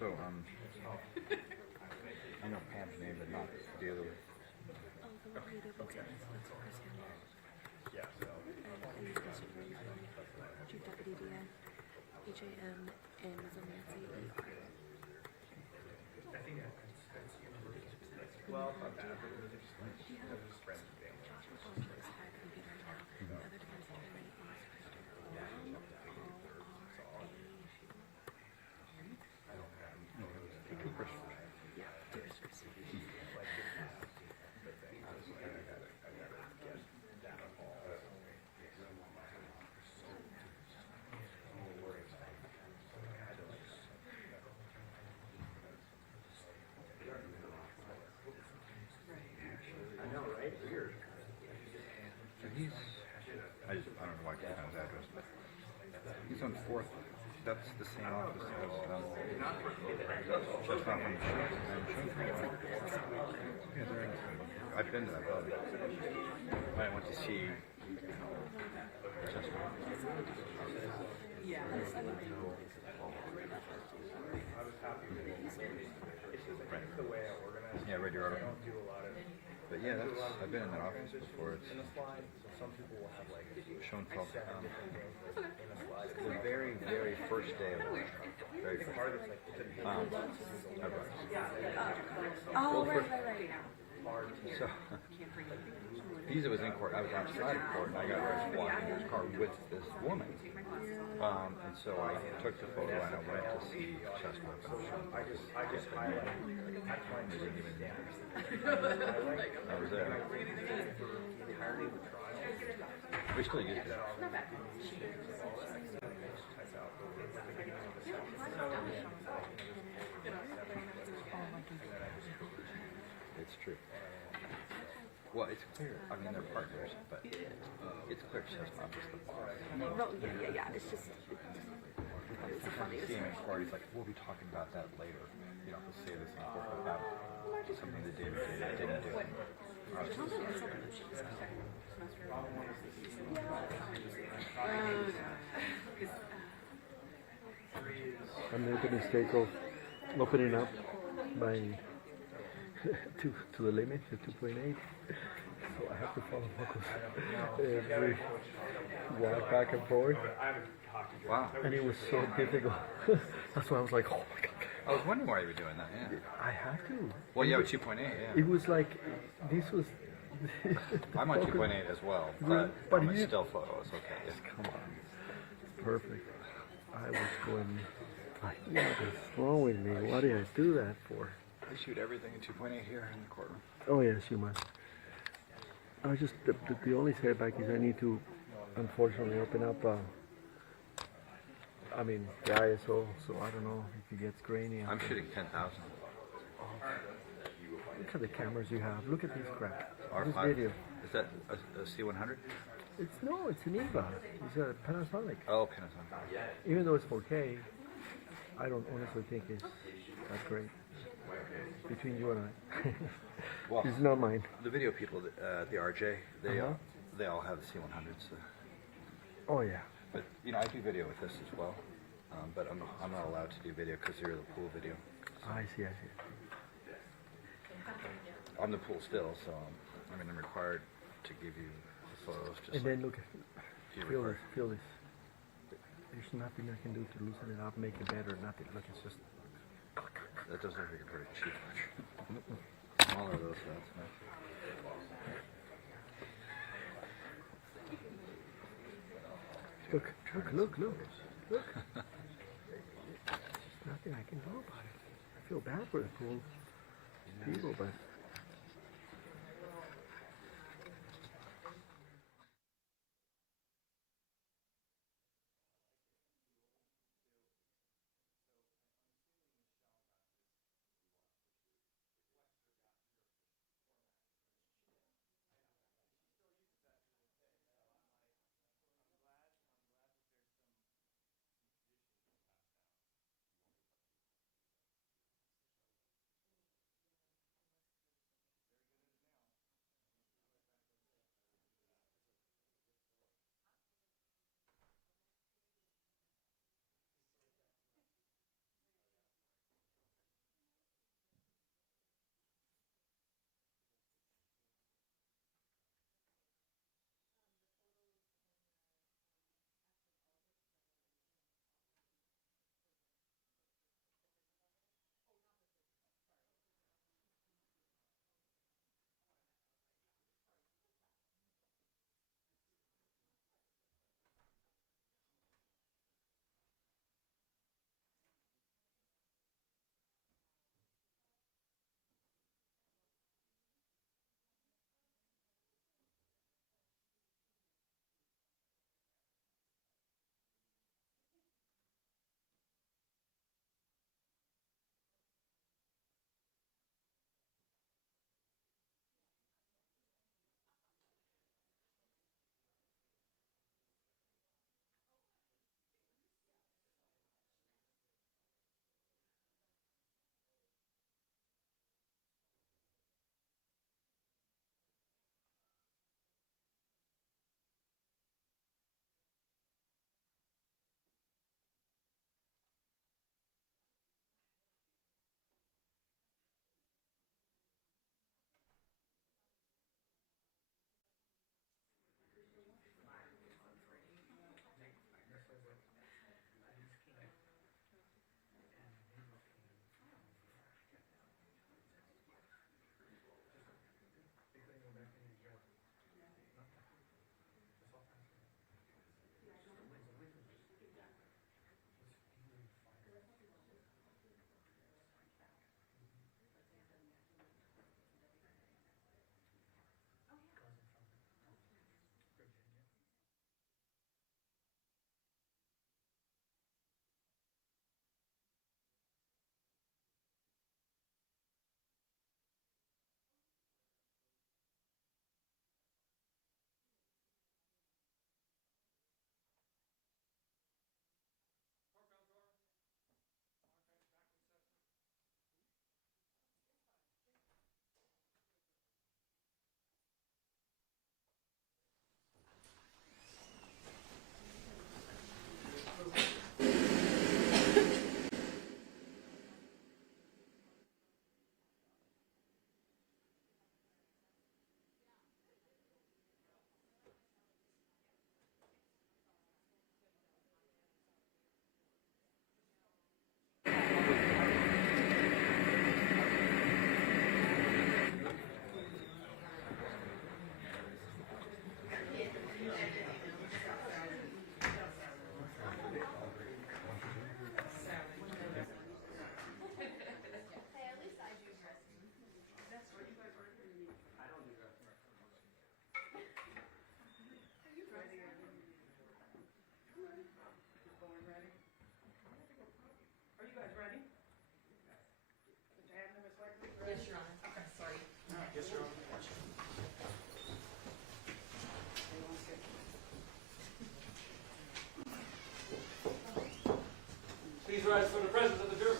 So, I know Pam's name, but not the other one. Okay. Yeah, so. Chief Deputy DA, HAM, and Ms. Nancy ER. I think that's well, not bad. Just friends and family. fourth. That's the same office as just off on the street. Yeah, they're in. I've been to that building. I went to see. Yeah, I read your article. But yeah, I've been in that office before. It's Schoenfeld. The very, very first day of work. Very first. Oh, right. So, Visa was in court. I was outside of court, and I got walking in his car with this woman. And so I took the photo, and I went to see Chestnut. I just highlighted. I was there. We still use it. It's true. Well, it's clear. I mean, they're partners, but it's clear Chestnut is the boss. Yeah. It's just. It's the funniest. See him in court. He's like, "We'll be talking about that later. You know, we'll say this in court about something that David did. I didn't do." I made the mistake of opening up my to the limit, to 2.8. So I have to follow focus every walk back and forth. Wow. And it was so difficult. That's why I was like, oh my God. I was wondering why you were doing that, yeah. I had to. Well, yeah, with 2.8, yeah. It was like, this was... I'm on 2.8 as well, but it's still photo, it's okay. Yeah. Come on. Perfect. I was going, like, what is wrong with me? Why did I do that for? I shoot everything in 2.8 here in the courtroom. Oh yes, you must. I just, the only setback is I need to, unfortunately, open up, I mean, the ISO, so I don't know if it gets grainy. I'm shooting 10,000. Look at the cameras you have. Look at this crap. This R5. video. Is that a C100? It's an EVA. It's a Panasonic. Oh, Panasonic. Even though it's 4K, I don't honestly think it's that great. Between you and I. Well, it's not mine. The video people, the RJ, they all have the C100s. Oh yeah. But you know, I do video with this as well. But I'm not allowed to do video because they're the pool video. I see. I'm the pool still, so I mean I'm required to give you the photos. Just and then look, you feel this. There's nothing I can do to loosen it up, make it better. Nothing. Look, it's just. That does look like a very cheap watch. Smaller though, so that's nice. Look. There's nothing I can do about it. I feel bad for the pool people, but. rise for the presence of the jury.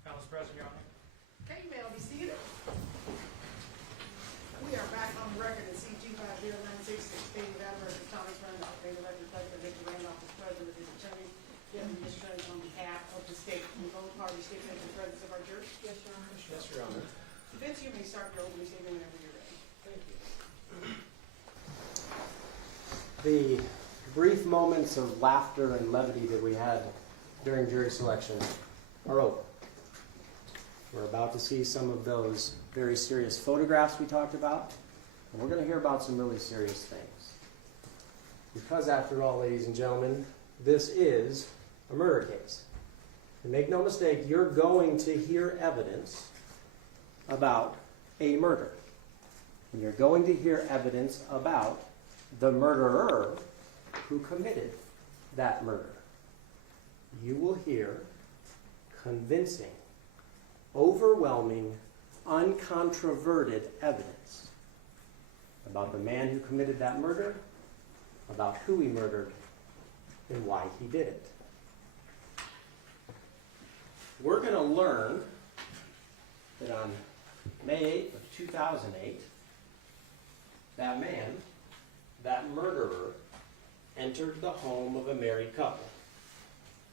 Fellows present, Your Honor. Okay, you may all be seated. We are back on record at CG 50966, stating that versus Thomas Randolph, made the record reflect that Mr. Randolph is present with his attorney, Deputy District Attorney on behalf of the state. Will both parties state in the presence of our jury? Yes, Your Honor. Yes, Your Honor. Defense, you may start your opening statement whenever you're ready. Thank you. The brief moments of laughter and levity that we had during jury selection are over. We're about to see some of those very serious photographs we talked about, and we're going to hear about some really serious things. Because after all, ladies and gentlemen, this is a murder case. And make no mistake, you're going to hear evidence about a murder. And you're going to hear evidence about the murderer who committed that murder. You will hear convincing, overwhelming, uncontroverted evidence about the man who committed that murder, about who he murdered, and why he did it. We're going to learn that on May 8th of 2008, that man, that murderer, entered the home of a married couple,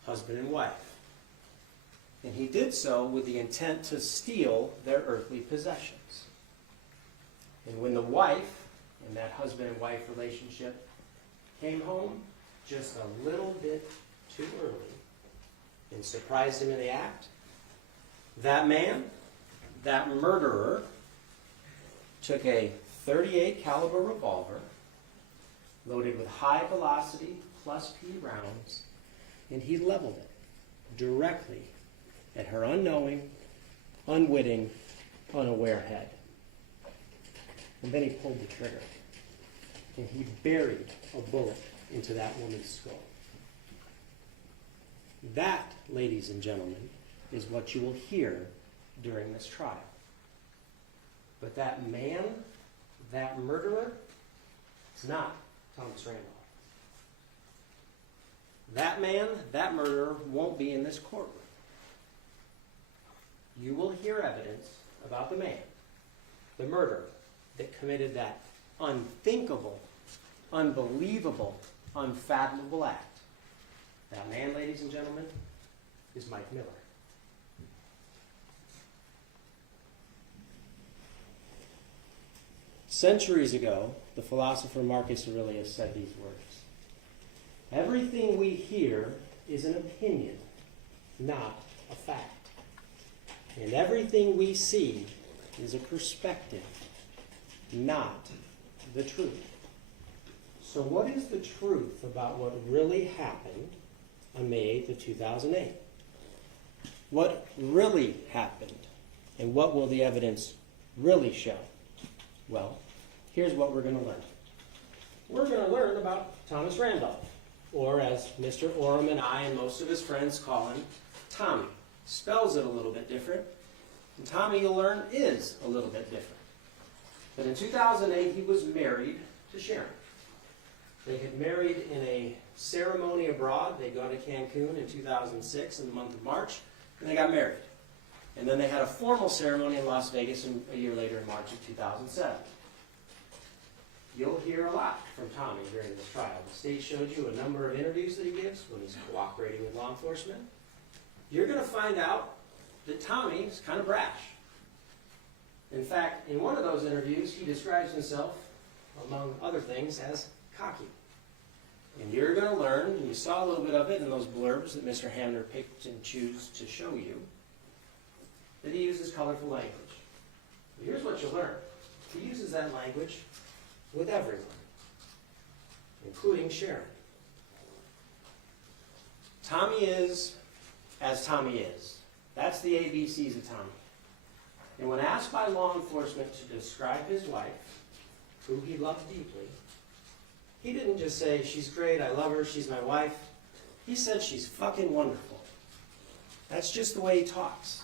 husband and wife. And he did so with the intent to steal their earthly possessions. And when the wife, in that husband and wife relationship, came home just a little bit too early and surprised him in the act, that man, that murderer, took a .38 caliber revolver loaded with high velocity plus P rounds, and he leveled it directly at her unknowing, unwitting, unaware head. And then he pulled the trigger, and he buried a bullet into that woman's skull. That, ladies and gentlemen, is what you will hear during this trial. But that man, that murderer, is not Thomas Randolph. That man, that murderer, won't be in this courtroom. You will hear evidence about the man, the murderer, that committed that unthinkable, unbelievable, unfathomable act. That man, ladies and gentlemen, is Mike Miller. Centuries ago, the philosopher Marcus Aurelius said these words: "Everything we hear is an opinion, not a fact. And everything we see is a perspective, not the truth." So what is the truth about what really happened on May 8th of 2008? What really happened? And what will the evidence really show? Well, here's what we're going to learn. We're going to learn about Thomas Randolph, or as Mr. Orem and I and most of his friends call him, Tommy. Spells it a little bit different. And Tommy, you'll learn, is a little bit different. But in 2008, he was married to Sharon. They had married in a ceremony abroad. They'd gone to Cancun in 2006 in the month of March, and they got married. And then they had a formal ceremony in Las Vegas a year later in March of 2007. You'll hear a lot from Tommy during this trial. The state showed you a number of interviews that he gives when he's cooperating with law enforcement. You're going to find out that Tommy is kind of brash. In fact, in one of those interviews, he describes himself, among other things, as cocky. And you're going to learn, and you saw a little bit of it in those blurbs that Mr. Hamner picked and chose to show you, that he uses colorful language. But here's what you'll learn. He uses that language with everyone, including Sharon. Tommy is as Tommy is. That's the ABCs of Tommy. And when asked by law enforcement to describe his wife, who he loved deeply, he didn't just say, she's great, I love her, she's my wife. He said she's fucking wonderful. That's just the way he talks.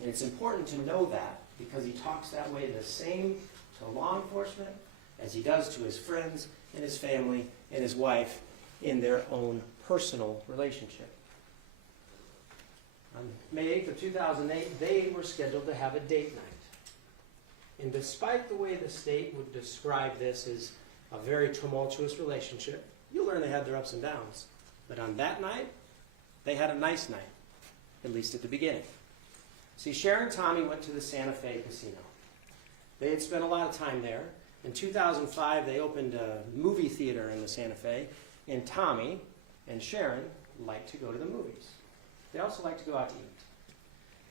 And it's important to know that because he talks that way the same to law enforcement as he does to his friends and his family and his wife in their own personal relationship. On May 8th of 2008, they were scheduled to have a date night. And despite the way the state would describe this as a very tumultuous relationship, you'll learn they had their ups and downs. But on that night, they had a nice night, at least at the beginning. See, Sharon and Tommy went to the Santa Fe Casino. They had spent a lot of time there. In 2005, they opened a movie theater in the Santa Fe, and Tommy and Sharon liked to go to the movies. They also liked to go out to eat.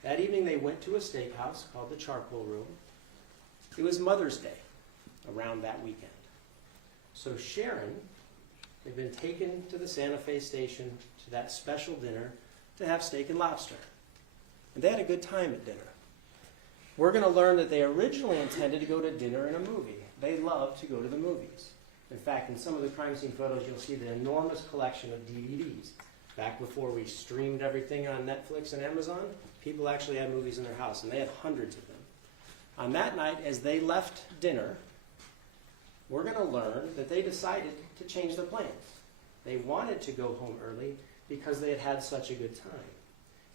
That evening, they went to a steakhouse called the Charcoal Room. It was Mother's Day around that weekend. So Sharon had been taken to the Santa Fe station to that special dinner to have steak and lobster. And they had a good time at dinner. We're going to learn that they originally intended to go to dinner and a movie. They love to go to the movies. In fact, in some of the crime scene photos, you'll see the enormous collection of DVDs. Back before we streamed everything on Netflix and Amazon, people actually had movies in their house, and they had hundreds of them. On that night, as they left dinner, we're going to learn that they decided to change their plans. They wanted to go home early because they had had such a good time.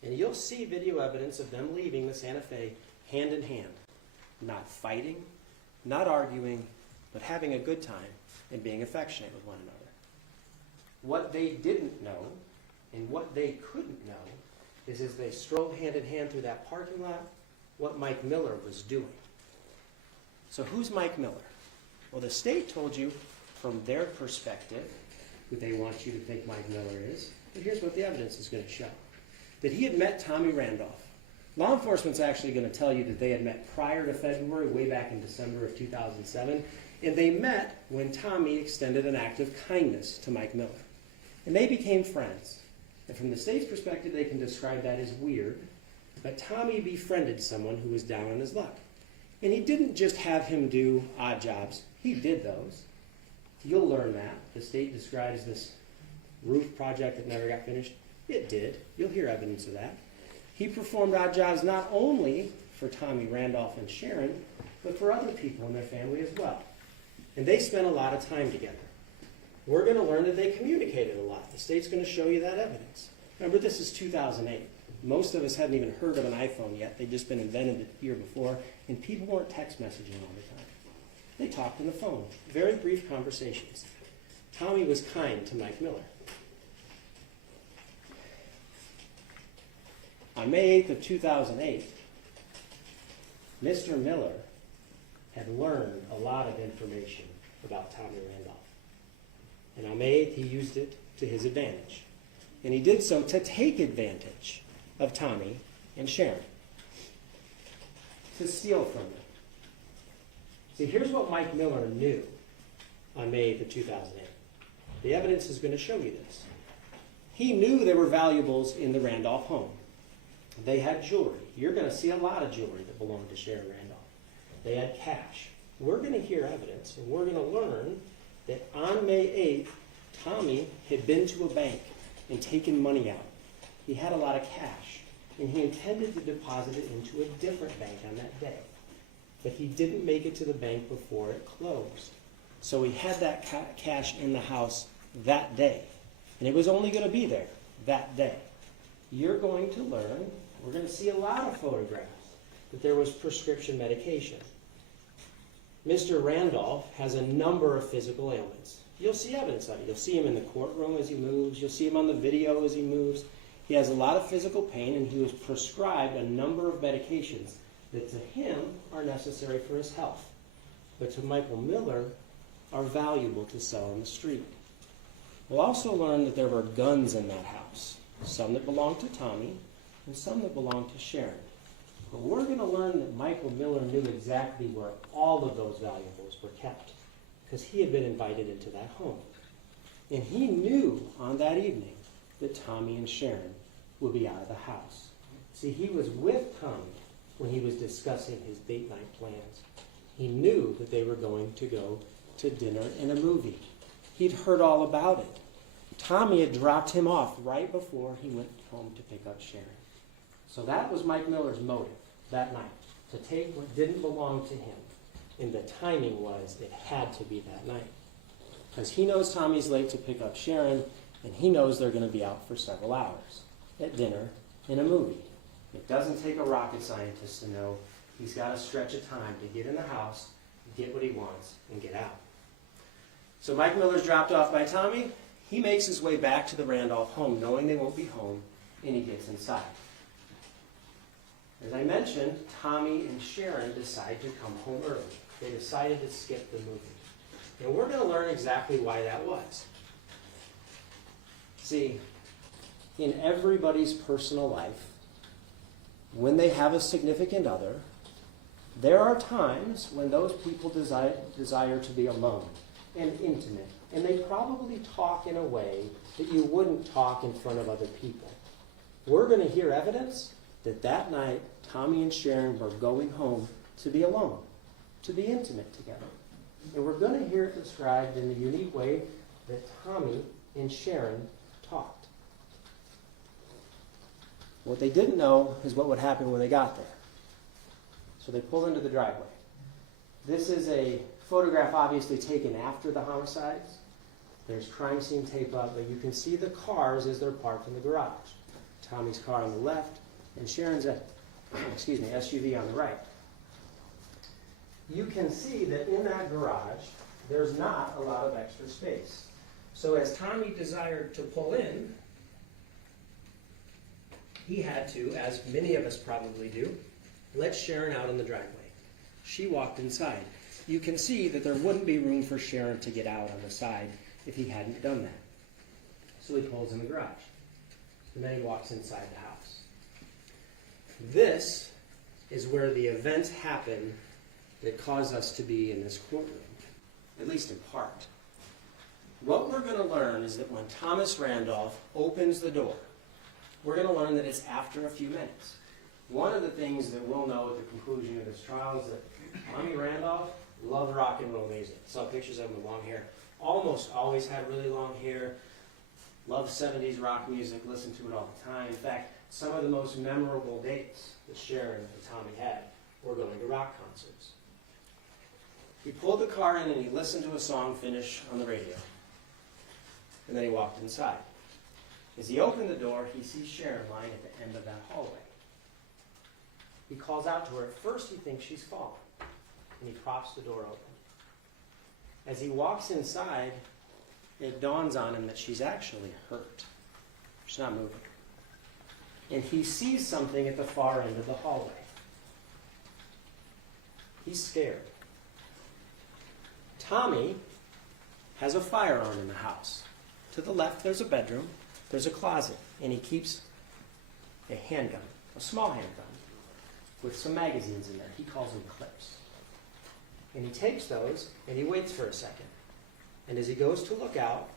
And you'll see video evidence of them leaving the Santa Fe hand in hand, not fighting, not arguing, but having a good time and being affectionate with one another. What they didn't know and what they couldn't know is as they strolled hand in hand through that parking lot, what Mike Miller was doing. So who's Mike Miller? Well, the state told you from their perspective who they want you to think Mike Miller is, but here's what the evidence is going to show. That he had met Tommy Randolph. Law enforcement's actually going to tell you that they had met prior to February, way back in December of 2007, and they met when Tommy extended an act of kindness to Mike Miller. And they became friends. And from the state's perspective, they can describe that as weird, but Tommy befriended someone who was down on his luck. And he didn't just have him do odd jobs. He did those. You'll learn that. The state describes this roof project that never got finished. It did. You'll hear evidence of that. He performed odd jobs not only for Tommy Randolph and Sharon, but for other people in their family as well. And they spent a lot of time together. We're going to learn that they communicated a lot. The state's going to show you that evidence. Remember, this is 2008. Most of us hadn't even heard of an iPhone yet. They'd just been invented the year before, and people weren't text messaging all the time. They talked on the phone. Very brief conversations. Tommy was kind to Mike Miller. On May 8th of 2008, Mr. Miller had learned a lot of information about Tommy Randolph. And on May 8th, he used it to his advantage. And he did so to take advantage of Tommy and Sharon, to steal from them. See, here's what Mike Miller knew on May 8th of 2008. The evidence is going to show you this. He knew there were valuables in the Randolph home. They had jewelry. You're going to see a lot of jewelry that belonged to Sharon Randolph. They had cash. We're going to hear evidence, and we're going to learn that on May 8th, Tommy had been to a bank and taken money out. He had a lot of cash, and he intended to deposit it into a different bank on that day. But he didn't make it to the bank before it closed. So he had that cash in the house that day. And it was only going to be there that day. You're going to learn, we're going to see a lot of photographs, that there was prescription medication. Mr. Randolph has a number of physical ailments. You'll see evidence of it. You'll see him in the courtroom as he moves. You'll see him on the video as he moves. He has a lot of physical pain, and he was prescribed a number of medications that to him are necessary for his health, but to Michael Miller are valuable to sell on the street. We'll also learn that there were guns in that house, some that belonged to Tommy and some that belonged to Sharon. But we're going to learn that Michael Miller knew exactly where all of those valuables were kept, because he had been invited into that home. And he knew on that evening that Tommy and Sharon would be out of the house. See, he was with Tommy when he was discussing his date night plans. He knew that they were going to go to dinner and a movie. He'd heard all about it. Tommy had dropped him off right before he went home to pick up Sharon. So that was Mike Miller's motive that night, to take what didn't belong to him. And the timing was it had to be that night. Because he knows Tommy's late to pick up Sharon, and he knows they're going to be out for several hours at dinner and a movie. It doesn't take a rocket scientist to know he's got to stretch a time to get in the house, get what he wants, and get out. So Mike Miller's dropped off by Tommy. He makes his way back to the Randolph home, knowing they won't be home, and he gets inside. As I mentioned, Tommy and Sharon decide to come home early. They decided to skip the movie. And we're going to learn exactly why that was. See, in everybody's personal life, when they have a significant other, there are times when those people desire to be alone and intimate. And they probably talk in a way that you wouldn't talk in front of other people. We're going to hear evidence that that night, Tommy and Sharon were going home to be alone, to be intimate together. And we're going to hear it described in the unique way that Tommy and Sharon talked. What they didn't know is what would happen when they got there. So they pulled into the driveway. This is a photograph obviously taken after the homicides. There's crime scene tape up, but you can see the cars as they're parked in the garage. Tommy's car on the left, and Sharon's SUV on the right. You can see that in that garage, there's not a lot of extra space. So as Tommy desired to pull in, he had to, as many of us probably do, let Sharon out in the driveway. She walked inside. You can see that there wouldn't be room for Sharon to get out on the side if he hadn't done that. So he pulls in the garage. And then he walks inside the house. This is where the events happen that cause us to be in this courtroom, at least in part. What we're going to learn is that when Thomas Randolph opens the door, we're going to learn that it's after a few minutes. One of the things that we'll know at the conclusion of this trial is that Tommy Randolph loved rock and roll music. Saw pictures of him with long hair. Almost always had really long hair. Loved 70s rock music, listened to it all the time. In fact, some of the most memorable dates that Sharon and Tommy had were going to rock concerts. He pulled the car in and he listened to a song finish on the radio. And then he walked inside. As he opened the door, he sees Sharon lying at the end of that hallway. He calls out to her. At first, he thinks she's fallen, and he props the door open. As he walks inside, it dawns on him that she's actually hurt. She's not moving. And he sees something at the far end of the hallway. He's scared. Tommy has a firearm in the house. To the left, there's a bedroom. There's a closet. And he keeps a handgun, a small handgun, with some magazines in there. He calls them clips. And he takes those, and he waits for a second. And as he goes to look out,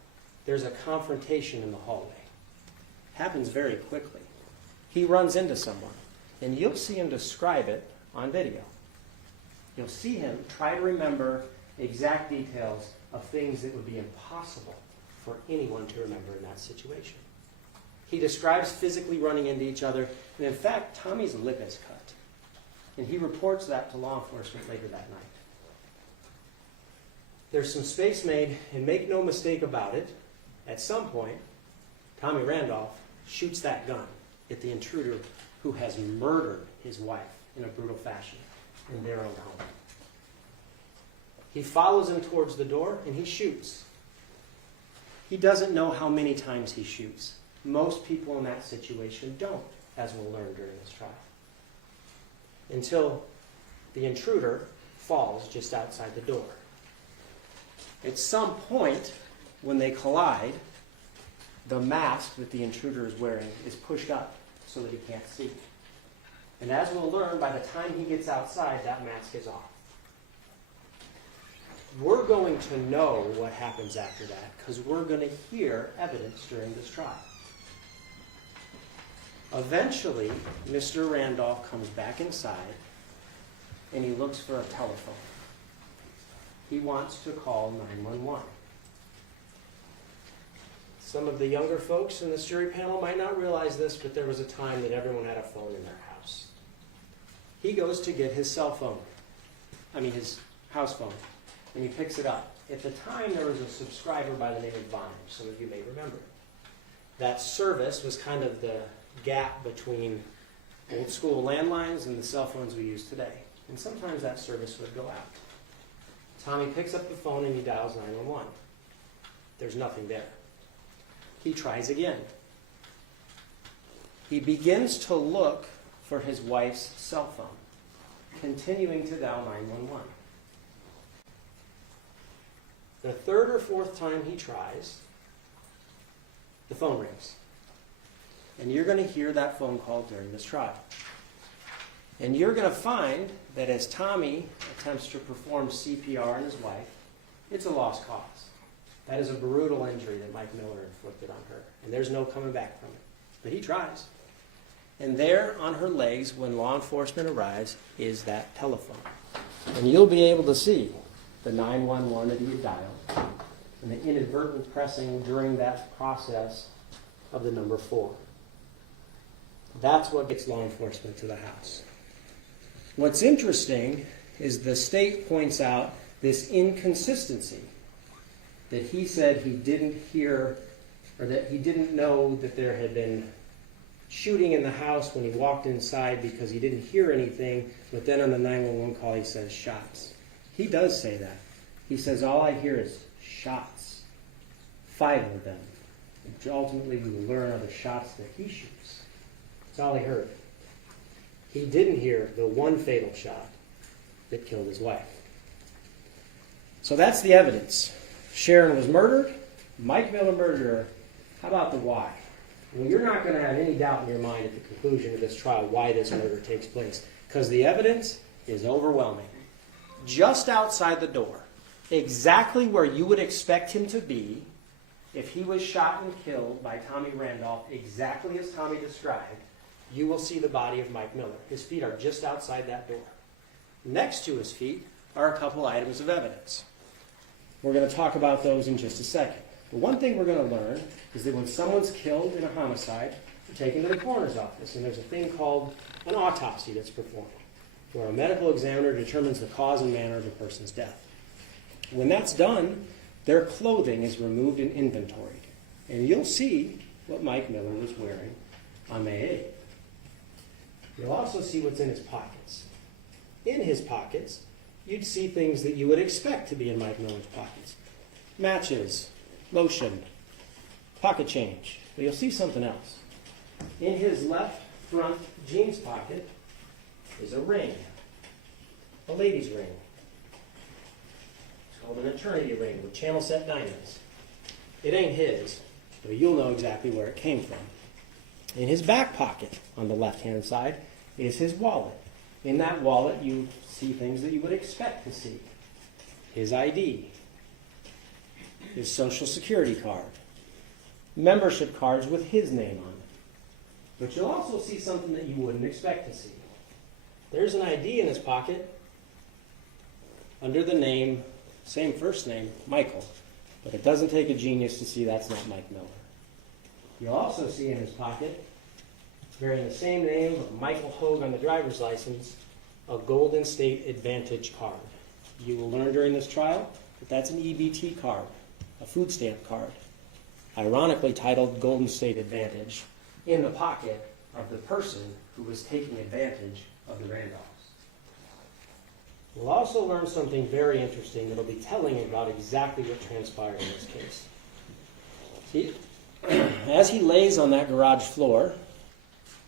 there's a confrontation in the hallway. Happens very quickly. He runs into someone, and you'll see him describe it on video. You'll see him try to remember exact details of things that would be impossible for anyone to remember in that situation. He describes physically running into each other, and in fact, Tommy's lip is cut. And he reports that to law enforcement later that night. There's some space made, and make no mistake about it, at some point, Tommy Randolph shoots that gun at the intruder who has murdered his wife in a brutal fashion in their own home. He follows him towards the door, and he shoots. He doesn't know how many times he shoots. Most people in that situation don't, as we'll learn during this trial. Until the intruder falls just outside the door. At some point, when they collide, the mask that the intruder is wearing is pushed up so that he can't see. And as we'll learn, by the time he gets outside, that mask is off. We're going to know what happens after that because we're going to hear evidence during this trial. Eventually, Mr. Randolph comes back inside and he looks for a telephone. He wants to call 911. Some of the younger folks in this jury panel might not realize this, but there was a time that everyone had a phone in their house. He goes to get his cell phone, his house phone, and he picks it up. At the time, there was a subscriber by the name of Byer. Some of you may remember. That service was kind of the gap between old school landlines and the cell phones we use today. And sometimes that service would go out. Tommy picks up the phone and he dials 911. There's nothing there. He tries again. He begins to look for his wife's cell phone, continuing to dial 911. The third or fourth time he tries, the phone rings. And you're going to hear that phone call during this trial. And you're going to find that as Tommy attempts to perform CPR on his wife, it's a lost cause. That is a brutal injury that Mike Miller inflicted on her. And there's no coming back from it. But he tries. And there on her legs, when law enforcement arrives, is that telephone. And you'll be able to see the 911 that he had dialed and the inadvertent pressing during that process of the number 4. That's what gets law enforcement to the house. What's interesting is the state points out this inconsistency that he said he didn't hear, or that he didn't know that there had been shooting in the house when he walked inside because he didn't hear anything, but then on the 911 call he says shots. He does say that. He says, all I hear is shots. 5 of them. Which ultimately we will learn are the shots that he shoots. That's all he heard. He didn't hear the one fatal shot that killed his wife. So that's the evidence. Sharon was murdered. Mike Miller murdered her. How about the why? Well, you're not going to have any doubt in your mind at the conclusion of this trial why this murder takes place, because the evidence is overwhelming. Just outside the door, exactly where you would expect him to be if he was shot and killed by Tommy Randolph, exactly as Tommy described, you will see the body of Mike Miller. His feet are just outside that door. Next to his feet are a couple items of evidence. We're going to talk about those in just a second. But one thing we're going to learn is that when someone's killed in a homicide, they're taken to the coroner's office, and there's a thing called an autopsy that's performed, where a medical examiner determines the cause and manner of a person's death. When that's done, their clothing is removed and inventoried. And you'll see what Mike Miller was wearing on May 8th. You'll also see what's in his pockets. In his pockets, you'd see things that you would expect to be in Mike Miller's pockets. Matches, lotion, pocket change. But you'll see something else. In his left front jeans pocket is a ring, a lady's ring. It's called an eternity ring with channel set diamonds. It ain't his, but you'll know exactly where it came from. In his back pocket on the left-hand side is his wallet. In that wallet, you see things that you would expect to see. His ID, his social security card, membership cards with his name on it. But you'll also see something that you wouldn't expect to see. There's an ID in his pocket under the name, same first name, Michael. But it doesn't take a genius to see that's not Mike Miller. You'll also see in his pocket, bearing the same name of Michael Hogue on the driver's license, a Golden State Advantage card. You will learn during this trial that that's an EBT card, a food stamp card, ironically titled Golden State Advantage, in the pocket of the person who was taking advantage of the Randolphs. We'll also learn something very interesting that will be telling about exactly what transpired in this case. See, as he lays on that garage floor,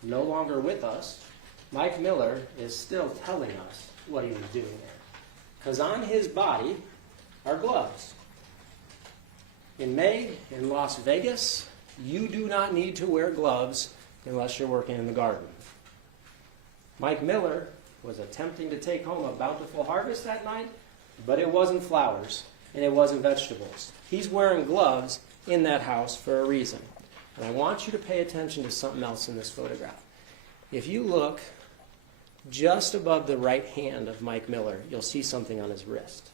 no longer with us, Mike Miller is still telling us what he was doing there. Because on his body are gloves. In May, in Las Vegas, you do not need to wear gloves unless you're working in the garden. Mike Miller was attempting to take home a bountiful harvest that night, but it wasn't flowers and it wasn't vegetables. He's wearing gloves in that house for a reason. And I want you to pay attention to something else in this photograph. If you look just above the right hand of Mike Miller, you'll see something on his wrist.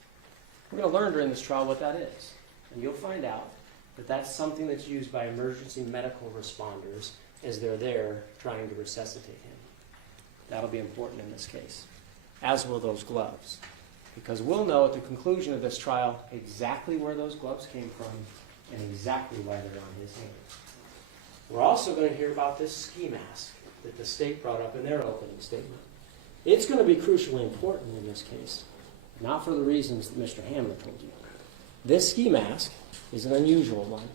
We're going to learn during this trial what that is. And you'll find out that that's something that's used by emergency medical responders as they're there trying to resuscitate him. That'll be important in this case, as will those gloves. Because we'll know at the conclusion of this trial exactly where those gloves came from and exactly why they're on his hands. We're also going to hear about this ski mask that the state brought up in their opening statement. It's going to be crucially important in this case, not for the reasons that Mr. Hamler told you. This ski mask is an unusual one.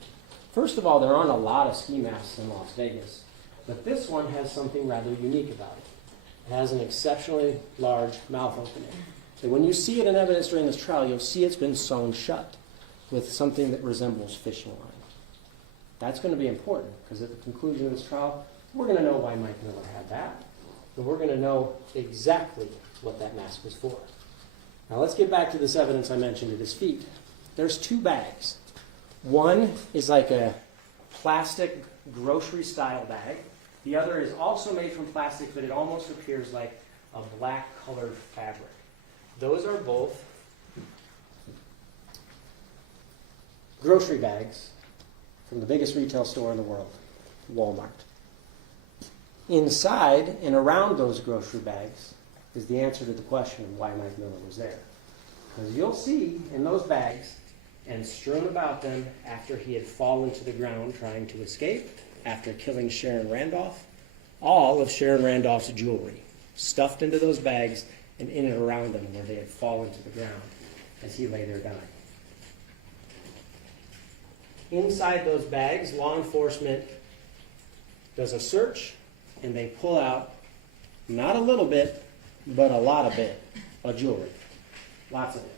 First of all, there aren't a lot of ski masks in Las Vegas, but this one has something rather unique about it. It has an exceptionally large mouth opening. So when you see it in evidence during this trial, you'll see it's been sewn shut with something that resembles fishing line. That's going to be important because at the conclusion of this trial, we're going to know why Mike Miller had that, and we're going to know exactly what that mask was for. Now let's get back to this evidence I mentioned at his feet. There's two bags. One is like a plastic grocery-style bag. The other is also made from plastic, but it almost appears like a black-colored fabric. Those are both grocery bags from the biggest retail store in the world, Walmart. Inside and around those grocery bags is the answer to the question of why Mike Miller was there. Because you'll see in those bags and strewn about them after he had fallen to the ground trying to escape, after killing Sharon Randolph, all of Sharon Randolph's jewelry stuffed into those bags and in and around them where they had fallen to the ground as he lay there dying. Inside those bags, law enforcement does a search and they pull out not a little bit, but a lot of it, of jewelry. Lots of it.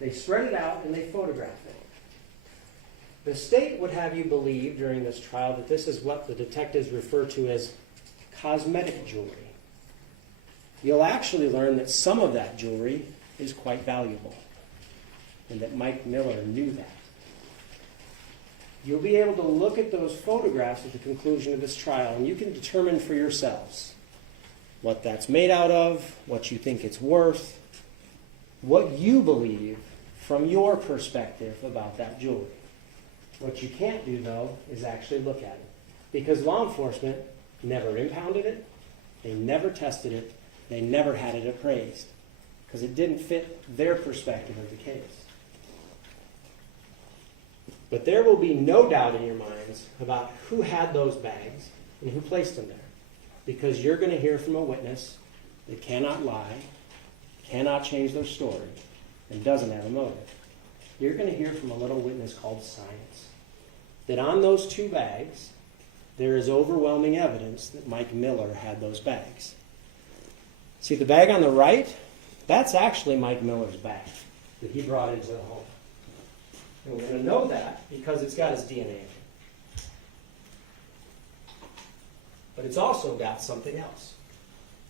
They spread it out and they photograph it. The state would have you believe during this trial that this is what the detectives refer to as cosmetic jewelry. You'll actually learn that some of that jewelry is quite valuable and that Mike Miller knew that. You'll be able to look at those photographs at the conclusion of this trial and you can determine for yourselves what that's made out of, what you think it's worth, what you believe from your perspective about that jewelry. What you can't do, though, is actually look at it. Because law enforcement never impounded it, they never tested it, they never had it appraised. Because it didn't fit their perspective of the case. But there will be no doubt in your minds about who had those bags and who placed them there. Because you're going to hear from a witness that cannot lie, cannot change their story, and doesn't have a motive. You're going to hear from a little witness called science. That on those two bags, there is overwhelming evidence that Mike Miller had those bags. See, the bag on the right, that's actually Mike Miller's bag that he brought into the home. And we're going to know that because it's got his DNA in it. But it's also got something else.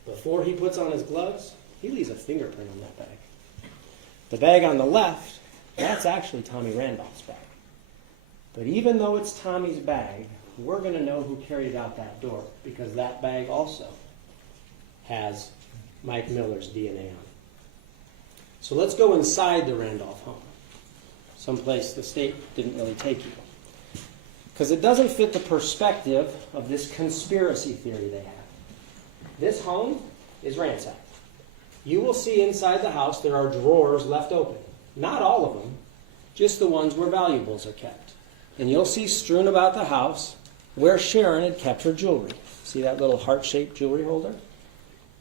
Before he puts on his gloves, he leaves a fingerprint on that bag. The bag on the left, that's actually Tommy Randolph's bag. But even though it's Tommy's bag, we're going to know who carried out that door because that bag also has Mike Miller's DNA on it. So let's go inside the Randolph home, someplace the state didn't really take you. Because it doesn't fit the perspective of this conspiracy theory they have. This home is ransacked. You will see inside the house there are drawers left open. Not all of them, just the ones where valuables are kept. And you'll see strewn about the house where Sharon had kept her jewelry. See that little heart-shaped jewelry holder?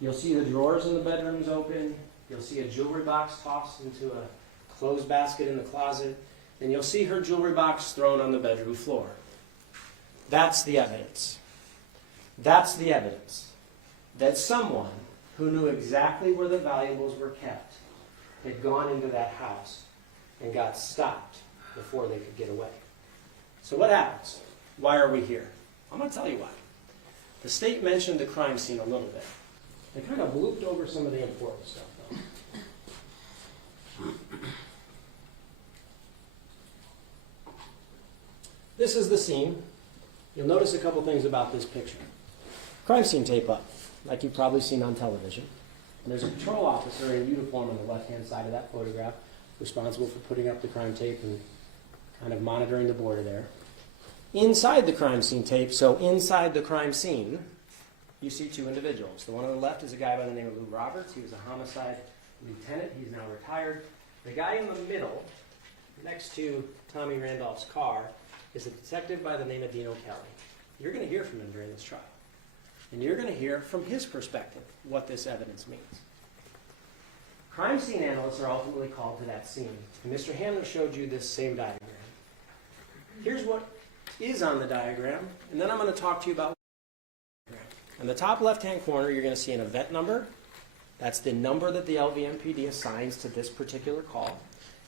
You'll see the drawers in the bedrooms open. You'll see a jewelry box tossed into a clothes basket in the closet. And you'll see her jewelry box thrown on the bedroom floor. That's the evidence. That's the evidence that someone who knew exactly where the valuables were kept had gone into that house and got stopped before they could get away. So what happens? Why are we here? I'm going to tell you why. The state mentioned the crime scene a little bit. They kind of blooped over some of the important stuff, though. This is the scene You'll notice a couple things about this picture. Crime scene tape up, like you've probably seen on television. And there's a patrol officer in uniform on the left-hand side of that photograph, responsible for putting up the crime tape and kind of monitoring the border there. Inside the crime scene tape, so inside the crime scene, you see two individuals. The one on the left is a guy by the name of Lou Roberts. He was a homicide lieutenant. He's now retired. The guy in the middle, next to Tommy Randolph's car, is a detective by the name of Dino Kelly. You're going to hear from him during this trial. And you're going to hear from his perspective what this evidence means. Crime scene analysts are ultimately called to that scene. And Mr. Handler showed you this same diagram. Here's what is on the diagram, and then I'm going to talk to you about the diagram. In the top left-hand corner, you're going to see an event number. That's the number that the LVMPD assigns to this particular call.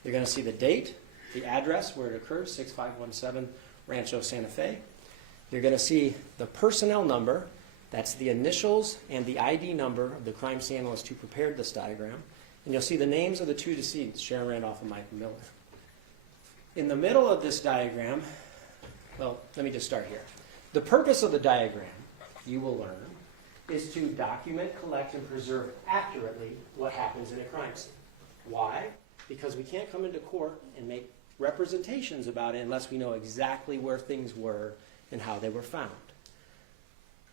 You're going to see the date, the address where it occurs, 6517 Rancho Santa Fe. You're going to see the personnel number. That's the initials and the ID number of the crime scene analyst who prepared this diagram. And you'll see the names of the two decedents, Sharon Randolph and Michael Miller. In the middle of this diagram, well, let me just start here. The purpose of the diagram, you will learn, is to document, collect, and preserve accurately what happens in a crime scene. Why? Because we can't come into court and make representations about it unless we know exactly where things were and how they were found.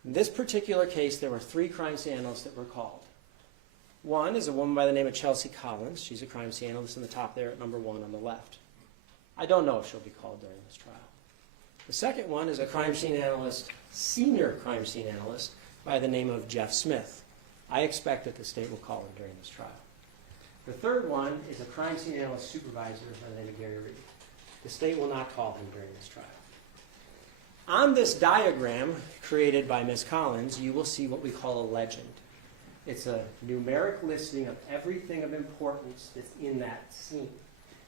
In this particular case, there were 3 crime scene analysts that were called. One is a woman by the name of Chelsea Collins. She's a crime scene analyst in the top there at number 1 on the left. I don't know if she'll be called during this trial. The second one is a crime scene analyst, senior crime scene analyst, by the name of Jeff Smith. I expect that the state will call him during this trial. The third one is a crime scene analyst supervisor by the name of Gary Reed. The state will not call him during this trial. On this diagram created by Ms. Collins, you will see what we call a legend. It's a numeric listing of everything of importance that's in that scene.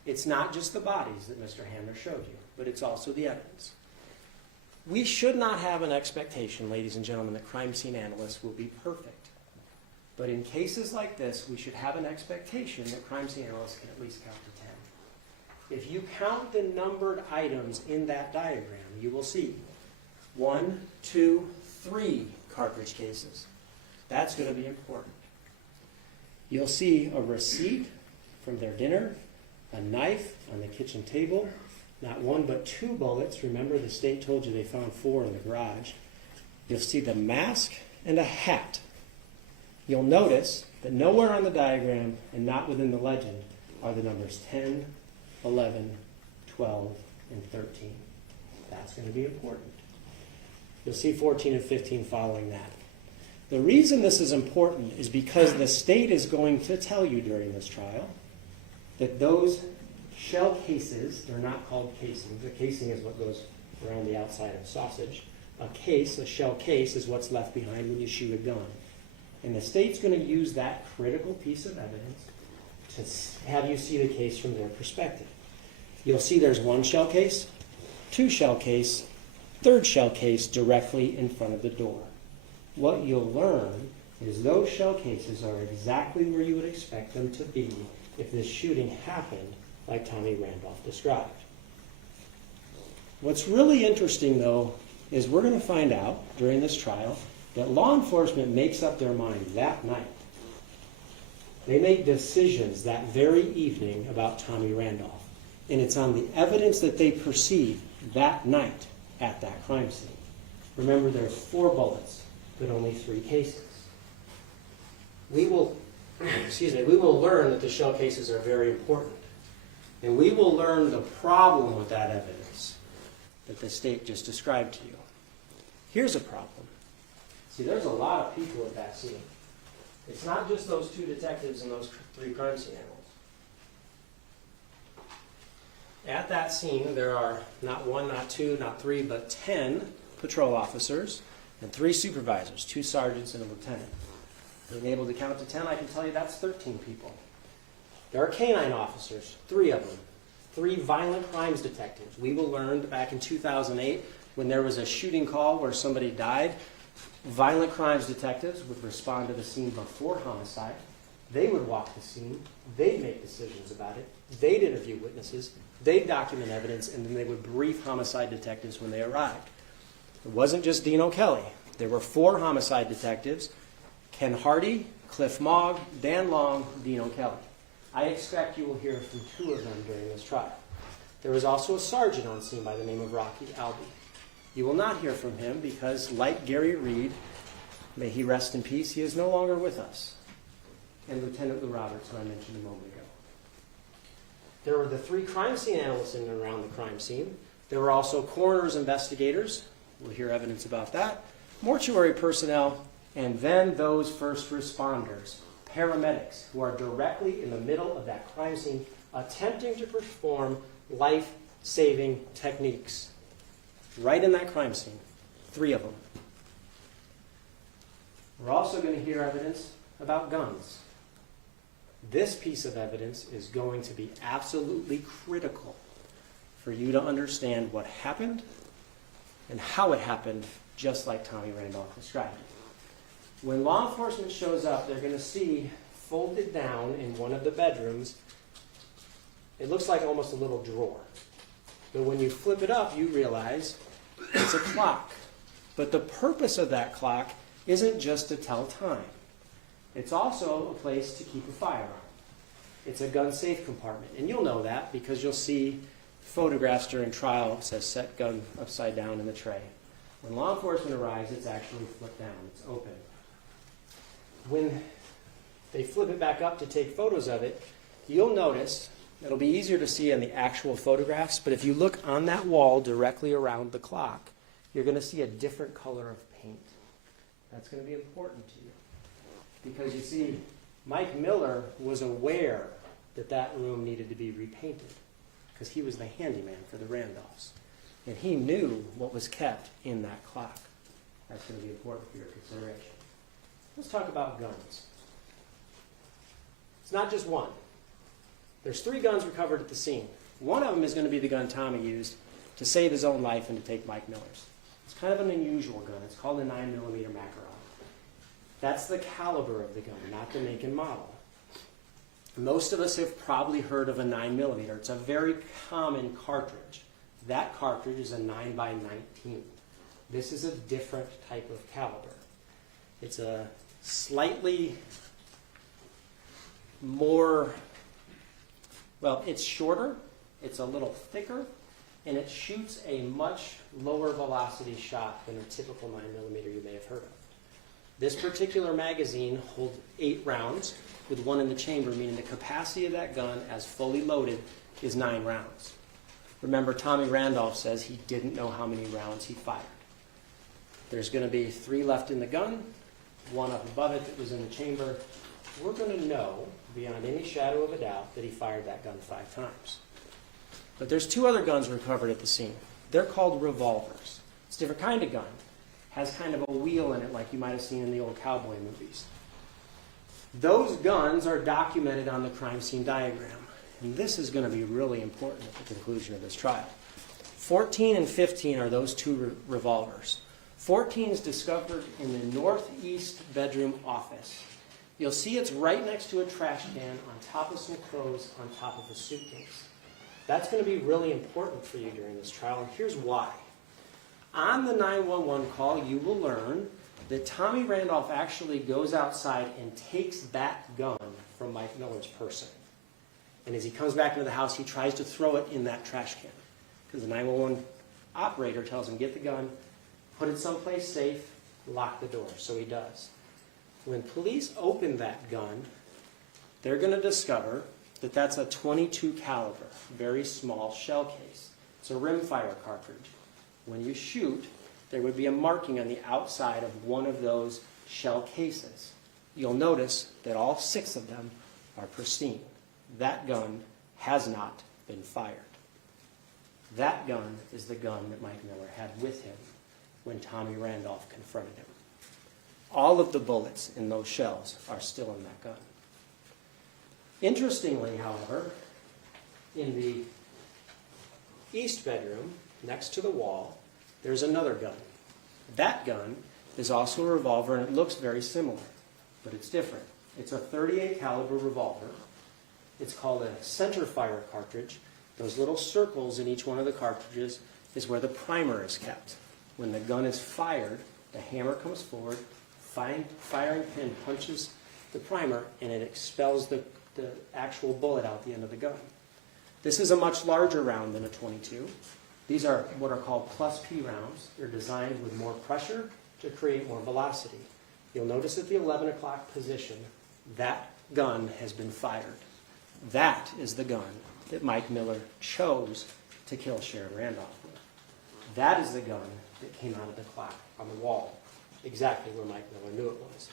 It's not just the bodies that Mr. Hamner showed you, but it's also the evidence. We should not have an expectation, ladies and gentlemen, that crime scene analysts will be perfect. But in cases like this, we should have an expectation that crime scene analysts can at least count to 10. If you count the numbered items in that diagram, you will see 1, 2, 3 cartridge cases. That's going to be important. You'll see a receipt from their dinner, a knife on the kitchen table, not 1 but 2 bullets. Remember, the state told you they found 4 in the garage. You'll see the mask and a hat. You'll notice that nowhere on the diagram and not within the legend are the numbers 10, 11, 12, and 13. That's going to be important. You'll see 14 and 15 following that. The reason this is important is because the state is going to tell you during this trial that those shell cases, they're not called casings. The casing is what goes around the outside of sausage. A case, a shell case, is what's left behind when you shoot a gun. And the state's going to use that critical piece of evidence to have you see the case from their perspective. You'll see there's 1 shell case, 2 shell case, 3rd shell case directly in front of the door. What you'll learn is those shell cases are exactly where you would expect them to be if this shooting happened like Tommy Randolph described. What's really interesting, though, is we're going to find out during this trial that law enforcement makes up their mind that night. They make decisions that very evening about Tommy Randolph. And it's on the evidence that they perceive that night at that crime scene. Remember, there's 4 bullets, but only 3 cases. We will learn that the shell cases are very important. And we will learn the problem with that evidence that the state just described to you. Here's a problem. See, there's a lot of people at that scene. It's not just those 2 detectives and those 3 crime scene animals. At that scene, there are not 1, not 2, not 3, but 10 patrol officers and 3 supervisors, 2 sergeants and a lieutenant. Being able to count to 10, I can tell you that's 13 people. There are canine officers, 3 of them, 3 violent crimes detectives. We will learn that back in 2008, when there was a shooting call where somebody died, violent crimes detectives would respond to the scene before homicide. They would walk the scene. They'd make decisions about it. They'd interview witnesses. They'd document evidence, and then they would brief homicide detectives when they arrived. It wasn't just Dean O'Kelly. There were 4 homicide detectives: Ken Hardy, Cliff Mogg, Dan Long, Dean O'Kelly. I expect you will hear from 2 of them during this trial. There was also a sergeant on scene by the name of Rocky Albee. You will not hear from him because, like Gary Reed, may he rest in peace, he is no longer with us, and Lieutenant Lou Roberts, who I mentioned a moment ago. There were the 3 crime scene analysts in and around the crime scene. There were also coroner's investigators. We'll hear evidence about that. Mortuary personnel, and then those first responders, paramedics, who are directly in the middle of that crime scene attempting to perform life-saving techniques. Right in that crime scene. 3 of them. We're also going to hear evidence about guns. This piece of evidence is going to be absolutely critical for you to understand what happened and how it happened, just like Tommy Randolph described it. When law enforcement shows up, they're going to see folded down in one of the bedrooms, it looks like almost a little drawer. But when you flip it up, you realize it's a clock. But the purpose of that clock isn't just to tell time. It's also a place to keep a firearm. It's a gun safe compartment. And you'll know that because you'll see photographs during trial. It says set gun upside down in the tray. When law enforcement arrives, it's actually flipped down. It's open. When they flip it back up to take photos of it, you'll notice, it'll be easier to see in the actual photographs, but if you look on that wall directly around the clock, you're going to see a different color of paint. That's going to be important to you. Because you see, Mike Miller was aware that that room needed to be repainted because he was the handyman for the Randolphs. And he knew what was kept in that clock. That's going to be important for your consideration. Let's talk about guns. It's not just one. There's 3 guns recovered at the scene. One of them is going to be the gun Tommy used to save his own life and to take Mike Miller's. It's kind of an unusual gun. It's called a 9mm Makarov. That's the caliber of the gun, not the make and model. Most of us have probably heard of a 9mm. It's a very common cartridge. That cartridge is a 9x19. This is a different type of caliber. It's a slightly more, well, it's shorter, it's a little thicker, and it shoots a much lower velocity shot than a typical 9mm you may have heard of. This particular magazine holds 8 rounds with 1 in the chamber, meaning the capacity of that gun as fully loaded is 9 rounds. Remember, Tommy Randolph says he didn't know how many rounds he fired. There's going to be 3 left in the gun, 1 up above it that was in the chamber. We're going to know, beyond any shadow of a doubt, that he fired that gun 5 times. But there's 2 other guns recovered at the scene. They're called revolvers. It's a different kind of gun. Has kind of a wheel in it like you might have seen in the old cowboy movies. Those guns are documented on the crime scene diagram. And this is going to be really important at the conclusion of this trial. 14 and 15 are those 2 revolvers. 14 is discovered in the northeast bedroom office. You'll see it's right next to a trash can on top of some clothes on top of a suitcase. That's going to be really important for you during this trial, and here's why. On the 911 call, you will learn that Tommy Randolph actually goes outside and takes that gun from Mike Miller's person. And as he comes back into the house, he tries to throw it in that trash can. Because the 911 operator tells him, get the gun, put it someplace safe, lock the door. So he does. When police open that gun, they're going to discover that that's a .22 caliber, very small shell case. It's a rimfire cartridge. When you shoot, there would be a marking on the outside of one of those shell cases. You'll notice that all 6 of them are pristine. That gun has not been fired. That gun is the gun that Mike Miller had with him when Tommy Randolph confronted him. All of the bullets in those shells are still in that gun. Interestingly, however, in the east bedroom, next to the wall, there's another gun. That gun is also a revolver, and it looks very similar, but it's different. It's a .38 caliber revolver. It's called a center fire cartridge. Those little circles in each one of the cartridges is where the primer is kept. when the gun is fired, the hammer comes forward, firing pin punches the primer, and it expels the actual bullet out the end of the gun. This is a much larger round than a .22. These are what are called plus P rounds. They're designed with more pressure to create more velocity. You'll notice at the 11 o'clock position, that gun has been fired. That is the gun that Mike Miller chose to kill Sharon Randolph with. That is the gun that came out of the clock on the wall, exactly where Mike Miller knew it was.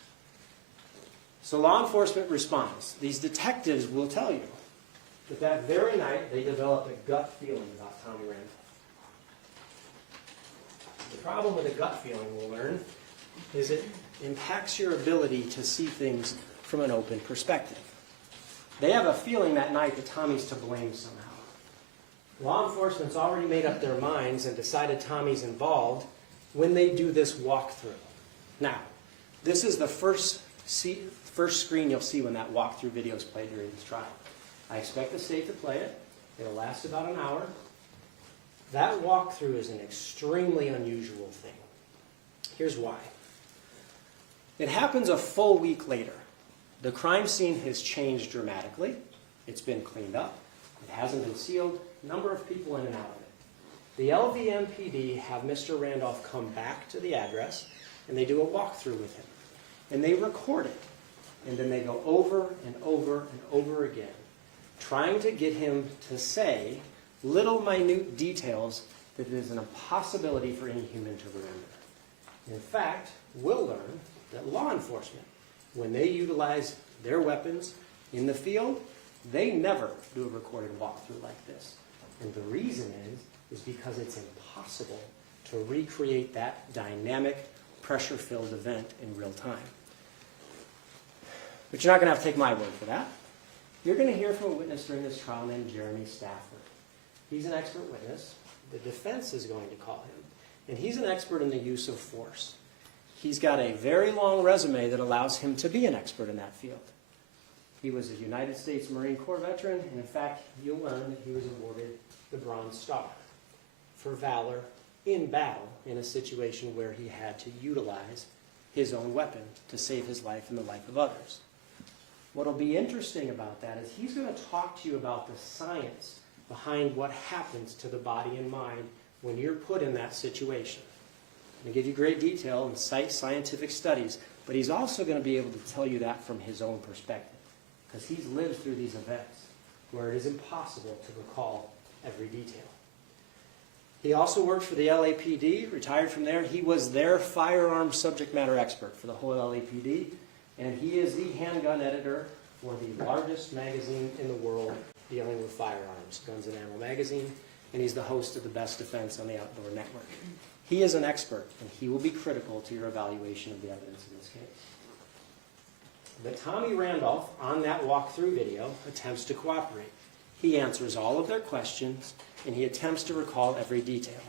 So law enforcement responds. These detectives will tell you that that very night they developed a gut feeling about Tommy Randolph. The problem with a gut feeling, we'll learn, is it impacts your ability to see things from an open perspective. They have a feeling that night that Tommy's to blame somehow. Law enforcement's already made up their minds and decided Tommy's involved when they do this walkthrough. Now, this is the first screen you'll see when that walkthrough video is played during this trial. I expect the state to play it. It'll last about an hour. That walkthrough is an extremely unusual thing. Here's why. It happens a full week later. The crime scene has changed dramatically. It's been cleaned up. It hasn't been sealed. Number of people in and out of it. The LVMPD have Mr. Randolph come back to the address, and they do a walkthrough with him. And they record it. And then they go over and over and over again, trying to get him to say little minute details that it is an impossibility for any human to remember. In fact, we'll learn that law enforcement, when they utilize their weapons in the field, they never do a recorded walkthrough like this. And the reason is because it's impossible to recreate that dynamic, pressure-filled event in real time. But you're not going to have to take my word for that. You're going to hear from a witness during this trial named Jeremy Stafford. He's an expert witness. The defense is going to call him. And he's an expert in the use of force. He's got a very long resume that allows him to be an expert in that field. He was a United States Marine Corps veteran, and in fact, you'll learn that he was awarded the Bronze Star for valor in battle in a situation where he had to utilize his own weapon to save his life and the life of others. What'll be interesting about that is he's going to talk to you about the science behind what happens to the body and mind when you're put in that situation. I'm going to give you great detail and cite scientific studies, but he's also going to be able to tell you that from his own perspective, because he's lived through these events where it is impossible to recall every detail. He also worked for the LAPD, retired from there. He was their firearms subject matter expert for the whole LAPD, and he is the handgun editor for the largest magazine in the world dealing with firearms, Guns and Ammo Magazine, and he's the host of the Best Defense on the Outdoor Network. He is an expert, and he will be critical to your evaluation of the evidence in this case. But Tommy Randolph, on that walkthrough video, attempts to cooperate. He answers all of their questions, and he attempts to recall every detail.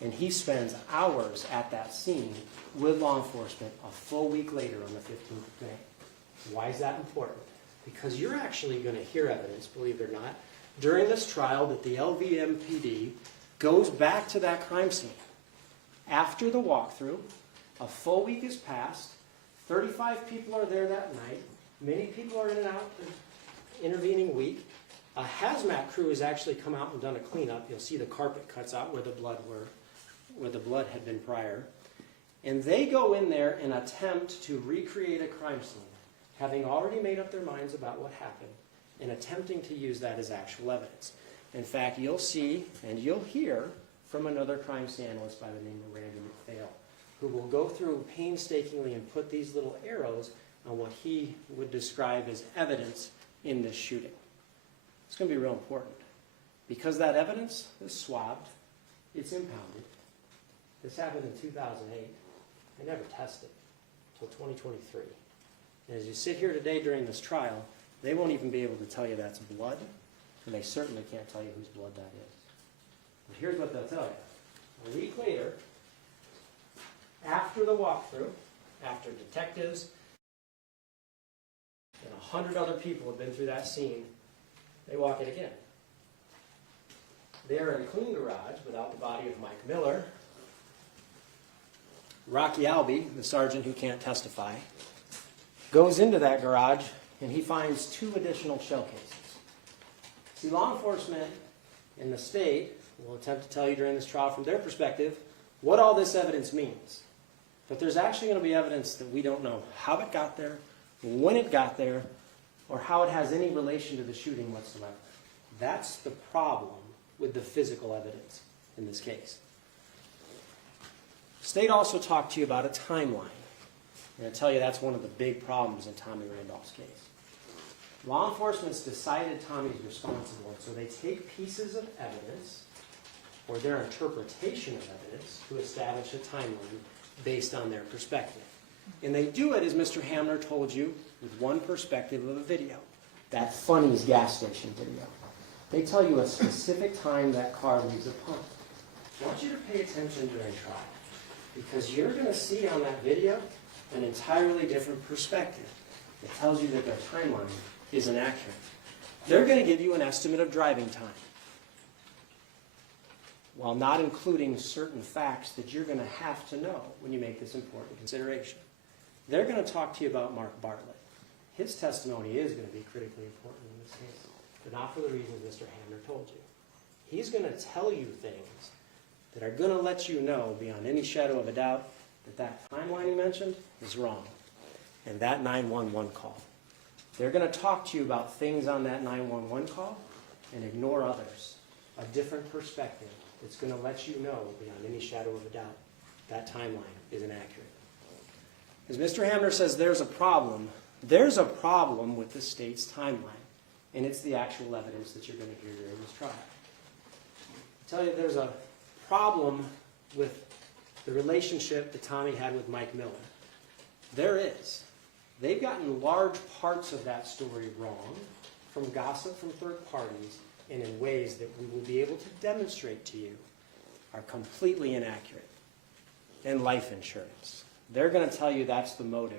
And he spends hours at that scene with law enforcement a full week later on the 15th of May. Why is that important? Because you're actually going to hear evidence, believe it or not, during this trial that the LVMPD goes back to that crime scene. After the walkthrough, a full week has passed, 35 people are there that night, many people are in and out the intervening week. A hazmat crew has actually come out and done a cleanup. You'll see the carpet cuts out where the blood had been prior. And they go in there and attempt to recreate a crime scene, having already made up their minds about what happened and attempting to use that as actual evidence. In fact, you'll see and you'll hear from another crime scene analyst by the name of Randy McPhail, who will go through painstakingly and put these little arrows on what he would describe as evidence in this shooting. It's going to be real important. Because that evidence is swabbed, it's impounded. This happened in 2008. They never tested until 2023. And as you sit here today during this trial, they won't even be able to tell you that's blood, and they certainly can't tell you whose blood that is. But here's what they'll tell you. A week later, after the walkthrough, after detectives and 100 other people have been through that scene, they walk it again. They're in a clean garage without the body of Mike Miller, Rocky Albee, the sergeant who can't testify, goes into that garage and he finds 2 additional shell cases. See, law enforcement in the state will attempt to tell you during this trial from their perspective what all this evidence means. But there's actually going to be evidence that we don't know how it got there, when it got there, or how it has any relation to the shooting whatsoever. That's the problem with the physical evidence in this case. The state also talked to you about a timeline. And I tell you that's one of the big problems in Tommy Randolph's case. Law enforcement's decided Tommy's responsible, and so they take pieces of evidence or their interpretation of evidence to establish a timeline based on their perspective. And they do it, as Mr. Hamner told you, with one perspective of a video. That Funny's gas station video. They tell you a specific time that car leaves a pump. I want you to pay attention during trial, because you're going to see on that video an entirely different perspective. It tells you that their timeline is inaccurate. They're going to give you an estimate of driving time, while not including certain facts that you're going to have to know when you make this important consideration. They're going to talk to you about Mark Bartlett. His testimony is going to be critically important in this case, but not for the reasons Mr. Hamner told you. He's going to tell you things that are going to let you know beyond any shadow of a doubt that that timeline he mentioned is wrong, and that 911 call. They're going to talk to you about things on that 911 call and ignore others, a different perspective that's going to let you know beyond any shadow of a doubt that timeline is inaccurate. As Mr. Hamner says, there's a problem. There's a problem with the state's timeline, and it's the actual evidence that you're going to hear during this trial. I tell you, there's a problem with the relationship that Tommy had with Mike Miller. There is. They've gotten large parts of that story wrong from gossip from third parties and in ways that we will be able to demonstrate to you are completely inaccurate. And life insurance. They're going to tell you that's the motive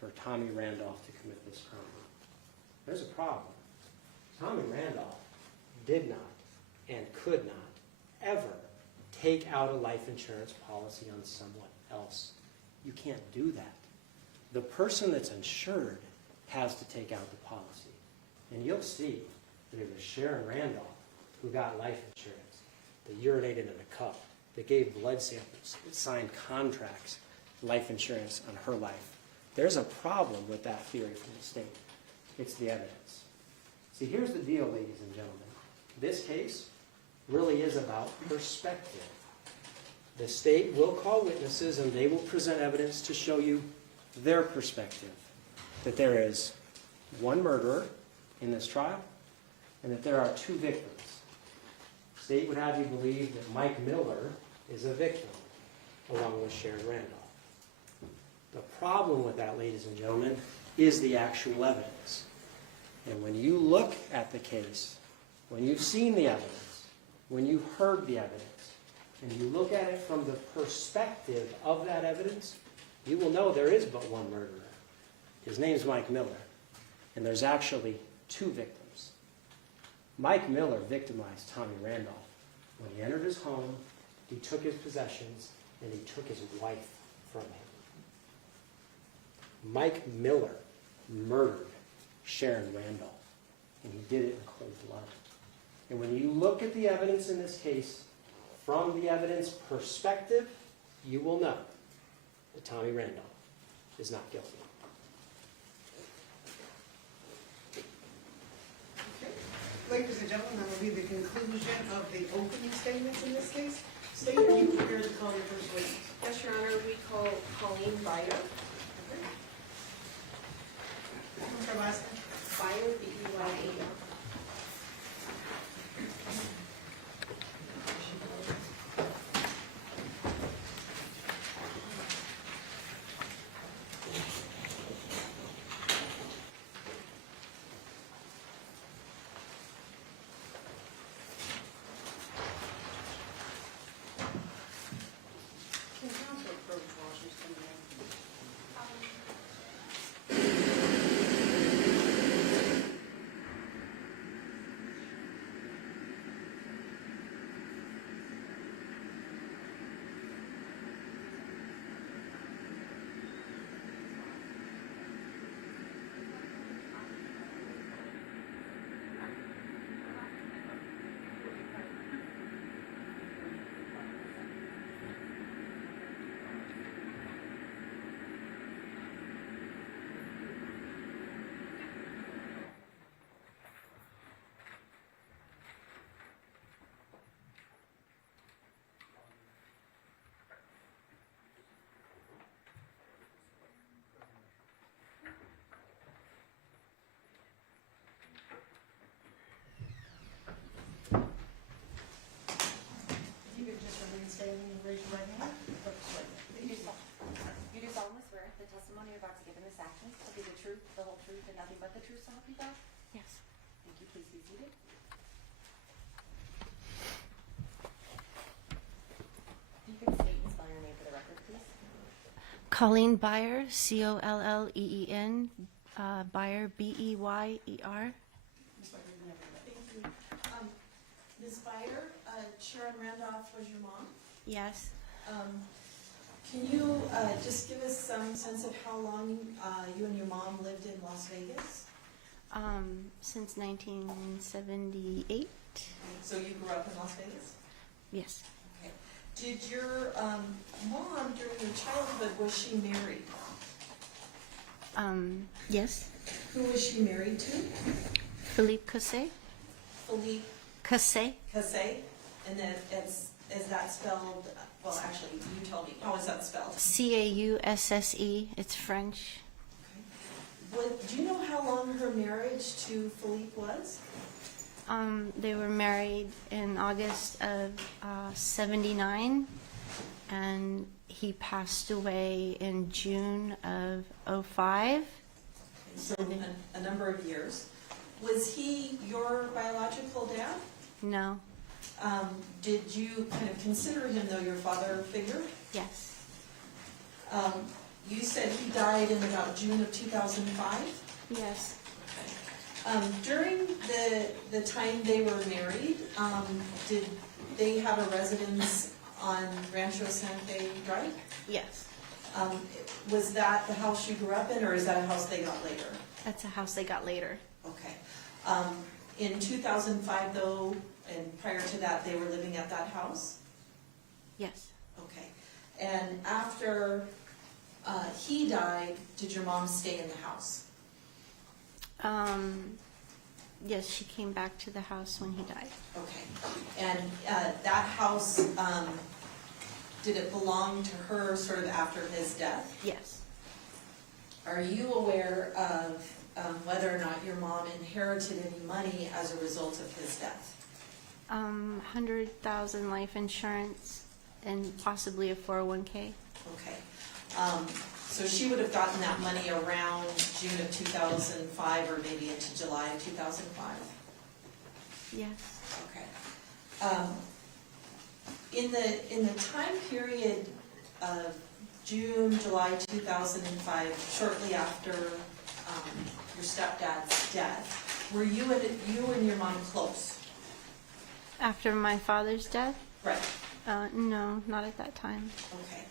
for Tommy Randolph to commit this crime. There's a problem. Tommy Randolph did not and could not ever take out a life insurance policy on someone else. You can't do that. The person that's insured has to take out the policy. And you'll see that it was Sharon Randolph who got life insurance, that urinated in a cup, that gave blood samples, that signed contracts, life insurance on her life. There's a problem with that theory from the state. It's the evidence. See, here's the deal, ladies and gentlemen. This case really is about perspective. The state will call witnesses and they will present evidence to show you their perspective, that there is one murderer in this trial and that there are 2 victims. The state would have you believe that Mike Miller is a victim along with Sharon Randolph. The problem with that, ladies and gentlemen, is the actual evidence. And when you look at the case, when you've seen the evidence, when you've heard the evidence, and you look at it from the perspective of that evidence, you will know there is but one murderer. His name's Mike Miller, and there's actually 2 victims. Mike Miller victimized Tommy Randolph. When he entered his home, he took his possessions, and he took his wife from him. Mike Miller murdered Sharon Randolph, and he did it in cold blood. And when you look at the evidence in this case, from the evidence perspective, you will know that Tommy Randolph is not guilty. Ladies and gentlemen, that will be the conclusion of the opening statements in this case. State, are you prepared to call your first witness? Yes, Your Honor, we call Colleen Byer. What's her last name? Byer, B-E-Y-A-R. Can counsel approach while she's coming in? yourself, Eva? Yes. Thank you. Please be seated. You can state and spell your name for the record, please. Colleen Byer, Colleen, Byer, Beyer. Thank you. Ms. Byer, Sharon Randolph was your mom. Yes. Can you just give us some sense of how long you and your mom lived in Las Vegas? Since 1978. So you grew up in Las Vegas? Yes. Okay. Did your mom, during your childhood, was she married? Yes. Who was she married to? Philippe Cassé. Philippe Cassé. Cassé? And then is that spelled, well, actually, you told me. How is that spelled? Causse. It's French. Do you know how long her marriage to Philippe was? They were married in August of 79, and he passed away in June of 05. So a number of years. Was he your biological dad? No. Did you kind of consider him, though, your father figure? Yes. You said he died in about June of 2005? Yes. During the time they were married, did they have a residence on Rancho Santa Fe Drive? Yes. Was that the house you grew up in, or is that a house they got later? That's a house they got later. Okay. In 2005, though, and prior to that, they were living at that house? Yes. Okay. And after he died, did your mom stay in the house? Yes, she came back to the house when he died. Okay. And that house, did it belong to her sort of after his death? Yes. Are you aware of whether or not your mom inherited any money as a result of his death? 100,000 life insurance and possibly a 401k. Okay. So she would have gotten that money around June of 2005 or maybe into July of 2005? Yes. Okay. In the time period of June, July 2005, shortly after your stepdad's death, were you and your mom close? After my father's death? Right. No, not at that time. Okay.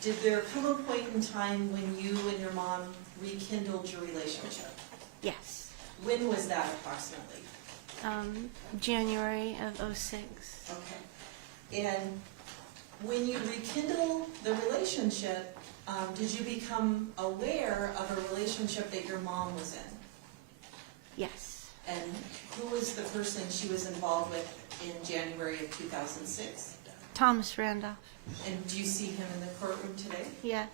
Did there come a point in time when you and your mom rekindled your relationship? Yes. When was that approximately? January of 06. Okay. And when you rekindle the relationship, did you become aware of a relationship that your mom was in? Yes. And who was the person she was involved with in January of 2006? Thomas Randolph. And do you see him in the courtroom today? Yes.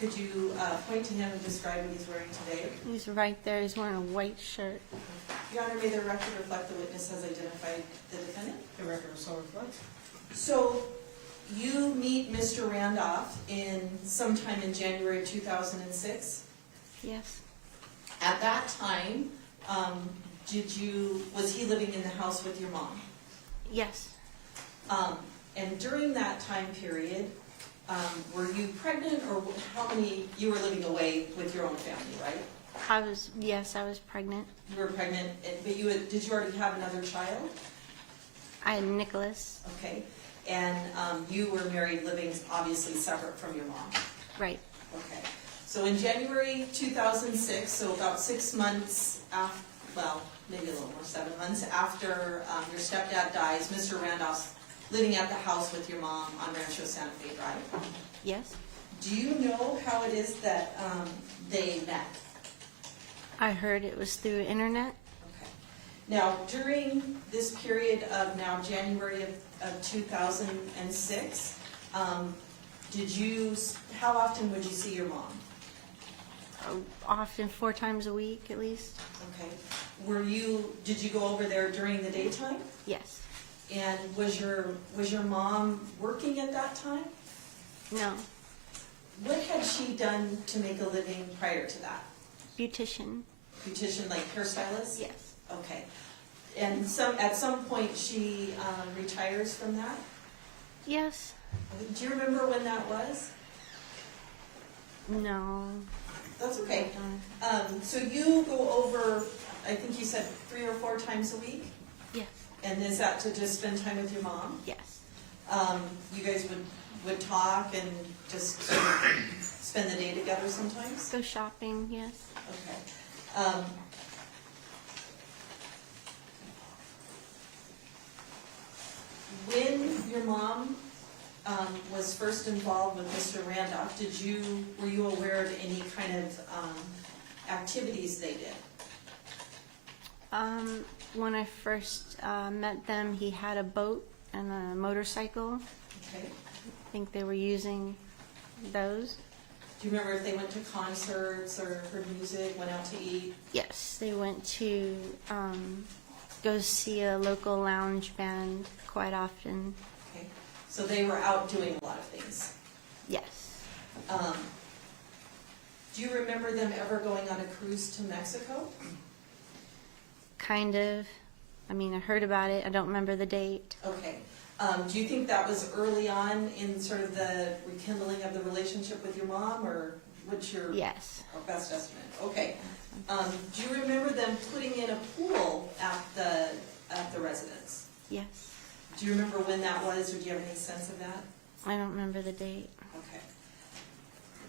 Could you point to him and describe what he's wearing today? He's right there. He's wearing a white shirt. Your Honor, may the record reflect the witness has identified the defendant? The record so reflects. So you meet Mr. Randolph sometime in January of 2006. Yes. At that time, was he living in the house with your mom? Yes. And during that time period, were you pregnant, or you were living away with your own family, right? I was pregnant. You were pregnant, but did you already have another child? I had Nicholas. Okay. And you were married, living obviously separate from your mom. Right. Okay. So in January 2006, so about 6 months after, well, maybe a little more, 7 months after your stepdad dies, Mr. Randolph's living at the house with your mom on Rancho Santa Fe Drive. Yes. Do you know how it is that they met? I heard it was through internet. Okay. Now, during this period of now January of 2006, how often would you see your mom? Often 4 times a week at least. Okay. Did you go over there during the daytime? Yes. And was your mom working at that time? No. What had she done to make a living prior to that? Beautician. beautician, like hairstylist? Yes. Okay. And at some point she retires from that? Yes. Do you remember when that was? No. That's okay. So you go over, I think you said 3 or 4 times a week? Yes. And is that to just spend time with your mom? Yes. You guys would talk and just sort of spend the day together sometimes? Go shopping. Yes. Okay. When your mom was first involved with Mr. Randolph, were you aware of any kind of activities they did? When I first met them, he had a boat and a motorcycle. Okay. I think they were using those. Do you remember if they went to concerts or heard music, went out to eat? Yes, they went to go see a local lounge band quite often. Okay. So they were out doing a lot of things. Yes. Do you remember them ever going on a cruise to Mexico? Kind of. I mean, I heard about it. I don't remember the date. Okay. Do you think that was early on in sort of the rekindling of the relationship with your mom, or what's your Yes. best estimate? Okay. Do you remember them putting in a pool at the residence? Yes. Do you remember when that was, or do you have any sense of that? I don't remember the date.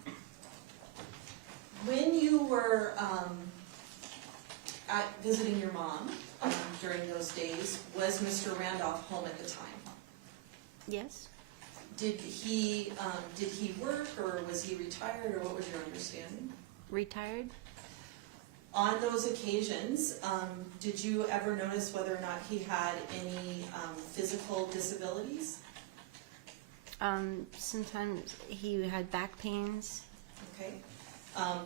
Okay. When you were visiting your mom during those days, was Mr. Randolph home at the time? Yes. Did he work, or was he retired, or what was your understanding? Retired? On those occasions, did you ever notice whether or not he had any physical disabilities? Sometimes he had back pains. Okay.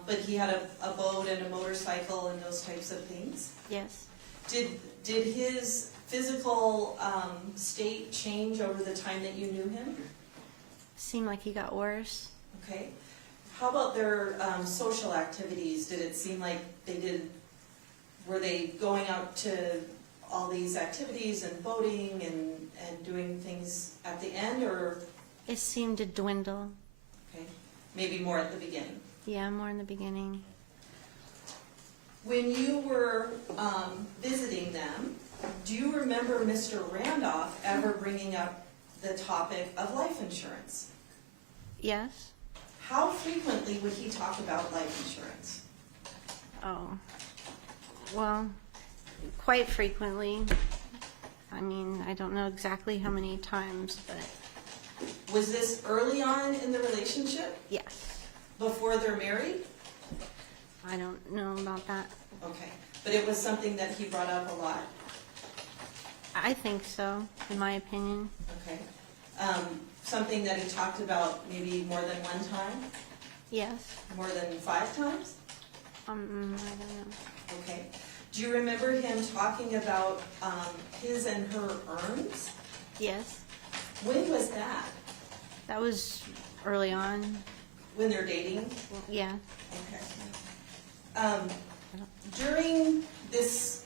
But he had a boat and a motorcycle and those types of things? Yes. Did his physical state change over the time that you knew him? Seemed like he got worse. Okay. How about their social activities? Did it seem like were they going out to all these activities and boating and doing things at the end, or? It seemed to dwindle. Okay. Maybe more at the beginning. Yeah, more in the beginning. When you were visiting them, do you remember Mr. Randolph ever bringing up the topic of life insurance? Yes. How frequently would he talk about life insurance? Oh. Well, quite frequently. I mean, I don't know exactly how many times, but Was this early on in the relationship? yes. Before they're married? I don't know about that. Okay. But it was something that he brought up a lot? I think so, in my opinion. Okay. Something that he talked about maybe more than one time? Yes. More than 5 times? I don't know. Okay. Do you remember him talking about his and her earns? Yes. When was that? That was early on. When they're dating? Yeah. Okay. During this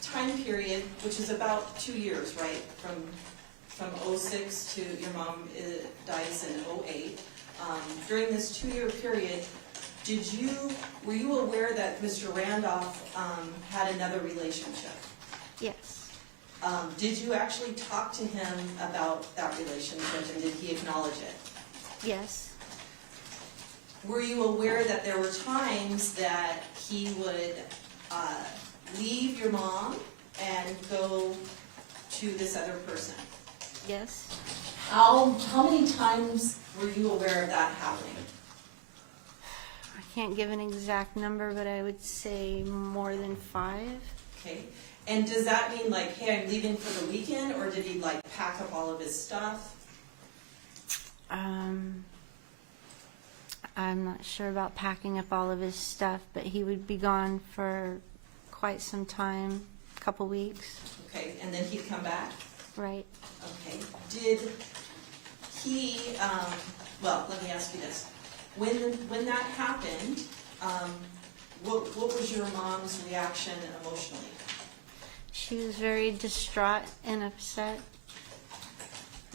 time period, which is about 2 years, right? From 06 to your mom dies in 08. During this 2-year period, were you aware that Mr. Randolph had another relationship? Yes. Did you actually talk to him about that relationship, and did he acknowledge it? Yes. Were you aware that there were times that he would leave your mom and go to this other person? Yes. How many times were you aware of that happening? I can't give an exact number, but I would say more than 5. Okay. And does that mean like, hey, I'm leaving for the weekend, or did he like pack up all of his stuff? I'm not sure about packing up all of his stuff, but he would be gone for quite some time, a couple weeks. Okay, and then he'd come back? Right. Okay. Did he, well, let me ask you this. When that happened, What was your mom's reaction emotionally? She was very distraught and upset,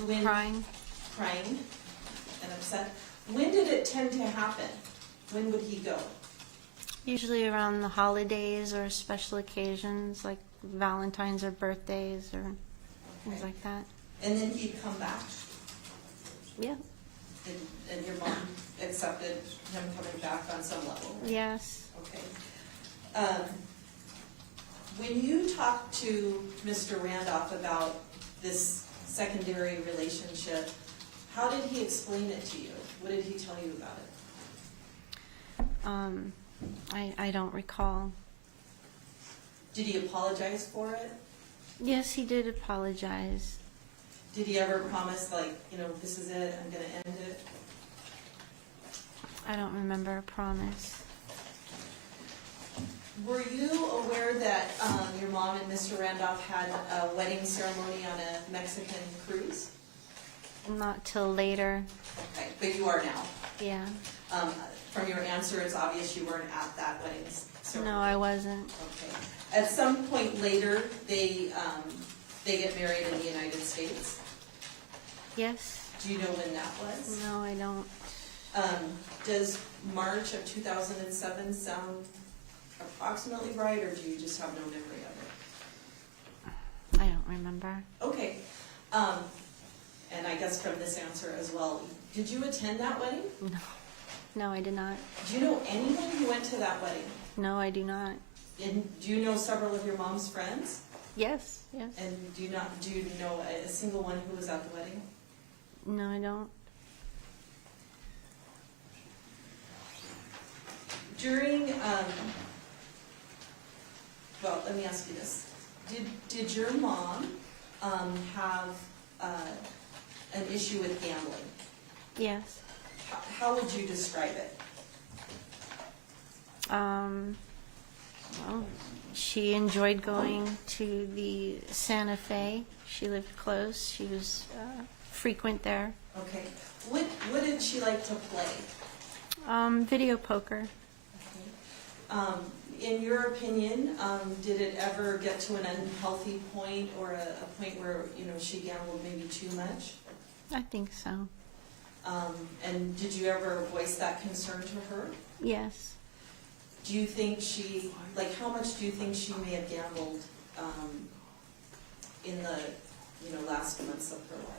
When, crying. Crying and upset. When did it tend to happen? When would he go? Usually around the holidays or special occasions like Valentine's or birthdays or things Okay. like that. And then he'd come back? Yeah. And your mom accepted him coming back on some level? Yes. Okay. When you talked to Mr. Randolph about this secondary relationship, how did he explain it to you? What did he tell you about it? I don't recall. Did he apologize for it? Yes, he did apologize. Did he ever promise, like, this is it, I'm going to end it? I don't remember a promise. Were you aware that your mom and Mr. Randolph had a wedding ceremony on a Mexican cruise? Not till later. Okay, but you are now. Yeah. From your answer, it's obvious you weren't at that wedding ceremony. No, I wasn't. Okay. At some point later, they get married in the United States. Yes. Do you know when that was? No, I don't. Does March of 2007 sound approximately right, or do you just have no memory of I don't remember. it? Okay. And I guess from this answer as well, did you attend that wedding? No. No, I did not. Do you know anyone who went to that wedding? No, I do not. And do you know several of your mom's friends? Yes. Yes. And do you know a single one who was at the wedding? No, I don't. During, well, let me ask you this. Did your mom have an issue with gambling? Yes. How would you describe it? Well, she enjoyed going to the Santa Fe. She lived close. She was frequent there. Okay. What did she like to play? Video poker. Okay. In your opinion, did it ever get to an unhealthy point or a point where she gambled maybe too much? I think so. And did you ever voice that concern to her? Yes. Do you think how much do you think she may have gambled in the last months of her life?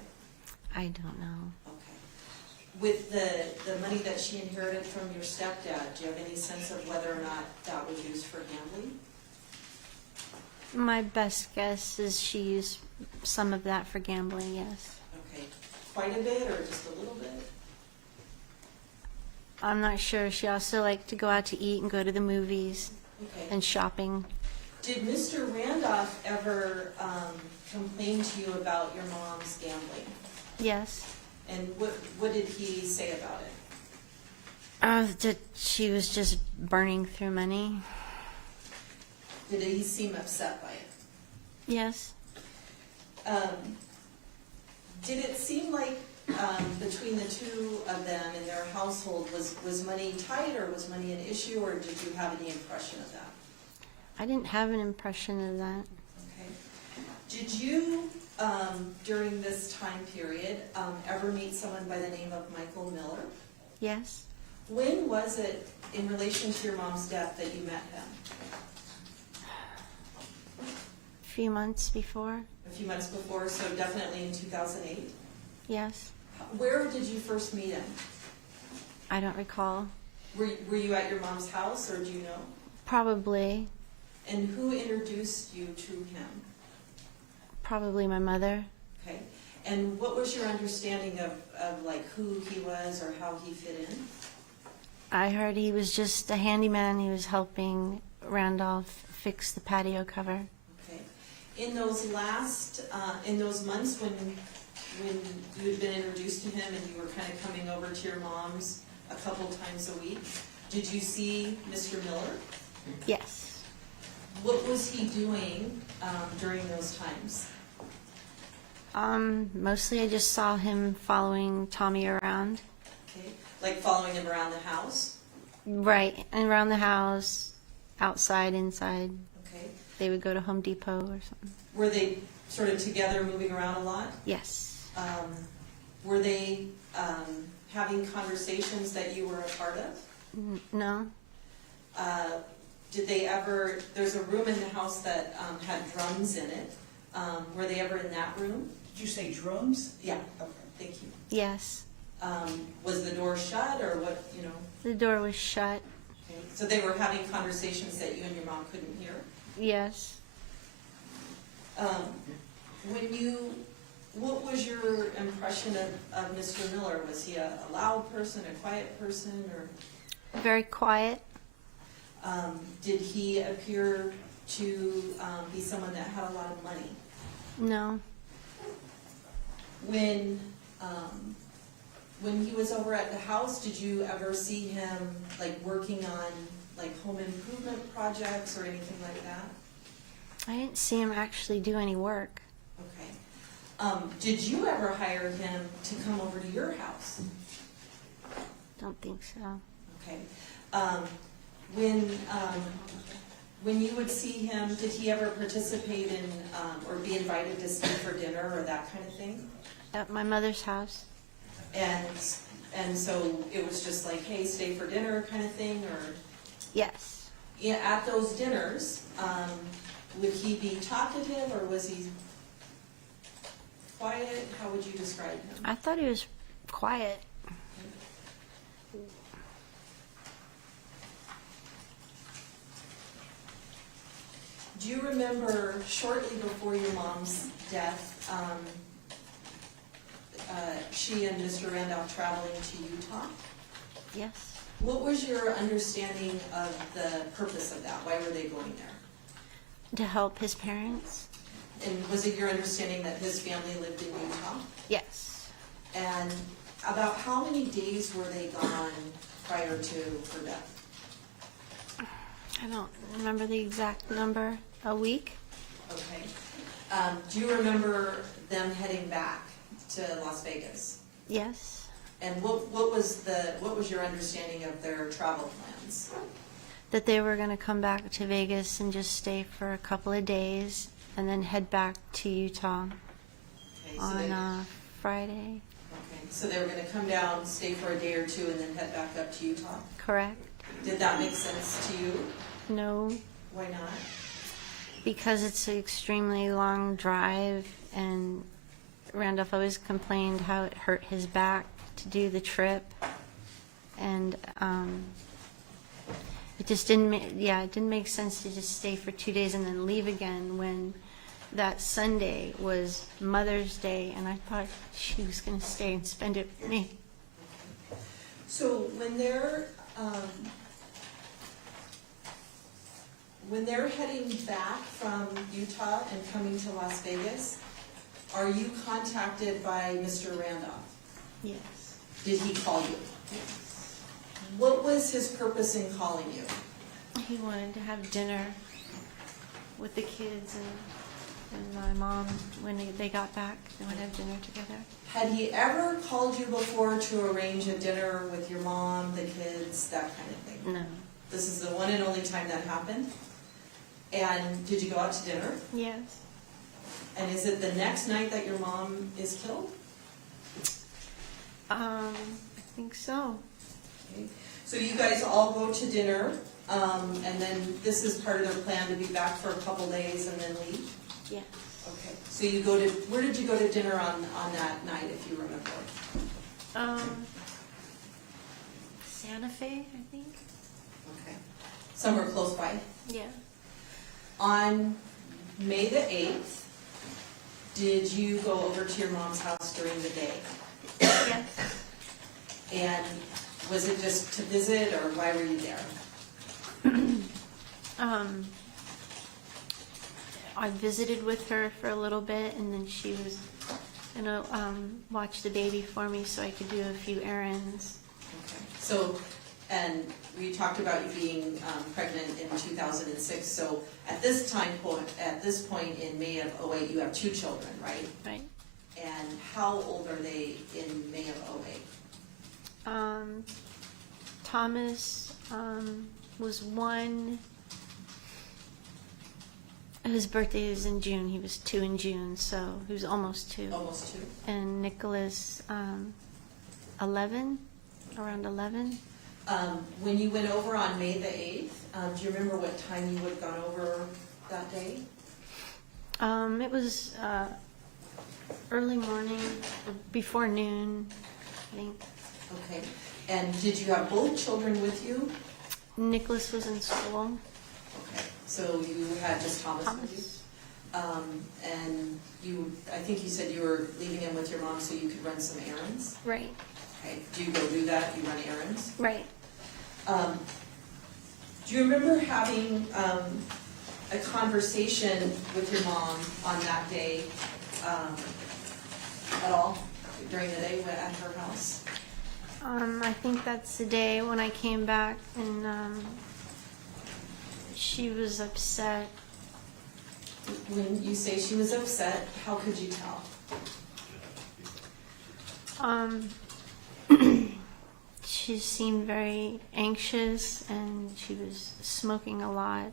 I don't know. Okay. With the money that she inherited from your stepdad, do you have any sense of whether or not that was used for gambling? My best guess is she used some of that for gambling, yes. Okay. Quite a bit or just a little bit? I'm not sure. She also liked to go out to eat and go to the movies Okay. and shopping. Did Mr. Randolph ever complain to you about your mom's gambling? Yes. And what did he say about it? That she was just burning through money. Did he seem upset by it? Yes. Did it seem like between the two of them in their household, was money tight or was money an issue, or did you have any impression of that? I didn't have an impression of that. Okay. Did you, during this time period, ever meet someone by the name of Michael Miller? Yes. When was it in relation to your mom's death that you met him? A few months before. A few months before, so definitely in 2008? Yes. Where did you first meet him? I don't recall. Were you at your mom's house, or do you know? Probably. And who introduced you to him? Probably my mother. Okay. And what was your understanding of like who he was or how he fit in? I heard he was just a handyman. He was helping Randolph fix the patio cover. Okay. In those months when you had been introduced to him and you were kind of coming over to your mom's a couple times a week, did you see Mr. Miller? Yes. What was he doing during those times? Mostly I just saw him following Tommy around. Okay. Like following him around the house? Right, and around the house, outside, inside. Okay. They would go to Home Depot or something. Were they sort of together, moving around a lot? Yes. Were they having conversations that you were a part of? No. Did they ever, there's a room in the house that had drums in it. Were they ever in that room? Did you say drums? Yeah, Okay. thank you. Yes. Was the door shut or what, you know? The door was shut. Okay. So they were having conversations that you and your mom couldn't hear? Yes. What was your impression of Mr. Miller? Was he a loud person, a quiet person, or Very quiet. did he appear to be someone that had a lot of money? No. When he was over at the house, did you ever see him like working on like home improvement projects or anything like that? I didn't see him actually do any work. Okay. Did you ever hire him to come over to your house? Don't think so. Okay. When you would see him, did he ever participate in or be invited to stay for dinner or that kind of thing? At my mother's house. And so it was just like, hey, stay for dinner kind of thing, or Yes. yeah, at those dinners, would he be talkative or was he quiet? How would you describe him? I thought he was quiet. Do you remember shortly before your mom's death, she and Mr. Randolph traveling to Utah? Yes. What was your understanding of the purpose of that? Why were they going there? To help his parents. And was it your understanding that his family lived in Utah? Yes. And about how many days were they gone prior to her death? I don't remember the exact number. A week? Okay. Do you remember them heading back to Las Vegas? Yes. And what was your understanding of their travel plans? That they were going to come back to Vegas and just stay for a couple of days and then head back to Utah Okay, so on Friday. okay, so they were going to come down, stay for a day or two, and then head back up to Utah. Correct? Did that make sense to you? No, Why not? because it's an extremely long drive, and Randolph always complained how it hurt his back to do the trip, and it just didn't it didn't make sense to just stay for 2 days and then leave again when that Sunday was Mother's Day, and I thought she was going to stay and spend it with me. So when they're heading back from Utah and coming to Las Vegas, are you contacted by Mr. Randolph? Yes. Did he call you? What was his purpose in calling you? He wanted to have dinner with the kids and my mom when they got back. They would have dinner together. Had he ever called you before to arrange a dinner with your mom, the kids, that kind of thing? No. This is the one and only time that happened? And did you go out to dinner? Yes. And is it the next night that your mom is killed? I think so. Okay. So you guys all go to dinner, and then this is part of their plan to be back for a couple days and then leave? Yes. Okay. So you go to, where did you go to dinner on that night, if you remember? Santa Fe, I think. Okay. Somewhere close by? Yeah. On May the 8th, did you go over to your mom's house during the day? Yes. And was it just to visit, or why were you there? I visited with her for a little bit, and then she was gonna watch the baby for me so I could do a few errands. Okay. So, and we talked about you being pregnant in 2006. So at this point in May of 08, you have 2 children, right? Right. And how old are they in May of 08? Thomas was 1, His birthday is in June. He was 2 in June, so he was almost 2. Almost 2. And Nicholas, 11, around 11. When you went over on May the 8th, do you remember what time you would have gone over that day? It was early morning, before noon, I think. Okay. And did you have both children with you? Nicholas was in school. Okay. So you had just Thomas with you? Thomas. And I think you said you were leaving him with your mom so you could run some errands? Right, Okay. Do you go do that? You run errands? right. Do you remember having a conversation with your mom on that day at all during the day at her house? I think that's the day when I came back and she was upset. When you say she was upset, how could you tell? She seemed very anxious and she was smoking a lot.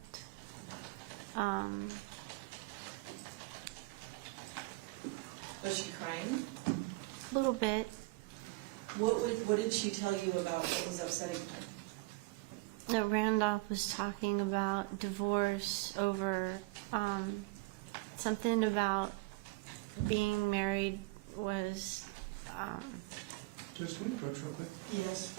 Was she crying? A little bit. What did she tell you about what was upsetting her? That Randolph was talking about divorce over something about being married was Just can we approach real quick? Yes.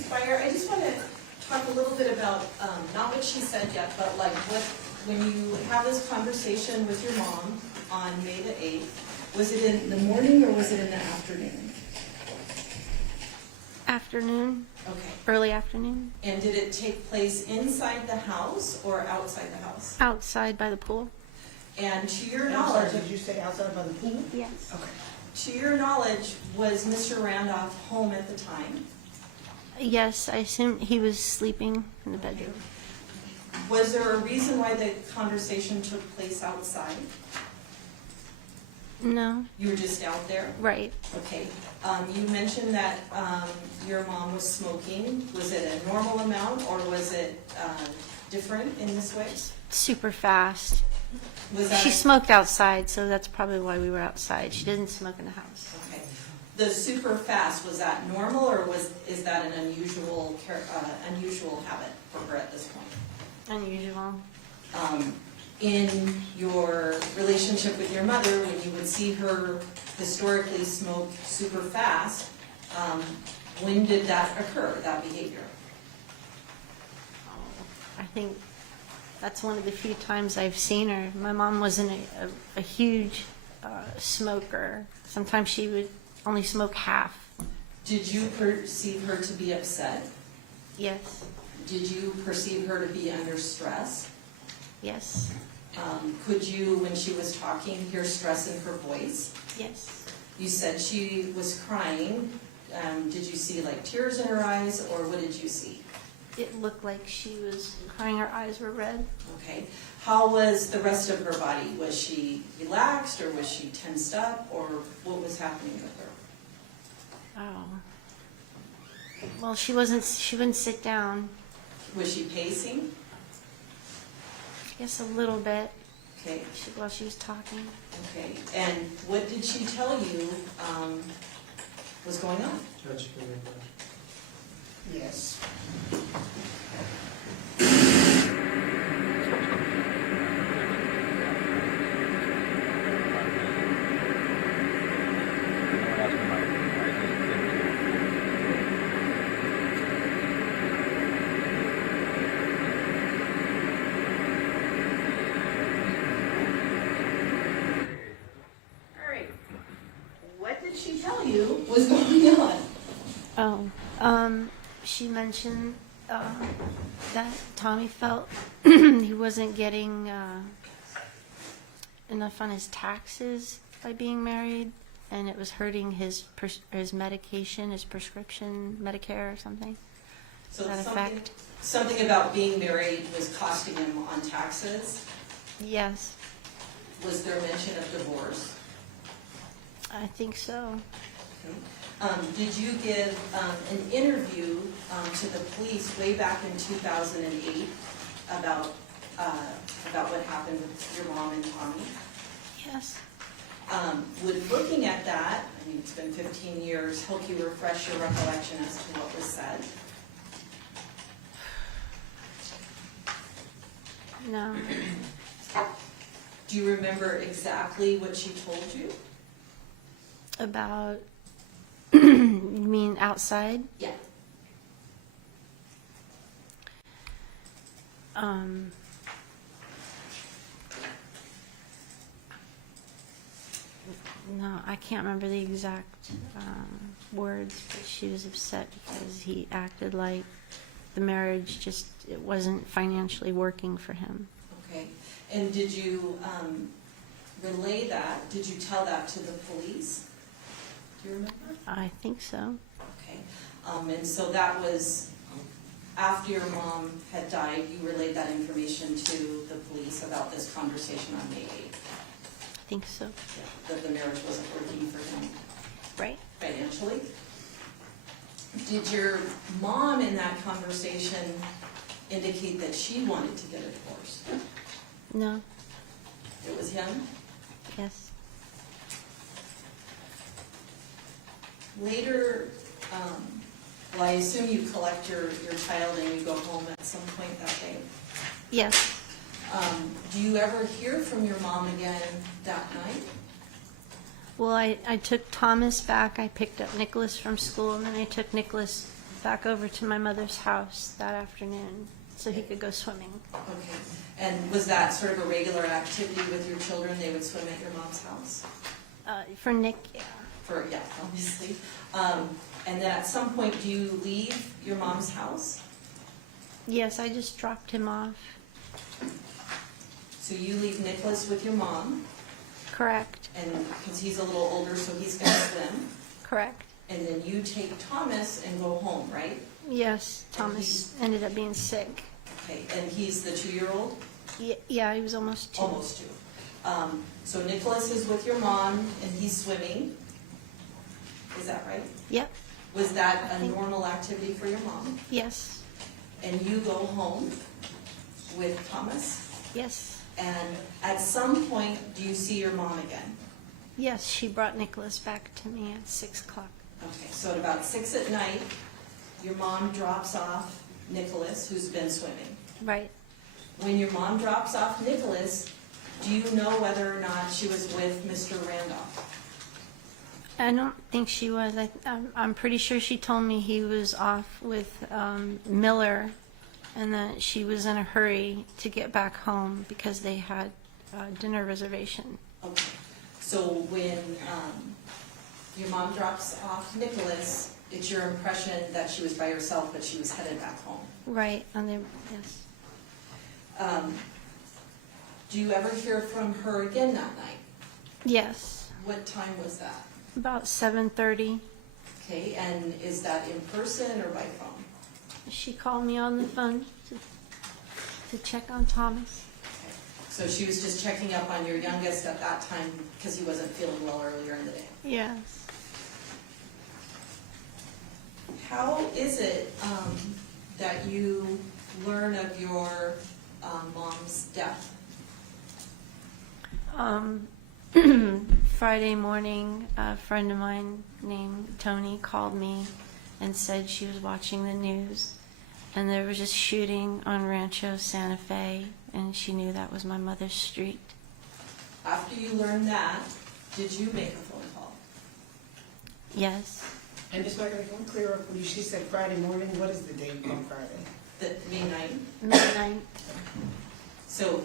Ms. Byer, I just want to talk a little bit about, not what she said yet, but like when you have this conversation with your mom on May the 8th, was it in the morning or was it in the afternoon? Afternoon, Okay. early afternoon, And did it take place inside the house or outside the house? outside by the pool. And to your I'm knowledge, sorry, did you say outside by the pool? Yes. Okay. to your knowledge, was Mr. Randolph home at the time? Yes, I assume he was sleeping in the bedroom. Was there a reason why the conversation took place outside? No, You were just out there? right. Okay. You mentioned that your mom was smoking. Was it a normal amount or was it different in this way? Super fast. Was that She smoked outside, so that's probably why we were outside. She didn't smoke in the house. okay? The super fast, was that normal or is that an unusual habit for her at this point? Unusual. In your relationship with your mother, when you would see her historically smoke super fast, when did that occur, that behavior? I think that's one of the few times I've seen her. My mom wasn't a huge smoker. Sometimes she would only smoke half. Did you perceive her to be upset? Yes, Did you perceive her to be under stress? yes, Could you, when she was talking, hear stress in her voice? yes. You said she was crying. Did you see like tears in her eyes, or what did you see? It looked like she was crying. Her eyes were red. Okay. How was the rest of her body? Was she relaxed, or was she tensed up, or what was happening with her? Oh. Well, she wouldn't sit down. Was she pacing? I guess a little bit Okay. while she was talking. Okay. And what did she tell you was going on? Judge, can I go? Yes. All right. What did she tell you was going on? Oh, she mentioned that Tommy felt he wasn't getting enough on his taxes by being married, and it was hurting his medication, his prescription, Medicare or something. So That effect? something about being married was costing him on taxes. Yes, Was there mention of divorce? I think so. Did you give an interview to the police way back in 2008 about what happened with your mom and Tommy? Yes. Would looking at that, I mean, it's been 15 years, help you refresh your recollection as to what was said? No. Do you remember exactly what she told you? About, you mean outside? Yeah. No, I can't remember the exact words, but she was upset because he acted like the marriage just, it wasn't financially working for him. Okay. And did you relay that? Did you tell that to the police? Do you remember? I think so. Okay. And so that was after your mom had died, you relayed that information to the police about this conversation on May 8th, I think so. that the marriage wasn't working for him Right? financially. Did your mom in that conversation indicate that she wanted to get a divorce? No. It was him? Yes. Later, well, I assume you collect your child and you go home at some point that day. Yes. Do you ever hear from your mom again that night? Well, I took Thomas back. I picked up Nicholas from school, and then I took Nicholas back over to my mother's house that afternoon so he could go swimming. Okay. And was that sort of a regular activity with your children? They would swim at your mom's house? For Nick, yeah. Yeah, obviously. And then at some point, do you leave your mom's house? Yes, I just dropped him off. So you leave Nicholas with your mom, Correct. and because he's a little older, so he's going to swim. Correct. And then you take Thomas and go home, right? Yes, Thomas ended up being sick. Okay, and he's the 2-year-old? Yeah, he was almost 2. Almost 2. So Nicholas is with your mom, and he's swimming. Is that right? Yep. Was that a normal activity for your mom? Yes. And you go home with Thomas? Yes. And at some point, do you see your mom again? Yes, she brought Nicholas back to me at 6 o'clock. Okay, so at about 6 at night, your mom drops off Nicholas, who's been swimming. Right. When your mom drops off Nicholas, do you know whether or not she was with Mr. Randolph? I don't think she was. I'm pretty sure she told me he was off with Miller and that she was in a hurry to get back home because they had a dinner reservation. Okay, so when your mom drops off Nicholas, it's your impression that she was by herself, but she was headed back home. Right. And they, yes. Do you ever hear from her again that night? Yes. What time was that? About 7:30. Okay, and is that in person or by phone? She called me on the phone to check on Thomas. Okay. So she was just checking up on your youngest at that time because he wasn't feeling well earlier in the day. Yes. How is it that you learn of your mom's death? Friday morning, a friend of mine named Tony called me and said she was watching the news and there was just shooting on Rancho Santa Fe and she knew that was my mother's street. After you learned that, did you make a phone call? Yes. And just like I can clear up when she said Friday morning, what is the date on Friday? The May 9th? Midnight. So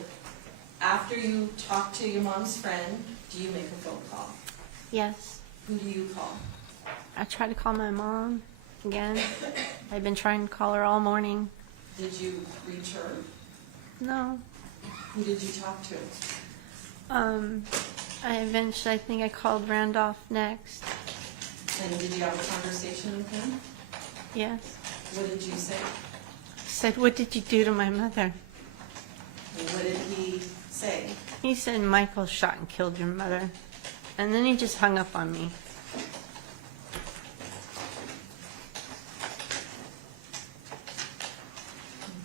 after you talk to your mom's friend, do you make a phone call? Yes. Who do you call? I tried to call my mom again. I've been trying to call her all morning. Did you reach her? No. Who did you talk to? I think I called Randolph next. And did you have a conversation with him? Yes. What did you say? He said, "What did you do to my mother?" And what did he say? He said, "Michael shot and killed your mother." And then he just hung up on me.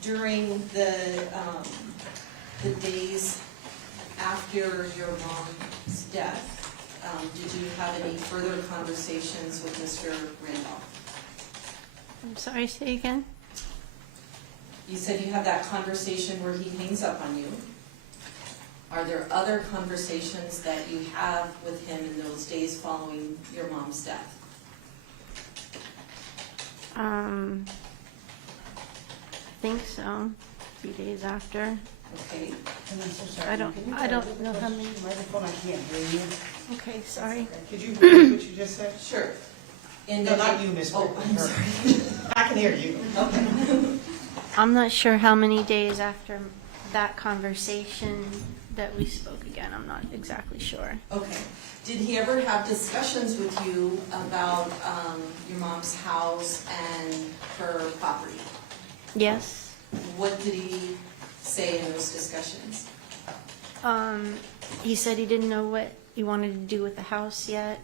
During the days after your mom's death, did you have any further conversations with Mr. Randolph? I'm sorry, say again? You said you had that conversation where he hangs up on you. Are there other conversations that you have with him in those days following your mom's death? I think so. A few days after. Okay. And I'm so sorry. I don't Can you know tell how me many. the microphone, I can't hear you. Okay, sorry. Could you repeat what you just said? Sure. In No, the- not you, Miss. Oh, I'm Her. sorry. I can hear you. Okay. I'm not sure how many days after that conversation that we spoke again. I'm not exactly sure. Okay. Did he ever have discussions with you about your mom's house and her property? Yes. What did he say in those discussions? He said he didn't know what he wanted to do with the house yet.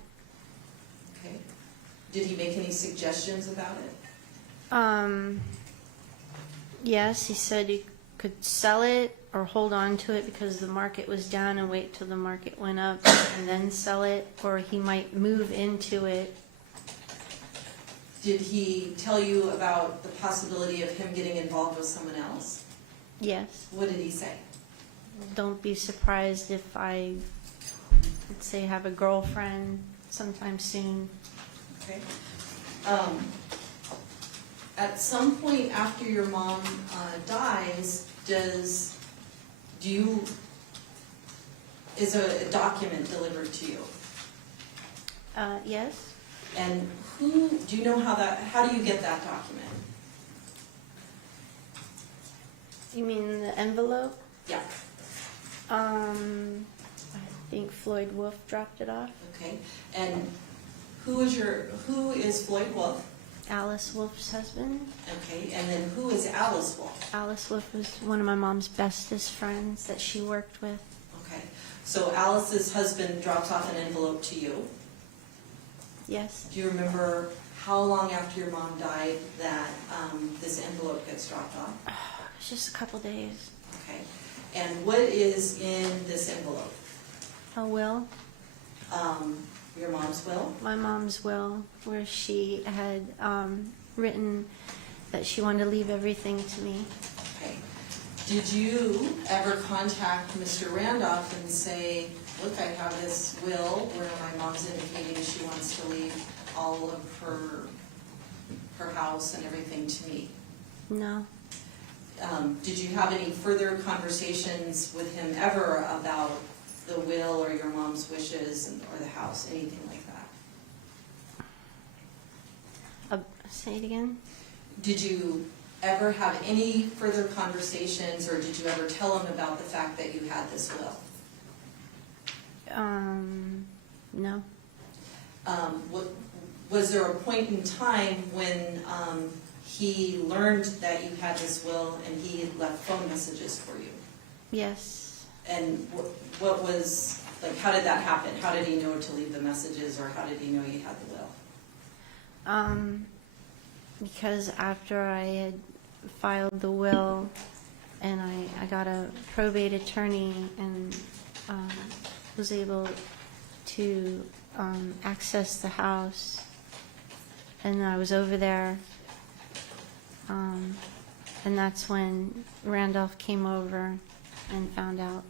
Okay. Did he make any suggestions about it? Yes, he said he could sell it or hold on to it because the market was down and wait till the market went up and then sell it, or he might move into it. Did he tell you about the possibility of him getting involved with someone else? Yes. What did he say? Don't be surprised if I, let's say, have a girlfriend sometime soon. Okay. at some point after your mom dies, is a document delivered to you? Yes. And do you know how do you get that document? You mean the envelope? Yeah, I think Floyd Wolf dropped it off. okay. And who is Floyd Wolf? Alice Wolf's husband. Okay, and then who is Alice Wolf? Alice Wolf was one of my mom's bestest friends that she worked with. Okay, so Alice's husband drops off an envelope to you. Yes. Do you remember how long after your mom died that this envelope gets dropped off? It's just a couple days. Okay, and what is in this envelope? A will. Your mom's will? My mom's will, where she had written that she wanted to leave everything to me. Okay. Did you ever contact Mr. Randolph and say, look, I have this will where my mom's indicating she wants to leave all of her house and everything to me? No. Did you have any further conversations with him ever about the will or your mom's wishes or the house, anything like that? Say it again. Did you ever have any further conversations, or did you ever tell him about the fact that you had this will? No. Was there a point in time when he learned that you had this will and he had left phone messages for you? Yes. And what was, like, how did that happen? How did he know to leave the messages, or how did he know you had the will? Because after I had filed the will and I got a probate attorney and was able to access the house, and I was over there, and that's when Randolph came over and found out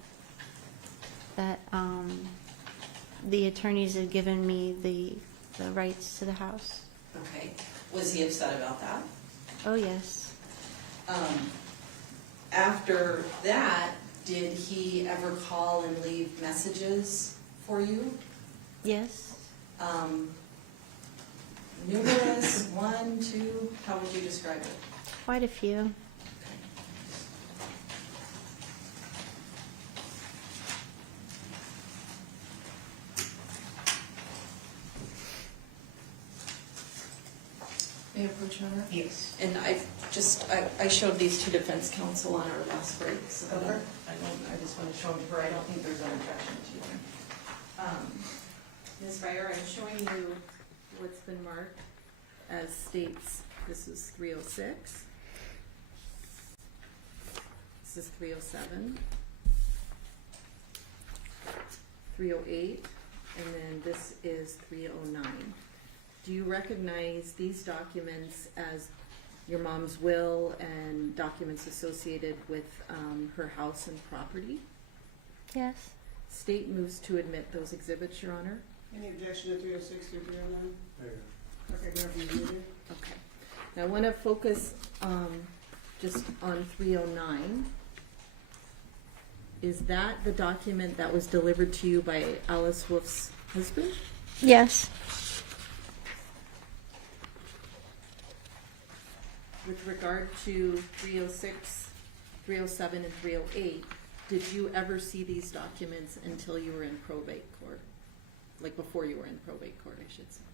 that the attorneys had given me the rights to the house. Okay. Was he upset about that? Oh, yes. After that, did he ever call and leave messages for you? Yes. Numerous? 1, 2? How would you describe it? Quite a few. May I approach, Your Honor? Yes. And I showed these to defense counsel on our last break, so I just want to show them to her. I don't think there's an objection to them. Ms. Byer, I'm showing you what's been marked as states. This is 306. This is 307. 308. And then this is 309. Do you recognize these documents as your mom's will and documents associated with her house and property? Yes. State moves to admit those exhibits, Your Honor. Any objection to 306 through 309? Okay, wherever you need it. Okay. Now I want to focus just on 309. Is that the document that was delivered to you by Alice Wolf's husband? Yes. With regard to 306, 307, and 308, did you ever see these documents until you were in probate court? Like before you were in probate court, I should say.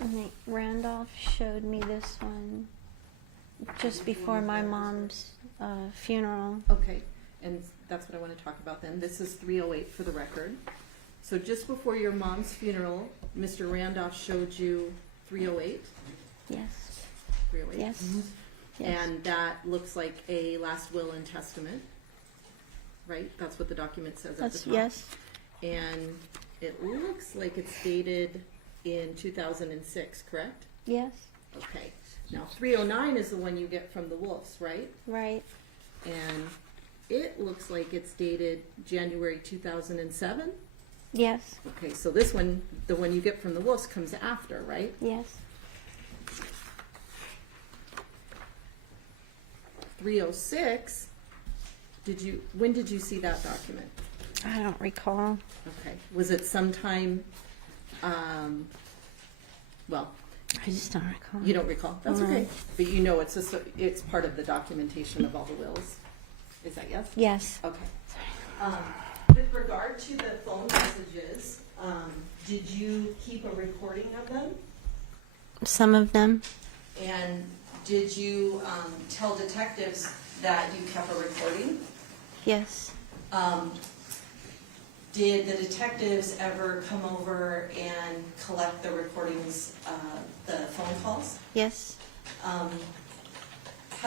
I think Randolph showed me this one just before my mom's funeral. Okay, and that's what I want to talk about then. This is 308 for the record. So just before your mom's funeral, Mr. Randolph showed you 308? Yes. 308? Yes. Yes. And that looks like a last will and testament, right? That's what the document says at the top. Yes. And it looks like it's dated in 2006, correct? Yes. Okay. Now 309 is the one you get from the Wolves, right? Right. And it looks like it's dated January 2007. Yes. Okay, so this one, the one you get from the Wolves comes after, right? Yes. 306, when did you see that document? I don't recall. Okay, was it sometime, well, I just don't recall. you don't recall, that's No. okay. But you know it's part of the documentation of all the wills. Is that yes? Yes. Okay. With regard to the phone messages, did you keep a recording of them? Some of them. And did you tell detectives that you kept a recording? Yes. Did the detectives ever come over and collect the recordings, the phone calls? Yes. How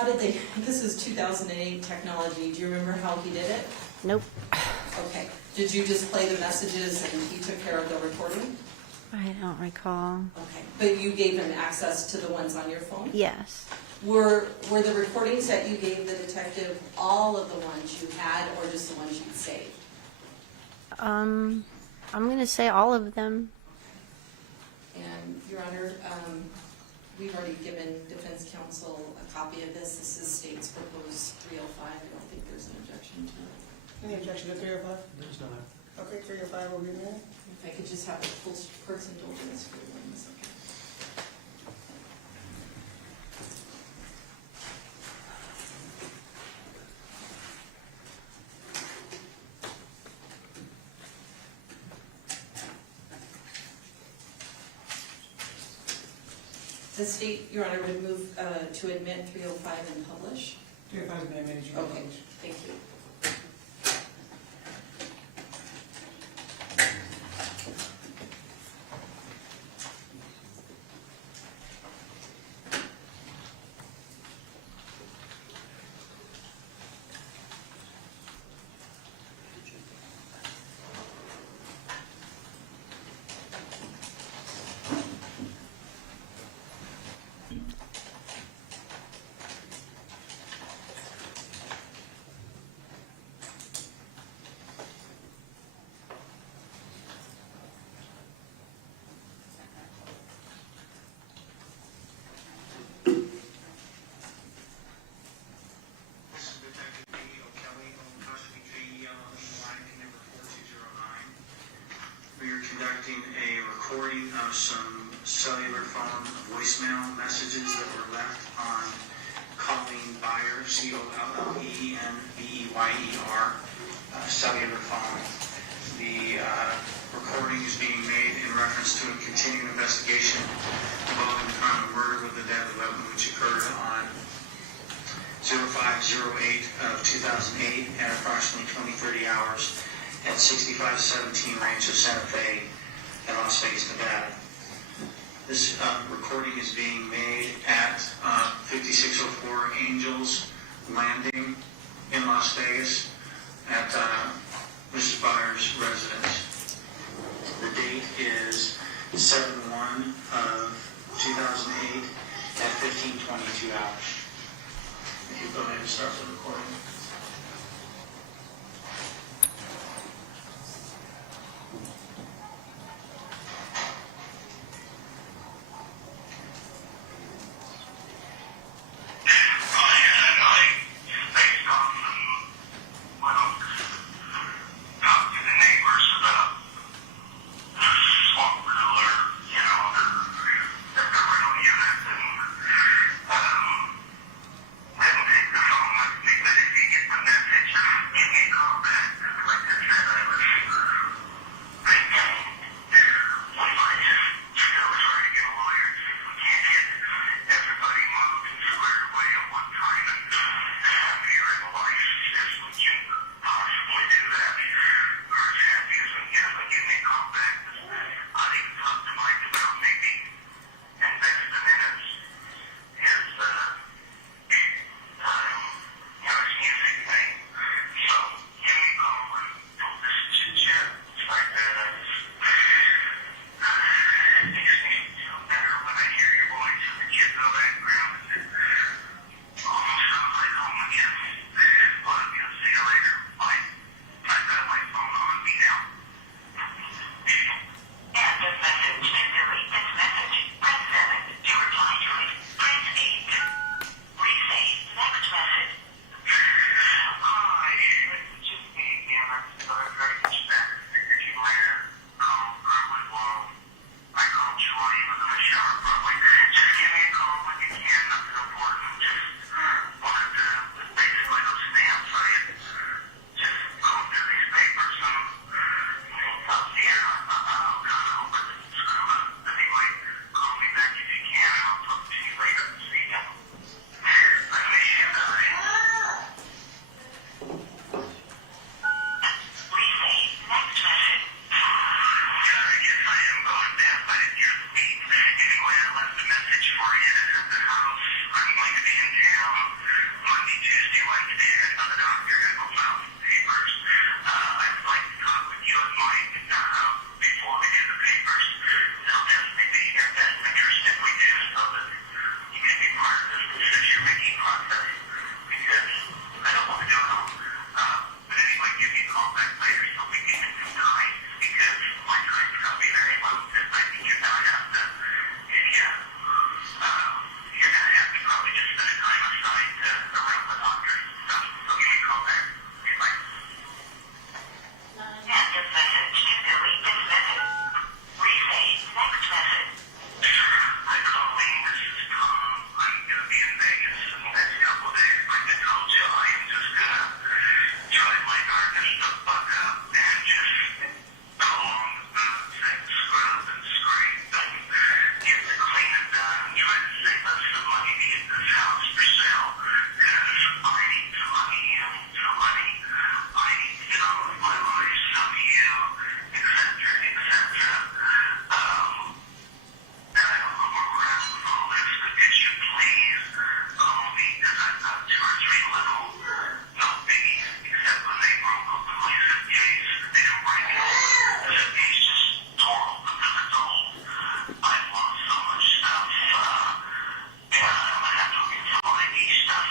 did they, this is 2008 technology, do you remember how he did it? Nope. Okay, did you just play the messages and he took care of the recording? I don't recall. Okay, but you gave him access to the ones on your phone? Yes. Were the recordings that you gave the detective all of the ones you had or just the ones you'd saved? I'm going to say all of them. And, Your Honor, we've already given defense counsel a copy of this. This is state's proposed 305. I don't think there's an objection to it. Any objection to 305? There's not. Okay, 305 will be made. If I could just have a full court's indulgence for 1 second. The state, Your Honor, would move to admit 305 and publish. 305 is being made. You can Okay, publish. thank you. Conducting a recording of some cellular phone voicemail messages that were left on Colleen Byer, Collenbeyer, cellular phone. The recording is being made in reference to a continuing investigation involving the crime of murder with a deadly weapon, which occurred on 05/08 of 2008 at approximately 20:30 hours at 6517 range of Santa Fe in Las Vegas, Nevada. This recording is being made at 5604 Angels Landing in Las Vegas at Mrs. Byer's residence. The date is 7/1 of 2008 at 15:22 hours. If you go ahead and start the recording. Didn't take the phone with me, but if he some money to get this house for sale because I need some money, you need some money. I need to get on with my life, so do you, etc., etc. And I don't know where we're at with all this, but could you please call me because I've got 2 or 3 little, no biggies, except when they broke open my suitcase. They didn't break it open. The suitcase just tore open because it's old. I've lost so much stuff, and I'm gonna have to look into some ID stuff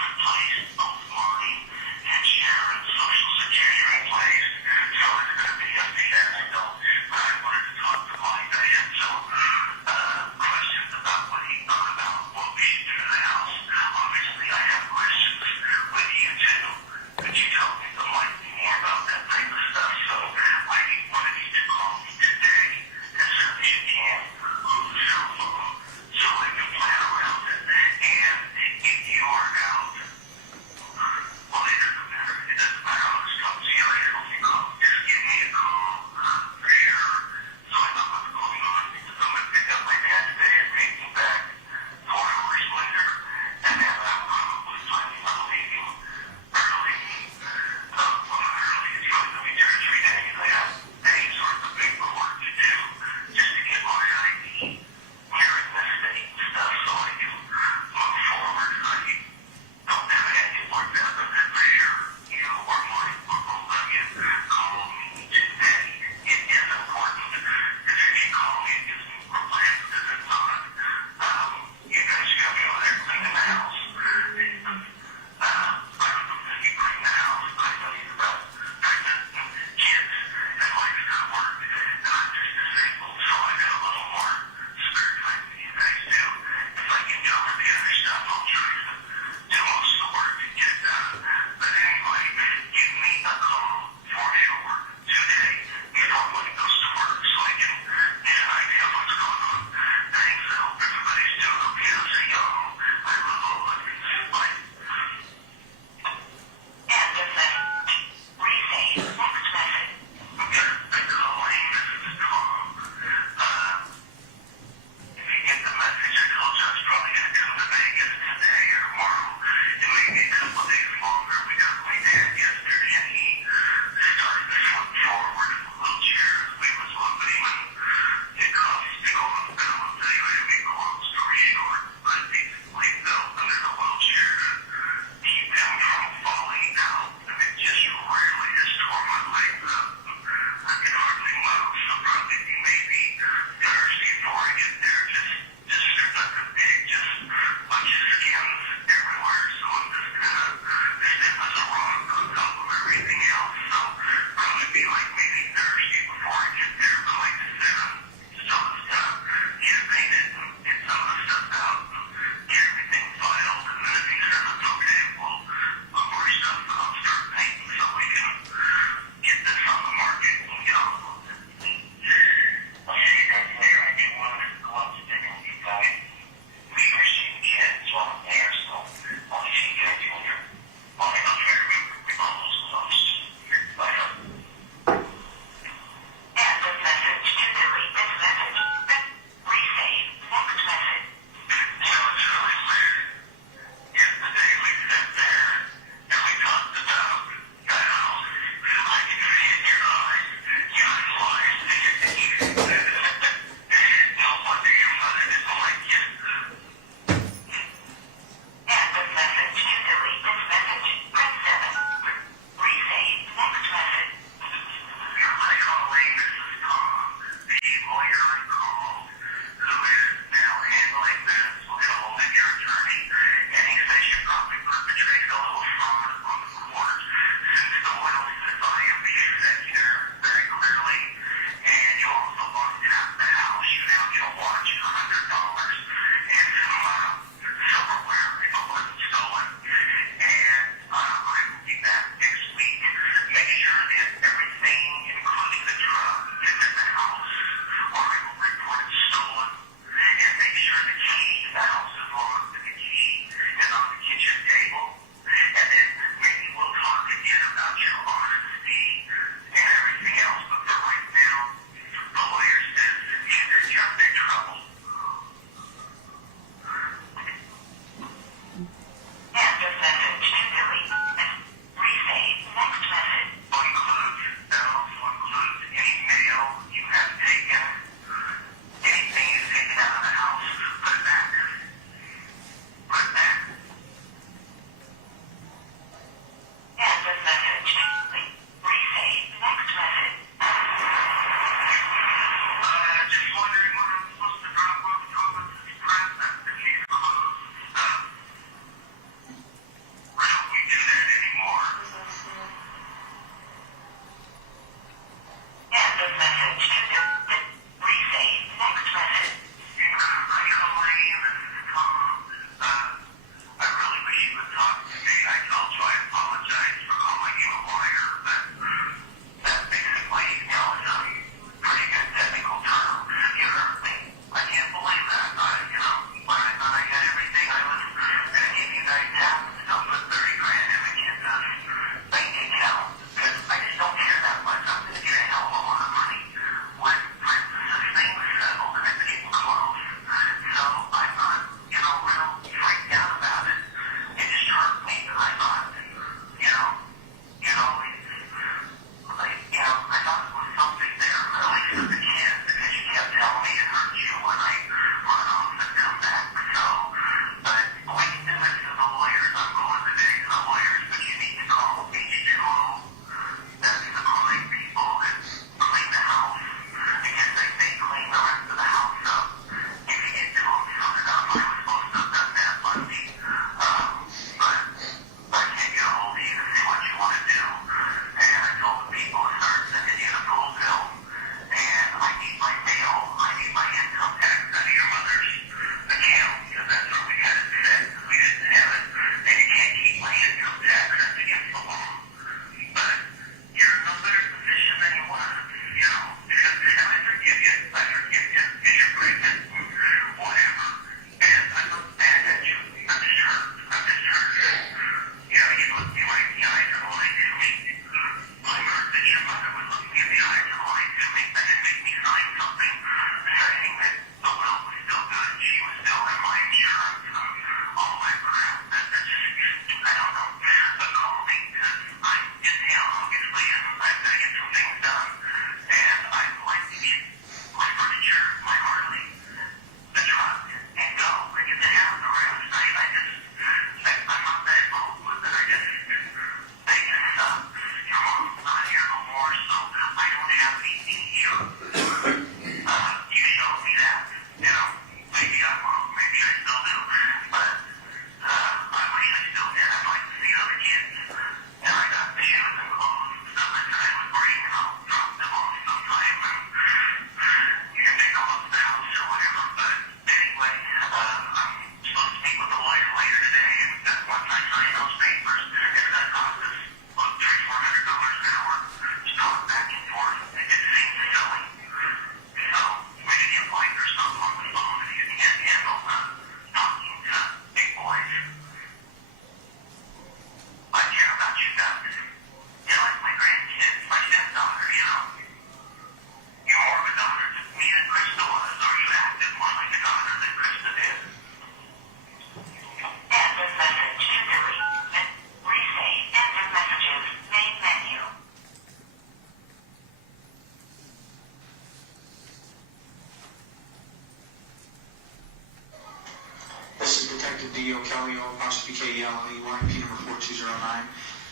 D.O. Kelly, apostrophe K-E-L-L-E-Y, P number 4209,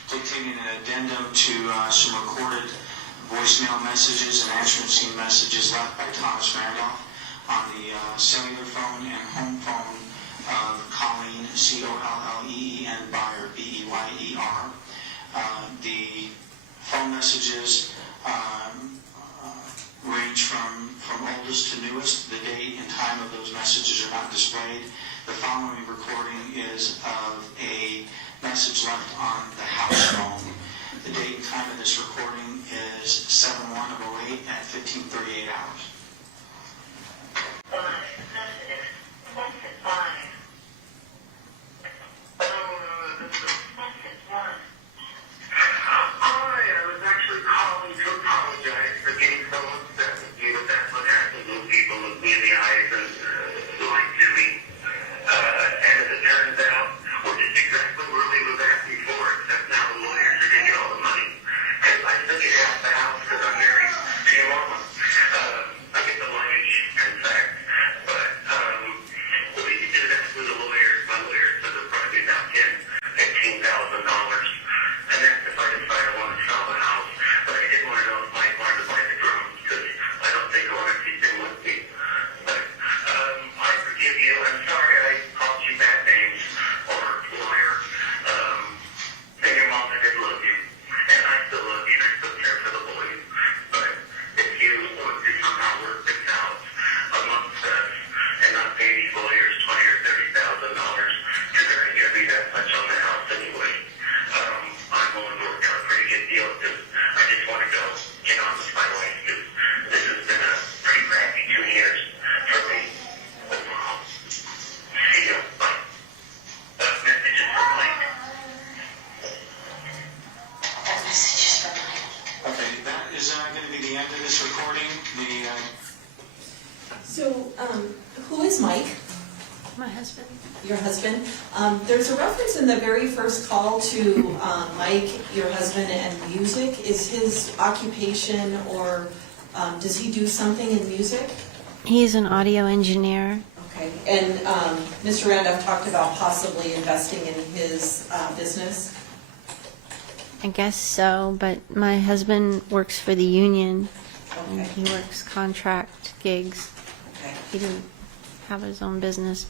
dictating an addendum to some recorded voicemail messages and answering machine messages left by Thomas Randolph on the cellular phone and home phone of Colleen, C-O-L-L-E-E-N, Byer, B-E-Y-E-R. The phone messages range from oldest to newest. The date and time of those messages are not displayed. The following recording is of a message left on the house phone. The date and time of this recording is 7/1/08 at 15:38 hours. I was actually calling to apologize for getting so upset with you, but that's what happens when people look me in the eyes and lie to me. And as it turns out, we're just exactly where we was at before, except now the lawyers are going to get all the money. Because I still get half the house because I'm married to your mama. I get the money, in fact. But we can do that with the lawyers. My lawyer says it'll probably be about $15,000. And that's if I decide I want to sell the house. But I did want to know if Mike wanted to buy the drums, because I don't think I want to keep them with me. But I forgive you. I'm sorry I called you bad names or lawyer. And your mom, I did love you. And I still love you. I still care for the boys. But if you want to somehow work this out amongst us and not pay these lawyers $20,000 or $30,000, you're going to give me that much on the house anyway. I'm willing to work out a pretty good deal because I just want to go get on with my life because this has been a pretty crappy 2 years for me overall. See you. Bye. Messages from Mike. Messages from Mike. Okay, that is going to be the end of this recording. So, who is Mike? My husband. Your husband. There's a reference in the very first call to Mike, your husband, and music. Is his occupation or does he do something in music? He's an audio engineer. Okay. And Mr. Randolph talked about possibly investing in his business. I guess so, but my husband works for the union, and Okay. he works contract gigs. Okay. He didn't have his own business.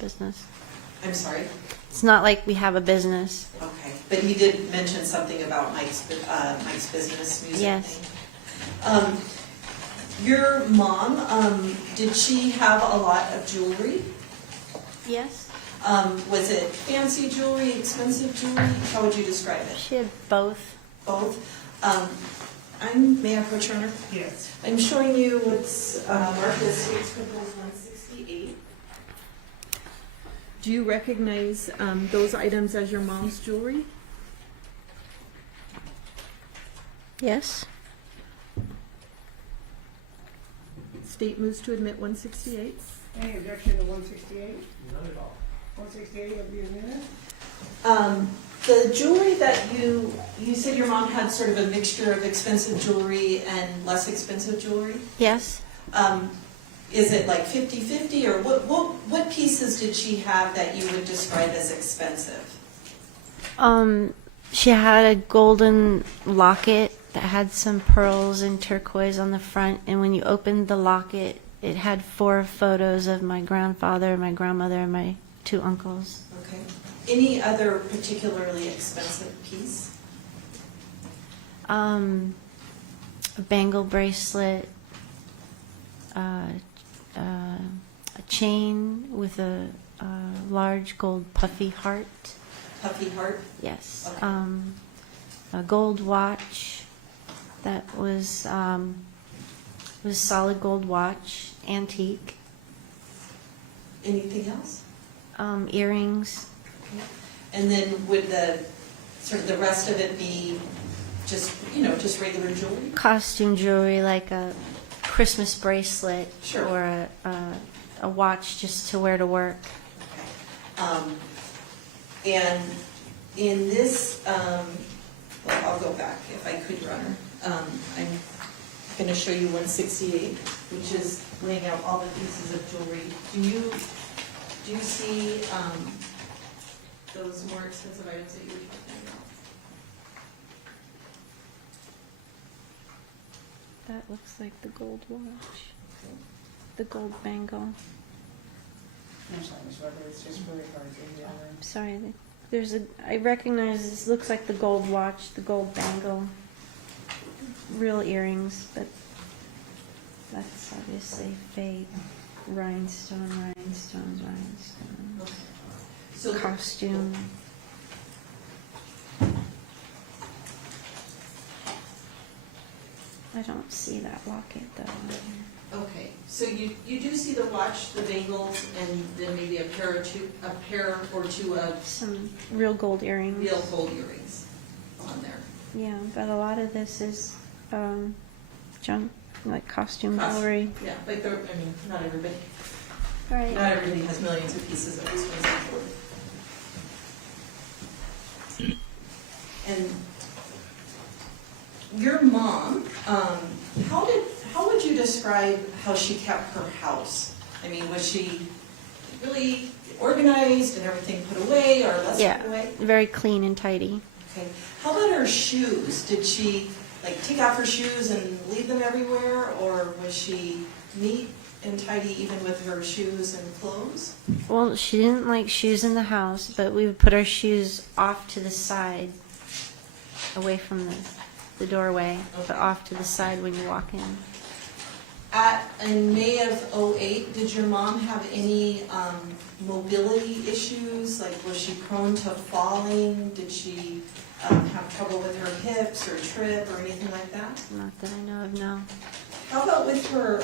I'm sorry. It's not like we have a business. Okay. But he did mention something about Mike's business music Yes. thing. Your mom, did she have a lot of jewelry? Yes. Was it fancy jewelry, expensive jewelry? How would you describe it? She had both. Both. May I approach her? Yes. I'm showing you what's marked as States Controls 168. Do you recognize those items as your mom's jewelry? Yes. State moves to admit 168. Any objection to 168? None at all. 168 will be a minute. The jewelry that you said your mom had sort of a mixture of expensive jewelry and less expensive jewelry. Yes. Is it like 50-50 or what pieces did she have that you would describe as expensive? She had a golden locket that had some pearls and turquoise on the front, and when you opened the locket, it had 4 photos of my grandfather, my grandmother, and my 2 uncles. Okay. Any other particularly expensive piece? A bangle bracelet, a chain with a large gold puffy heart. Puffy heart? Yes. Okay. A gold watch that was solid gold watch, antique. Anything else? Earrings. Okay. And then would the rest of it be just regular jewelry? Costume jewelry, like a Christmas bracelet. Sure. Or a watch just to wear to work. And in this, well, I'll go back if I could, Your Honor. I'm going to show you 168, which is laying out all the pieces of jewelry. Do you see those more expensive items that you were talking about. That looks like the gold watch. The gold bangle. I'm sorry, Ms. Weber, it's just really hard to hear. Sorry, I recognize this looks like the gold watch, the gold bangle. Real earrings, but that's obviously fake. Rhinestone, rhinestone. Okay. So Costume. I don't see that locket though. okay, so you do see the watch, the bangles, and then maybe a pair or two of Some real gold earrings. real gold earrings on there. Yeah, but a lot of this is junk, like costume Cost- jewelry. Yeah, like I mean, not everybody. Right. Not everybody has millions of pieces of expensive jewelry. And your mom, how would you describe how she kept her house? I mean, was she really organized and everything put away or less Yeah, put away? very clean and tidy. Okay. How about her shoes? Did she like take off her shoes and leave them everywhere, or was she neat and tidy even with her shoes and clothes? Well, she didn't like shoes in the house, but we would put our shoes off to the side, away from the doorway, but off to the side when you walk in. In May of '08, did your mom have any mobility issues? Like, was she prone to falling? Did she have trouble with her hips or trip or anything like that? Not that I know of, no. How about with her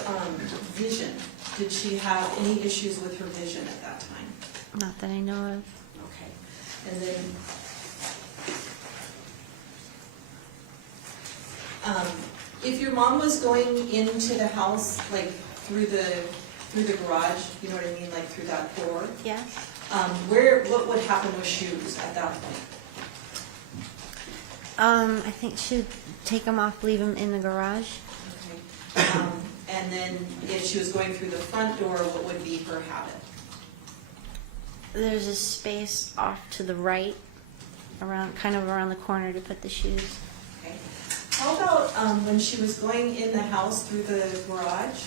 vision? Did she have any issues with her vision at that time? Not that I know of. Okay. And then, if your mom was going into the house, like through the garage, you know what I mean, like through that door, Yes. what would happen with shoes at that point? I think she'd take them off, leave them in the garage. Okay. And then if she was going through the front door, what would be her habit? There's a space off to the right, kind of around the corner to put the shoes. Okay. How about when she was going in the house through the garage?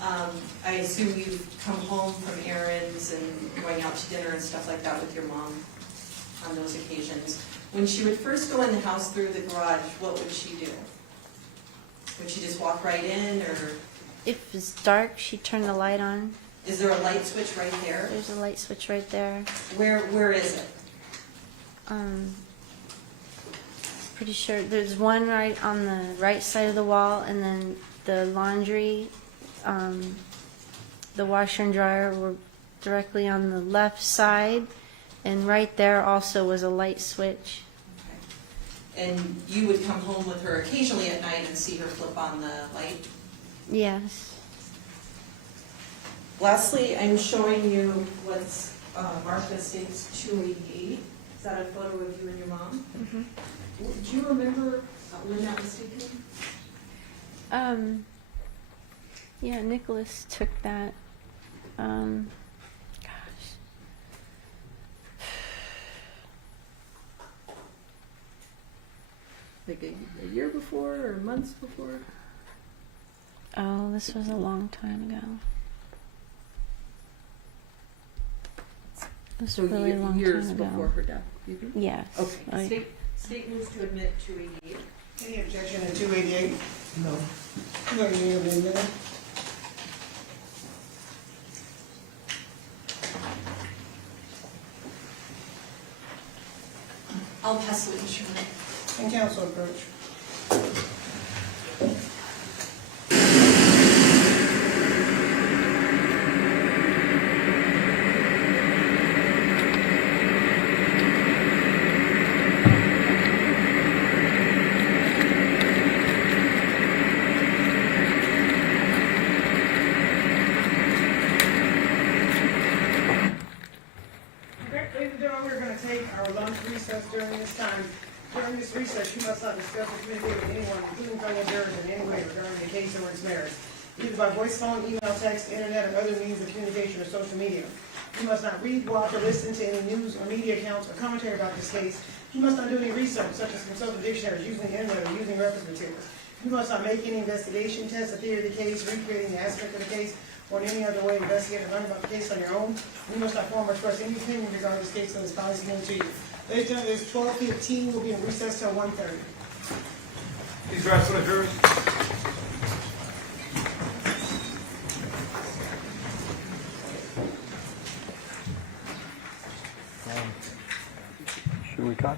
I assume you've come home from errands and going out to dinner and stuff like that with your mom on those occasions. When she would first go in the house through the garage, what would she do? Would she just walk right in, or If it's dark, she'd turn the light on. is there a light switch right there? There's a light switch right there. Where is it? Pretty sure there's one right on the right side of the wall, and then the laundry, the washer and dryer were directly on the left side, and right there also was a light switch. Okay. And you would come home with her occasionally at night and see her flip on the light? Yes. Lastly, I'm showing you what's Martha states 288. Is that a photo of you and your mom? Mm-hmm. Do you remember when that was taken? Yeah, Nicholas took that. Like a year before or months before? Oh, this was a long time ago. It was So a really long years time ago. before her death, you think? Yes. Okay. State moves to admit 288. Any objection to 288? No. No, you need to admit it. I'll pass the witness your mic. And counsel approach. Okay, ladies and gentlemen, we're going to take our lunch recess during this time. During this recess, you must not discuss or communicate with anyone, including fellow jurors, in any way regarding the case or its merits, either by voice, phone, email, text, internet, or other means of communication or social media. You must not read, watch, or listen to any news or media accounts or commentary about this case. You must not do any research, such as consulting dictionaries, using the internet, or using reference materials. You must not make any investigation, test, the theory of the case, recreating the aspect of the case, or in any other way investigate and learn about the case on your own. You must not form or express any opinion regarding this case unless finally submitted to you. Ladies and gentlemen, it's 12:15. We'll be in recess till 1:30. Please rise for the jury. Should we cut?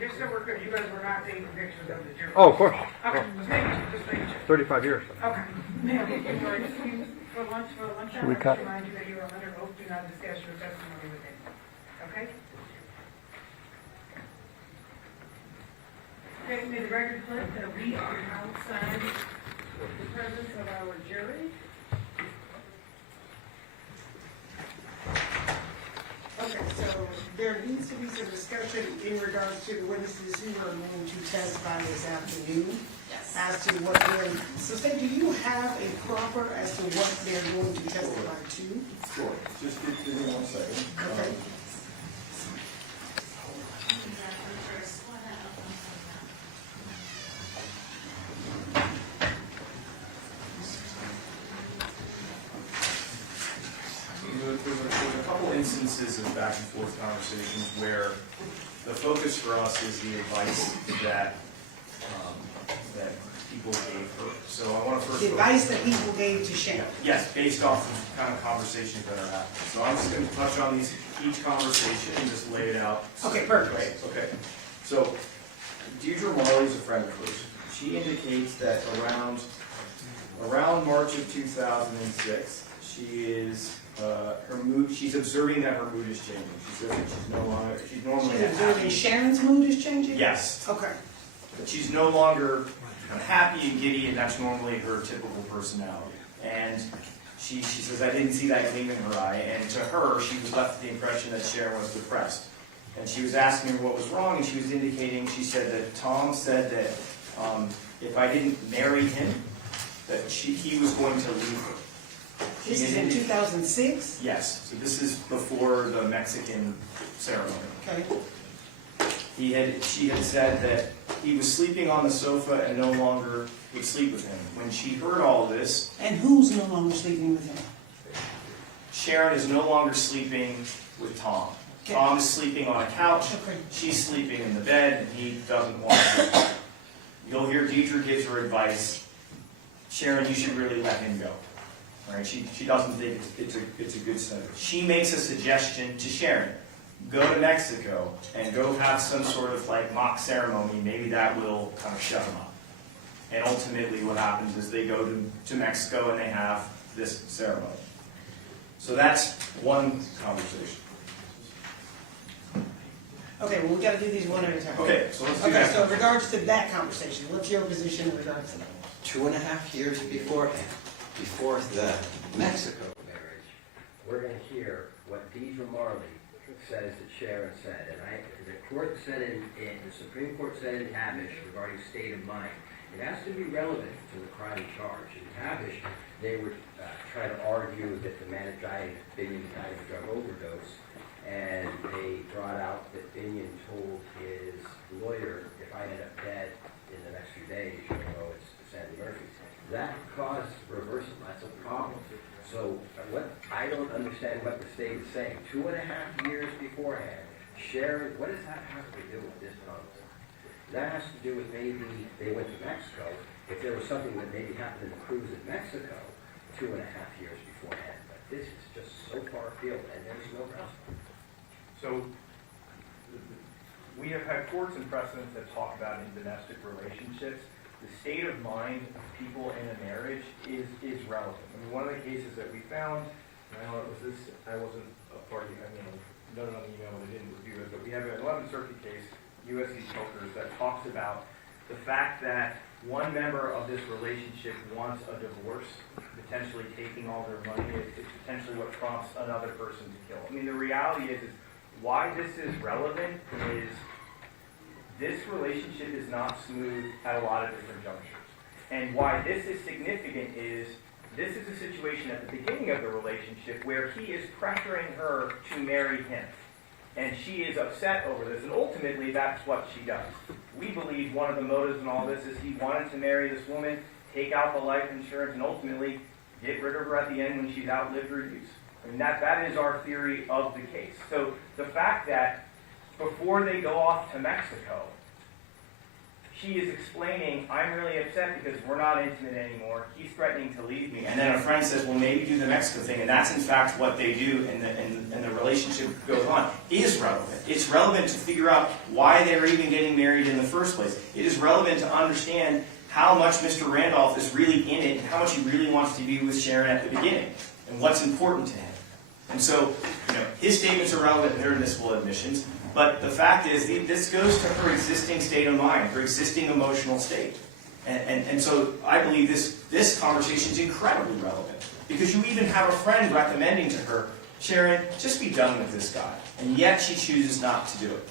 Just so we're good, you guys were not taking pictures of the jury. Oh, of course. Okay, just making sure. 35 years. Okay. Now, for lunch Should we cut? remind you that you are under oath, do not discuss your testimony with anyone. Okay? Okay, may the record reflect that we are outside the presence of our jury. Okay, so there needs to be some discussion in regards to the witnesses who are going to testify this afternoon. Yes. As to what they're, so say, do you have a proper as to what they're going to testify to? Sure, just give me 1 second. Okay. There's a couple instances of back and forth conversations where the focus for us is the advice that that people gave her. So I want to first. The advice that people gave to Sharon. Yes, based off of kind of conversations that are happening. So I'm just going to touch on each conversation and just lay it out. Okay, perfect. Right, okay. So Deidre Marley is a friend of hers. She indicates that around March of 2006, she is she's observing that her mood is changing. She says that she's normally She's observing happy. Sharon's mood is changing? Yes. Okay. But she's no longer happy and giddy, and that's normally her typical personality. And she says, I didn't see that gleam in her eye, and to her, she was left with the impression that Sharon was depressed. And she was asking her what was wrong, and she was indicating, she said that Tom said that if I didn't marry him, that he was going to leave her. This is in 2006? Yes, so this is before the Mexican ceremony. Okay. She had said that he was sleeping on the sofa and no longer would sleep with him. When she heard all of this, And who's no longer sleeping with him? Sharon is no longer sleeping with Tom. Okay. Tom is sleeping on a couch, Okay. she's sleeping in the bed, and he doesn't want to. You'll hear Deidre gives her advice, Sharon, you should really let him go. Right? She doesn't think it's a good study. She makes a suggestion to Sharon. Go to Mexico and go have some sort of like mock ceremony. Maybe that will kind of shut them up. And ultimately what happens is they go to Mexico and they have this ceremony. So that's one conversation. Okay, well, we gotta do these one at a time. Okay, so let's do Okay, that. so in regards to that conversation, what's your position in regards to that? 2.5 years beforehand, before the Mexico marriage, we're going to hear what Deidre Marley says that Sharon said. And the court said the Supreme Court said in Tavish regarding state of mind, it has to be relevant to the crime charge. In Tavish, they were trying to argue that the man had died, Binion died of a drug overdose, and they brought out that Binion told his lawyer, if I end up dead in the next few days, you're going to know it's Sandy Murphy. That caused reversal. That's a problem. So I don't understand what the state is saying. 2.5 years beforehand, Sharon, what does that have to do with this concept? That has to do with maybe they went to Mexico. If there was something that maybe happened in the cruise in Mexico 2.5 years beforehand. But this is just so far afield, and there's no precedent. So we have had courts and precedents that talk about in domestic relationships, the state of mind of people in a marriage is relevant. I mean, one of the cases that we found I know it was this, I wasn't a party, I mean, noted on the email when I didn't review it, but we have an 11th Circuit case, USC Chokers, that talks about the fact that one member of this relationship wants a divorce, potentially taking all their money. It's potentially what prompts another person to kill. I mean, the reality is why this is relevant is this relationship is not smooth at a lot of different junctures. And why this is significant is this is a situation at the beginning of the relationship where he is pressuring her to marry him. And she is upset over this, and ultimately that's what she does. We believe one of the motives in all this is he wanted to marry this woman, take out the life insurance, and ultimately get rid of her at the end when she's outlived her use. I mean, that is our theory of the case. So the fact that before they go off to Mexico, she is explaining, I'm really upset because we're not intimate anymore. He's threatening to leave me. And then a friend says, well, maybe do the Mexico thing. And that's in fact what they do, and the relationship goes on. It is relevant. It's relevant to figure out why they're even getting married in the first place. It is relevant to understand how much Mr. Randolph is really in it and how much he really wants to be with Sharon at the beginning and what's important to him. And so, his statements are relevant and they're admissible admissions. But the fact is, this goes to her existing state of mind, her existing emotional state. And so I believe this conversation is incredibly relevant. Because you even have a friend recommending to her, Sharon, just be done with this guy. And yet she chooses not to do it.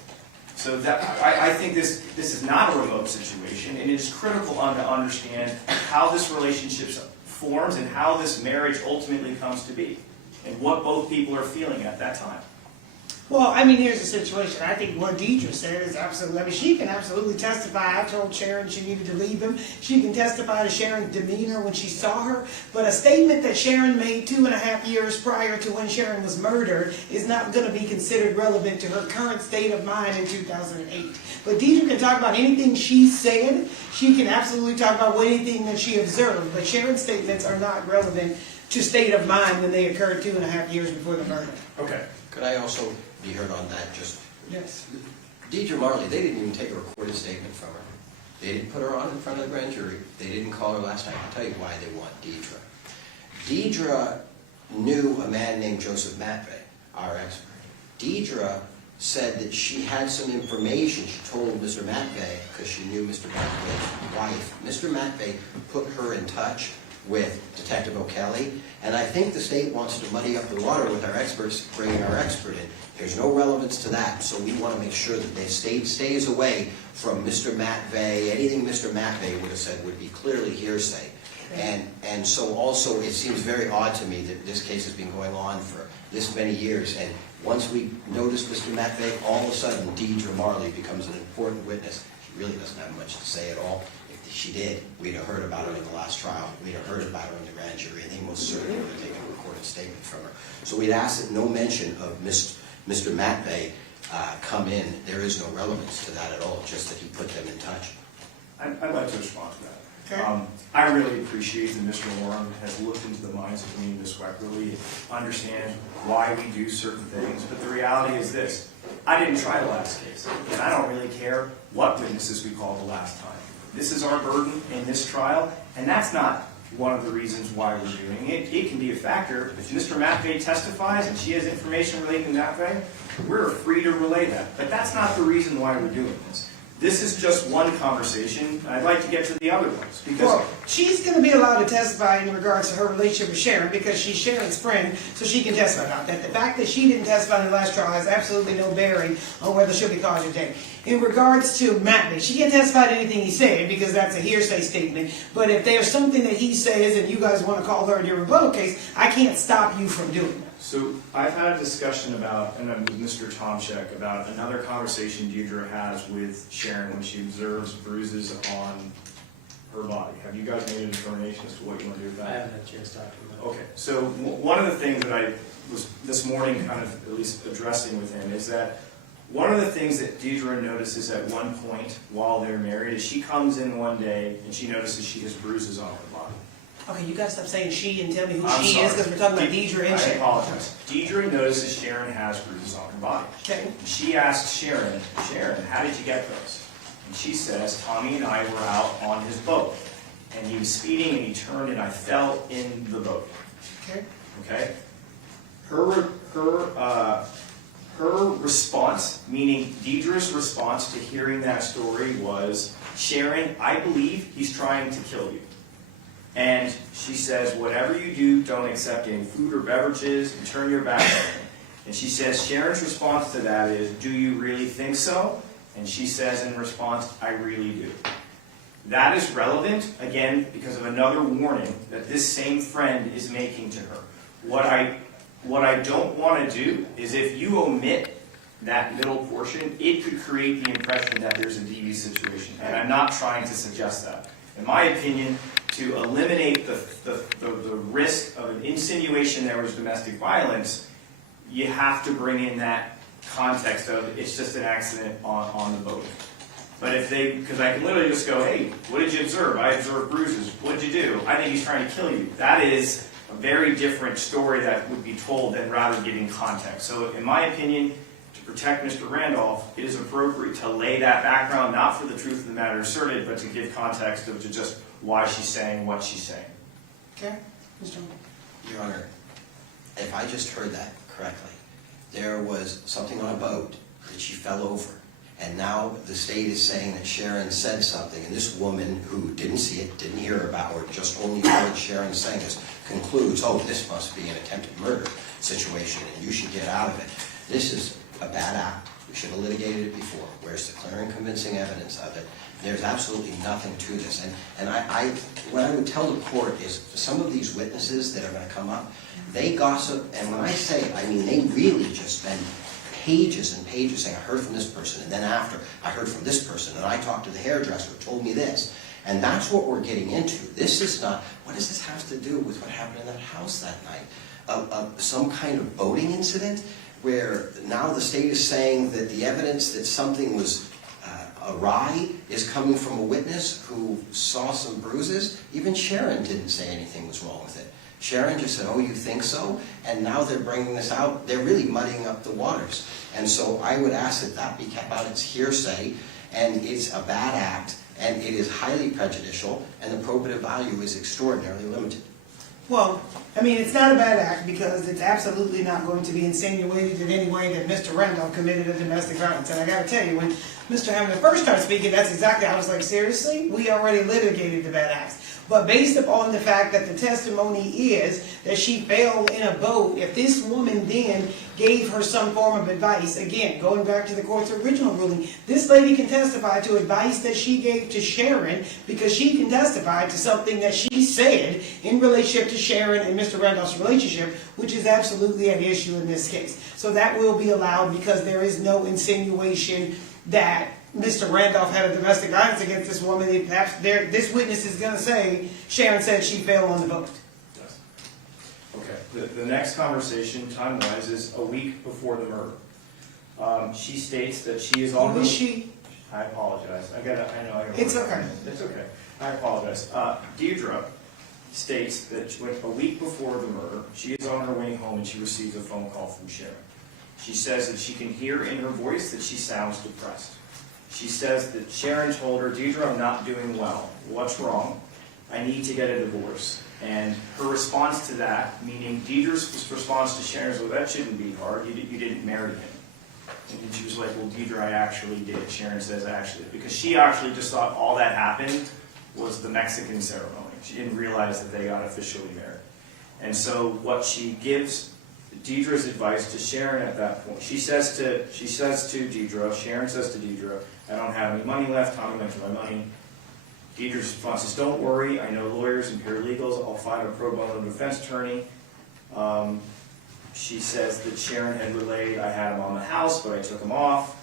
So I think this is not a remote situation, and it is critical to understand how this relationship forms and how this marriage ultimately comes to be, and what both people are feeling at that time. Well, I mean, here's the situation. I think what Deidre said is absolutely, I mean, she can absolutely testify. I told Sharon she needed to leave him. She can testify to Sharon's demeanor when she saw her. But a statement that Sharon made 2.5 years prior to when Sharon was murdered is not going to be considered relevant to her current state of mind in 2008. But Deidre can talk about anything she said. She can absolutely talk about anything that she observed. But Sharon's statements are not relevant to state of mind when they occurred 2.5 years before the murder. Okay. Could I also be heard on that? Just Yes. Deidre Marley, they didn't even take a recorded statement from her. They didn't put her on in front of the grand jury. They didn't call her last night. I'll tell you why they want Deidre. Deidre knew a man named Joseph Matvey, our expert. Deidre said that she had some information. She told Mr. Matvey, because she knew Mr. Matvey's wife. Mr. Matvey put her in touch with Detective O'Kelly, and I think the state wants to muddy up the water with our experts, bringing our expert in. There's no relevance to that, so we want to make sure that they stays away from Mr. Matvey. Anything Mr. Matvey would have said would be clearly hearsay. And so also it seems very odd to me that this case has been going on for this many years, and once we notice Mr. Matvey, all of a sudden Deidre Marley becomes an important witness. She really doesn't have much to say at all. If she did, we'd have heard about her in the last trial. We'd have heard about her in the grand jury, and they most certainly would have taken a recorded statement from her. So we'd ask that no mention of Mr. Matvey come in. There is no relevance to that at all, just that he put them in touch. I'd like to respond to that. Okay. I really appreciate that Mr. Warren has looked into the minds of me this regularly, understand why we do certain things, but the reality is this. I didn't try the last case, and I don't really care what witnesses we called the last time. This is our burden in this trial, and that's not one of the reasons why we're doing it. It can be a factor. If Mr. Matvey testifies and she has information relating to Matvey, we're free to relay that. But that's not the reason why we're doing this. This is just one conversation. I'd like to get to the other ones. Because Well, she's going to be allowed to testify in regards to her relationship with Sharon because she's Sharon's friend, so she can testify about that. The fact that she didn't testify in the last trial has absolutely no bearing on whether she'll be called today. In regards to Matvey, she can't testify to anything he said because that's a hearsay statement. But if there's something that he says and you guys want to call her in your rebuttal case, I can't stop you from doing that. So I've had a discussion about, and with Mr. Tomczyk, about another conversation Deidre has with Sharon when she observes bruises on her body. Have you guys made a determination as to what you want to do with that? I haven't had a chance to talk to him about it. Okay, so one of the things that I was this morning kind of at least addressing with him is that one of the things that Deidre notices at one point while they're married is she comes in one day and she notices she has bruises on her body. Okay, you gotta stop saying she and tell me who I'm she sorry. is because we're talking about Deidre and I Sharon. apologize. Deidre notices Sharon has bruises on her body. Okay. She asks Sharon, how did you get those? And she says, Tommy and I were out on his boat. And he was speeding and he turned and I fell in the boat. Okay. Okay? her response, meaning Deidre's response to hearing that story was, Sharon, I believe he's trying to kill you. And she says, whatever you do, don't accept any food or beverages and turn your back on him. And she says, Sharon's response to that is, do you really think so? And she says in response, I really do. That is relevant, again, because of another warning that this same friend is making to her. What I don't want to do is if you omit that middle portion, it could create the impression that there's a DV situation. And I'm not trying to suggest that. In my opinion, to eliminate the risk of an insinuation there was domestic violence, you have to bring in that context of it's just an accident on the boat. But if they, because I can literally just go, hey, what did you observe? I observed bruises. What did you do? I think he's trying to kill you. That is a very different story that would be told than rather giving context. So in my opinion, to protect Mr. Randolph, it is appropriate to lay that background, not for the truth of the matter asserted, but to give context of to just why she's saying what she's saying. Okay, Mr. Your Honor, if I just heard that correctly, there was something on a boat that she fell over. And now the state is saying that Sharon said something, and this woman who didn't see it, didn't hear about, or just only heard Sharon saying this, concludes, oh, this must be an attempted murder situation, and you should get out of it. This is a bad act. We should have litigated it before. Where's the clear and convincing evidence of it? There's absolutely nothing to this. And what I would tell the court is, some of these witnesses that are going to come up, they gossip, and when I say it, I mean they really just spend pages and pages saying, I heard from this person, and then after, I heard from this person, and I talked to the hairdresser who told me this. And that's what we're getting into. This is not, what does this have to do with what happened in that house that night? Some kind of boating incident where now the state is saying that the evidence that something was awry is coming from a witness who saw some bruises. Even Sharon didn't say anything was wrong with it. Sharon just said, oh, you think so? And now they're bringing this out. They're really muddying up the waters. And so I would ask that that be kept out. It's hearsay, and it's a bad act, and it is highly prejudicial, and the probative value is extraordinarily limited. Well, I mean, it's not a bad act because it's absolutely not going to be insinuated in any way that Mr. Randolph committed a domestic violence. And I got to tell you, when Mr. Hammond first started speaking, that's exactly, I was like, seriously? We already litigated the bad acts. But based upon the fact that the testimony is that she fell in a boat, if this woman then gave her some form of advice, again, going back to the court's original ruling, this lady can testify to advice that she gave to Sharon because she can testify to something that she said in relationship to Sharon and Mr. Randolph's relationship, which is absolutely an issue in this case. So that will be allowed because there is no insinuation that Mr. Randolph had a domestic violence against this woman. This witness is going to say Sharon said she fell on the boat. Yes. Okay. The next conversation, time-wise, is a week before the murder. She states that she is on. Who is she? I apologize. I know. It's okay. It's okay. I apologize. Deidre states that a week before the murder, she is on her way home and she receives a phone call from Sharon. She says that she can hear in her voice that she sounds depressed. She says that Sharon told her, Deidre, I'm not doing well. What's wrong? I need to get a divorce. And her response to that, meaning Deidre's response to Sharon is, well, that shouldn't be hard. You didn't marry him. And she was like, well, Deidre, I actually did. Sharon says, actually. Because she actually just thought all that happened was the Mexican ceremony. She didn't realize that they got officially married. And so what she gives Deidre's advice to Sharon at that point, she says to Deidre, Sharon says to Deidre, I don't have any money left, Tommy went for my money. Deidre's response is, don't worry, I know lawyers and paralegals, I'll find a pro bono defense attorney. She says that Sharon had relayed, I had him on the house, but I took him off.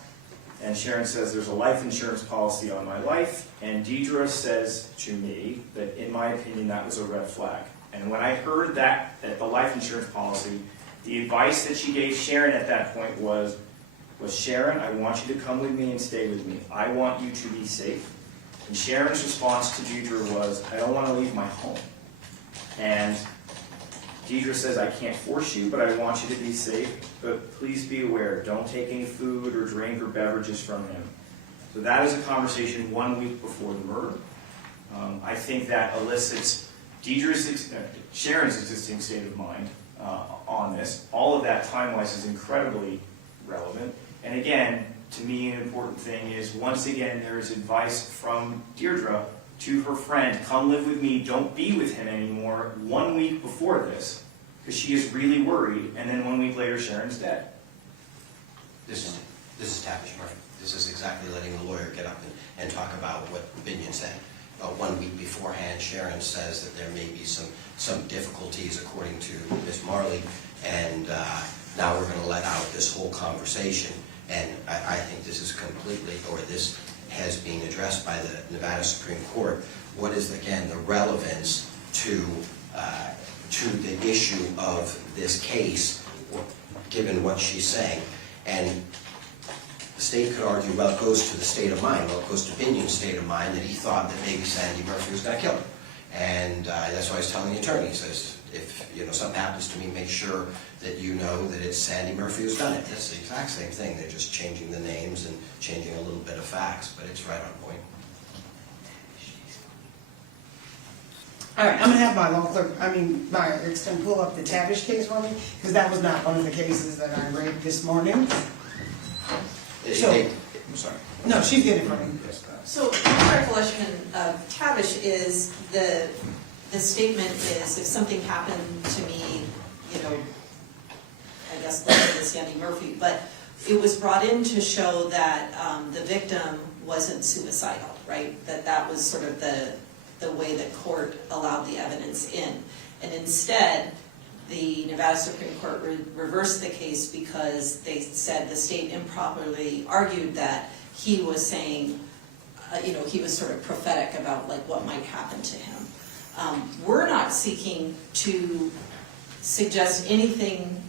And Sharon says there's a life insurance policy on my life. And Deidre says to me that, in my opinion, that was a red flag. And when I heard that the life insurance policy, the advice that she gave Sharon at that point was Sharon, I want you to come with me and stay with me. I want you to be safe. And Sharon's response to Deidre was, I don't want to leave my home. And Deidre says, I can't force you, but I want you to be safe. But please be aware, don't take any food or drink or beverages from him. So that is a conversation 1 week before the murder. I think that elicits Sharon's existing state of mind. on this. All of that time-wise is incredibly relevant. And again, to me, an important thing is, once again, there is advice from Deirdre to her friend, come live with me, don't be with him anymore, 1 week before this, because she is really worried, and then 1 week later, Sharon's dead. This is Tavish Murphy. This is exactly letting the lawyer get up and talk about what Binion said. 1 week beforehand, Sharon says that there may be some difficulties according to Ms. Marley, and now we're going to let out this whole conversation. And I think this is completely, or this has been addressed by the Nevada Supreme Court. What is, again, the relevance to the issue of this case, given what she's saying? And the state could argue, well, it goes to the state of mind. Well, it goes to Binion's state of mind that he thought that maybe Sandy Murphy was going to kill him. And that's why he's telling the attorney. He says, if something happens to me, make sure that you know that it's Sandy Murphy who's done it. That's the exact same thing. They're just changing the names and changing a little bit of facts, but it's right on point. All right, I'm gonna have my law clerk, Byer, extend, pull up the Tavish case for me, because that was not one of the cases that I read this morning. So- I'm sorry. No, she's getting it for me. So my recollection of Tavish is the statement is, if something happened to me, I guess like with Sandy Murphy, but it was brought in to show that the victim wasn't suicidal, right? That was sort of the way the court allowed the evidence in. And instead, the Nevada Supreme Court reversed the case because they said the state improperly argued that he was saying, he was sort of prophetic about like what might happen to him. We're not seeking to suggest anything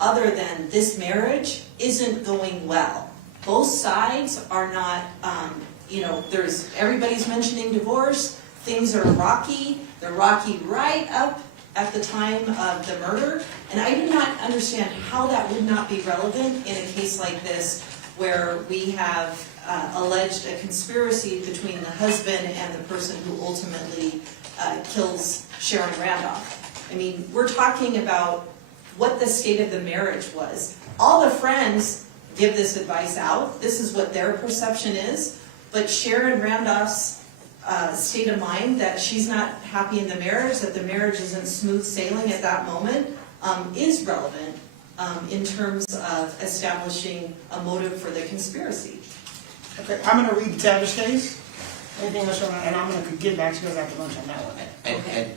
other than this marriage isn't going well. Both sides are not, everybody's mentioning divorce, things are rocky, they're rocky right up at the time of the murder, and I do not understand how that would not be relevant in a case like this where we have alleged a conspiracy between the husband and the person who ultimately kills Sharon Randolph. I mean, we're talking about what the state of the marriage was. All the friends give this advice out. This is what their perception is. But Sharon Randolph's state of mind that she's not happy in the marriage, that the marriage isn't smooth sailing at that moment, is relevant in terms of establishing a motive for the conspiracy. Okay, I'm gonna read the Tavish case. Anything else, and I'm gonna get back to you guys after lunch on that one.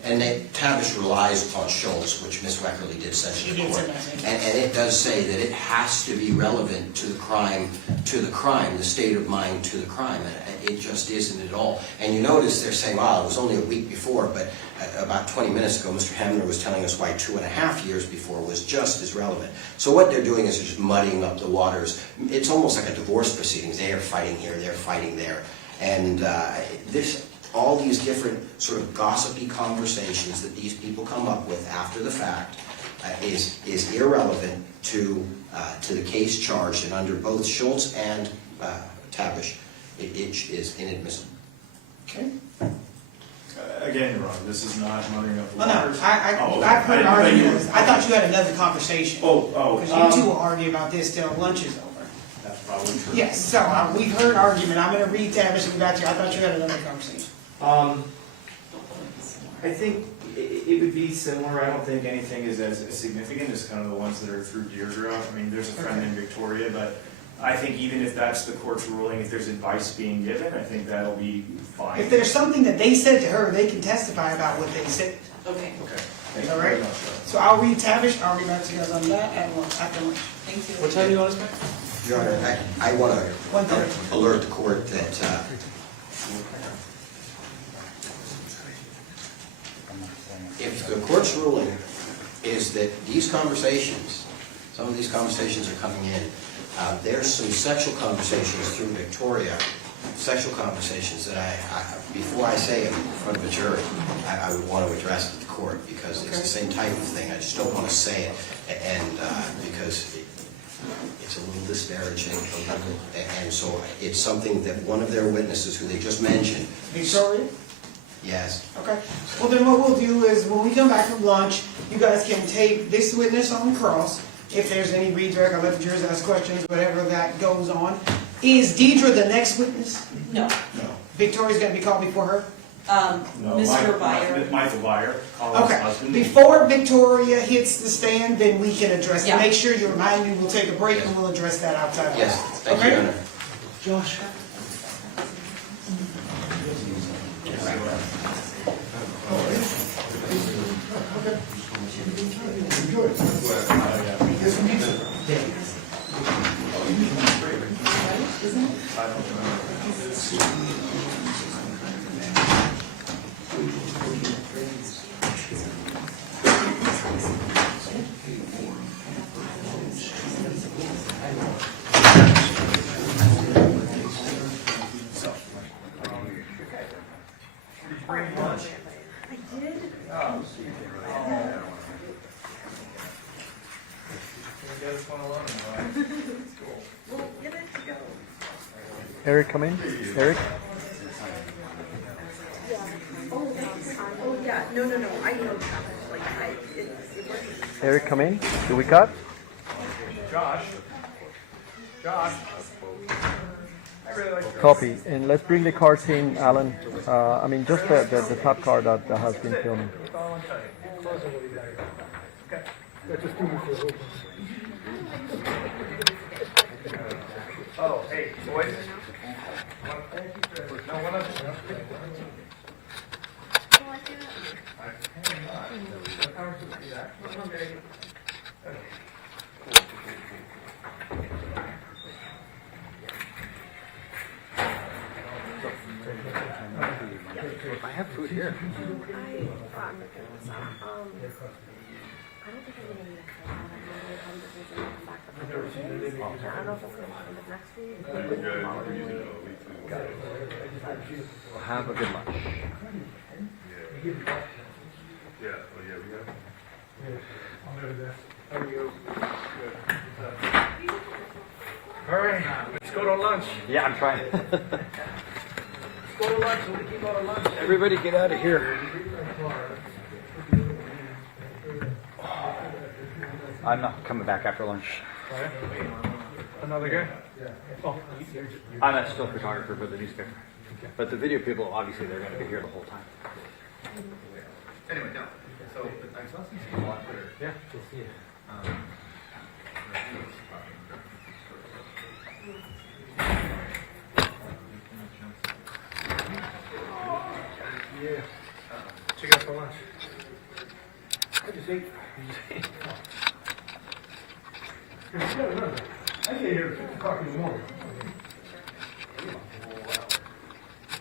And Tavish relies upon Schultz, which Ms. Weckerly did send to the court. And it does say that it has to be relevant to the crime, the state of mind to the crime. And it just isn't at all. And you notice they're saying, wow, it was only a week before, but about 20 minutes ago, Mr. Hamner was telling us why 2.5 years before was just as relevant. So what they're doing is they're just muddying up the waters. It's almost like a divorce proceedings. They're fighting here, they're fighting there. And all these different sort of gossipy conversations that these people come up with after the fact is irrelevant to the case charged, and under both Schultz and Tavish, it is inadmissible. Okay. Again, Your Honor, this is not mudding up the Well, no, waters. I've heard arguments. I thought you had another conversation. Because you two will argue about this till lunch is over. That's probably true. Yes, so we've heard argument. I'm gonna read Tavish and get back to you. I thought you had another conversation. I think it would be similar. I don't think anything is as significant as kind of the ones that are through Deirdre. I mean, there's a friend in Victoria, but I think even if that's the court's ruling, if there's advice being given, I think that'll be fine. If there's something that they said to her, they can testify about what they said. Okay, Okay. Thank All you right. very much. So I'll read Tavish. I'll get back to you guys on that after lunch. thank you. What time do you want us back? Your Honor, I want to 1:30. alert the court that if the court's ruling is that these conversations, some of these conversations are coming in, there's some sexual conversations through Victoria, sexual conversations that before I say it in front of a jury, I would want to address to the court, because it's the same type of thing. I just don't want to say it, and because it's a little disparaging, and so it's something that one of their witnesses, who they just mentioned, Victoria? Yes. Okay, well then what we'll do is, when we come back from lunch, you guys can take this witness on cross. If there's any redirect, I'll let the jurors ask questions, whatever that goes on. Is Deidre the next witness? No. Victoria's gonna be called before her? No, Mr. Byer. Michael Byer, Colleen's Okay, husband. before Victoria hits the stand, then we can address it. Yeah. Make sure you remind me, we'll take a break and we'll address that outside. Yes, thank you, Okay? Your Honor. Josh? Eric, come in. Eric? Oh, yeah, no, I know that, like, it wasn't. Eric, come in. Do we cut? Josh? I really like your... Copy. And let's bring the cards in, Alan. I mean, just the top card that has been filming. Oh, hey, boys. No, one of I have food here. Have a good lunch. All right, let's go to lunch. Yeah, I'm trying. Let's go to lunch. We'll keep out of lunch. Everybody get out of here. I'm not coming back after lunch. Another guy? Oh, I'm a still photographer for the newspaper. But the video people, obviously, they're going to be here the whole time. anyway, no. So I saw something a lot clearer. Yeah. Yeah. Check out for lunch. I just ate. I get here at 6 o'clock in the morning.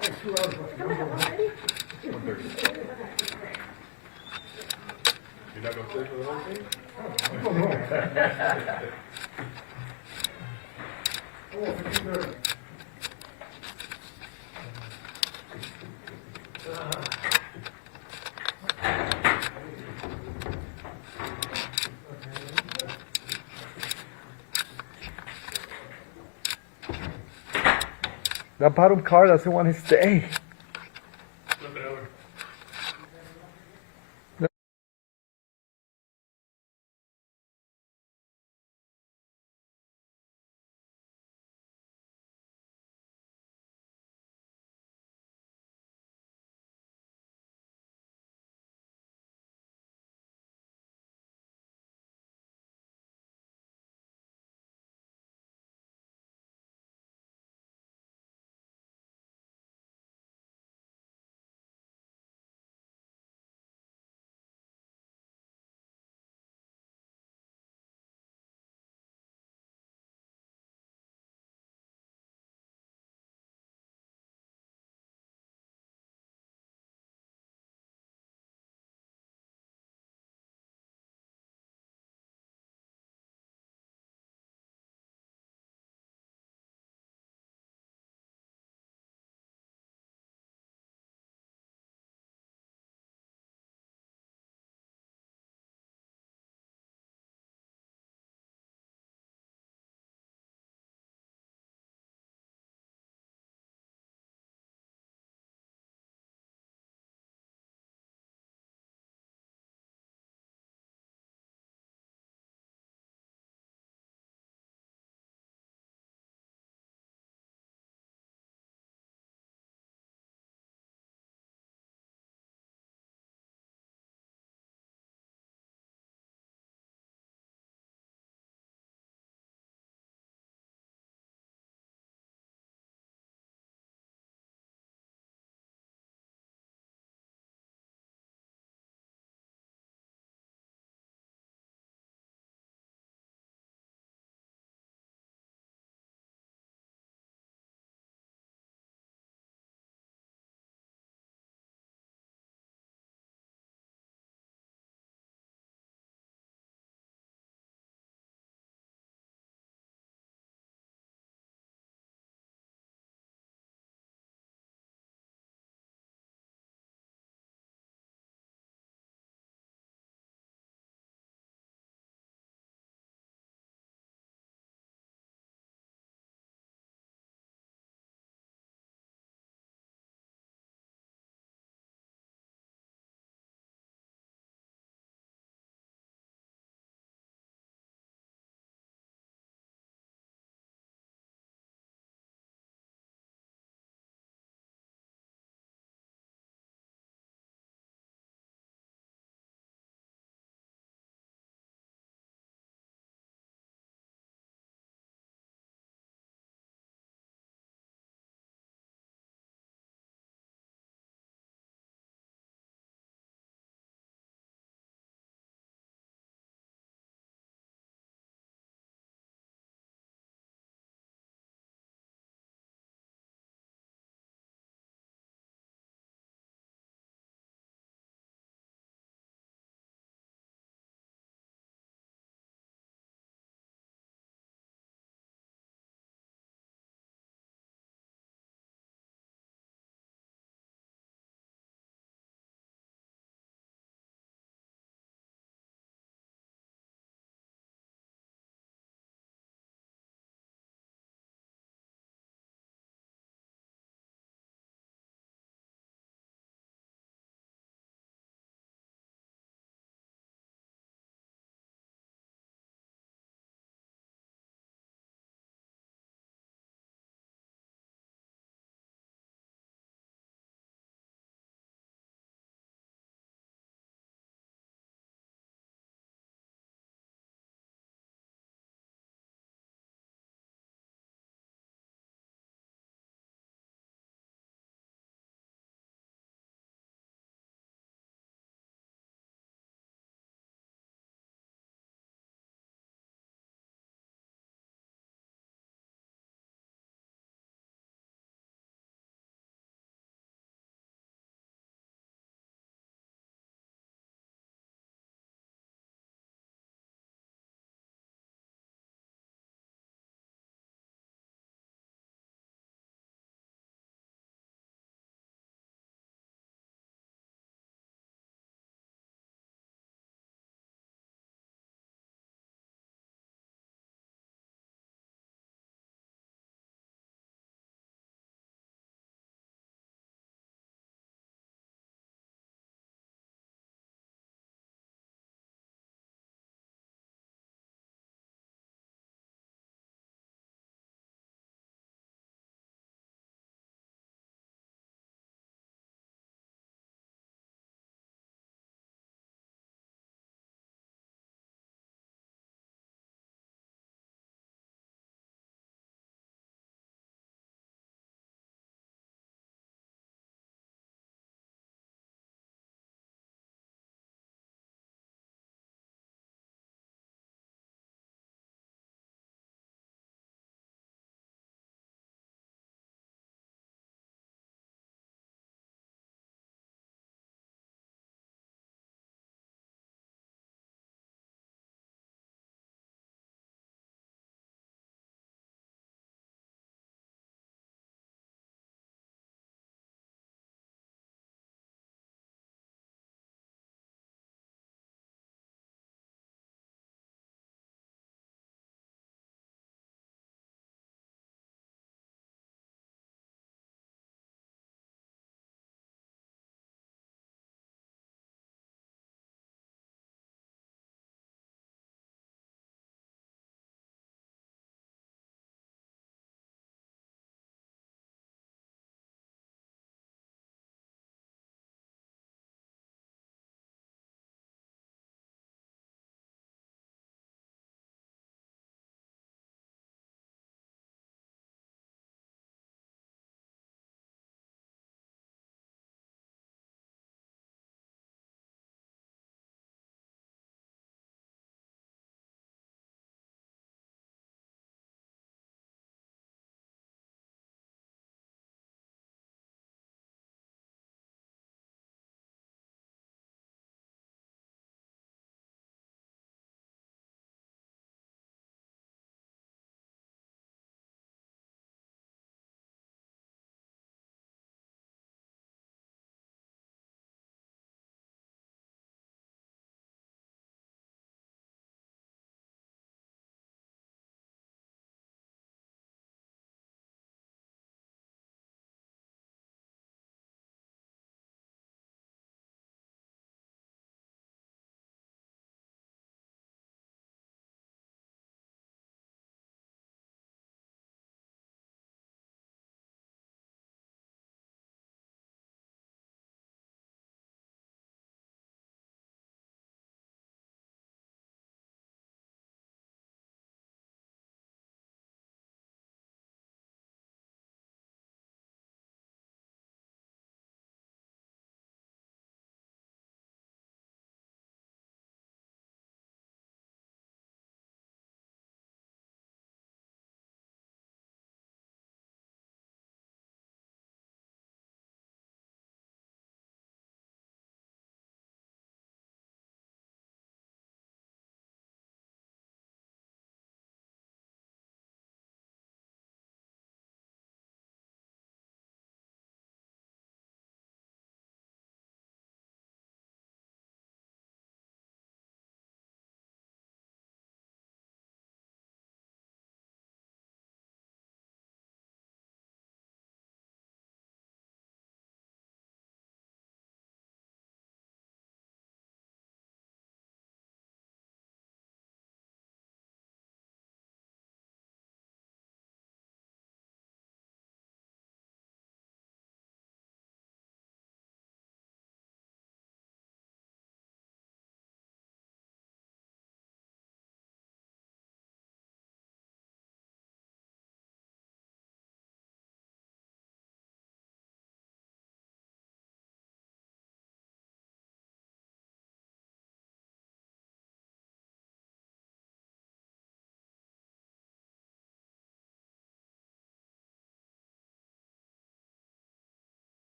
I have 2 hours left. I'm going home. You're not going to stay for the whole thing? I'm going home. Oh, 15:30. That bottom card doesn't want to stay.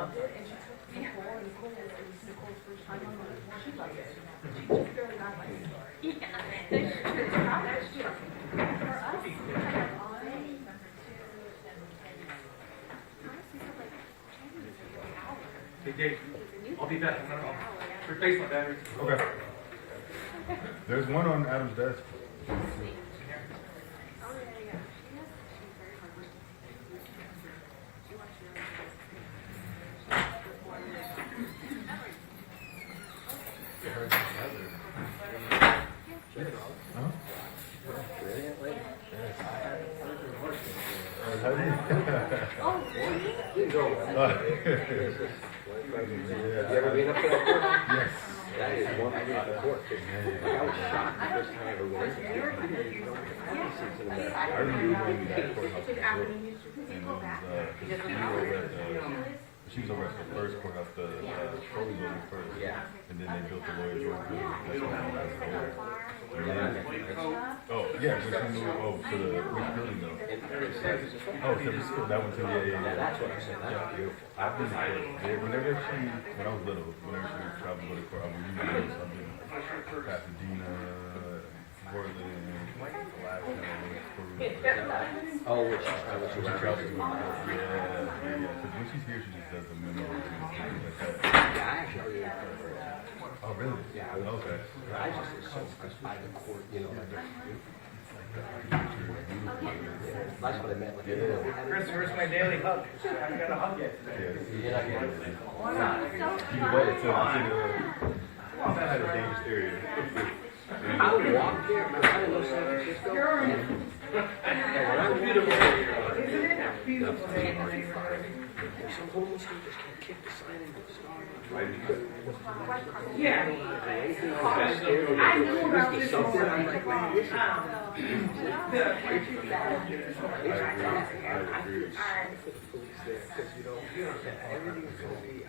loved it, and she took Nicole, and Nicole was Nicole's first time on the, she loved it. She just barely got like it. Hey Dave, I'll be back. I'll replace my battery. Okay. There's one on Adam's desk. You ever been up to that court? Yes. That is one I did the court. I was shocked the first time I ever went. I remember when that courthouse was built, and it was, she was over at the first courthouse, the Foley building first. Yeah. And then they built the lawyer's room. That's when I was there. Oh, yeah, when she moved, to the, which building though? Oh, to the school, that one too, yeah. That's what I said. That's beautiful. I've been to court. Yeah, whenever when I was little, whenever she would travel to go to court, I would usually go to something, Pasadena, Portland, Alaska, Peru. Oh, which She travels to court. Yeah. Because when she's here, she just does the memos and things like that. Yeah, I actually really prefer it. Oh, really? Yeah. Okay. I just was so impressed by the court, you know, like that's what I meant with it. Chris, where's my daily hug? I haven't got a hug yet today. You're not getting it. Why not? You waited till I had a dangerous area. I would walk there, man. I didn't know San Francisco. Beautiful. Isn't it a beautiful day? Some homeless people just can't kick the sign into the star. Yeah. I knew about this Something I'm like, man, this is.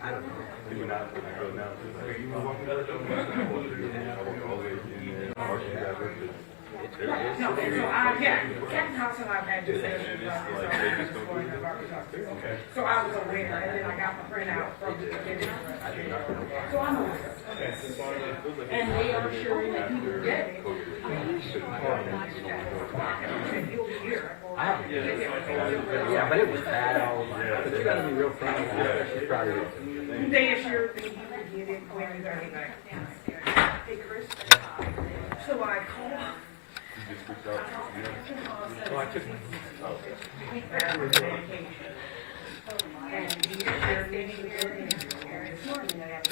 I don't know. Even now, when I go now, you were walking out of the door, I walk all the way in there, marching back with it. No, and so second house and I've had to say, Okay. so I was aware, and then I got the printout from the beginning. So I'm aware. And they are sure that he will get it. He'll be here. Yeah, but it was bad all the time. But you gotta be real proud of her. She's proud of you. They assured me he would get it when he's already back. Hey, Chris. So I called. You just freaked out. So I took And he assured me he would get it this morning. And I had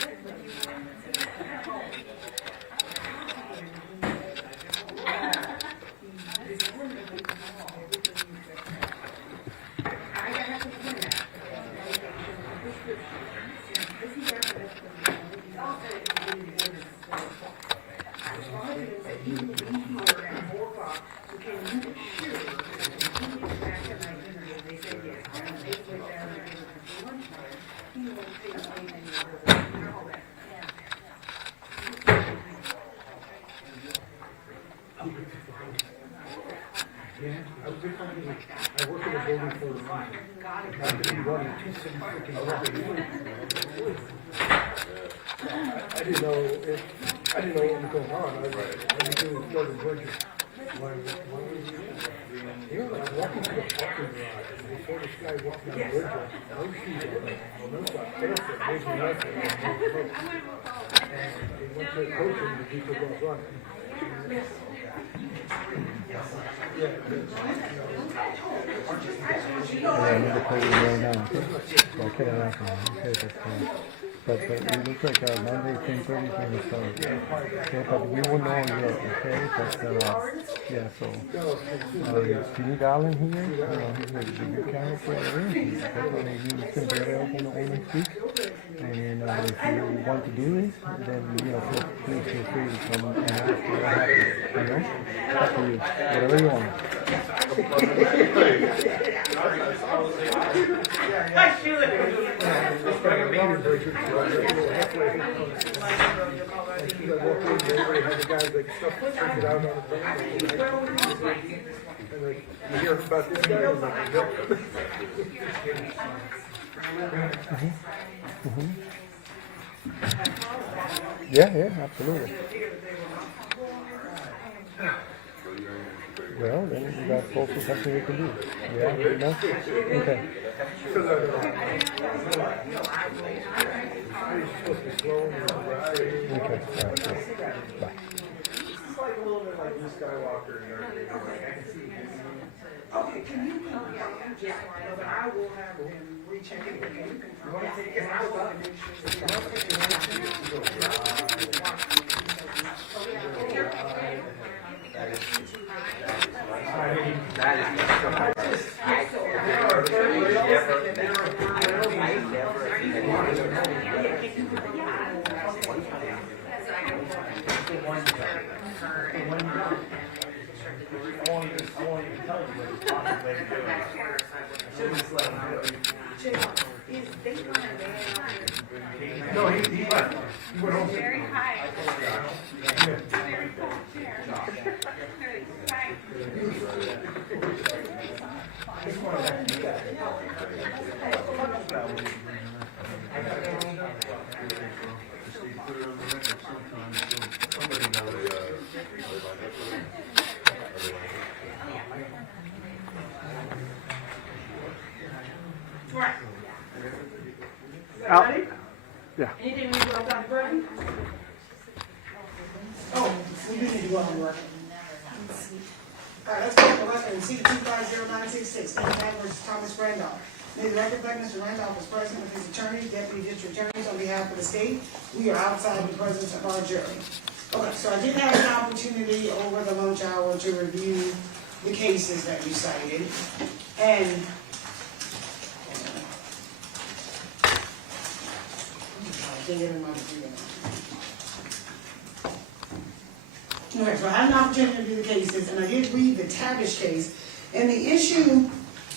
I work in a building for the fire. I could be running 2 freaking buildings. I didn't know what was going on. I was doing Jordan Bridges. Here, I'm walking to the parking garage, and before this guy walked down the bridge, no shoes on, no socks, barefoot, making nothing. And he went to coach him to keep the girls running. I need to play you right now. Okay, that's fine. Okay, that's fine. But it looks like Monday, 10:30 is when we start. Yeah, but we won't know yet, okay? But, yeah, so, do you need Alan here? He's a good camera player. He's definitely can be available on next week. And if you want to do this, then, please feel free to come and ask what happens, Up to you. Whatever you want. You hear about this guy? Yeah, absolutely. Well, then that's also something we can do. Yeah, no? Okay. Okay, all right, cool. Bye. It's like a little bit like Luke Skywalker and Darth Vader. Like, I can see him. Okay, can you confirm just, but I will have him recheck it, can you confirm? Because I will have to make sure I won't even tell you what he's contemplating doing. I should just let him do it. No, he left. He went home. Very high. Very cool chair. Out. Yeah. Anything we do about the record? Oh, we do need to go on the record. All right, let's go on the record and see 250-966, David versus Thomas Randolph. May the record reflect Mr. Randolph is present with his attorneys, deputy district attorneys on behalf of the state. We are outside the presence of our jury. Okay, so I did have an opportunity over the lunch hour to review the cases that you cited. And okay, so I had an opportunity to review the cases, and I did read the Tavish case. And the issue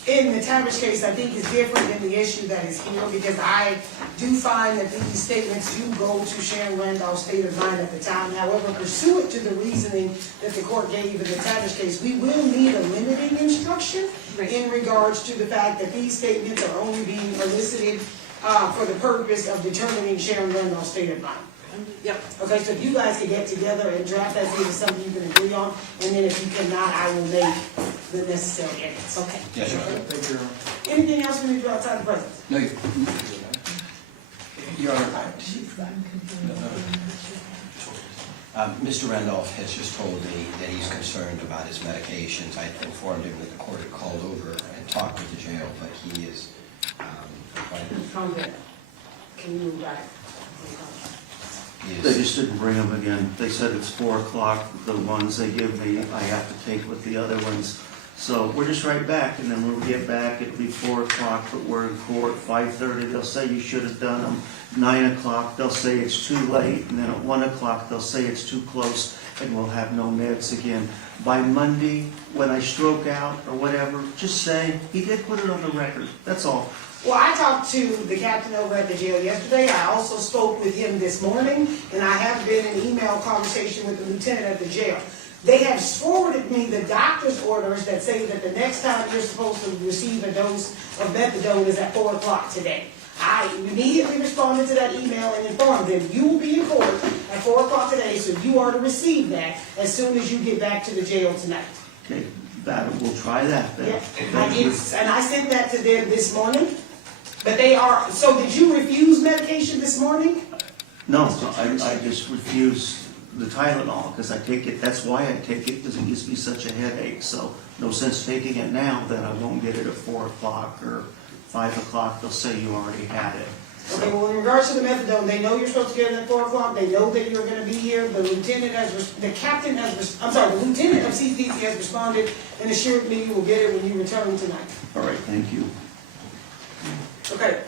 in the Tavish case, I think, is different than the issue that is here, because I do find that these statements do go to Sharon Randolph's state of mind at the time. However, pursuant to the reasoning that the court gave in the Tavish case, we will need a limiting instruction in regards to the fact that these statements are only being elicited for the purpose of determining Sharon Randolph's state of mind. Yep. Okay, so if you guys can get together and draft that, see if it's something you can agree on, and then if you cannot, I will make the necessary edits. Okay. Yes, sir. Anything else we need to do outside the presence? No, Your Honor, Mr. Randolph has just told me that he's concerned about his medications. I informed him that the court had called over and talked with the jail, but he is Calm down. Can you move back? They just didn't bring them again. They said it's 4 o'clock. The ones they give me, I have to take with the other ones. So we're just right back, and then when we get back, it'll be 4 o'clock, but we're in court. 5:30, they'll say you should have done them. 9 o'clock, they'll say it's too late, and then at 1 o'clock, they'll say it's too close, and we'll have no meds again. By Monday, when I stroke out or whatever, just say, he did put it on the record. That's all. Well, I talked to the captain over at the jail yesterday. I also spoke with him this morning, and I have been in email conversation with the lieutenant at the jail. They have forwarded me the doctor's orders that say that the next time you're supposed to receive a dose of methadone is at 4 o'clock today. I immediately responded to that email and informed them, you will be in court at 4 o'clock today, so you are to receive that as soon as you get back to the jail tonight. Okay, we'll try that then. Yeah. Thank you. And I sent that to them this morning. But they are, so did you refuse medication this morning? No, I just refuse the Tylenol because I take it, that's why I take it, because it gives me such a headache. So no sense taking it now, then I won't get it at 4 o'clock or 5 o'clock. They'll say you already had it. Okay, well, in regards to the methadone, they know you're supposed to get it at 4 o'clock. They know that you're going to be here. The lieutenant the lieutenant of CPC has responded and assured me you will get it when you return tonight. All right, thank you. Okay.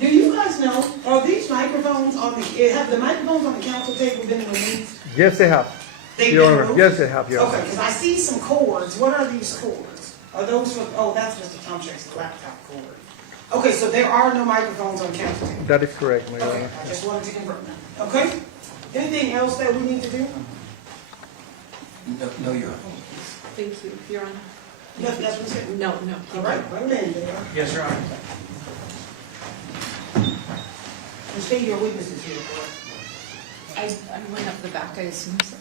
Do you guys know, are these microphones have the microphones on the council table been removed? Yes, they have. Your Honor, yes, they have, Your Honor. Okay, because I see some cords. What are these cords? Are those for, oh, that's Mr. Tomczak's laptop cord. Okay, so there are no microphones on the council table. That is correct, my Okay, Honor. I just wanted to confirm that. Okay? Anything else that we need to do? No, Your Honor. Thank you, Your Honor. That's what we said. No. All right, bring it in there. Yes, Your Honor. And state your witnesses here, correct? I went up the back, I assume so.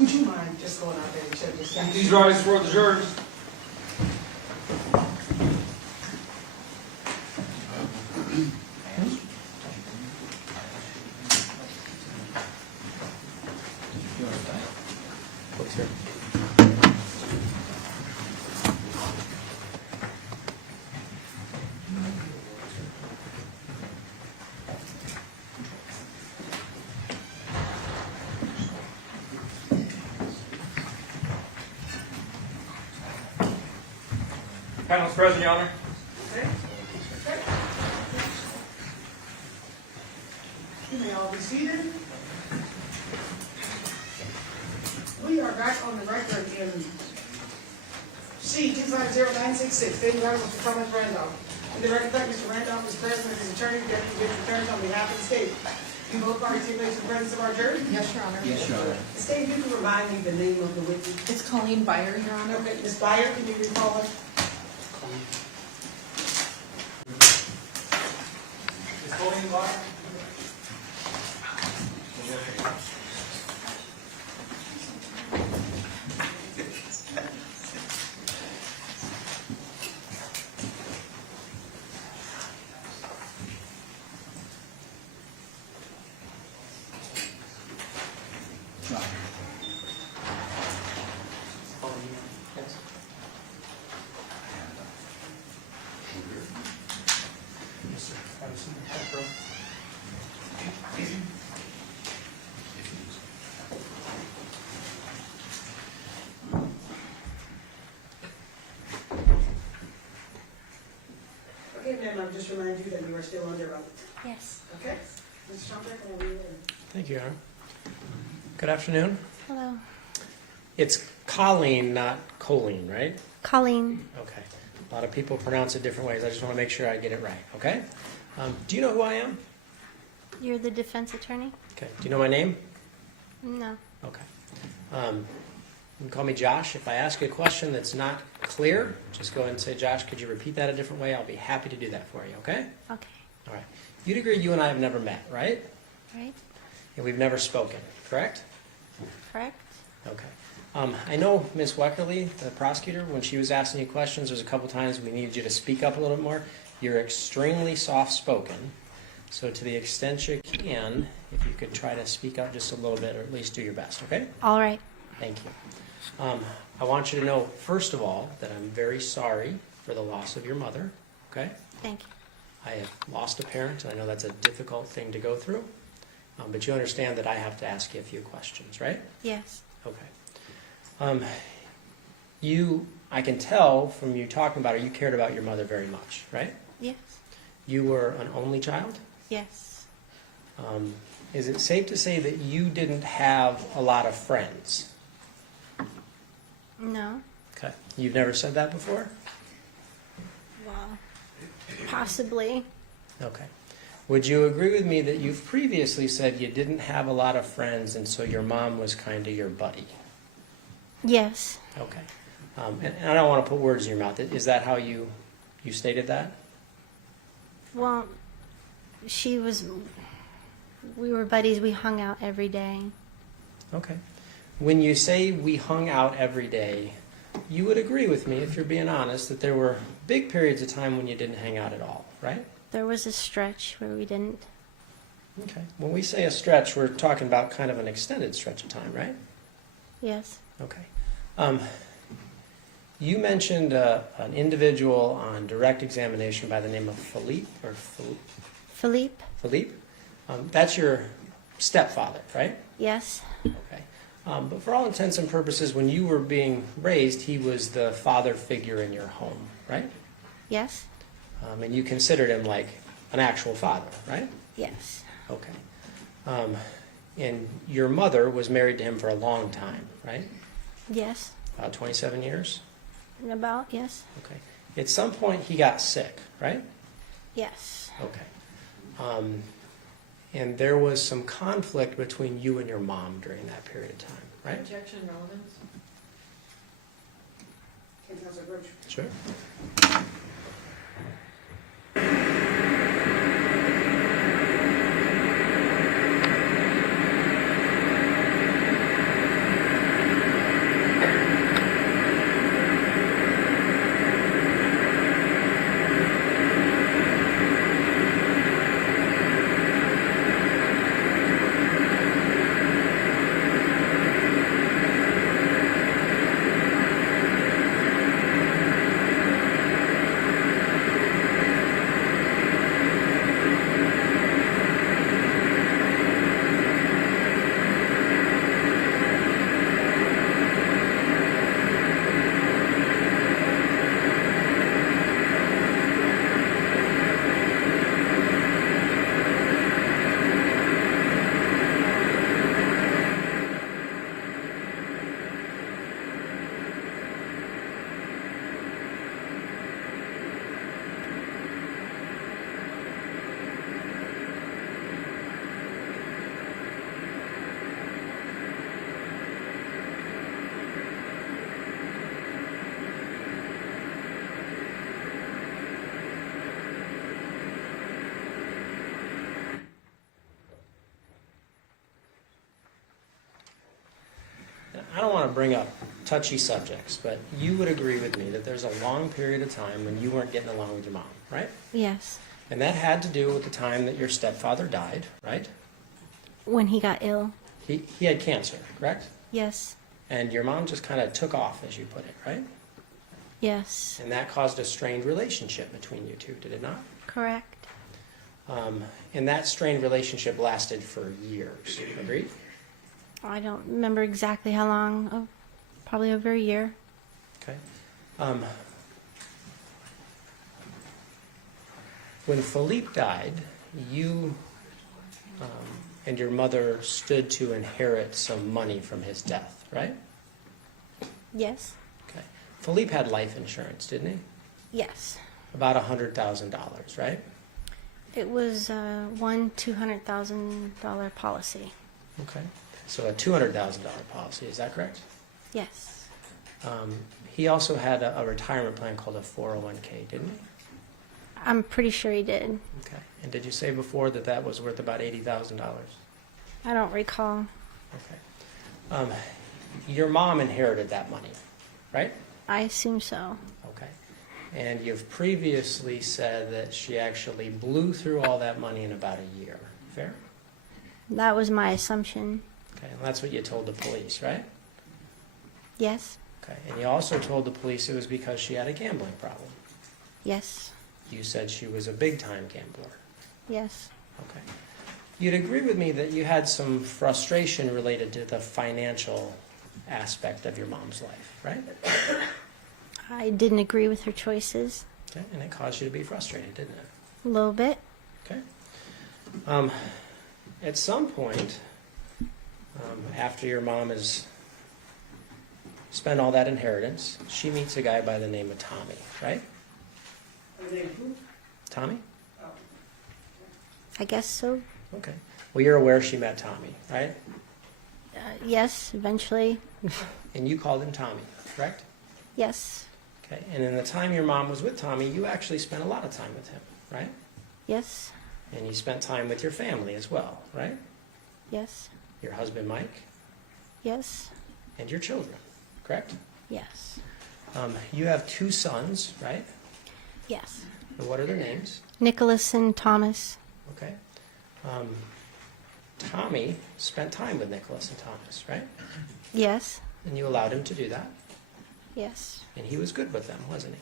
Would you mind just going out there and check this out? These rise for the jurors. Panel's present, Your Honor. You may all be seated. We are back on the record in C-250966, stating that Mr. Thomas Randolph. In the record that Mr. Randolph is present as his attorney, deputy district attorney on behalf of the state. Do both parties stipulate the presence of our jury? Yes, Your Honor. Yes, Your Honor. State, you can remind me the name of the witness. It's Colleen Byer, Your Honor. Okay, Ms. Byer, can you recall her? Is Colleen Byer? Okay, ma'am, I'll just remind you that you are still under oath. Yes. Okay? Mr. Schomburg, whenever you're ready. Thank you, Your Honor. Good afternoon. Hello. It's Colleen, not Colleen, right? Colleen. Okay. A lot of people pronounce it different ways. I just want to make sure I get it right, okay? Do you know who I am? You're the defense attorney? Okay. Do you know my name? No. Okay. You can call me Josh. If I ask you a question that's not clear, just go ahead and say, Josh, could you repeat that a different way? I'll be happy to do that for you, okay? Okay. All right. You'd agree you and I have never met, right? Right? And we've never spoken, correct? Correct? Okay. I know Ms. Weckerly, the prosecutor, when she was asking you questions, there's a couple times we needed you to speak up a little bit more. You're extremely soft-spoken, so to the extent you can, if you could try to speak up just a little bit, or at least do your best, okay? All right. Thank you. I want you to know, first of all, that I'm very sorry for the loss of your mother, okay? Thank you. I have lost a parent, and I know that's a difficult thing to go through, but you understand that I have to ask you a few questions, right? Yes. Okay. I can tell from you talking about her, you cared about your mother very much, right? Yes. You were an only child? Yes. Is it safe to say that you didn't have a lot of friends? No. Okay. You've never said that before? Well, possibly. Okay. Would you agree with me that you've previously said you didn't have a lot of friends and so your mom was kind of your buddy? Yes. Okay. And I don't want to put words in your mouth. Is that how you stated that? Well, we were buddies. We hung out every day. Okay. When you say we hung out every day, you would agree with me, if you're being honest, that there were big periods of time when you didn't hang out at all, right? There was a stretch where we didn't. Okay. When we say a stretch, we're talking about kind of an extended stretch of time, right? Yes. Okay. You mentioned an individual on direct examination by the name of Philippe. Philippe? Philippe? That's your stepfather, right? Yes. Okay. But for all intents and purposes, when you were being raised, he was the father figure in your home, right? Yes. And you considered him like an actual father, right? Yes. Okay. And your mother was married to him for a long time, right? Yes. About 27 years? About, yes. Okay. At some point, he got sick, right? Yes. Okay. And there was some conflict between you and your mom during that period of time, right? Objection, relevance? Okay, Councilor Birch. Sure. to bring up touchy subjects, but you would agree with me that there's a long period of time when you weren't getting along with your mom, right? Yes. And that had to do with the time that your stepfather died, right? When he got ill. He had cancer, correct? Yes. And your mom just kind of took off, as you put it, right? Yes. And that caused a strained relationship between you two, did it not? Correct. And that strained relationship lasted for years, agreed? I don't remember exactly how long. Oh, probably over a year. Okay. When Philippe died, you and your mother stood to inherit some money from his death, right? Yes. Okay. Philippe had life insurance, didn't he? Yes. About $100,000, right? It was one $200,000 policy. Okay. So a $200,000 policy, is that correct? Yes. He also had a retirement plan called a 401k, didn't he? I'm pretty sure he did. Okay. And did you say before that that was worth about $80,000? I don't recall. Okay. Your mom inherited that money, right? I assume so. Okay. And you've previously said that she actually blew through all that money in about a year. Fair? That was my assumption. Okay. And that's what you told the police, right? Yes. Okay. And you also told the police it was because she had a gambling problem. Yes. You said she was a big-time gambler. Yes. Okay. You'd agree with me that you had some frustration related to the financial aspect of your mom's life, right? I didn't agree with her choices. Okay. And it caused you to be frustrated, didn't it? A little bit. Okay. At some point, after your mom has spent all that inheritance, she meets a guy by the name of Tommy, right? Tommy? I guess so. Okay. Well, you're aware she met Tommy, right? Yes, eventually. And you called him Tommy, correct? Yes. Okay. And in the time your mom was with Tommy, you actually spent a lot of time with him, right? Yes. And you spent time with your family as well, right? Yes. Your husband, Mike, Yes. and your children, correct? Yes. You have 2 sons, right? Yes. And what are their names? Nicholas and Thomas. Okay. Tommy spent time with Nicholas and Thomas, right? Yes. And you allowed him to do that? Yes. And he was good with them, wasn't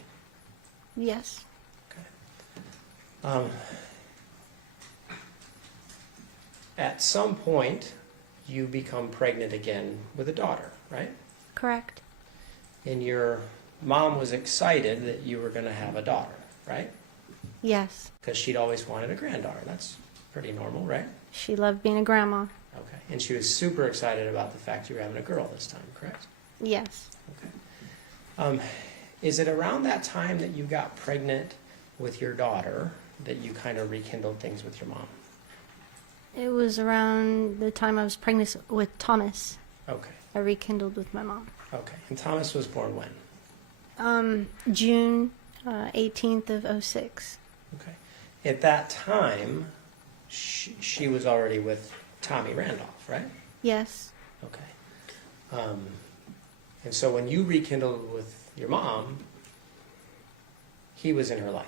he? Yes. Okay. At some point, you become pregnant again with a daughter, right? Correct. And your mom was excited that you were going to have a daughter, right? Yes. Because she'd always wanted a granddaughter. That's pretty normal, right? She loved being a grandma. Okay. And she was super excited about the fact you were having a girl this time, correct? Yes. Okay. Is it around that time that you got pregnant with your daughter that you kind of rekindled things with your mom? It was around the time I was pregnant with Thomas. Okay. I rekindled with my mom. Okay. And Thomas was born when? June 18th of 06. Okay. At that time, she was already with Tommy Randolph, right? Yes. Okay. And so when you rekindled with your mom, he was in her life.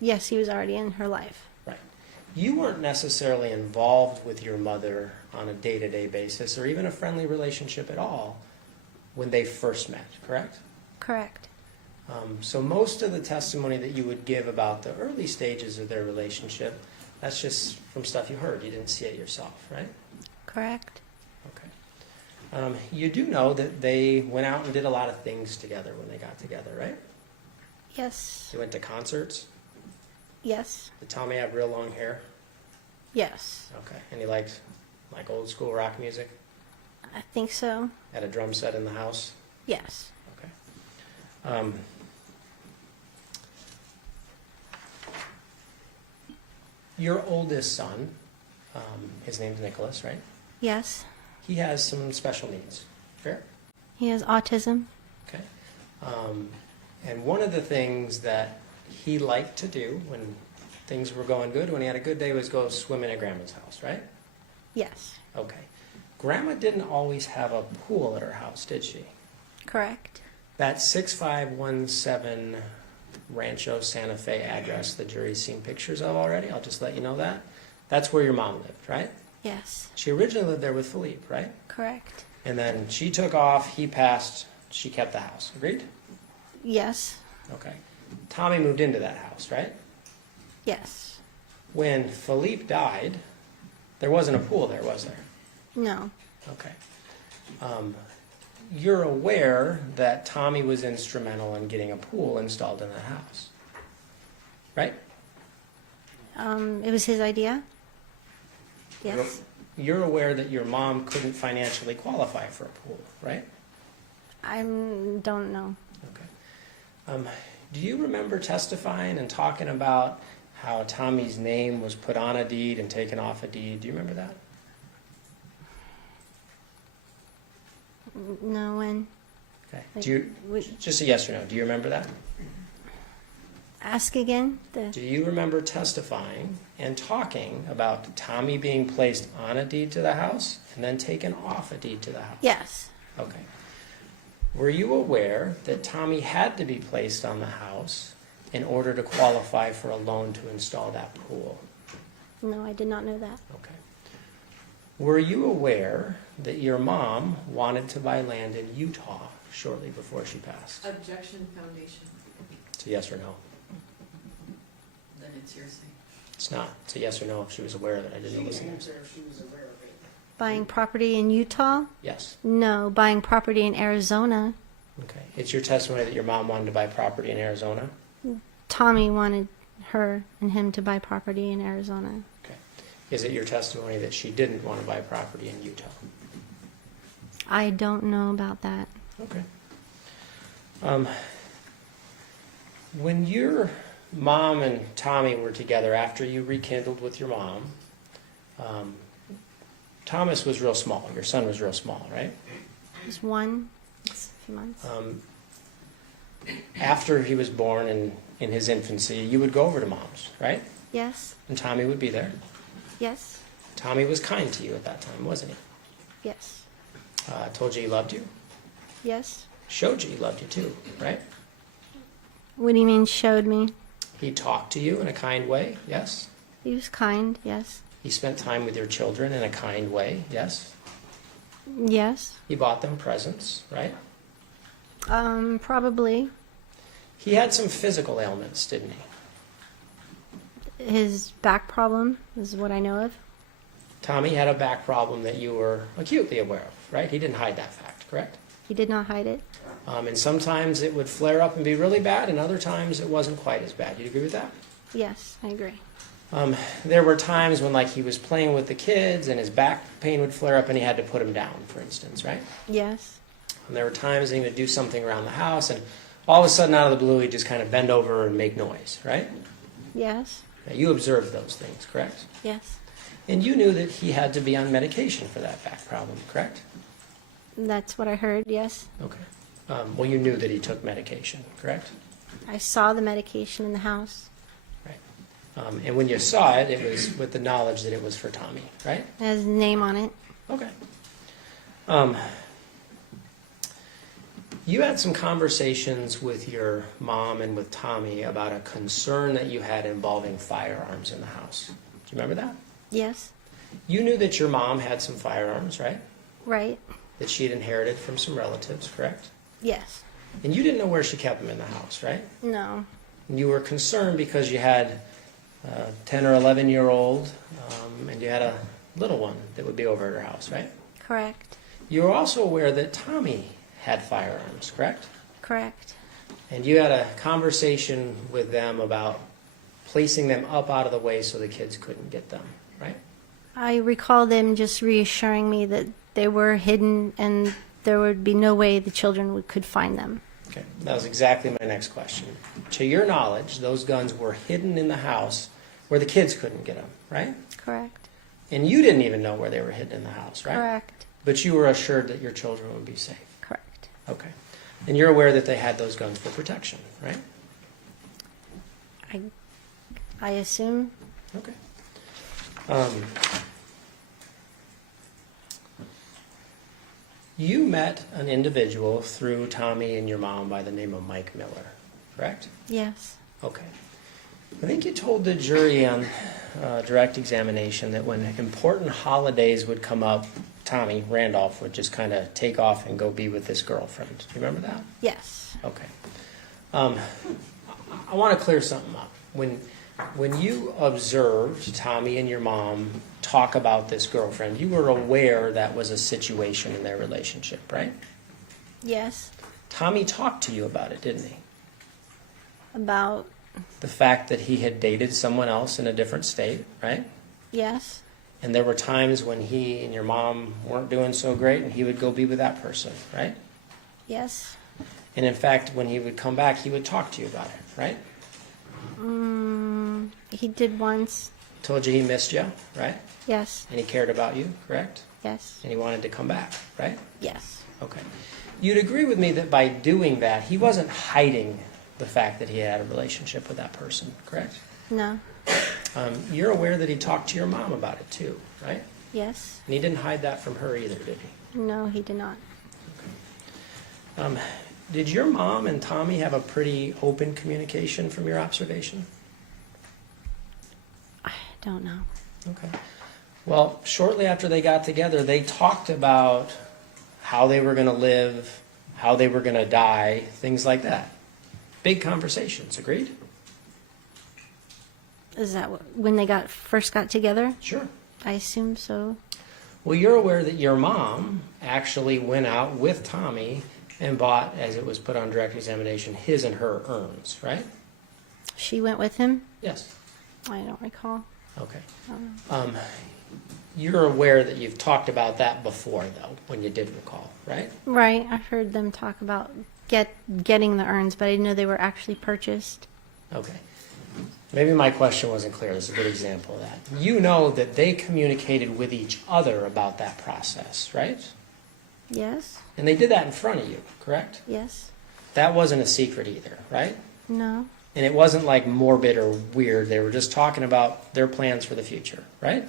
Yes, he was already in her life. Right. You weren't necessarily involved with your mother on a day-to-day basis or even a friendly relationship at all when they first met, correct? Correct. So most of the testimony that you would give about the early stages of their relationship, that's just from stuff you heard. You didn't see it yourself, right? Correct. Okay. You do know that they went out and did a lot of things together when they got together, right? Yes. They went to concerts. Yes. Did Tommy have real long hair? Yes. Okay. And he liked like old school rock music? I think so. Had a drum set in the house? Yes. Okay. Your oldest son, his name's Nicholas, right? Yes. He has some special needs. Fair? He has autism. Okay. And one of the things that he liked to do when things were going good, when he had a good day, was go swimming at Grandma's house, right? Yes. Okay. Grandma didn't always have a pool at her house, did she? Correct. That 6517 Rancho Santa Fe address the jury's seen pictures of already, I'll just let you know that. That's where your mom lived, right? Yes. She originally lived there with Philippe, right? Correct. And then she took off, he passed, she kept the house. Agreed? Yes. Okay. Tommy moved into that house, right? Yes. When Philippe died, there wasn't a pool there, was there? No. Okay. You're aware that Tommy was instrumental in getting a pool installed in the house, right? It was his idea? Yes. You're aware that your mom couldn't financially qualify for a pool, right? I don't know. Okay. Do you remember testifying and talking about how Tommy's name was put on a deed and taken off a deed? Do you remember that? No, when? Okay. Like, Do you, just a yes or no, do you remember that? Ask again? Do you remember testifying and talking about Tommy being placed on a deed to the house and then taken off a deed to the house? Yes. Okay. Were you aware that Tommy had to be placed on the house in order to qualify for a loan to install that pool? No, I did not know that. Okay. Were you aware that your mom wanted to buy land in Utah shortly before she passed? Objection, foundation. It's a yes or no. Then it's hearsay. It's not. It's a yes or no if she was aware of it. I didn't listen. answer if she was aware of it. Buying property in Utah? Yes. No. Buying property in Arizona? Okay. It's your testimony that your mom wanted to buy property in Arizona? Tommy wanted her and him to buy property in Arizona. Okay. Is it your testimony that she didn't want to buy property in Utah? I don't know about that. Okay. When your mom and Tommy were together after you rekindled with your mom, Thomas was real small. Your son was real small, right? It was a few months. After he was born in his infancy, you would go over to mom's, right? Yes. And Tommy would be there. Yes. Tommy was kind to you at that time, wasn't he? Yes. Told you he loved you. Yes. Showed you he loved you too, right? What do you mean showed me? He talked to you in a kind way, yes? He was kind, yes. He spent time with your children in a kind way, yes? Yes. He bought them presents, right? Probably. He had some physical ailments, didn't he? His back problem is what I know of. Tommy had a back problem that you were acutely aware of, right? He didn't hide that fact, correct? He did not hide it. And sometimes it would flare up and be really bad, and other times it wasn't quite as bad. You agree with that? Yes, I agree. There were times when, like, he was playing with the kids and his back pain would flare up and he had to put him down, for instance, right? Yes. And there were times he would do something around the house and all of a sudden, out of the blue, he'd just kind of bend over and make noise, right? Yes. Now, you observed those things, correct? Yes. And you knew that he had to be on medication for that back problem, correct? That's what I heard, yes. Okay. Well, you knew that he took medication, correct? I saw the medication in the house. Right. And when you saw it, it was with the knowledge that it was for Tommy, right? It has a name on it. Okay. You had some conversations with your mom and with Tommy about a concern that you had involving firearms in the house. Do you remember that? Yes. You knew that your mom had some firearms, right? Right. That she had inherited from some relatives, correct? Yes. And you didn't know where she kept them in the house, right? No. And you were concerned because you had a 10 or 11-year-old and you had a little one that would be over at her house, right? Correct. You were also aware that Tommy had firearms, correct? Correct. And you had a conversation with them about placing them up out of the way so the kids couldn't get them, right? I recall them just reassuring me that they were hidden and there would be no way the children could find them. Okay, that was exactly my next question. To your knowledge, those guns were hidden in the house where the kids couldn't get them, right? Correct. And you didn't even know where they were hidden in the house, right? Correct. But you were assured that your children would be safe. Correct. Okay. And you're aware that they had those guns for protection, right? I assume. Okay. You met an individual through Tommy and your mom by the name of Mike Miller, correct? Yes. Okay. I think you told the jury on direct examination that when important holidays would come up, Tommy Randolph would just kind of take off and go be with this girlfriend. Do you remember that? Yes. Okay. I want to clear something up. When you observed Tommy and your mom talk about this girlfriend, you were aware that was a situation in their relationship, right? Yes. Tommy talked to you about it, didn't he? About? The fact that he had dated someone else in a different state, right? Yes. And there were times when he and your mom weren't doing so great and he would go be with that person, right? Yes. And in fact, when he would come back, he would talk to you about it, right? He did once. Told you he missed you, right? Yes. And he cared about you, correct? Yes. And he wanted to come back, right? Yes. Okay. You'd agree with me that by doing that, he wasn't hiding the fact that he had a relationship with that person, correct? No. You're aware that he talked to your mom about it too, right? Yes. And he didn't hide that from her either, did he? No, he did not. Did your mom and Tommy have a pretty open communication from your observation? I don't know. Okay. Well, shortly after they got together, they talked about how they were going to live, how they were going to die, things like that. Big conversations, agreed? Is that when they first got together? Sure. I assume so. Well, you're aware that your mom actually went out with Tommy and bought, as it was put on direct examination, his and her urns, right? She went with him? Yes. I don't recall. Okay. You're aware that you've talked about that before, though, when you did recall, right? Right. I've heard them talk about getting the urns, but I didn't know they were actually purchased. Okay. Maybe my question wasn't clear. This is a good example of that. You know that they communicated with each other about that process, right? Yes. And they did that in front of you, correct? Yes. That wasn't a secret either, right? No. And it wasn't like morbid or weird. They were just talking about their plans for the future, right?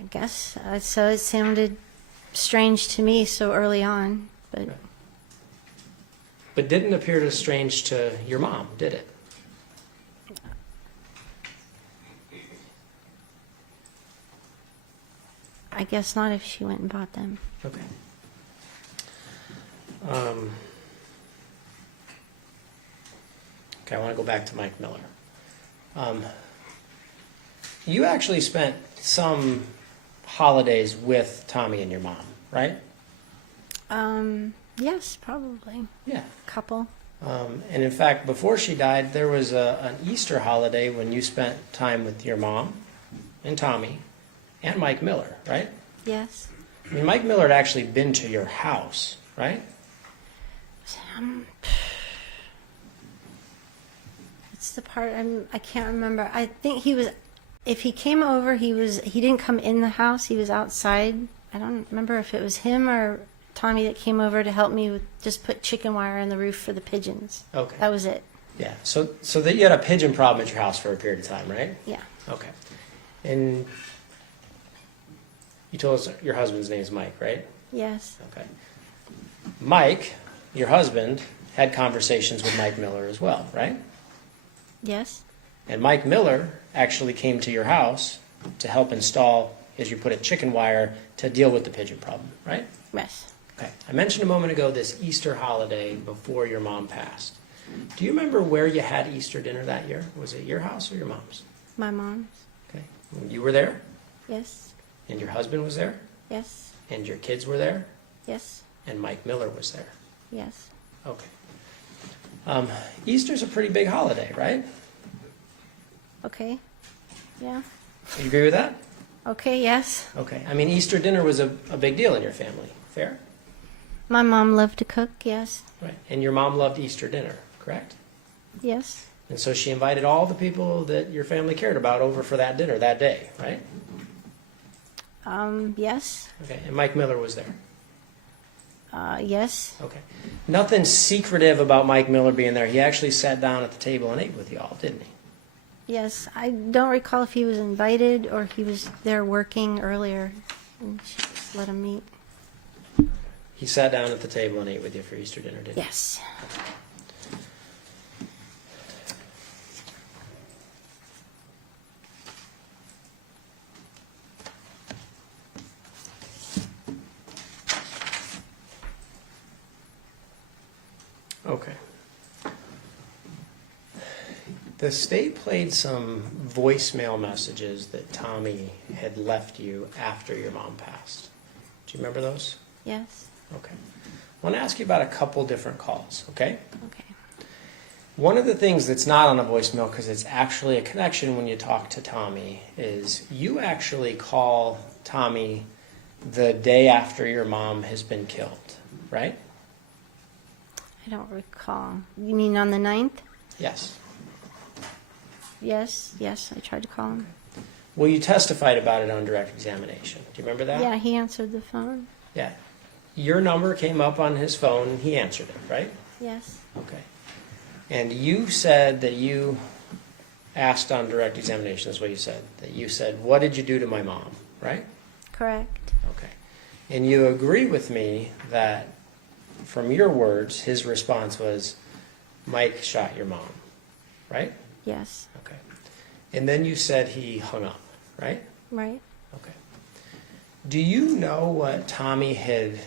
I guess. So it sounded strange to me so early on, but... But didn't appear as strange to your mom, did it? I guess not if she went and bought them. Okay. Okay, I want to go back to Mike Miller. You actually spent some holidays with Tommy and your mom, right? Yes, probably. Yeah. Couple. And in fact, before she died, there was an Easter holiday when you spent time with your mom and Tommy and Mike Miller, right? Yes. I mean, Mike Miller had actually been to your house, right? It's the part I can't remember. I think he was, if he came over, he didn't come in the house. He was outside. I don't remember if it was him or Tommy that came over to help me with just put chicken wire on the roof for the pigeons. Okay. That was it. Yeah. So that you had a pigeon problem at your house for a period of time, right? Yeah. Okay. And you told us your husband's name is Mike, right? Yes. Okay. Mike, your husband, had conversations with Mike Miller as well, right? Yes. And Mike Miller actually came to your house to help install, as you put it, chicken wire to deal with the pigeon problem, right? Yes. Okay. I mentioned a moment ago this Easter holiday before your mom passed. Do you remember where you had Easter dinner that year? Was it your house or your mom's? My mom's. Okay. You were there? Yes. And your husband was there? Yes. And your kids were there? Yes. And Mike Miller was there? Yes. Okay. Easter's a pretty big holiday, right? Okay. Yeah. You agree with that? Okay, yes. Okay. I mean, Easter dinner was a big deal in your family. Fair? My mom loved to cook, yes. Right. And your mom loved Easter dinner, correct? Yes. And so she invited all the people that your family cared about over for that dinner that day, right? Yes. Okay. And Mike Miller was there? Yes. Okay. Nothing secretive about Mike Miller being there. He actually sat down at the table and ate with you all, didn't he? Yes. I don't recall if he was invited or if he was there working earlier and she just let him meet. He sat down at the table and ate with you for Easter dinner, didn't he? Yes. Okay. The state played some voicemail messages that Tommy had left you after your mom passed. Do you remember those? Yes. Okay. I want to ask you about a couple different calls, okay? Okay. One of the things that's not on a voicemail, because it's actually a connection when you talk to Tommy, is you actually call Tommy the day after your mom has been killed, right? I don't recall. You mean on the 9th? Yes. Yes, I tried to call him. Well, you testified about it on direct examination. Do you remember that? Yeah, he answered the phone. Yeah. Your number came up on his phone and he answered it, right? Yes. Okay. And you said that you asked on direct examination, that's what you said. That you said, what did you do to my mom, right? Correct. Okay. And you agree with me that from your words, his response was, Mike shot your mom, right? Yes. Okay. And then you said he hung up, right? Right. Okay. Do you know what Tommy had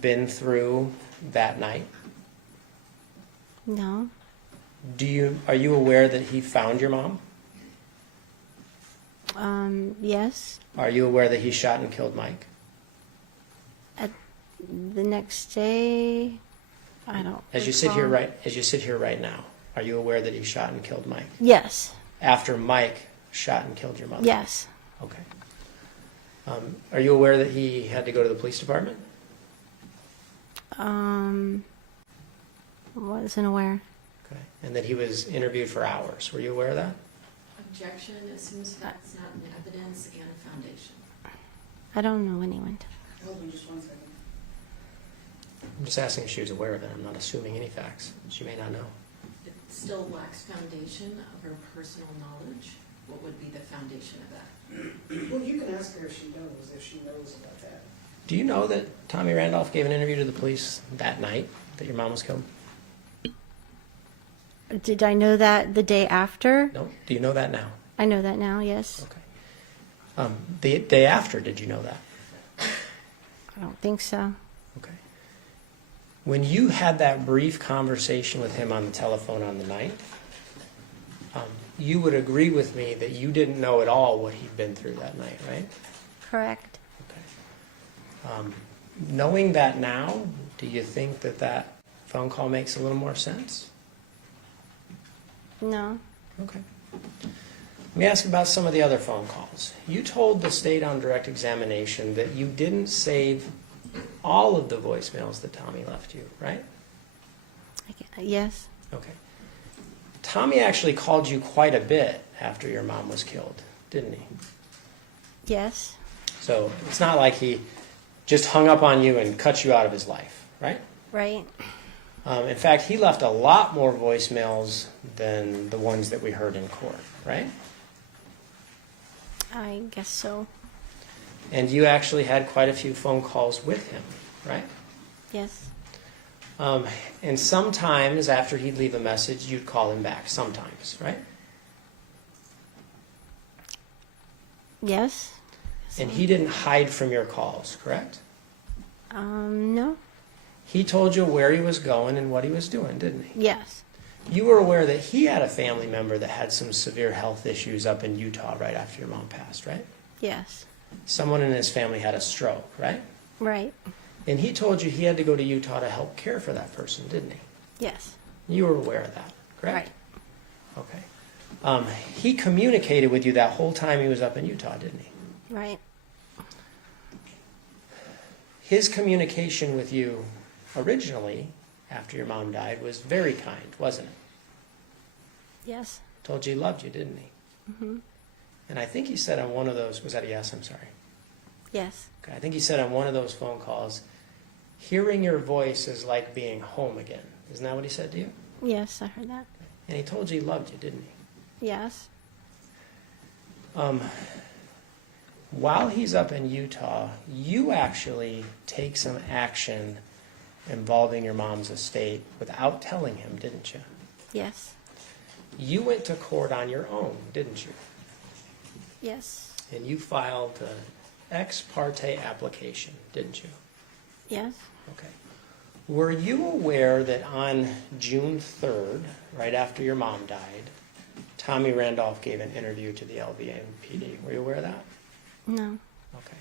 been through that night? No. Are you aware that he found your mom? Yes. Are you aware that he shot and killed Mike? The next day, I don't. As you sit here right now, are you aware that he shot and killed Mike? Yes. After Mike shot and killed your mother? Yes. Okay. Are you aware that he had to go to the police department? Wasn't aware. Okay. And that he was interviewed for hours. Were you aware of that? Objection assumes facts not in evidence and a foundation. I don't know when he went. Hold on just one second. I'm just asking if she was aware of it. I'm not assuming any facts. She may not know. It still lacks foundation of her personal knowledge. What would be the foundation of that? Well, you can ask her if she knows about that. Do you know that Tommy Randolph gave an interview to the police that night that your mom was killed? Did I know that the day after? No. Do you know that now? I know that now, yes. Okay. The day after, did you know that? I don't think so. Okay. When you had that brief conversation with him on the telephone on the 9th, you would agree with me that you didn't know at all what he'd been through that night, right? Correct. Okay. Knowing that now, do you think that that phone call makes a little more sense? No. Okay. Let me ask about some of the other phone calls. You told the state on direct examination that you didn't save all of the voicemails that Tommy left you, right? Yes. Okay. Tommy actually called you quite a bit after your mom was killed, didn't he? Yes. So it's not like he just hung up on you and cut you out of his life, right? Right. In fact, he left a lot more voicemails than the ones that we heard in court, right? I guess so. And you actually had quite a few phone calls with him, right? Yes. And sometimes after he'd leave a message, you'd call him back. Sometimes, right? Yes. And he didn't hide from your calls, correct? No. He told you where he was going and what he was doing, didn't he? Yes. You were aware that he had a family member that had some severe health issues up in Utah right after your mom passed, right? Yes. Someone in his family had a stroke, right? Right. And he told you he had to go to Utah to help care for that person, didn't he? Yes. You were aware of that, correct? Right. Okay. He communicated with you that whole time he was up in Utah, didn't he? Right. His communication with you originally, after your mom died, was very kind, wasn't it? Yes. Told you he loved you, didn't he? Mm-hmm. And I think he said on one of those, was that a yes? I'm sorry. Yes. Okay, I think he said on one of those phone calls, hearing your voice is like being home again. Isn't that what he said to you? Yes, I heard that. And he told you he loved you, didn't he? Yes. while he's up in Utah, you actually take some action involving your mom's estate without telling him, didn't you? Yes. You went to court on your own, didn't you? Yes. And you filed an ex parte application, didn't you? Yes. Okay. Were you aware that on June 3rd, right after your mom died, Tommy Randolph gave an interview to the LVMPD? Were you aware of that? No. Okay.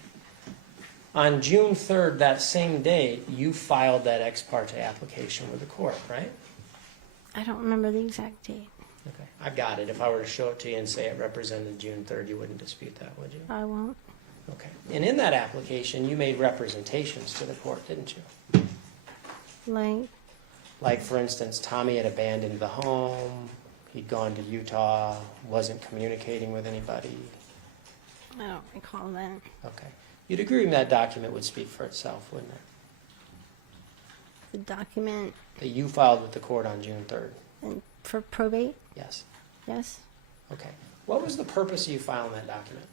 On June 3rd, that same day, you filed that ex parte application with the court, right? I don't remember the exact date. Okay. I've got it. If I were to show it to you and say it represented June 3rd, you wouldn't dispute that, would you? I won't. Okay. And in that application, you made representations to the court, didn't you? Like, for instance, Tommy had abandoned the home, he'd gone to Utah, wasn't communicating with anybody. I don't recall that. Okay. You'd agree with me that document would speak for itself, wouldn't it? The document That you filed with the court on June 3rd? for probate? Yes. Yes. Okay. What was the purpose of you filing that document?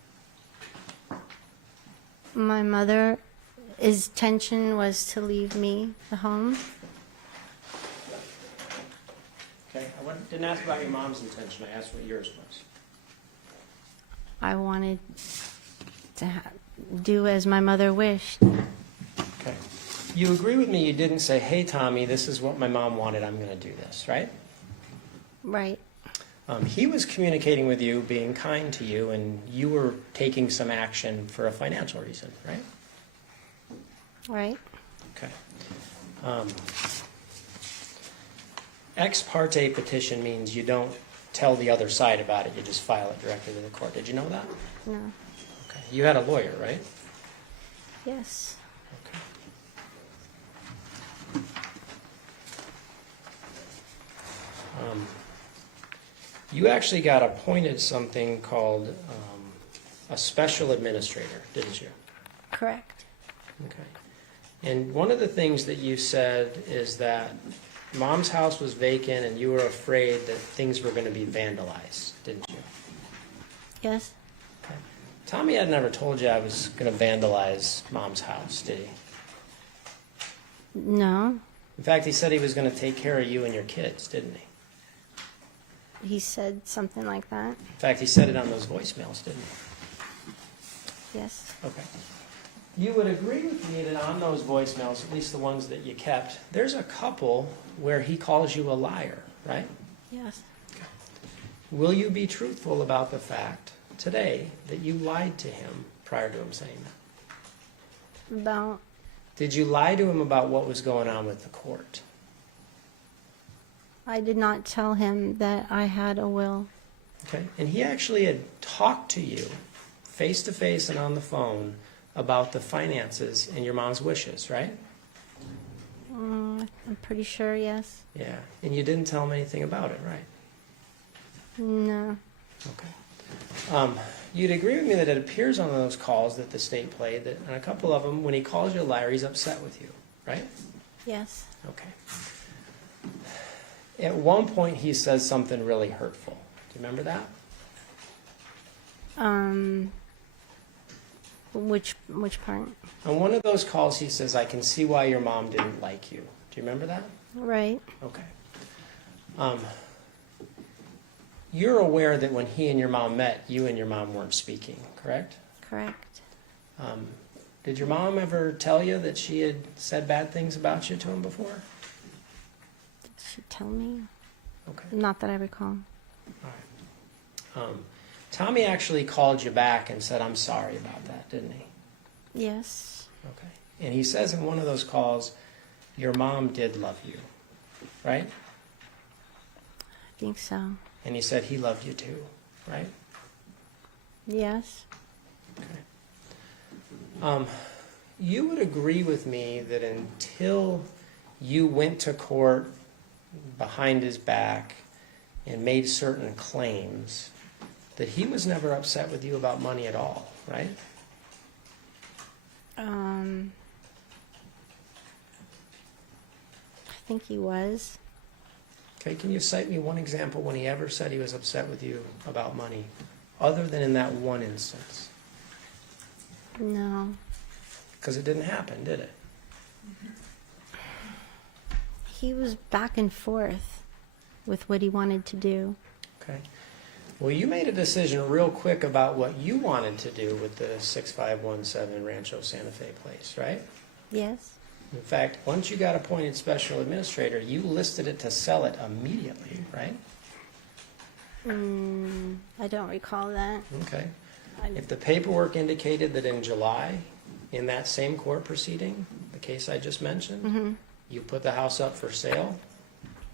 My mother's intention was to leave me the home. Okay. I didn't ask about your mom's intention. I asked what yours was. I wanted to do as my mother wished. Okay. You agree with me you didn't say, hey, Tommy, this is what my mom wanted. I'm going to do this, right? Right. He was communicating with you, being kind to you, and you were taking some action for a financial reason, right? Right. Okay. Ex parte petition means you don't tell the other side about it. You just file it directly to the court. Did you know that? No. Okay. You had a lawyer, right? Yes. Okay. You actually got appointed something called a special administrator, didn't you? Correct. Okay. And one of the things that you said is that Mom's house was vacant and you were afraid that things were going to be vandalized, didn't you? Yes. Okay. Tommy had never told you I was going to vandalize Mom's house, did he? No. In fact, he said he was going to take care of you and your kids, didn't he? He said something like that. In fact, he said it on those voicemails, didn't he? Yes. Okay. You would agree with me that on those voicemails, at least the ones that you kept, there's a couple where he calls you a liar, right? Yes. Okay. Will you be truthful about the fact today that you lied to him prior to him saying that? About? Did you lie to him about what was going on with the court? I did not tell him that I had a will. Okay. And he actually had talked to you face to face and on the phone about the finances and your mom's wishes, right? I'm pretty sure, yes. Yeah. And you didn't tell him anything about it, right? No. Okay. You'd agree with me that it appears on those calls that the state played that on a couple of them, when he calls you a liar, he's upset with you, right? Yes. Okay. At one point, he says something really hurtful. Do you remember that? Which part? On one of those calls, he says, I can see why your mom didn't like you. Do you remember that? Right. Okay. You're aware that when he and your mom met, you and your mom weren't speaking, correct? Correct. Did your mom ever tell you that she had said bad things about you to him before? Did she tell me? Okay. Not that I recall. All right. Tommy actually called you back and said, I'm sorry about that, didn't he? Yes. Okay. And he says in one of those calls, your mom did love you, right? I think so. And he said he loved you too, right? Yes. Okay. You would agree with me that until you went to court behind his back and made certain claims, that he was never upset with you about money at all, right? I think he was. Okay, can you cite me one example when he ever said he was upset with you about money, other than in that one instance? No. Because it didn't happen, did it? He was back and forth with what he wanted to do. Okay. Well, you made a decision real quick about what you wanted to do with the 6517 Rancho Santa Fe place, right? Yes. In fact, once you got appointed special administrator, you listed it to sell it immediately, right? I don't recall that. Okay. If the paperwork indicated that in July, in that same court proceeding, the case I just mentioned, you put the house up for sale,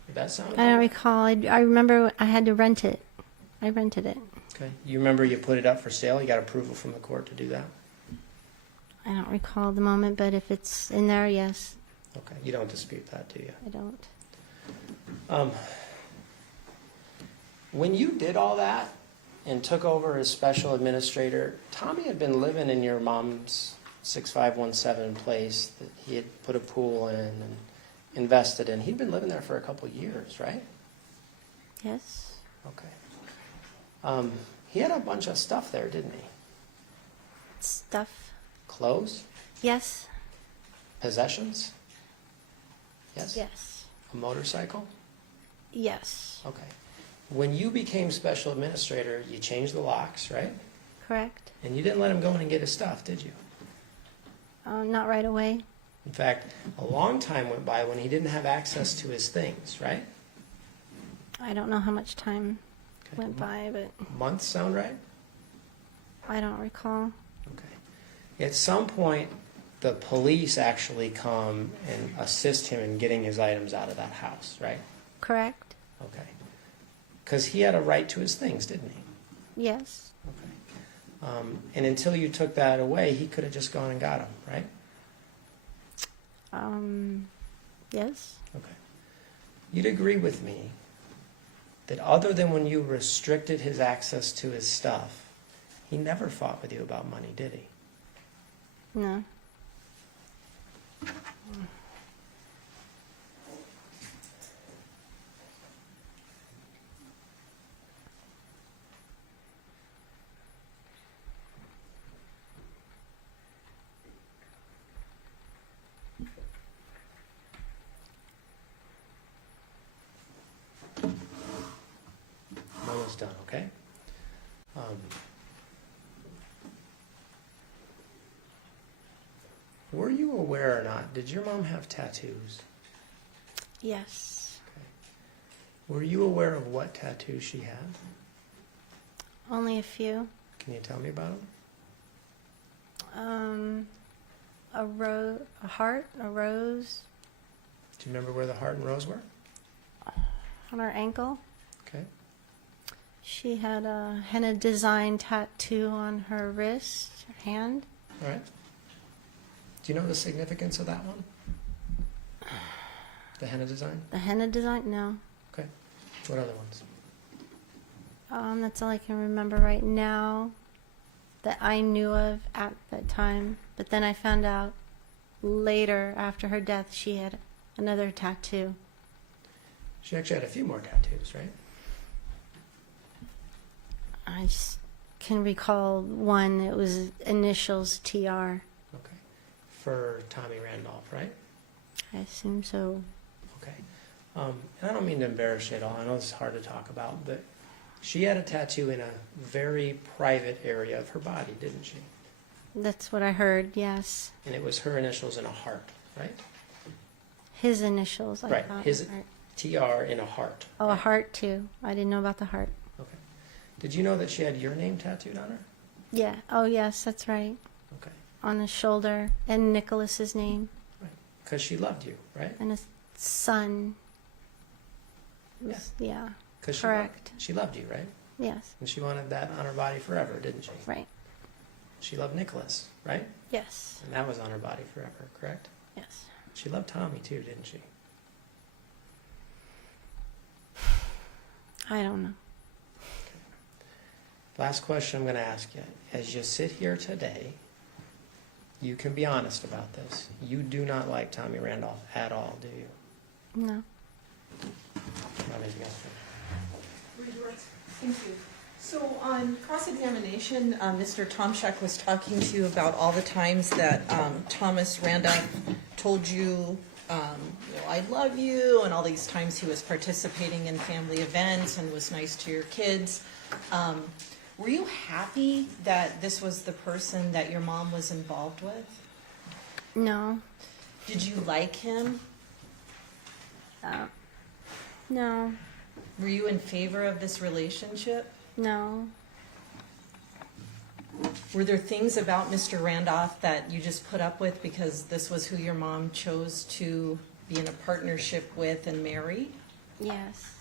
would that sound I don't right? recall. I remember I had to rent it. I rented it. Okay. You remember you put it up for sale? You got approval from the court to do that? I don't recall the moment, but if it's in there, yes. Okay. You don't dispute that, do you? I don't. When you did all that and took over as special administrator, Tommy had been living in your mom's 6517 place that he had put a pool in and invested in. He'd been living there for a couple of years, right? Yes. Okay. He had a bunch of stuff there, didn't he? Stuff. Clothes? Yes. Possessions? Yes? Yes. A motorcycle? Yes. Okay. When you became special administrator, you changed the locks, right? Correct. And you didn't let him go in and get his stuff, did you? Not right away. In fact, a long time went by when he didn't have access to his things, right? I don't know how much time Okay. went by, but Months sound right? I don't recall. Okay. At some point, the police actually come and assist him in getting his items out of that house, right? Correct. Okay. Because he had a right to his things, didn't he? Yes. Okay. And until you took that away, he could have just gone and got them, right? Yes. Okay. You'd agree with me that other than when you restricted his access to his stuff, he never fought with you about money, did he? No. Almost done, okay? Were you aware or not, did your mom have tattoos? Yes. Were you aware of what tattoos she had? Only a few. Can you tell me about them? A heart, a rose Do you remember where the heart and rose were? on her ankle. Okay. She had a henna design tattoo on her wrist, her hand. All right. Do you know the significance of that one? The henna design? The henna design? No. Okay. What other ones? That's all I can remember right now that I knew of at that time. But then I found out later, after her death, she had another tattoo. She actually had a few more tattoos, right? I just can recall one. It was initials TR. Okay. For Tommy Randolph, right? I assume so. Okay. And I don't mean to embarrass you at all. I know this is hard to talk about, but she had a tattoo in a very private area of her body, didn't she? That's what I heard, yes. And it was her initials in a heart, right? His initials, I Right. thought. His Right. TR in a heart. Oh, a heart too. I didn't know about the heart. Okay. Did you know that she had your name tattooed on her? Yeah. Oh, yes, that's right. Okay. On the shoulder, and Nicholas's name, Because she loved you, right? and his son. Yeah. Because Correct. She loved you, right? Yes. And she wanted that on her body forever, didn't she? Right. She loved Nicholas, right? Yes. And that was on her body forever, correct? Yes. She loved Tommy too, didn't she? I don't know. Last question I'm going to ask you. As you sit here today, you can be honest about this. You do not like Tommy Randolph at all, do you? No. Not anything else. Thank you. So on cross-examination, Mr. Tomczak was talking to you about all the times that Thomas Randolph told you, I love you, and all these times he was participating in family events and was nice to your kids. Were you happy that this was the person that your mom was involved with? No. Did you like him? No. Were you in favor of this relationship? No. Were there things about Mr. Randolph that you just put up with because this was who your mom chose to be in a partnership with and marry? Yes.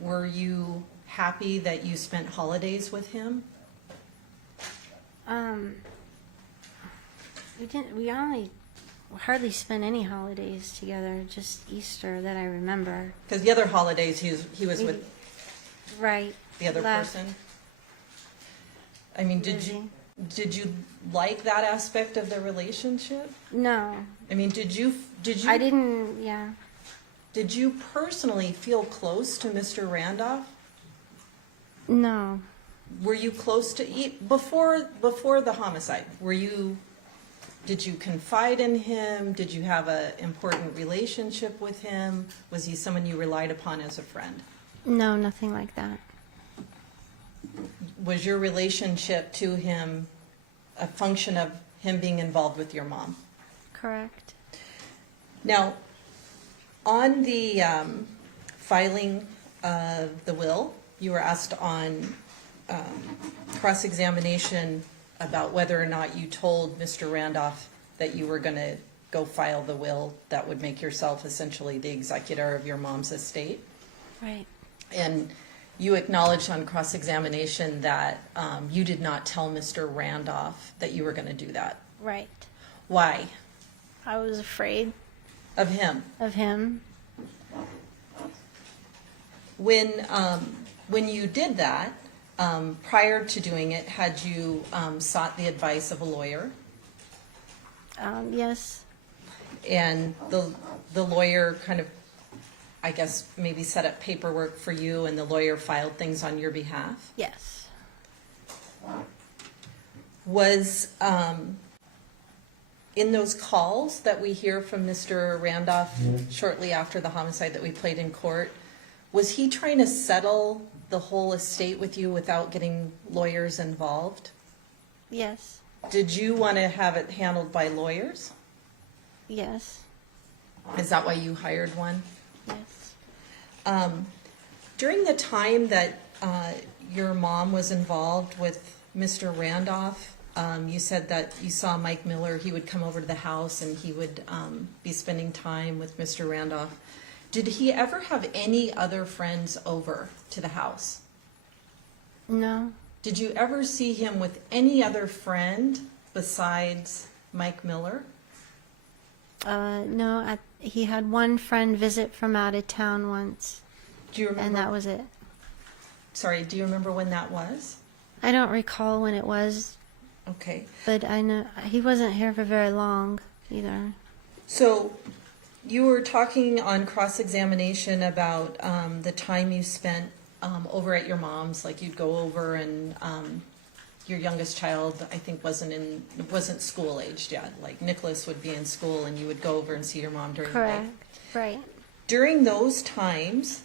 Were you happy that you spent holidays with him? We hardly spent any holidays together, just Easter that I remember. Because the other holidays he was with Right. the other Left. person. I mean, did you like that aspect of the relationship? No. I mean, did you I didn't, yeah. Did you personally feel close to Mr. Randolph? No. Were you close to before the homicide? Did you confide in him? Did you have an important relationship with him? Was he someone you relied upon as a friend? No, nothing like that. Was your relationship to him a function of him being involved with your mom? Correct. Now, on the filing of the will, you were asked on cross-examination about whether or not you told Mr. Randolph that you were going to go file the will that would make yourself essentially the executor of your mom's estate. Right. And you acknowledged on cross-examination that you did not tell Mr. Randolph that you were going to do that. Right. Why? I was afraid Of him. of him. When you did that, prior to doing it, had you sought the advice of a lawyer? Yes. And the lawyer kind of, I guess, maybe set up paperwork for you, and the lawyer filed things on your behalf? Yes. Was in those calls that we hear from Mr. Randolph shortly after the homicide that we played in court, was he trying to settle the whole estate with you without getting lawyers involved? Yes. Did you want to have it handled by lawyers? Yes. Is that why you hired one? Yes. During the time that your mom was involved with Mr. Randolph, you said that you saw Mike Miller. He would come over to the house and he would be spending time with Mr. Randolph. Did he ever have any other friends over to the house? No. Did you ever see him with any other friend besides Mike Miller? No. He had one friend visit from out of town once. Do you remember? And that was it. Sorry, do you remember when that was? I don't recall when it was. Okay. But I know he wasn't here for very long either. So you were talking on cross-examination about the time you spent over at your mom's, like you'd go over and your youngest child, I think, wasn't school-aged yet. Like Nicholas would be in school and you would go over and see your mom during the day. Correct. Right. During those times,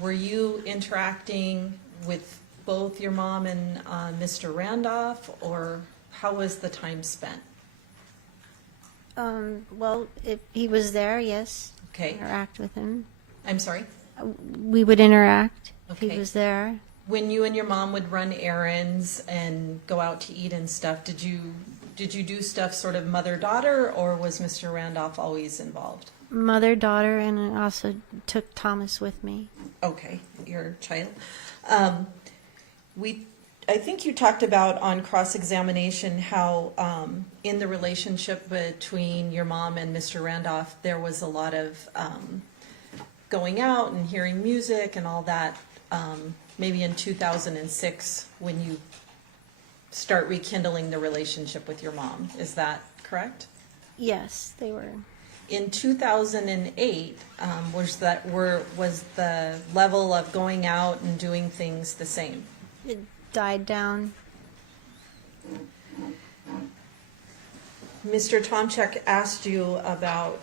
were you interacting with both your mom and Mr. Randolph, or how was the time spent? Well, if he was there, yes. Okay. Interact with him. I'm sorry? We would interact if Okay. he was there. When you and your mom would run errands and go out to eat and stuff, did you do stuff sort of mother-daughter, or was Mr. Randolph always involved? Mother, daughter, and I also took Thomas with me. Okay, your child. I think you talked about on cross-examination how in the relationship between your mom and Mr. Randolph, there was a lot of going out and hearing music and all that, maybe in 2006 when you start rekindling the relationship with your mom. Is that correct? Yes, they were. in 2008, was the level of going out and doing things the same? It died down. Mr. Tomchek asked you about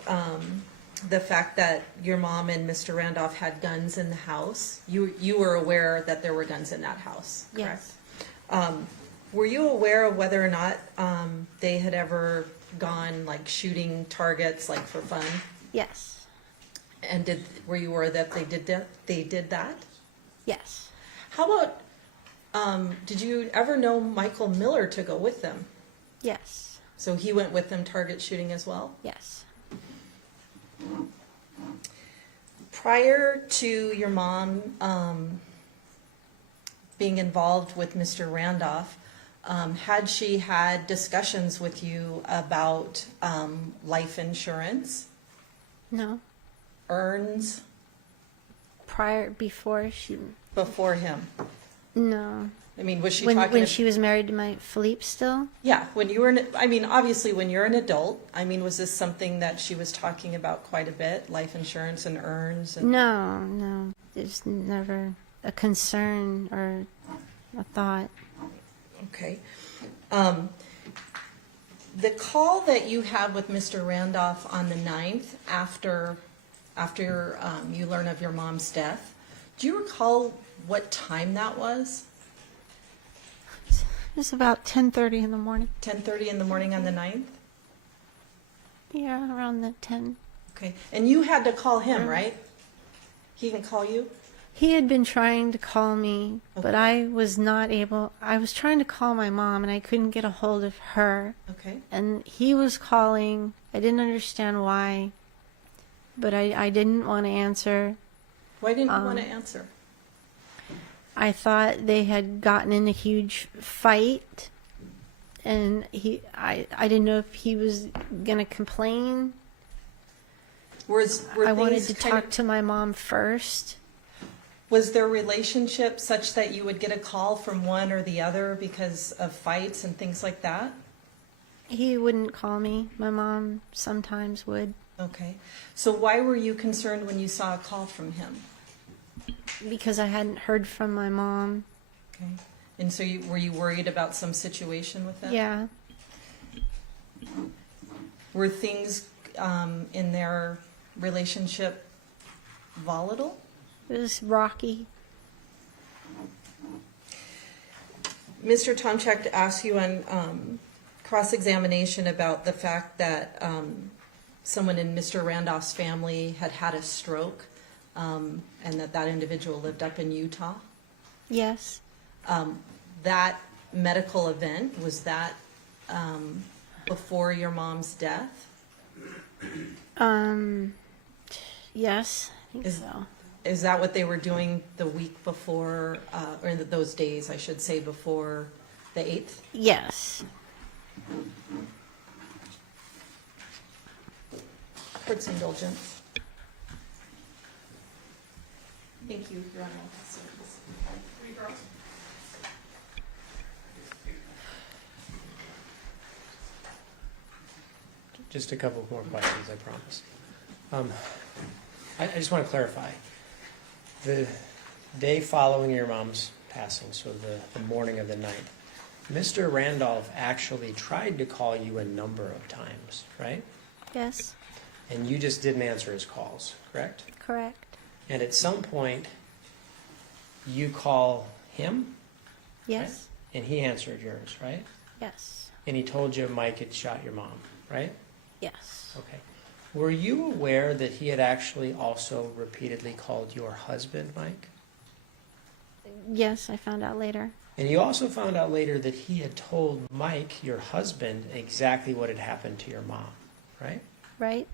the fact that your mom and Mr. Randolph had guns in the house. You were aware that there were guns in that house, correct? Yes. Were you aware of whether or not they had ever gone like shooting targets like for fun? Yes. And were you aware that they did that? Yes. How about did you ever know Michael Miller to go with them? Yes. So he went with them target shooting as well? Yes. Prior to your mom being involved with Mr. Randolph, had she had discussions with you about life insurance, No. earns Before she. before him? No. I mean, was she When talking? she was married to my Philippe still? Yeah, when you were, I mean, obviously when you're an adult, I mean, was this something that she was talking about quite a bit, life insurance and earns? And... No. It's never a concern or a thought. Okay. The call that you had with Mr. Randolph on the 9th after you learn of your mom's death, do you recall what time that was? It was about 10:30 in the morning. 10:30 in the morning on the 9th? Yeah, around the 10. Okay. And you had to call him, right? He didn't call you? He had been trying to call me, but Okay. I was not able. I was trying to call my mom, and I couldn't get a hold of her. Okay. And he was calling. I didn't understand why, but I didn't want to answer. Why didn't you want to answer? I thought they had gotten in a huge fight, and I didn't know if he was going to complain. Were I wanted things to kind talk of- to my mom first. Was their relationship such that you would get a call from one or the other because of fights and things like that? He wouldn't call me. My mom sometimes would. Okay. So why were you concerned when you saw a call from him? Because I hadn't heard from my mom. Okay. And so were you worried about some situation with them? Yeah. Were things in their relationship volatile? It was rocky. Mr. Tomchek asked you on cross-examination about the fact that someone in Mr. Randolph's family had had a stroke and that individual lived up in Utah. Yes. That medical event, was that before your mom's death? Yes, I think so. Is that what they were doing the week before, or in those days, I should say, before the 8th? Yes. Court's indulgence. Thank you, Your Honor. Service. Just a couple more questions, I promise. I just want to clarify. The day following your mom's passing, so the morning of the 9th, Mr. Randolph actually tried to call you a number of times, right? Yes. And you just didn't answer his calls, correct? Correct. And at some point, you call him, Yes. and he answered yours, right? Yes. And he told you Mike had shot your mom, right? Yes. Okay. Were you aware that he had actually also repeatedly called your husband, Mike? Yes, I found out later. And you also found out later that he had told Mike, your husband, exactly what had happened to your mom, right? Right?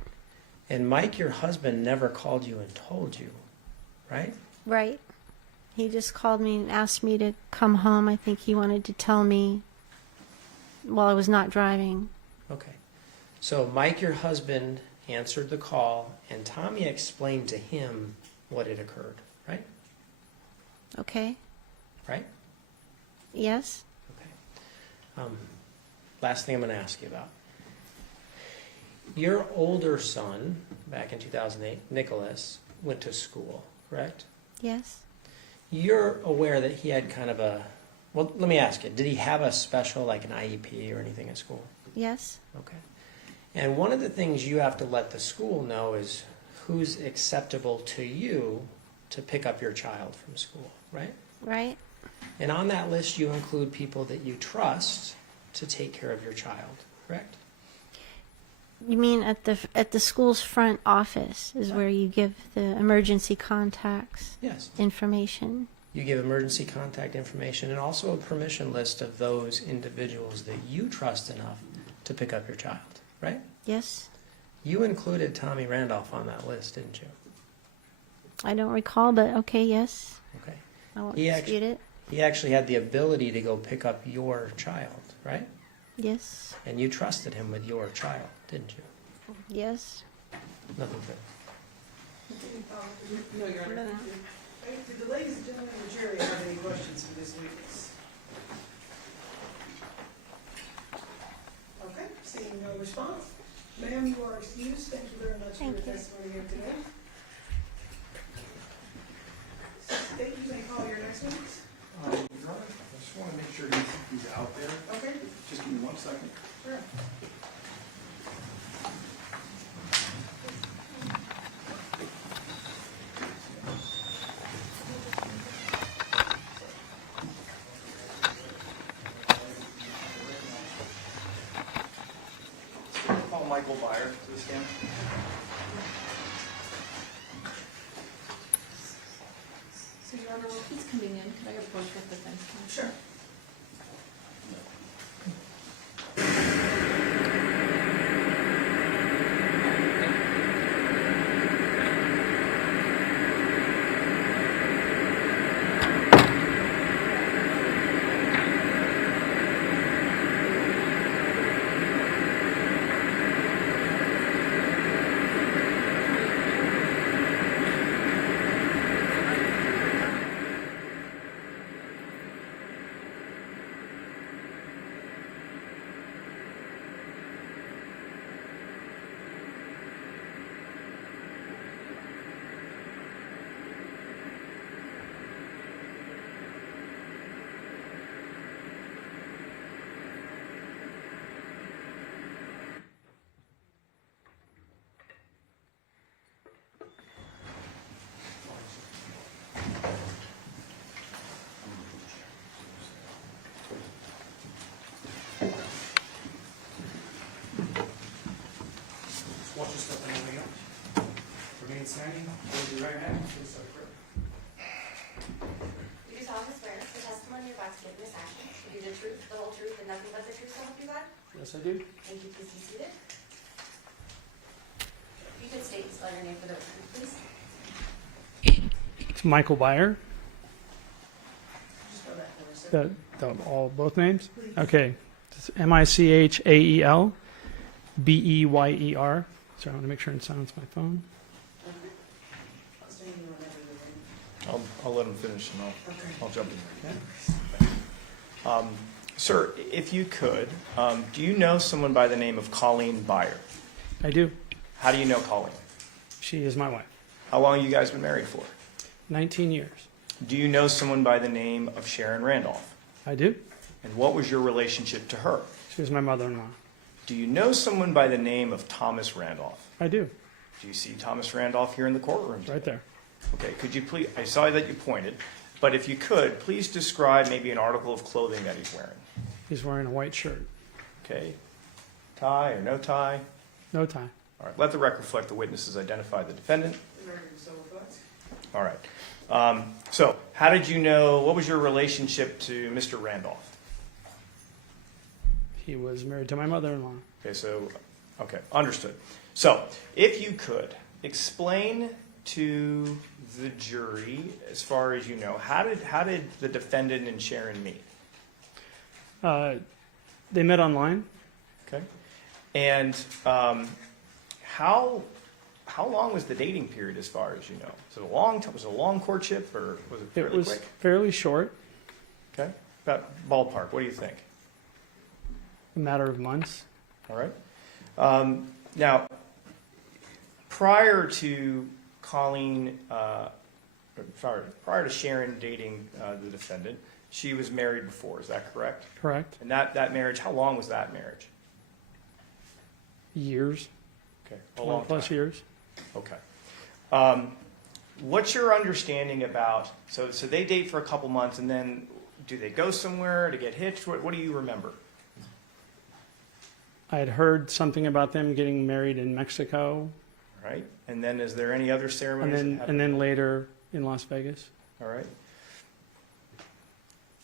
And Mike, your husband, never called you and told you, right? Right. He just called me and asked me to come home. I think he wanted to tell me while I was not driving. Okay. So Mike, your husband, answered the call, and Tommy explained to him what had occurred, right? Okay. Right? Yes. Okay. Last thing I'm going to ask you about. Your older son, back in 2008, Nicholas, went to school, correct? Yes. You're aware that he had kind of a, well, let me ask you, did he have a special, like an IEP or anything at school? Yes. Okay. And one of the things you have to let the school know is who's acceptable to you to pick up your child from school, right? Right. And on that list, you include people that you trust to take care of your child, correct? You mean at the school's front office is where you give the emergency contacts Yes. information? You give emergency contact information and also a permission list of those individuals that you trust enough to pick up your child, right? Yes. You included Tommy Randolph on that list, didn't you? I don't recall, but okay, yes. Okay. I won't He dispute it. He actually had the ability to go pick up your child, right? Yes. And you trusted him with your child, didn't you? Yes. Nothing further. No, Your Honor. Do the ladies and gentlemen of the jury have any questions for this witness? Okay, seeing no response. Ma'am, you are excused. Thank you very much for your testimony here today. State, you may call your next witness. Your Honor, I just want to make sure he's out there. Okay. Just give me 1 second. Sure. Call Michael Byer to the stand. So, Your Honor, while he's coming in, could I approach with the defense counsel? Sure. Watch your step on the way up. Remain standing. Raise your right hand. Please start prayer. Do you solemnly swear the testimony you're about to give in this action will be the truth, the whole truth, and nothing but the truth, so help you God? Yes, I do. Thank you. Please be seated. You can state and spell your name for the record, please. It's Michael Byer. Just go back for a second. Both names? Okay. It's Michael Beyer. Sorry, I want to make sure it sounds my phone. Outstanding whenever you're ready. I'll let him finish and Okay. I'll jump in. Sir, if you could, do you know someone by the name of Colleen Byer? I do. How do you know Colleen? She is my wife. How long have you guys been married for? 19 years. Do you know someone by the name of Sharon Randolph? I do. And what was your relationship to her? She was my mother-in-law. Do you know someone by the name of Thomas Randolph? I do. Do you see Thomas Randolph here in the courtroom today? Right there. Okay, could you please, I saw that you pointed, but if you could, please describe maybe an article of clothing that he's wearing. He's wearing a white shirt. Okay, tie or no tie? No tie. All right, let the record reflect the witnesses identify the defendant. The record so reflects. All right. So, how did you know, what was your relationship to Mr. Randolph? He was married to my mother-in-law. Okay, understood. So, if you could, explain to the jury, as far as you know, how did the defendant and Sharon meet? They met online. Okay. And how long was the dating period, as far as you know? Was it a long courtship, or was it fairly It was quick? fairly short. Okay. About ballpark. What do you think? A matter of months. All right. Now, prior to Colleen, prior to Sharon dating the defendant, she was married before. Is that correct? Correct. And that marriage, how long was that marriage? Years. Okay, a 20 long plus time. years. Okay. What's your understanding about, so they date for a couple months, and then do they go somewhere to get hitched? What do you remember? I had heard something about them getting married in Mexico, Right? And then is there any other ceremonies? that happen? and then later in Las Vegas. All right.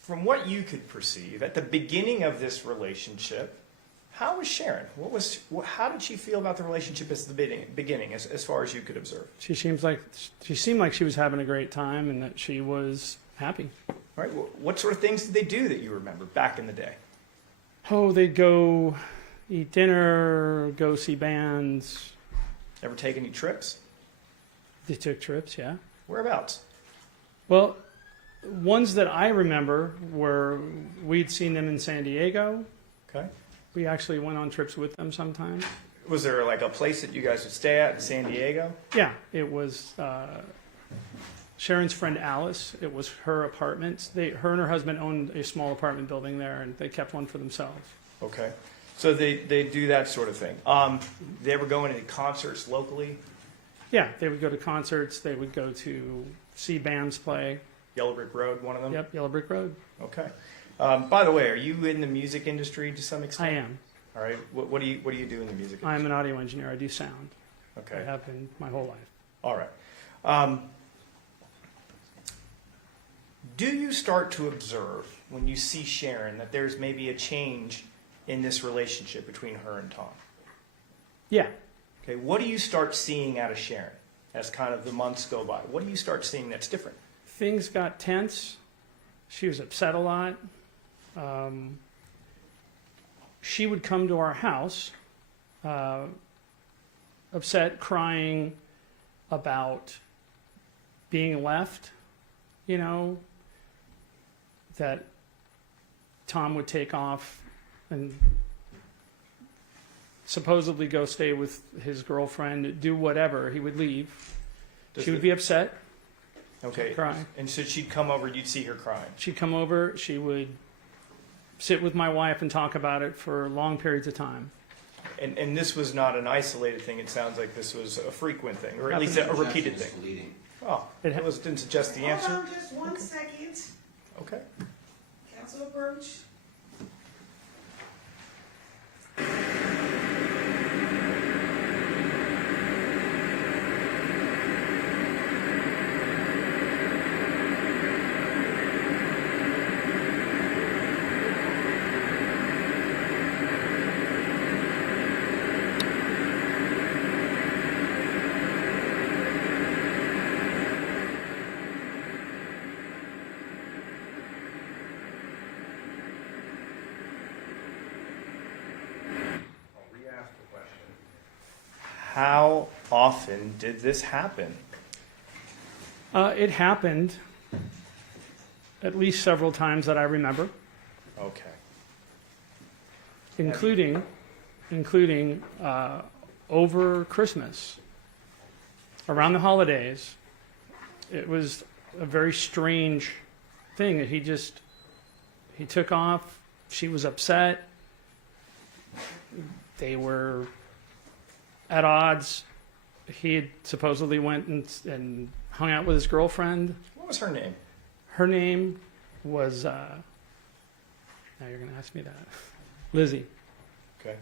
From what you could perceive, at the beginning of this relationship, how was Sharon? How did she feel about the relationship at the beginning, as far as you could observe? She seemed like she was having a great time and that she was happy. All right. What sort of things did they do that you remember back in the day? Oh, they'd go eat dinner, go see bands. Ever take any trips? They took trips, yeah. Whereabouts? Well, ones that I remember were we'd seen them in San Diego. Okay. We actually went on trips with them sometimes. Was there like a place that you guys would stay at in San Diego? Yeah, it was Sharon's friend Alice. It was her apartment. Her and her husband owned a small apartment building there, and they kept one for themselves. Okay. So they do that sort of thing. They ever go into concerts locally? Yeah, they would go to concerts. They would go to see bands play. Yellow Brick Road, one of them? Yep, Yellow Brick Road. Okay. By the way, are you in the music industry to some extent? I am. All right. What do you do in the music industry? I'm an audio engineer. I do sound. Okay. I have been my whole life. All right. Do you start to observe when you see Sharon that there's maybe a change in this relationship between her and Tom? Yeah. Okay. What do you start seeing out of Sharon as kind of the months go by? What do you start seeing that's different? Things got tense. She was upset a lot. She would come to our house, upset, crying about being left, that Tom would take off and supposedly go stay with his girlfriend, do whatever. He would leave. She would be upset. Okay. Cry. And so she'd come over, you'd see her crying. She'd come over, she would sit with my wife and talk about it for long periods of time. And this was not an isolated thing. It sounds like this was a frequent thing, or at least a repeated thing. Oh, it didn't suggest the answer. Hold on just 1 second. Okay. Council approach. How often did this happen? It happened at least several times that I remember. Okay. Including over Christmas, around the holidays. It was a very strange thing. He took off. She was upset. They were at odds. He had supposedly went and hung out with his girlfriend. What was her name? Her name was, now you're going to ask me that, Lizzie. Okay.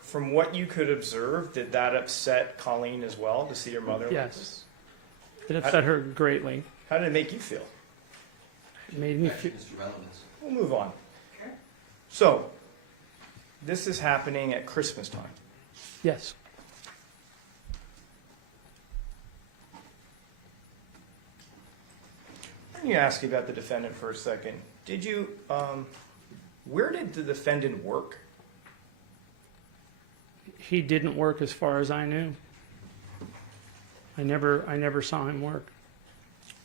From what you could observe, did that upset Colleen as well, to see her mother like Yes. this? It upset her greatly. How did it make you feel? It made me feel... We'll move on. Okay. So, this is happening at Christmas time. Yes. Let me ask you about the defendant for a second. Did you, where did the defendant work? He didn't work as far as I knew. I never saw him work.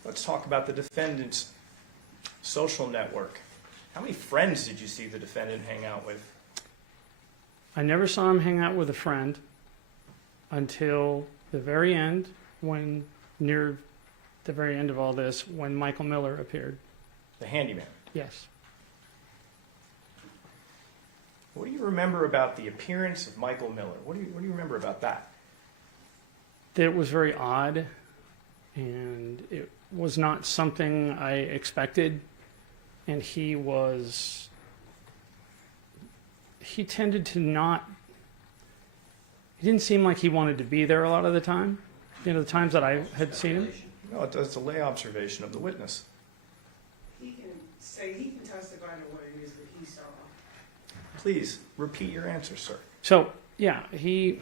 Let's talk about the defendant's social network. How many friends did you see the defendant hang out with? I never saw him hang out with a friend until the very end, when near the very end of all this, when Michael Miller appeared. The handyman. Yes. What do you remember about the appearance of Michael Miller? What do you remember about that? It was very odd, and it was not something I expected. And he tended to not, he didn't seem like he wanted to be there a lot of the time. You know, the times that I had seen him. No, it's a lay observation of the witness. He can testify to what it is that he saw. Please, repeat your answer, sir. So, yeah, he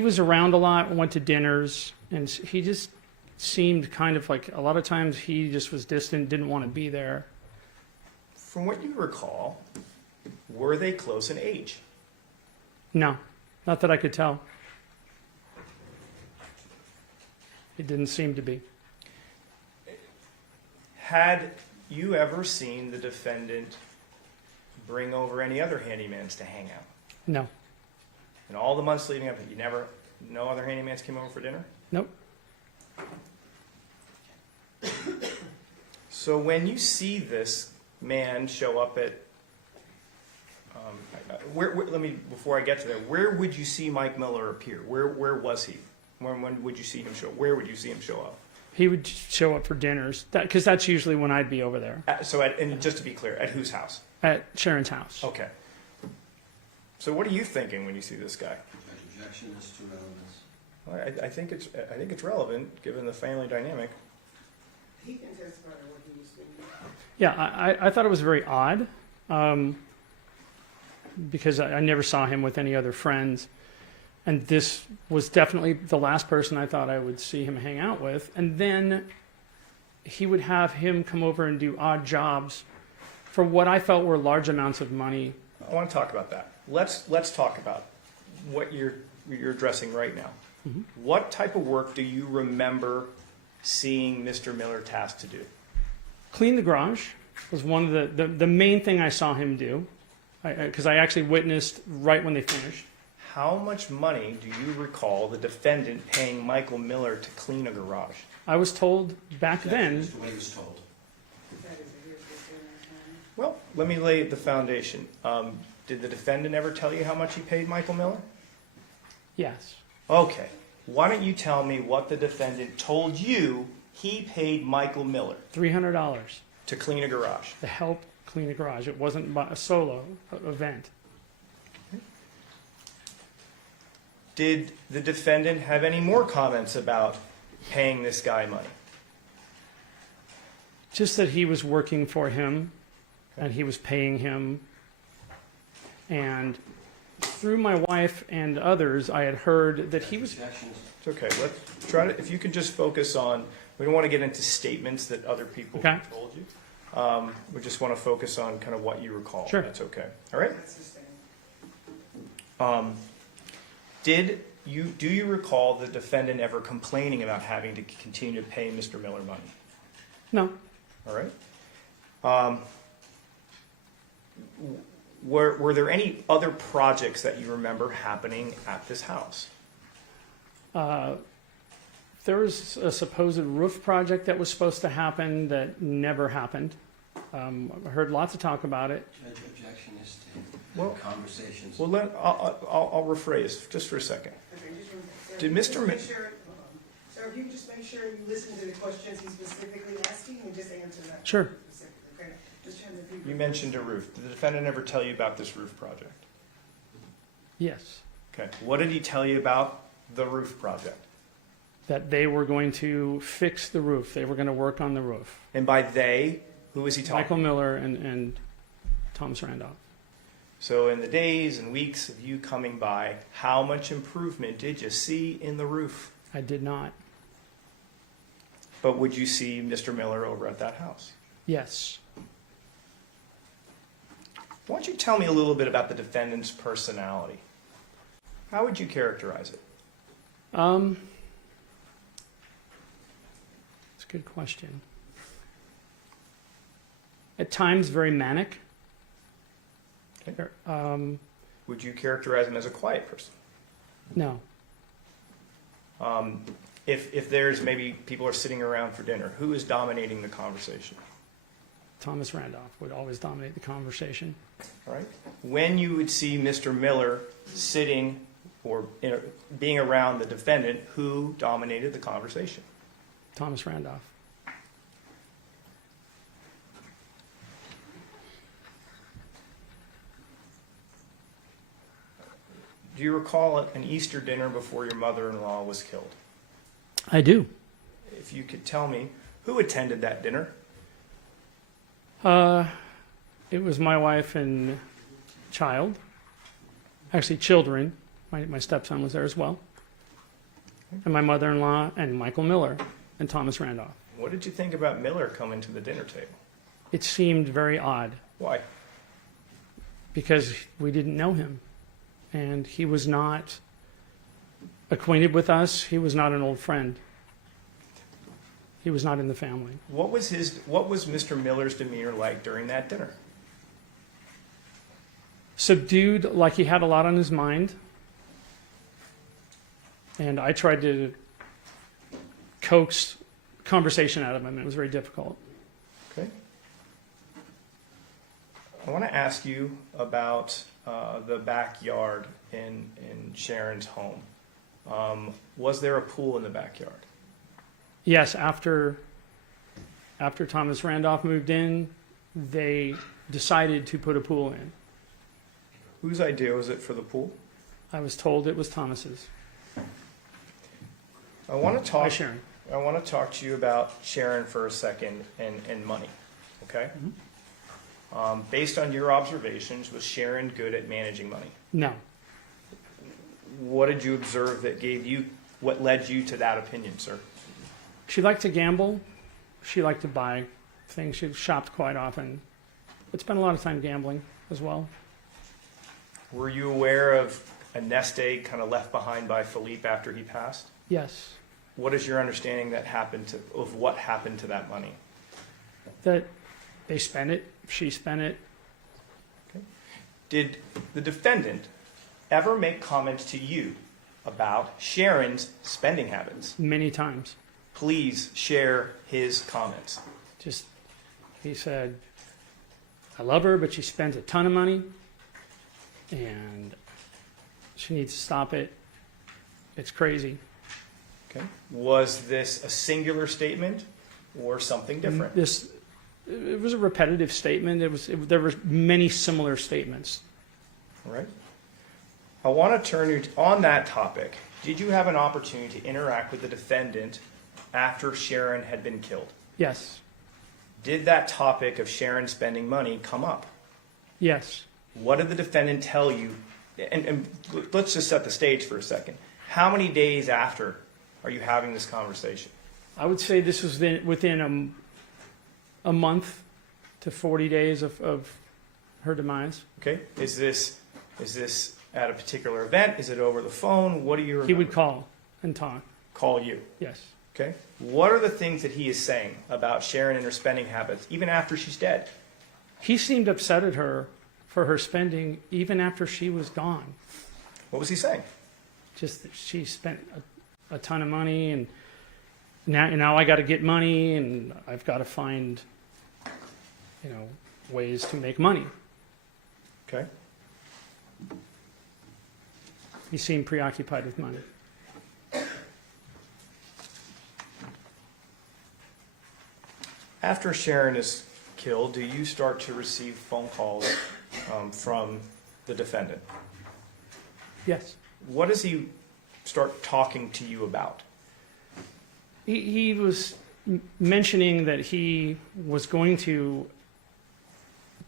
was around a lot, went to dinners, and he just seemed kind of like, a lot of times he just was distant, didn't want to be there. From what you recall, were they close in age? No, not that I could tell. It didn't seem to be. Had you ever seen the defendant bring over any other handymans to hang out? No. In all the months leading up, no other handymans came over for dinner? Nope. So when you see this man show up at, before I get to that, where would you see Mike Miller appear? Where was he? When would you see him show up? Where would you see him show up? He would show up for dinners, because that's usually when I'd be over there. And just to be clear, at whose house? At Sharon's house. Okay. So what are you thinking when you see this guy? Objection is to relevance. Well, I think it's relevant given the family dynamic. He can testify to what he was thinking. Yeah, I thought it was very odd, because I never saw him with any other friends. And this was definitely the last person I thought I would see him hang out with. And then he would have him come over and do odd jobs for what I felt were large amounts of money. I want to talk about that. Let's talk about what you're addressing right now. Mm-hmm. What type of work do you remember seeing Mr. Miller tasked to do? Clean the garage was one of the main thing I saw him do, because I actually witnessed right when they finished. How much money do you recall the defendant paying Michael Miller to clean a garage? I was told back then. That's the way he was told. Well, let me lay the foundation. Did the defendant ever tell you how much he paid Michael Miller? Yes. Okay. Why don't you tell me what the defendant told you he paid Michael Miller? $300. To clean a garage. To help clean the garage. It wasn't a solo event. Did the defendant have any more comments about paying this guy money? Just that he was working for him, and he was paying him. And through my wife and others, I had heard that he was... It's okay. Let's try to, if you could just focus on, we don't want to get into statements that other people have told you. We just want to focus on kind of what you recall. Sure. That's okay. All right? Do you recall the defendant ever complaining about having to continue to pay Mr. Miller money? No. All right. Were there any other projects that you remember happening at this house? There was a supposed roof project that was supposed to happen that never happened. I heard lots of talk about it. Judge, objection is to conversations. Well, I'll rephrase just for a second. Did Mr. Sir, if you just make sure you listen to the questions he's specifically asking and just answer that. Sure. Okay? Just trying to You mentioned a roof. Did the defendant ever tell you about this roof project? Yes. Okay. What did he tell you about the roof project? That they were going to fix the roof. They were going to work on the roof. And by they, who was he talking? Michael Miller and Thomas Randolph. So in the days and weeks of you coming by, how much improvement did you see in the roof? I did not. But would you see Mr. Miller over at that house? Yes. Why don't you tell me a little bit about the defendant's personality? How would you characterize it? It's a good question. At times, very manic. Okay. Would you characterize him as a quiet person? No. If there's maybe people are sitting around for dinner, who is dominating the conversation? Thomas Randolph would always dominate the conversation. All right. When you would see Mr. Miller sitting or being around the defendant, who dominated the conversation? Thomas Randolph. Do you recall an Easter dinner before your mother-in-law was killed? I do. If you could tell me, who attended that dinner? It was my wife and child. Actually, children. My stepson was there as well. And my mother-in-law and Michael Miller and Thomas Randolph. What did you think about Miller coming to the dinner table? It seemed very odd. Why? Because we didn't know him. And he was not acquainted with us. He was not an old friend. He was not in the family. What was Mr. Miller's demeanor like during that dinner? Subdued, like he had a lot on his mind. And I tried to coax conversation out of him. It was very difficult. Okay. I want to ask you about the backyard in Sharon's home. Was there a pool in the backyard? Yes, after Thomas Randolph moved in, they decided to put a pool in. Whose idea was it for the pool? I was told it was Thomas's. I want to talk. Hi, Sharon. I want to talk to you about Sharon for a second and money. Okay. Mm-hmm. Based on your observations, was Sharon good at managing money? No. What did you observe that what led you to that opinion, sir? She liked to gamble. She liked to buy things. She shopped quite often. But spent a lot of time gambling as well. Were you aware of a nest egg kind of left behind by Philippe after he passed? Yes. What is your understanding of what happened to that money? That they spent it. She spent it. Okay. Did the defendant ever make comments to you about Sharon's spending habits? Many times. Please share his comments. He said, I love her, but she spends a ton of money, and she needs to stop it. It's crazy. Okay. Was this a singular statement or something different? It was a repetitive statement. There were many similar statements. All right. I want to turn you on that topic. Did you have an opportunity to interact with the defendant after Sharon had been killed? Yes. Did that topic of Sharon spending money come up? Yes. What did the defendant tell you? And let's just set the stage for a second. How many days after are you having this conversation? I would say this was within a month to 40 days of her demise. Okay. Is this at a particular event? Is it over the phone? What do you remember? He would call and talk. Call you? Yes. Okay. What are the things that he is saying about Sharon and her spending habits, even after she's dead? He seemed upset at her for her spending even after she was gone. What was he saying? Just that she spent a ton of money, and now I got to get money, and I've got to find, ways to make money. Okay. He seemed preoccupied with money. After Sharon is killed, do you start to receive phone calls from the defendant? Yes. What does he start talking to you about? He was mentioning that he was going to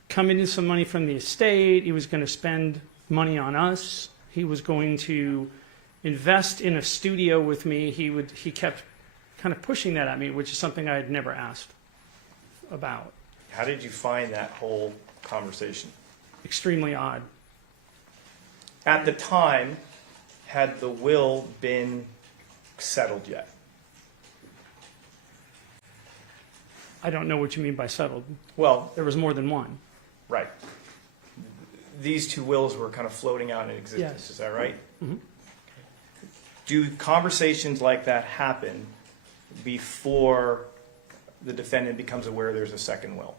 come into some money from the estate. He was going to spend money on us. He was going to invest in a studio with me. He kept kind of pushing that at me, which is something I had never asked about. How did you find that whole conversation? Extremely odd. At the time, had the will been settled yet? I don't know what you mean by settled. Well, There was more than one. right. These two wills were kind of floating out in existence, Yes. is that right? Mhm. Do conversations like that happen before the defendant becomes aware there's a second will?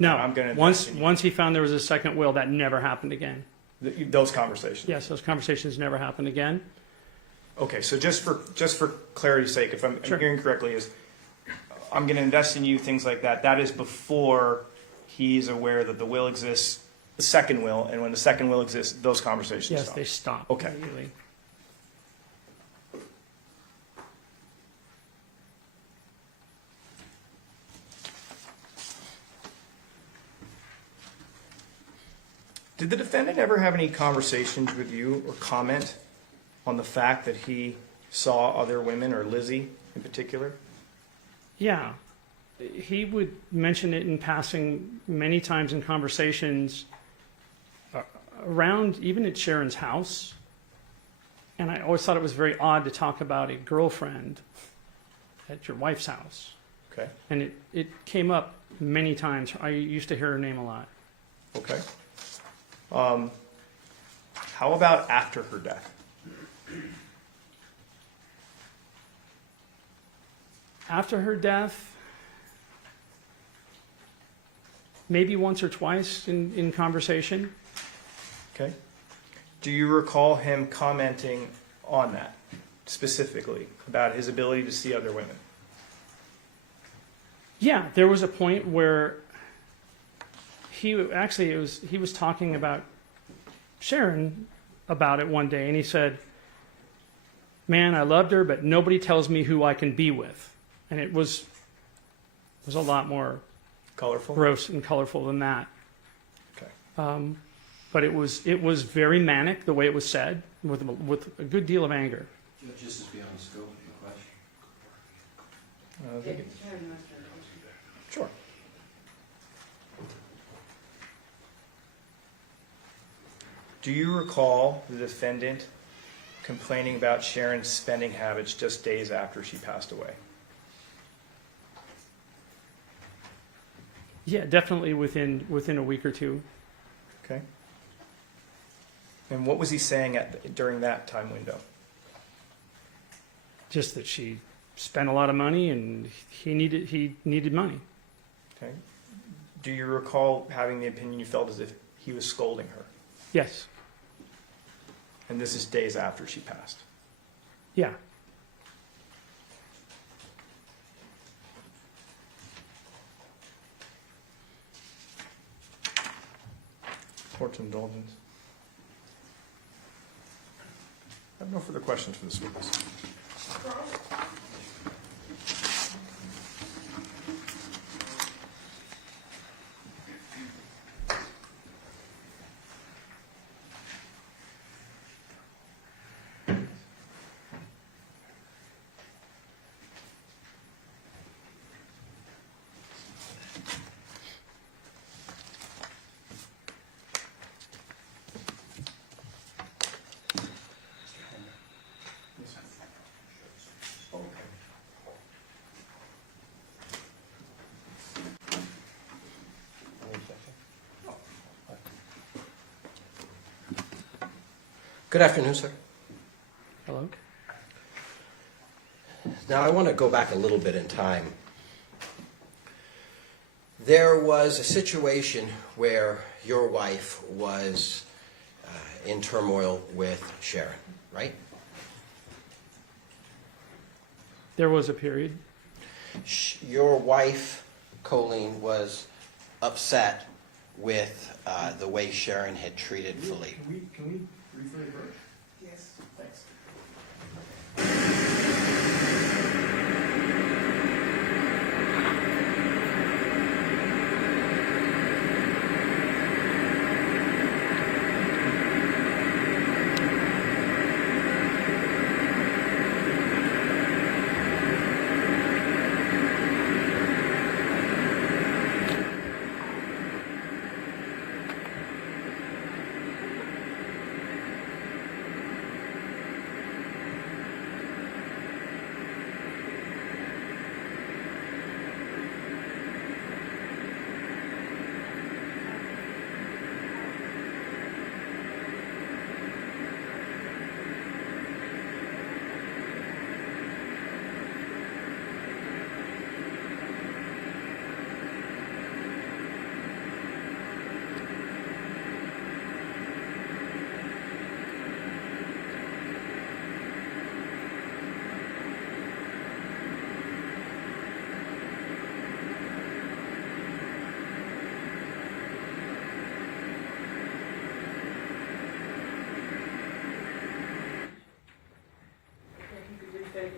No, I'm going to once he found there was a second will, that never happened again. those conversations. Yes, those conversations never happened again. Okay, so just for clarity's sake, if I'm Sure. hearing correctly, is I'm going to invest in you, things like that. That is before he's aware that the will exists, the second will, and when the second will exists, those conversations Yes, stop. they stopped Okay. immediately. Did the defendant ever have any conversations with you or comment on the fact that he saw other women, or Lizzie in particular? Yeah. He would mention it in passing many times in conversations around, even at Sharon's house. And I always thought it was very odd to talk about a girlfriend at your wife's house. Okay. And it came up many times. I used to hear her name a lot. Okay. How about after her death? After her death, maybe once or twice in conversation. Okay. Do you recall him commenting on that specifically, about his ability to see other women? Yeah, there was a point where he was talking about Sharon about it one day, and he said, "Man, I loved her, but nobody tells me who I can be with." And it was a lot more colorful, gross and colorful than that. Okay. But it was very manic the way it was said, with a good deal of anger. Just as beyond the scope of the question. Sure. Do you recall the defendant complaining about Sharon's spending habits just days after she passed away? Yeah, definitely within a week or two. Okay. And what was he saying during that time window? Just that she spent a lot of money and he needed money. Okay. Do you recall having the opinion you felt as if he was scolding her? Yes. And this is days after she passed. Yeah. Court's indulgence. I have no further questions for this witness. Good afternoon, sir. Hello. Now, I want to go back a little bit in time. There was a situation where your wife was in turmoil with Sharon, right? There was a period. Your wife, Colleen, was upset with the way Sharon had treated Philippe. Can we briefly approach? Yes. Thanks.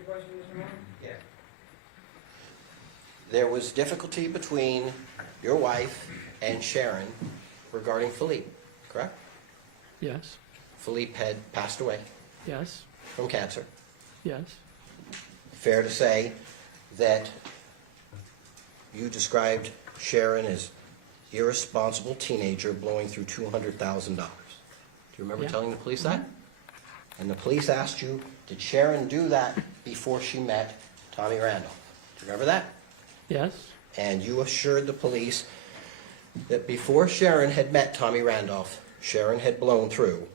question, Mr. Marley? Yeah. There was difficulty between your wife and Sharon regarding Philippe, correct? Yes. Philippe had passed away Yes. from cancer. Yes. Fair to say that you described Sharon as irresponsible teenager blowing through $200,000. Do you remember Yeah. telling the police that? And the police asked you, did Sharon do that before she met Tommy Randolph? Do you remember that? Yes. And you assured the police that before Sharon had met Tommy Randolph, Sharon had blown through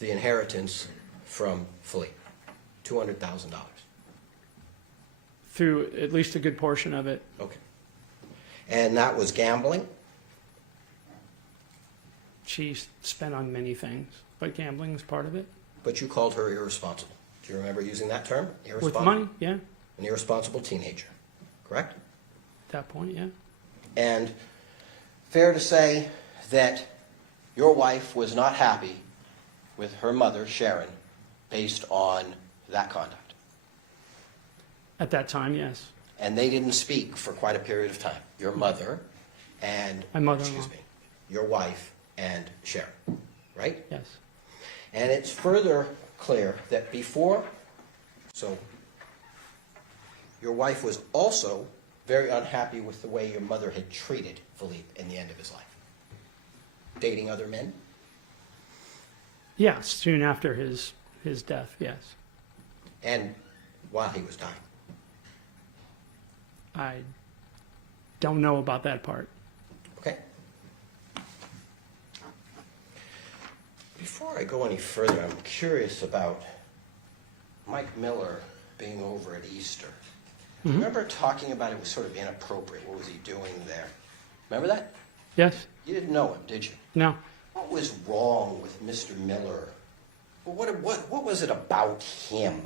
the inheritance from Philippe, $200,000. Through at least a good portion of it. Okay. And that was gambling? She spent on many things, but gambling is part of it. But you called her irresponsible. Do you remember using that term? With money, yeah. An irresponsible teenager, correct? At that point, yeah. And fair to say that your wife was not happy with her mother, Sharon, based on that conduct. At that time, yes. And they didn't speak for quite a period of time. Your mother and, My mother-in-law. excuse me, your wife and Sharon, right? Yes. And it's further clear that before, so your wife was also very unhappy with the way your mother had treated Philippe in the end of his life. Dating other men? Yeah, soon after his death, yes. And while he was dying. I don't know about that part. Okay. Before I go any further, I'm curious about Mike Miller being over at Easter. Mm-hmm. Remember talking about it was sort of inappropriate. What was he doing there? Remember that? Yes? You didn't know him, did you? No. What was wrong with Mr. Miller? What was it about him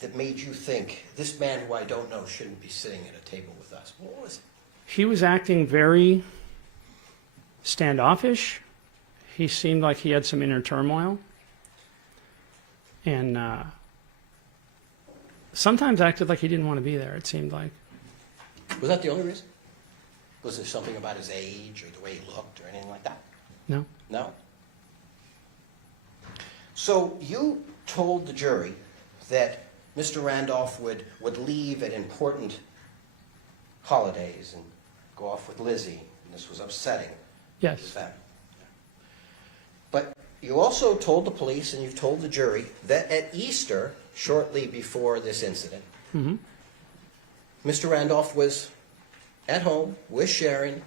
that made you think this man who I don't know shouldn't be sitting at a table with us? What was it? He was acting very standoffish. He seemed like he had some inner turmoil. And sometimes acted like he didn't want to be there, it seemed like. Was that the only reason? Was there something about his age or the way he looked or anything like that? No. No? So you told the jury that Mr. Randolph would leave at important holidays and go off with Lizzie, and this was upsetting Yes. his family. But you also told the police and you've told the jury that at Easter, shortly before this incident, Mm-hmm. Mr. Randolph was at home with Sharon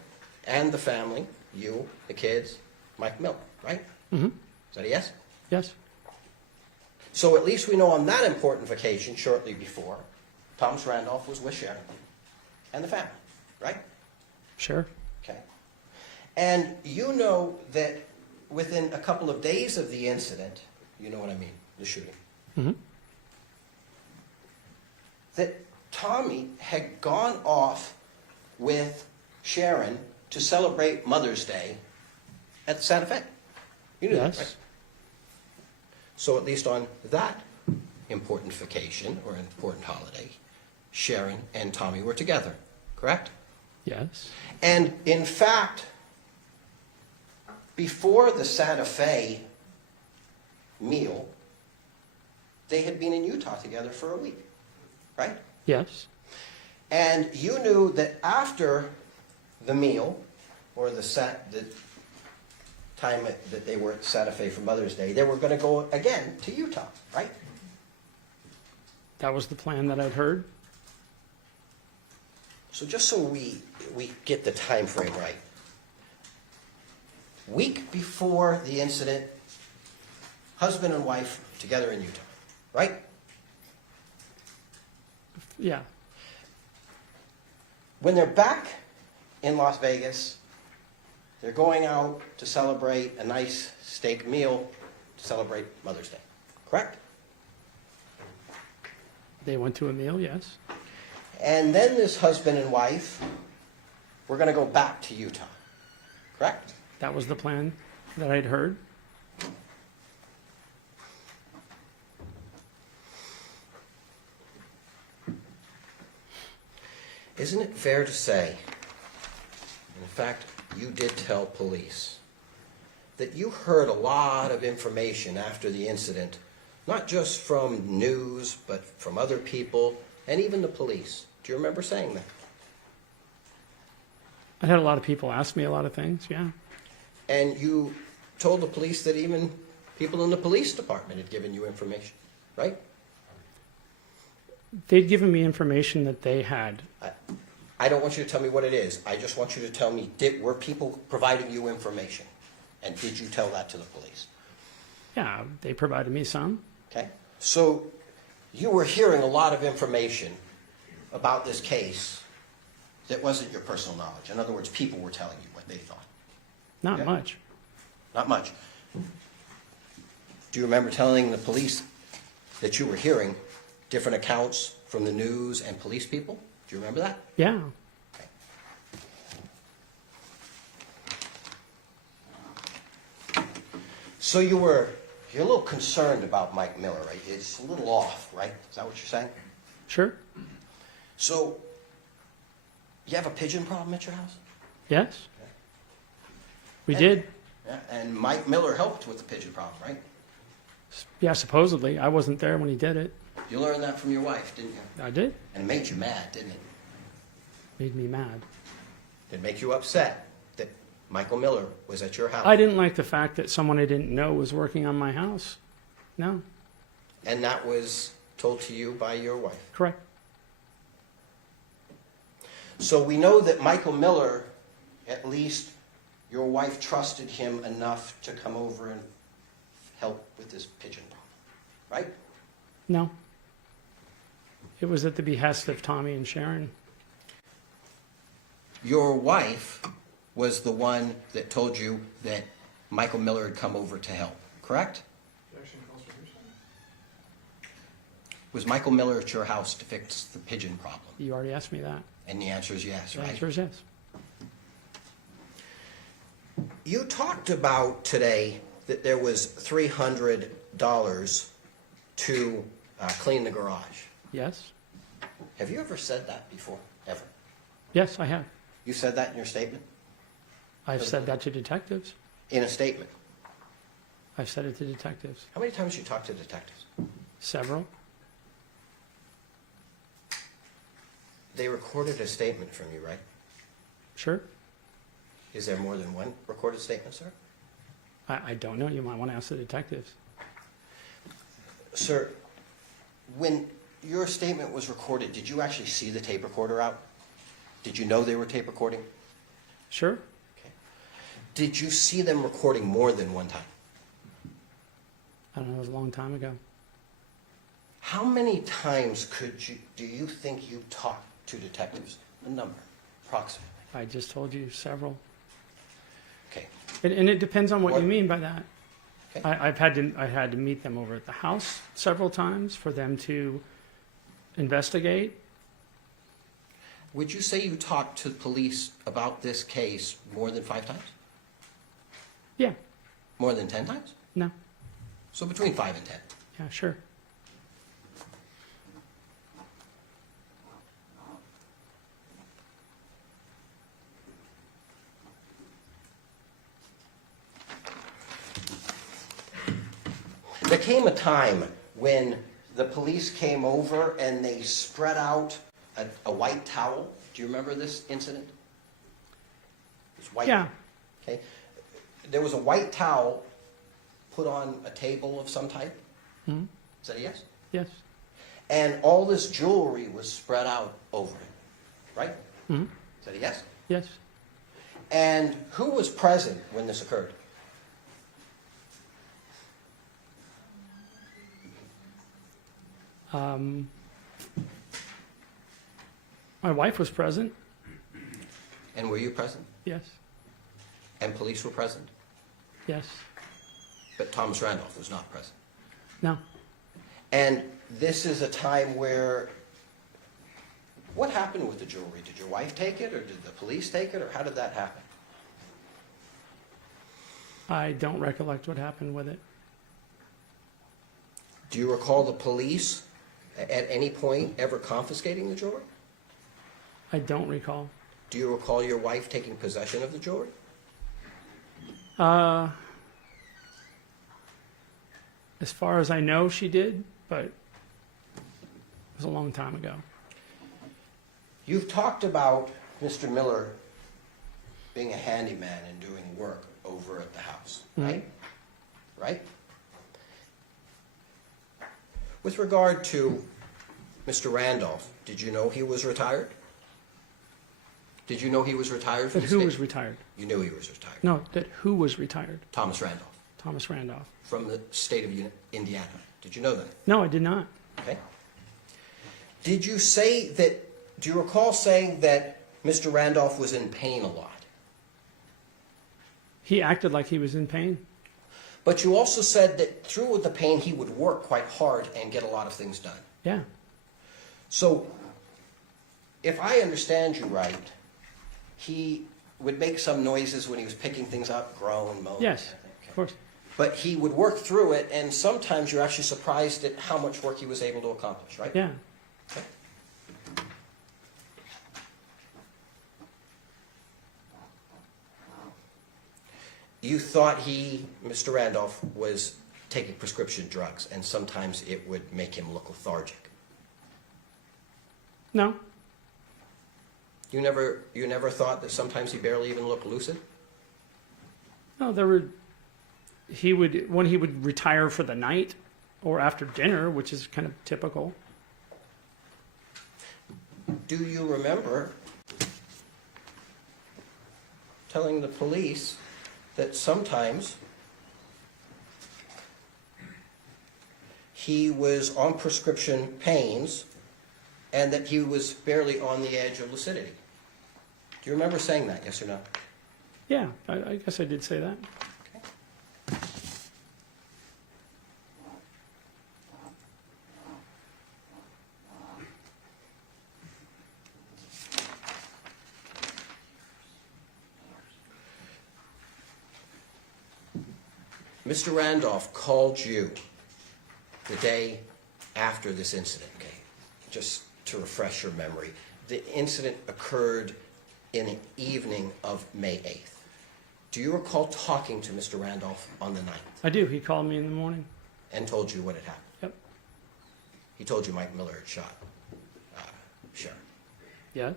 and the family, you, the kids, Mike Miller, right? Mm-hmm. Is that a yes? Yes. So at least we know on that important vacation, shortly before, Thomas Randolph was with Sharon and the family, right? Sure. Okay. And you know that within a couple of days of the incident, you know what I mean, the shooting, Mm-hmm. that Tommy had gone off with Sharon to celebrate Mother's Day at Santa Fe. You knew Yes. that, right? So at least on that important vacation or important holiday, Sharon and Tommy were together, correct? Yes. And in fact, before the Santa Fe meal, they had been in Utah together for a week, right? Yes. And you knew that after the meal, or the time that they were at Santa Fe for Mother's Day, they were going to go again to Utah, right? That was the plan that I'd heard. So just so we get the time frame right. Week before the incident, husband and wife together in Utah, right? Yeah. When they're back in Las Vegas, they're going out to celebrate a nice steak meal to celebrate Mother's Day, correct? They went to a meal, yes. And then this husband and wife were going to go back to Utah, correct? That was the plan that I'd heard. Isn't it fair to say, in fact, you did tell police, that you heard a lot of information after the incident, not just from news, but from other people, and even the police? Do you remember saying that? I had a lot of people ask me a lot of things, yeah. And you told the police that even people in the police department had given you information, right? They'd given me information that they had. I don't want you to tell me what it is. I just want you to tell me, were people providing you information? And did you tell that to the police? Yeah, they provided me some. Okay. So you were hearing a lot of information about this case that wasn't your personal knowledge. In other words, people were telling you what they thought. Not much. Not much. Do you remember telling the police that you were hearing different accounts from the news and police people? Do you remember that? Yeah. So you're a little concerned about Mike Miller, right? It's a little off, right? Is that what you're saying? Sure. So, you have a pigeon problem at your house? Yes. We did. Yeah, and Mike Miller helped with the pigeon problem, right? Yeah, supposedly. I wasn't there when he did it. You learned that from your wife, didn't you? I did. And it made you mad, didn't it? Made me mad. It made you upset that Michael Miller was at your house. I didn't like the fact that someone I didn't know was working on my house. No. And that was told to you by your wife? Correct. So we know that Michael Miller, at least your wife trusted him enough to come over and help with this pigeon problem, right? No. It was at the behest of Tommy and Sharon. Your wife was the one that told you that Michael Miller had come over to help, correct? Was Michael Miller at your house to fix the pigeon problem? You already asked me that. And the answer is yes, The right? answer is yes. You talked about today that there was $300 to clean the garage. Yes. Have you ever said that before? Ever? Yes, I have. You said that in your statement? I've said that to detectives. In a statement? I've said it to detectives. How many times you talked to detectives? Several. They recorded a statement from you, right? Sure. Is there more than one recorded statement, sir? I don't know. You might want to ask the detectives. Sir, when your statement was recorded, did you actually see the tape recorder out? Did you know they were tape recording? Sure. Okay. Did you see them recording more than one time? I don't know. It was a long time ago. How many times do you think you talked to detectives? A number, approximately. I just told you several. Okay. And it depends on what you mean by that. Okay. I had to meet them over at the house several times for them to investigate. Would you say you talked to police about this case more than 5 times? Yeah. More than 10 times? No. So between 5 and 10. Yeah, sure. There came a time when the police came over and they spread out a white towel. Do you remember this incident? It was white. Yeah. Okay. There was a white towel put on a table of some type. Mm-hmm. Is that a yes? Yes. And all this jewelry was spread out over it, right? Mm-hmm. Is that a yes? Yes. And who was present when this occurred? My wife was present. And were you present? Yes. And police were present? Yes. But Thomas Randolph was not present. No. And this is a time where, what happened with the jewelry? Did your wife take it, or did the police take it, or how did that happen? I don't recollect what happened with it. Do you recall the police at any point ever confiscating the jewelry? I don't recall. Do you recall your wife taking possession of the jewelry? As far as I know, she did, but it was a long time ago. You've talked about Mr. Miller being a handyman and doing work over at the house, right? Right? With regard to Mr. Randolph, did you know he was retired? Did you know he was retired from That the who state? was retired? You knew he was retired. No, that who was retired? Thomas Randolph, Thomas Randolph. from the state of Indiana. Did you know that? No, I did not. Okay. Did you say that, do you recall saying that Mr. Randolph was in pain a lot? He acted like he was in pain. But you also said that through the pain he would work quite hard and get a lot of things done. Yeah. So, if I understand you right, he would make some noises when he was picking things up, groan, moan. Yes, of course. But he would work through it, and sometimes you're actually surprised at how much work he was able to accomplish, right? Yeah. Okay. You thought he, Mr. Randolph, was taking prescription drugs, and sometimes it would make him look lethargic. No. You never thought that sometimes he barely even looked lucid? No, when he would retire for the night or after dinner, which is kind of typical. Do you remember telling the police that sometimes he was on prescription pains and that he was barely on the edge of lucidity? Do you remember saying that, yes or no? Yeah, I guess I did say that. Mr. Randolph called you the day after this incident, okay? Just to refresh your memory. The incident occurred in the evening of May 8th. Do you recall talking to Mr. Randolph on the 9th? I do. He called me in the morning. And told you what had happened? Yep. He told you Mike Miller had shot Sharon. Yes.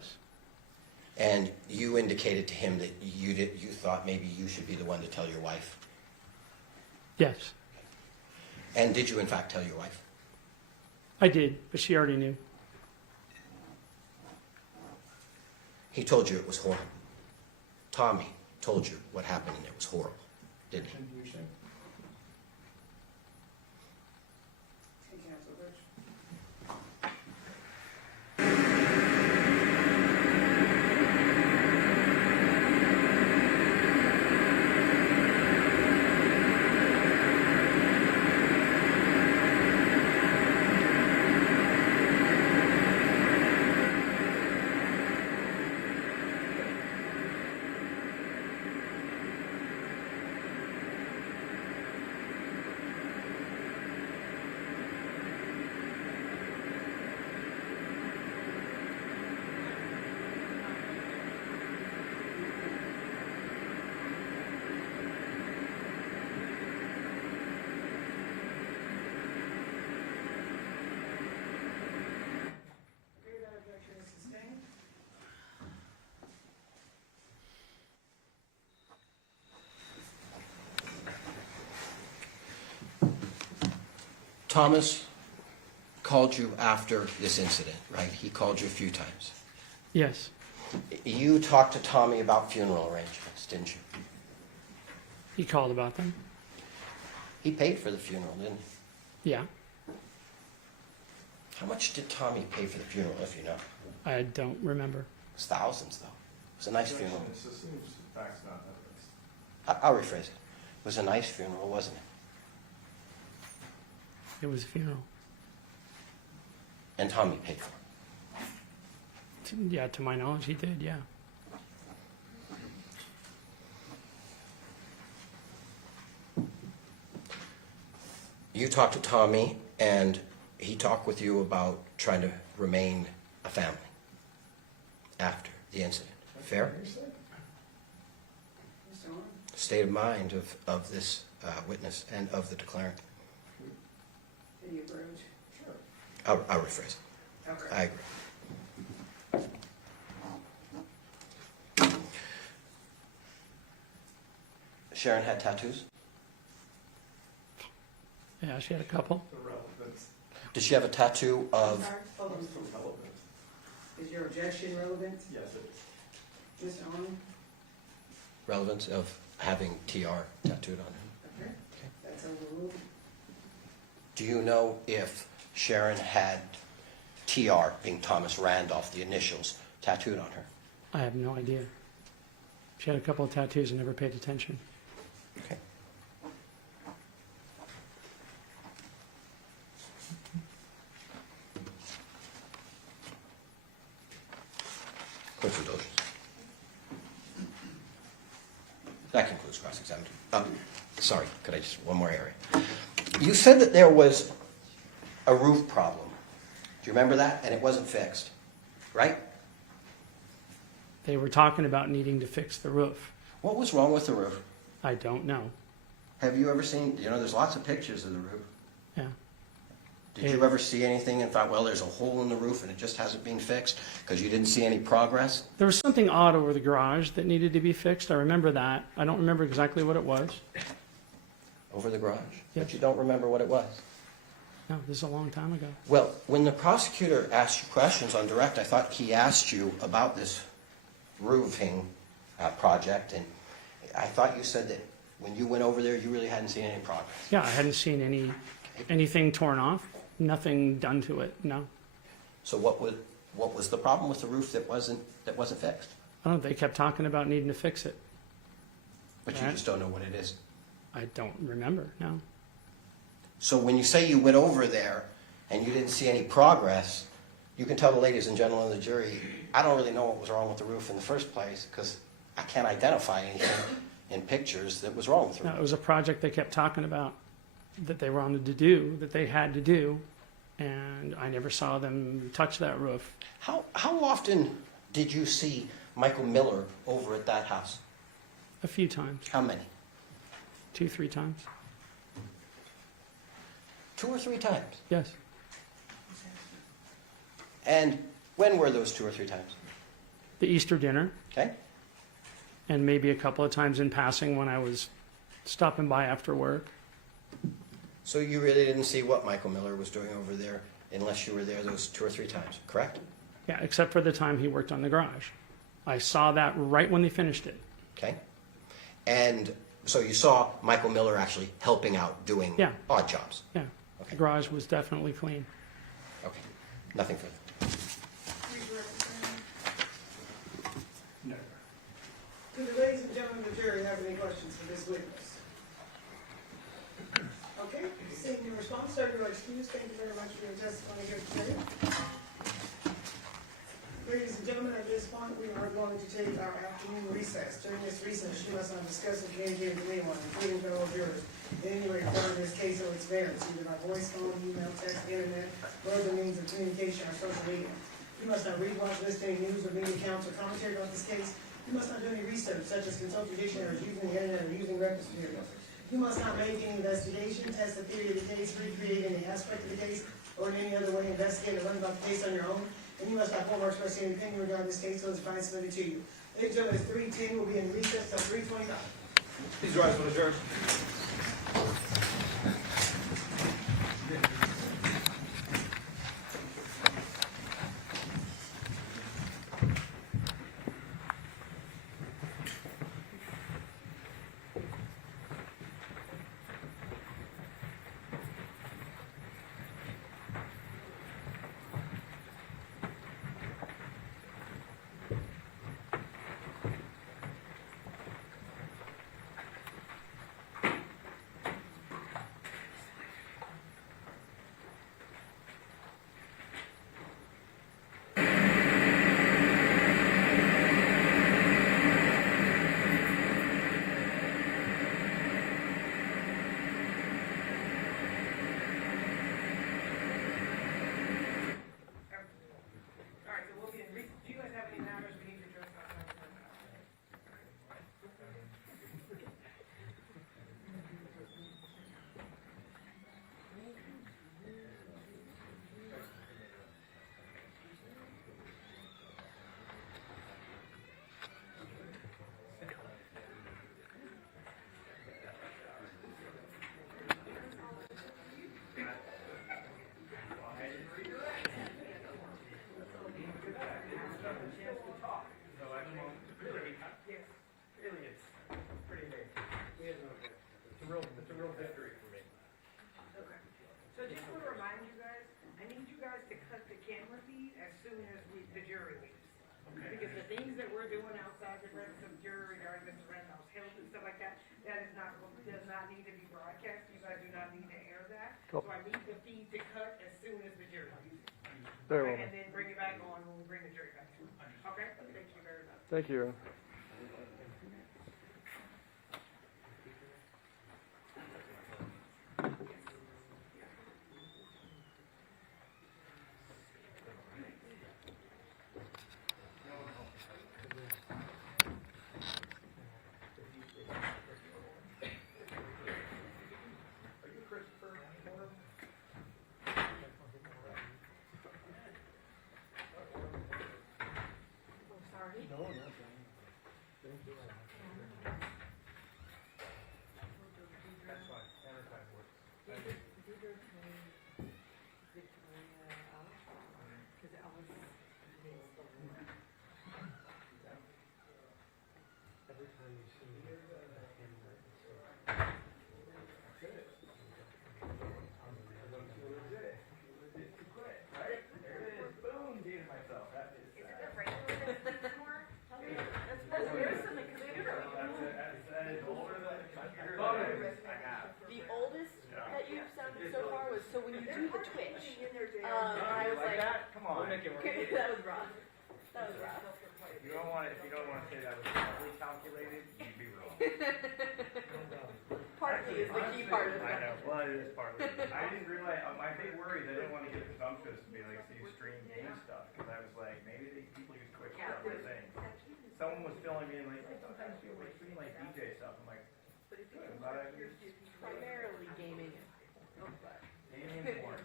And you indicated to him that you thought maybe you should be the one to tell your wife? Yes. And did you in fact tell your wife? I did, but she already knew. He told you it was horrible. Tommy told you what happened and it was horrible, didn't he? Thomas called you after this incident, right? He called you a few times. Yes. You talked to Tommy about funeral arrangements, didn't you? He called about them. He paid for the funeral, didn't he? Yeah. How much did Tommy pay for the funeral, if you know? I don't remember. It was thousands, though. It was a nice funeral. It assumes facts, not evidence. I'll rephrase it. It was a nice funeral, wasn't it? It was a funeral. And Tommy paid for it. Yeah, to my knowledge, he did, yeah. You talked to Tommy, and he talked with you about trying to remain a family after the incident. Fair? State of mind of this witness and of the declarant. Can you approach? I'll rephrase it. Okay. I agree. Sharon had tattoos? Yeah, she had a couple. Did she have a tattoo of... Hold on. Is your objection relevant? Yes, it is. Mr. Arnold? relevance of having TR tattooed on him? Okay. That's overruled. Do you know if Sharon had TR, being Thomas Randolph, the initials, tattooed on her? I have no idea. She had a couple of tattoos and never paid attention. Okay. Court's indulgence. That concludes cross-examination. Sorry, could I just, one more area. You said that there was a roof problem. Do you remember that? And it wasn't fixed, right? They were talking about needing to fix the roof. What was wrong with the roof? I don't know. Have you ever seen, there's lots of pictures of the roof. Yeah. Did you ever see anything and thought, well, there's a hole in the roof and it just hasn't been fixed because you didn't see any progress? There was something odd over the garage that needed to be fixed. I remember that. I don't remember exactly what it was. Over the garage? Yes. But you don't remember what it was? No, this is a long time ago. Well, when the prosecutor asked you questions on direct, I thought he asked you about this roofing project, and I thought you said that when you went over there, you really hadn't seen any progress. Yeah, I hadn't seen anything torn off, nothing done to it, no. So what was the problem with the roof that wasn't fixed? I don't know, they kept talking about needing to fix it. But you just don't know what it is. I don't remember, no. So when you say you went over there and you didn't see any progress, you can tell the ladies and gentlemen of the jury, I don't really know what was wrong with the roof in the first place because I can't identify anything in pictures that was wrong with the No, roof. it was a project they kept talking about that they wanted to do, that they had to do, and I never saw them touch that roof. How often did you see Michael Miller over at that house? A few times, How many? 2, 3 times. 2 or 3 times. Yes, And when were those 2 or 3 times? the Easter dinner, Okay? and maybe a couple of times in passing when I was stopping by after work. So you really didn't see what Michael Miller was doing over there unless you were there those 2 or 3 times, correct? Yeah, except for the time he worked on the garage. I saw that right when they finished it. Okay? And so you saw Michael Miller actually helping out doing Yeah. odd jobs. Yeah, the garage was definitely clean. Okay. Nothing further. No. Do the ladies and gentlemen of the jury have any questions for this witness? Okay, seeing your response, sir, you're excused. Thank you very much for your testimony here today. Ladies and gentlemen, at this point, we are going to take our afternoon recess. During this recess, you must not discuss or communicate with anyone, including fellow jurors, in any way regarding this case or its merits, either by voice, phone, email, text, internet, or other means of communication or social media. You must not read, watch, listen to any news or media accounts or commentary about this case. You must not do any research, such as consult your dictionaries, using the internet, or using reference materials. You must not make any investigation, test the theory of the case, recreate any aspect of the case, or in any other way investigate or learn about the case on your own. And you must not form or express any opinion regarding this case unless it's submitted to you. Ladies and gentlemen, it's 3:10, we'll be in recess till 3:25. Please rise for the jurors. Very well. And then bring it back on when we bring the jury back. Okay, thank you very much. Thank you. Are you Christopher? Sorry. No, not that. Thank you. That's fine. Advertise works. Deidre told Victoria out, because Alice needs the one. Every time you see me, the handwritten Right? There it is. Boom, dated myself. That is. Is it the regular business more? That's worse than the computer. That is older than the computer that I have. The oldest Yeah. that you've sounded so far was so when you do the twitch. I I was like, that? Come on. We'll make it work. that was rough. That was rough. If you don't want to say that was probably calculated, you'd be wrong. Partly is the key part of I it. know. Well, it is partly. I didn't realize. My big worry is I didn't want to get presumptuous and be like, see, stream game stuff, because I was like, maybe people use Twitch for other things. Someone was filling me in like, I sometimes feel like stream like DJ stuff. I'm like, good. I'm glad I use Primarily gaming. gaming and porn.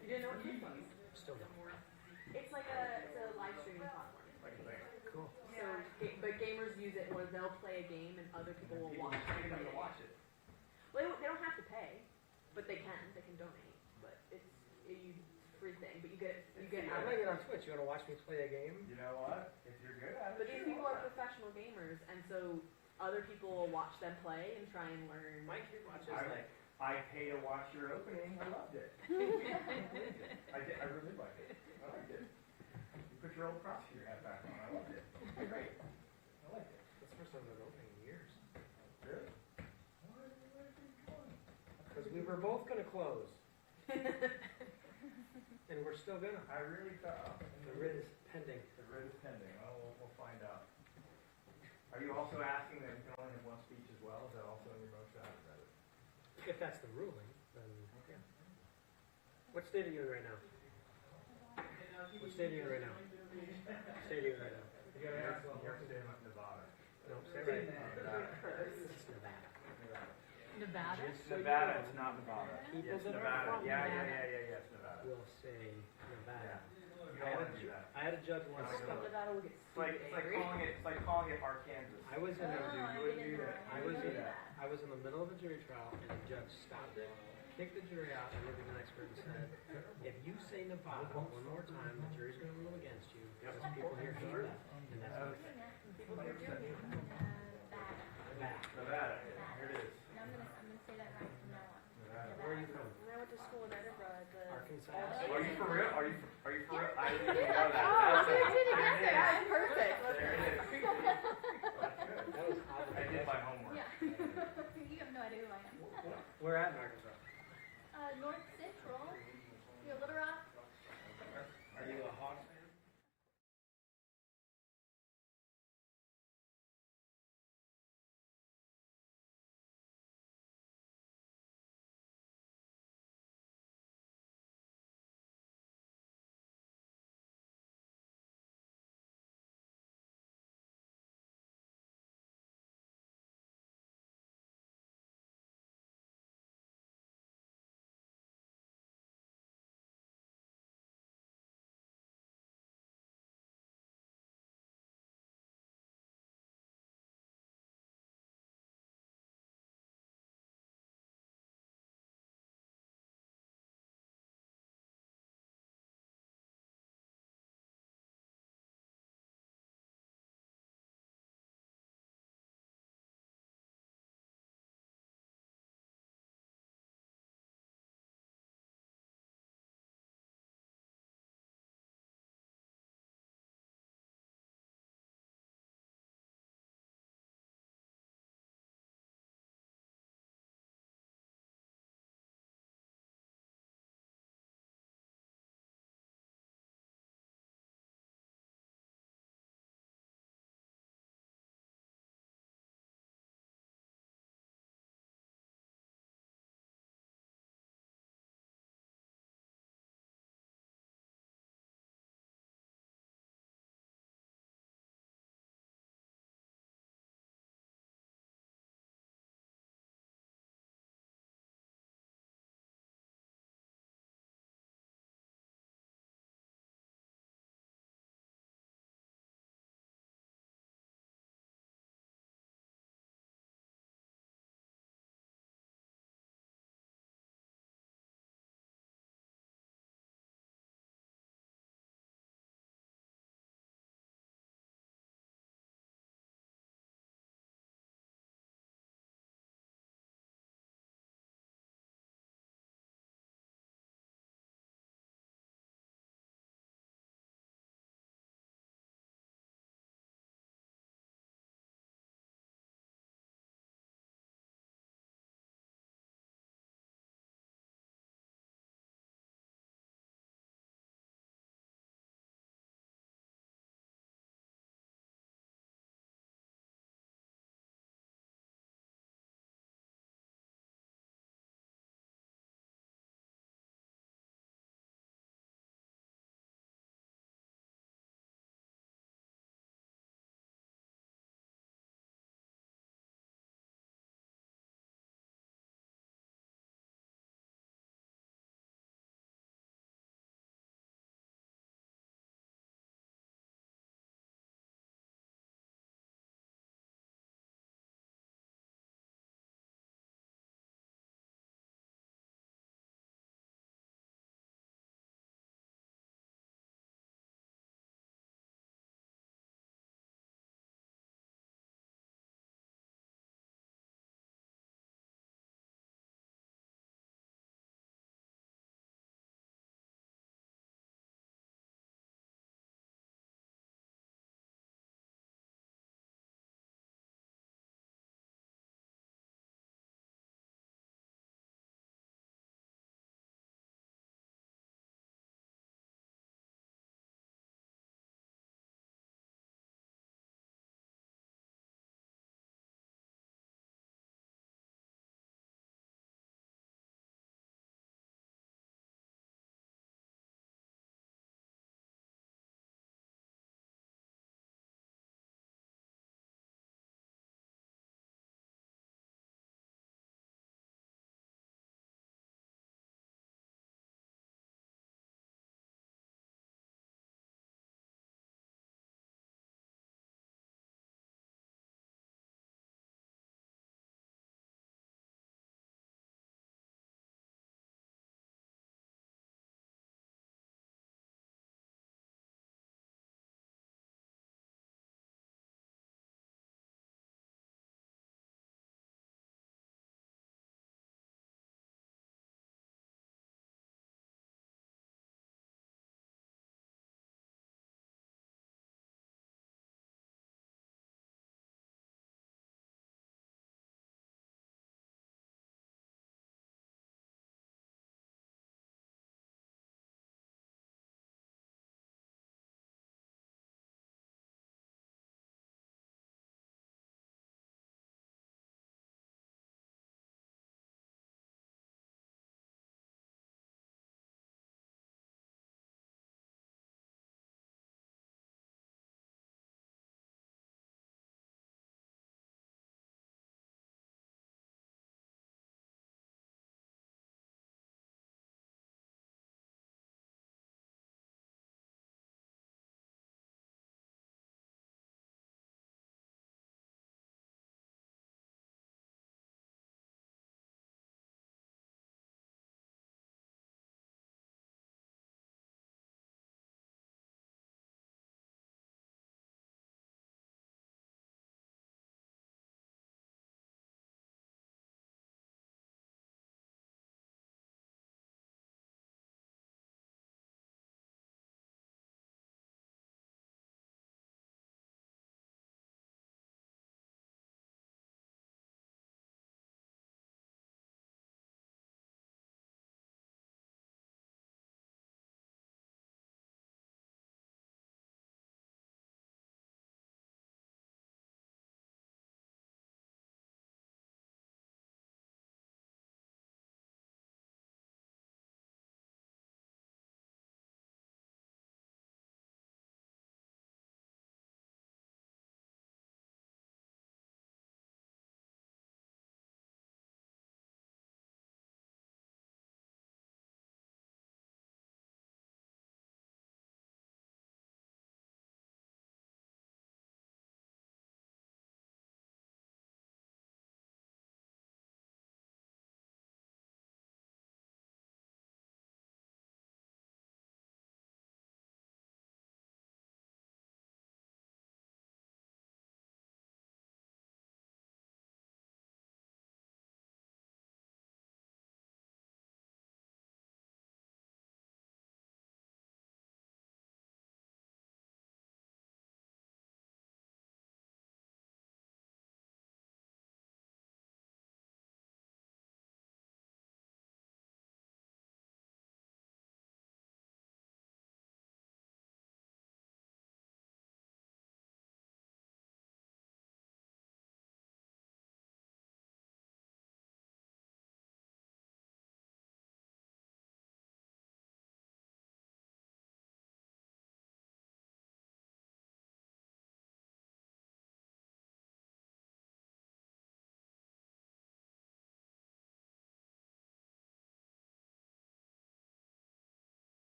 You didn't know what Twitch was? Still don't. It's like a live streaming platform. Like a thing. Cool. So, but gamers use it where they'll play a game and other people will watch Pay them them play to it. watch it. Well, they don't have to pay, but they can. They can donate. But it's a free thing. But you get I'm not even on Twitch. You want to watch me play a game? You know what? If you're good at it. But these people are professional gamers, and so other people will watch them play and try and learn. My kid watches I pay to watch your opening. I loved it. I did. I really liked it. I liked it. You put your old prosecutor hat back on. I loved it. Great. I liked it. That's the first time I've opening in years. Really? Because we were both going to close. And we're still going to. I really thought. The writ is pending. The writ is pending. Well, we'll find out. Are you also asking that you can only have one speech as well? Is that also in your motion? I haven't read it. If that's the ruling, then okay. What state are you in right now? What state are you in right now? What state are you in right now? You gotta ask them. You have to say Nevada. No, say right. Nevada. It's Nevada. Nevada? It's Nevada. It's not Nevada. People Yes, that are Nevada. from Yeah. It's Nevada. We'll say Nevada. You don't want to do that. I had a judge once. Nevada will get It's like calling it Arkansas. I was in You wouldn't do that. I was in the middle of a jury trial, and the judge stopped it, kicked the jury out, and looked at the expert and said, "If you say Nevada one more time, the jury's going to rule against you because people here hear that, and that's not fair." Nevada. Here it is. I'm gonna say that right from now on. Nevada. Where are you from? When I went to school in Edinburgh, Arkansas. Are you for real? Are you for real? I didn't even know that. Oh, so you did it There together. That's perfect. There it is. That's good. That was odd. I did my homework. Yeah. You have no idea who I am. Where at in Arkansas? North Central. Little Rock. Are you a Hawks fan?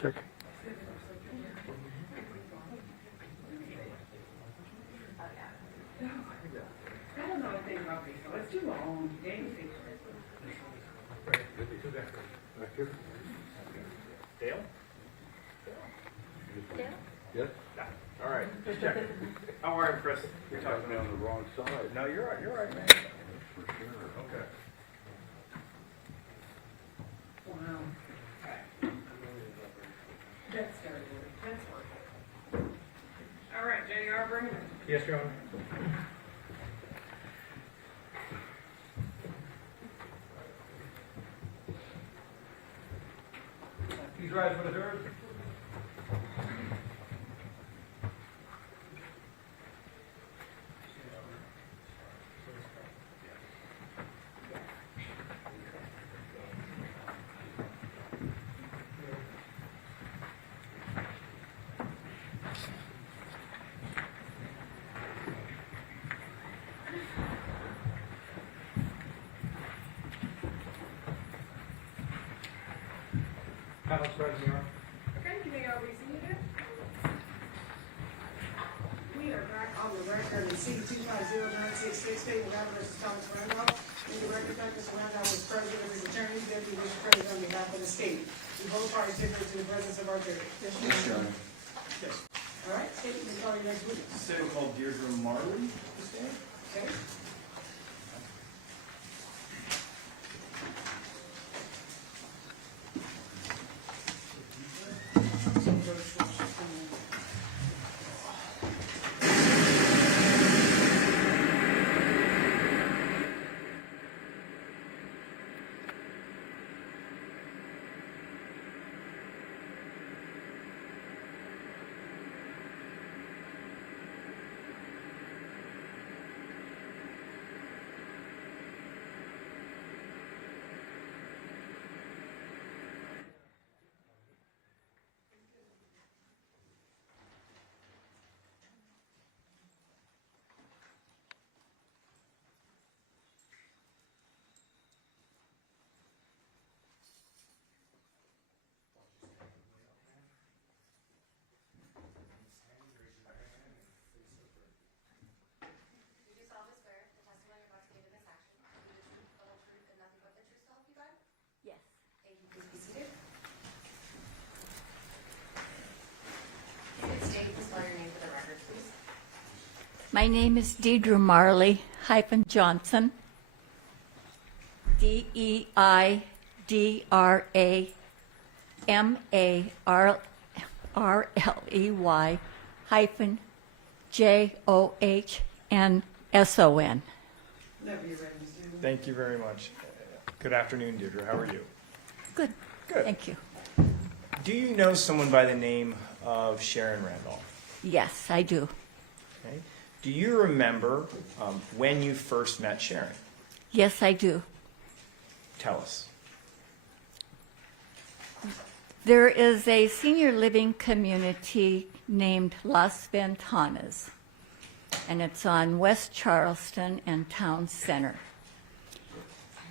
Check. I don't know anything about these, so it's too long. Dale? Yes? All right, just checking. How are you, Chris? You're talking to me on the wrong side. No, you're right, man. For sure. Okay. Wow. That's gotta work. That's working. All right, JR, bring it in. Yes, Your Honor. Please rise for the third. Panel present, Your Honor. Okay, can you all be seated? We are back on the record in C 250966, State of Nevada versus Thomas Randolph. In the record, Mr. Randolph was present with his attorney, deputy district attorney on behalf of the state. We both parties differ in the presence of our jury. Yes, Your Honor. Yes. All right, state, you call your next witness. State will call Deidre Marley to stand. Okay? My name is Deidre Marley Johnson. DeidreMarley Johnsson. Thank you very much. Good afternoon, Deidre. How are you? Good. Good. Thank you. Do you know someone by the name of Sharon Randolph? Yes, I do. Okay. Do you remember when you first met Sharon? Yes, I do. Tell us. There is a senior living community named Las Ventanas, and it's on West Charleston and Town Center.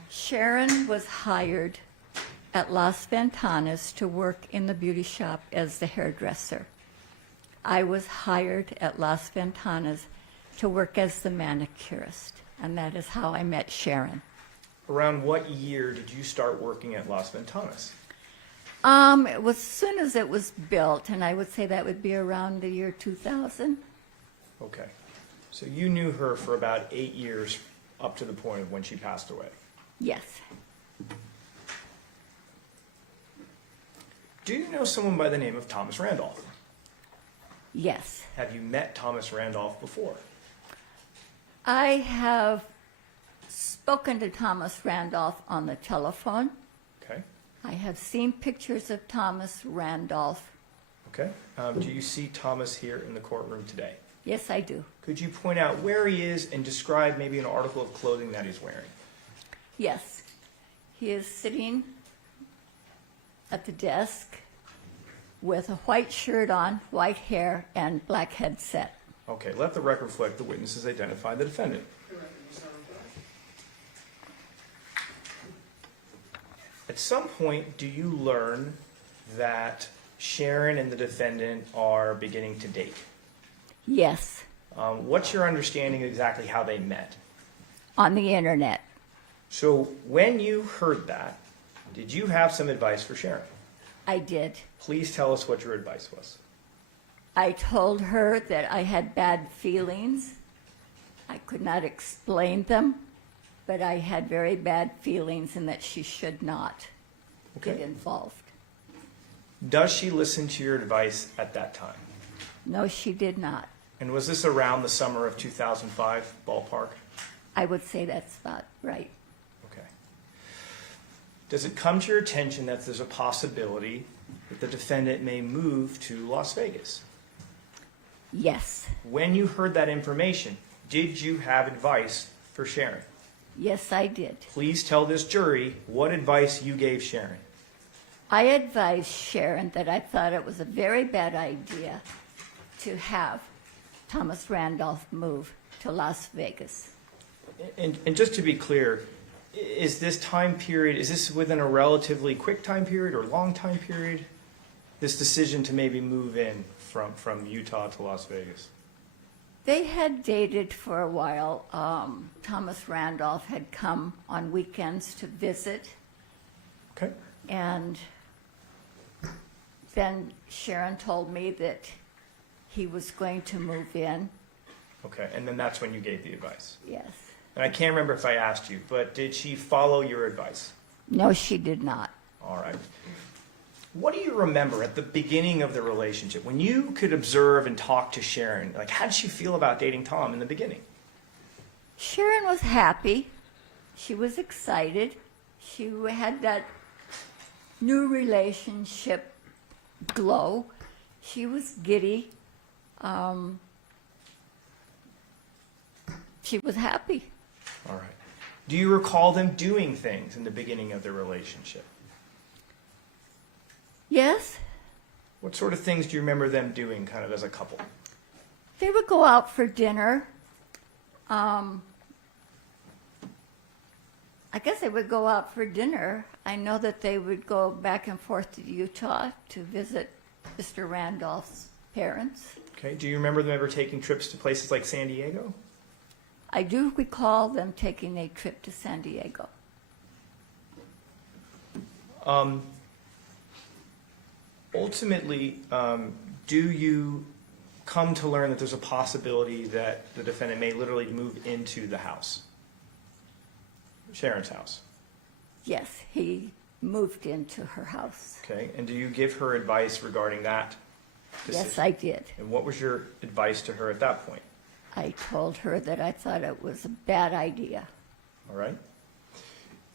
Sharon was hired at Las Ventanas to work in the beauty shop as the hairdresser. I was hired at Las Ventanas to work as the manicurist, and that is how I met Sharon. Around what year did you start working at Las Ventanas? It was as soon as it was built, and I would say that would be around the year 2000. Okay. So you knew her for about 8 years up to the point of when she passed away. Yes. Do you know someone by the name of Thomas Randolph? Yes. Have you met Thomas Randolph before? I have spoken to Thomas Randolph on the telephone. Okay. I have seen pictures of Thomas Randolph. Okay. Do you see Thomas here in the courtroom today? Yes, I do. Could you point out where he is and describe maybe an article of clothing that he's wearing? Yes. He is sitting at the desk with a white shirt on, white hair, and black headset. Okay, let the record reflect the witnesses identify the defendant. At some point, do you learn that Sharon and the defendant are beginning to date? Yes. What's your understanding of exactly how they met? On the internet. So when you heard that, did you have some advice for Sharon? I did. Please tell us what your advice was. I told her that I had bad feelings. I could not explain them, but I had very bad feelings and that she should not get involved. Does she listen to your advice at that time? No, she did not. And was this around the summer of 2005, ballpark? I would say that's about right. Okay. Does it come to your attention that there's a possibility that the defendant may move to Las Vegas? Yes. When you heard that information, did you have advice for Sharon? Yes, I did. Please tell this jury what advice you gave Sharon. I advised Sharon that I thought it was a very bad idea to have Thomas Randolph move to Las Vegas. And just to be clear, is this time period, is this within a relatively quick time period or long time period? This decision to maybe move in from Utah to Las Vegas? They had dated for a while. Thomas Randolph had come on weekends to visit. Okay. And then Sharon told me that he was going to move in. Okay, and then that's when you gave the advice. Yes. And I can't remember if I asked you, but did she follow your advice? No, she did not. All right. What do you remember at the beginning of the relationship when you could observe and talk to Sharon? Like, how did she feel about dating Tom in the beginning? Sharon was happy. She was excited. She had that new relationship glow. She was giddy. She was happy. All right. Do you recall them doing things in the beginning of their relationship? Yes. What sort of things do you remember them doing kind of as a couple? They would go out for dinner. I guess they would go out for dinner. I know that they would go back and forth to Utah to visit Mr. Randolph's parents. Okay. Do you remember them ever taking trips to places like San Diego? I do recall them taking a trip to San Diego. Ultimately, do you come to learn that there's a possibility that the defendant may literally move into the house? Sharon's house. Yes, he moved into her house. Okay, and do you give her advice regarding that decision? Yes, I did. And what was your advice to her at that point? I told her that I thought it was a bad idea. All right.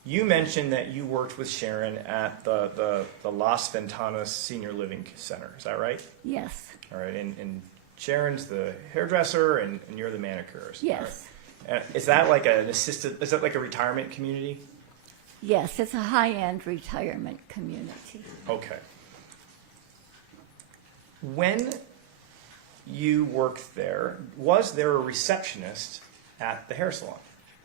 You mentioned that you worked with Sharon at the Las Ventanas Senior Living Center. Is that right? Yes. All right, and Sharon's the hairdresser and you're the manicurist. Yes. All right. Is that like an assisted, is that like a retirement community? Yes, it's a high-end retirement community. Okay. When you worked there, was there a receptionist at the hair salon?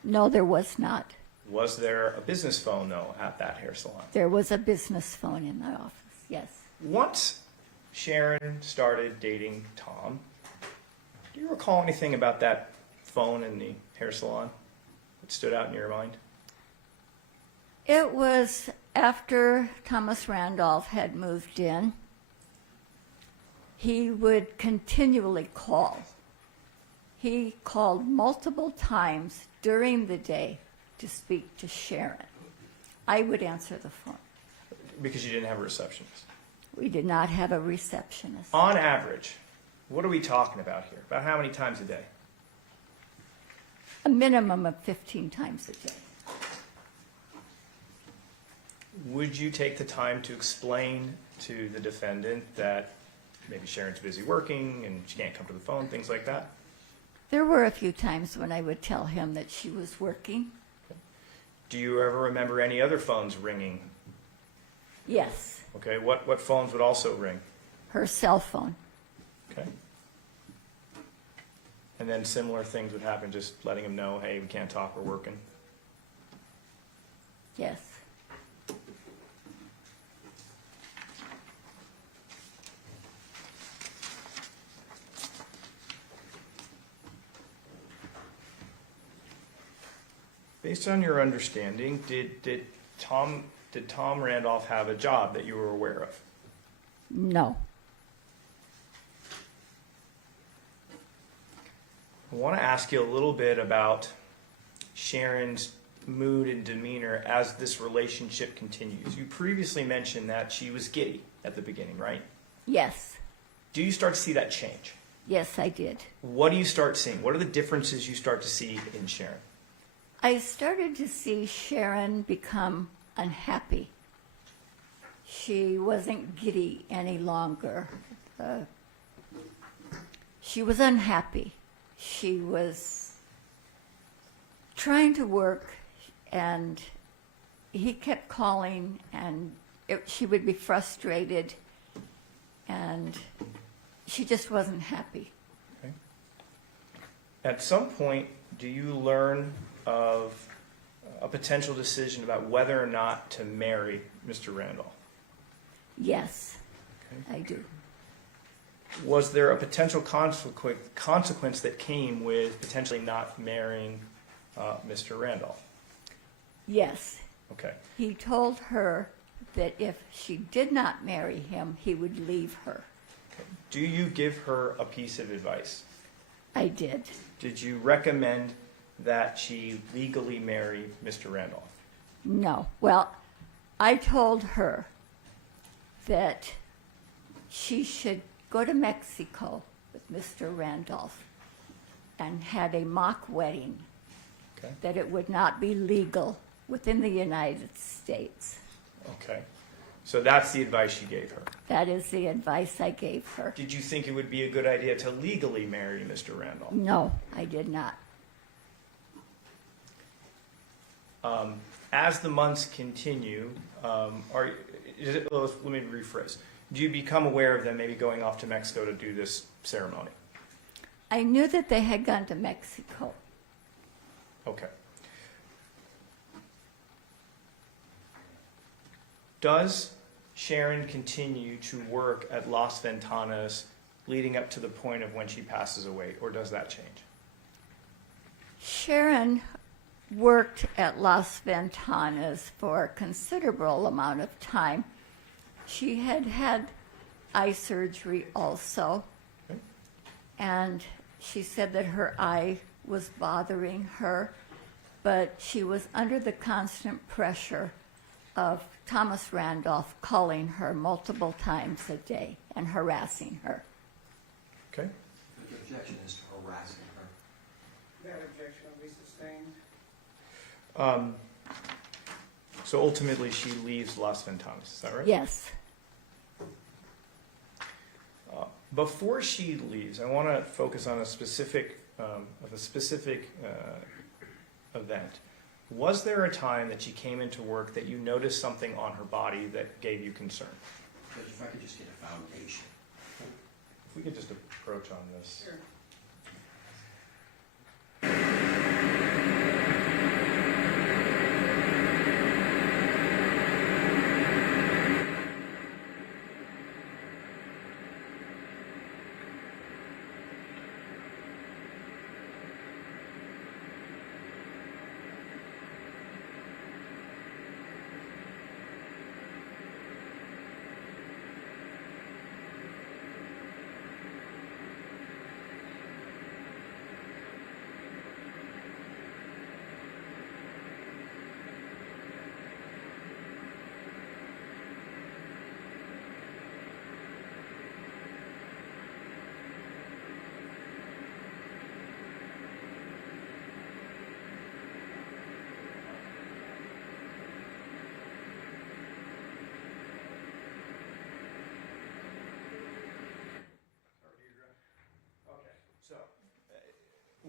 No, there was not. Was there a business phone, though, at that hair salon? There was a business phone in the office, yes. Once Sharon started dating Tom, do you recall anything about that phone in the hair salon that stood out in your mind? It was after Thomas Randolph had moved in. He would continually call. He called multiple times during the day to speak to Sharon. I would answer the phone. Because you didn't have a receptionist. We did not have a receptionist. On average, what are we talking about here? About how many times a day? A minimum of 15 times a day. Would you take the time to explain to the defendant that maybe Sharon's busy working and she can't come to the phone, things like that? There were a few times when I would tell him that she was working. Do you ever remember any other phones ringing? Yes, Okay, what phones would also ring? her cell phone. Okay. And then similar things would happen, just letting him know, hey, we can't talk, we're working. Yes. Based on your understanding, did Tom Randolph have a job that you were aware of? No. I want to ask you a little bit about Sharon's mood and demeanor as this relationship continues. You previously mentioned that she was giddy at the beginning, right? Yes. Do you start to see that change? Yes, I did. What do you start seeing? What are the differences you start to see in Sharon? I started to see Sharon become unhappy. She wasn't giddy any longer. She was unhappy. She was trying to work, and he kept calling, and she would be frustrated, and she just wasn't happy. Okay. At some point, do you learn of a potential decision about whether or not to marry Mr. Randolph? Yes, Okay. I do. Was there a potential consequence that came with potentially not marrying Mr. Randolph? Yes. Okay. He told her that if she did not marry him, he would leave her. Do you give her a piece of advice? I did. Did you recommend that she legally marry Mr. Randolph? No. Well, I told her that she should go to Mexico with Mr. Randolph and have a mock wedding, Okay. that it would not be legal within the United States. Okay. So that's the advice you gave her. That is the advice I gave her. Did you think it would be a good idea to legally marry Mr. Randolph? No, I did not. As the months continue, let me rephrase. Do you become aware of them maybe going off to Mexico to do this ceremony? I knew that they had gone to Mexico. Okay. Does Sharon continue to work at Las Ventanas leading up to the point of when she passes away, or does that change? Sharon worked at Las Ventanas for a considerable amount of time. She had had eye surgery also, Okay. and she said that her eye was bothering her, but she was under the constant pressure of Thomas Randolph calling her multiple times a day and harassing her. Okay. The objection is harassing her. That objection will be sustained. So ultimately, she leaves Las Ventanas. Is that right? Yes. Before she leaves, I want to focus on a specific event. Was there a time that she came into work that you noticed something on her body that gave you concern? Judge, if I could just get a foundation. If we could just approach on this. Sure.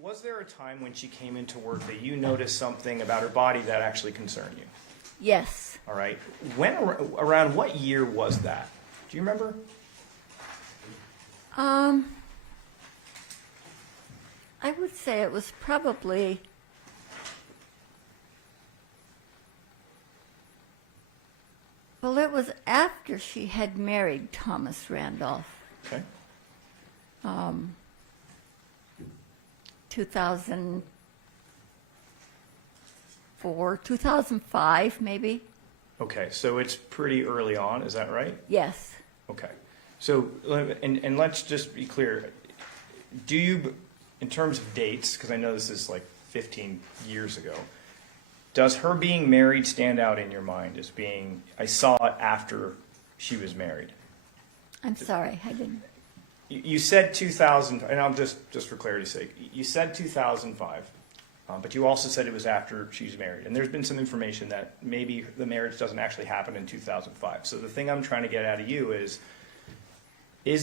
Was there a time when she came into work that you noticed something about her body that actually concerned you? Yes. All right. When around what year was that? Do you remember? I would say it was probably it was after she had married Thomas Randolph. Okay. 2004, 2005, maybe. Okay, so it's pretty early on, is that right? Yes. Okay. So, and let's just be clear. Do you, in terms of dates, because I know this is like 15 years ago, does her being married stand out in your mind as being, I saw it after she was married? I'm sorry, I didn't. You said 2000, and I'm just for clarity's sake, you said 2005, but you also said it was after she's married. And there's been some information that maybe the marriage doesn't actually happen in 2005. So the thing I'm trying to get out of you is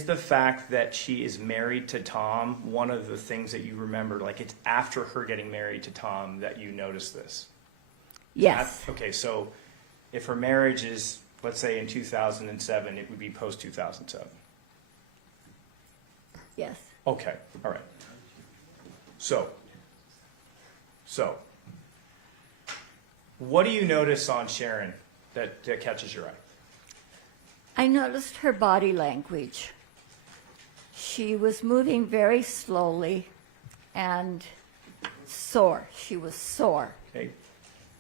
the fact that she is married to Tom one of the things that you remember, like it's after her getting married to Tom that you noticed this? Yes. Okay, so if her marriage is, let's say in 2007, it would be post 2007. Yes. Okay, all right. So, what do you notice on Sharon that catches your eye? I noticed her body language. She was moving very slowly and sore. She was sore. Okay.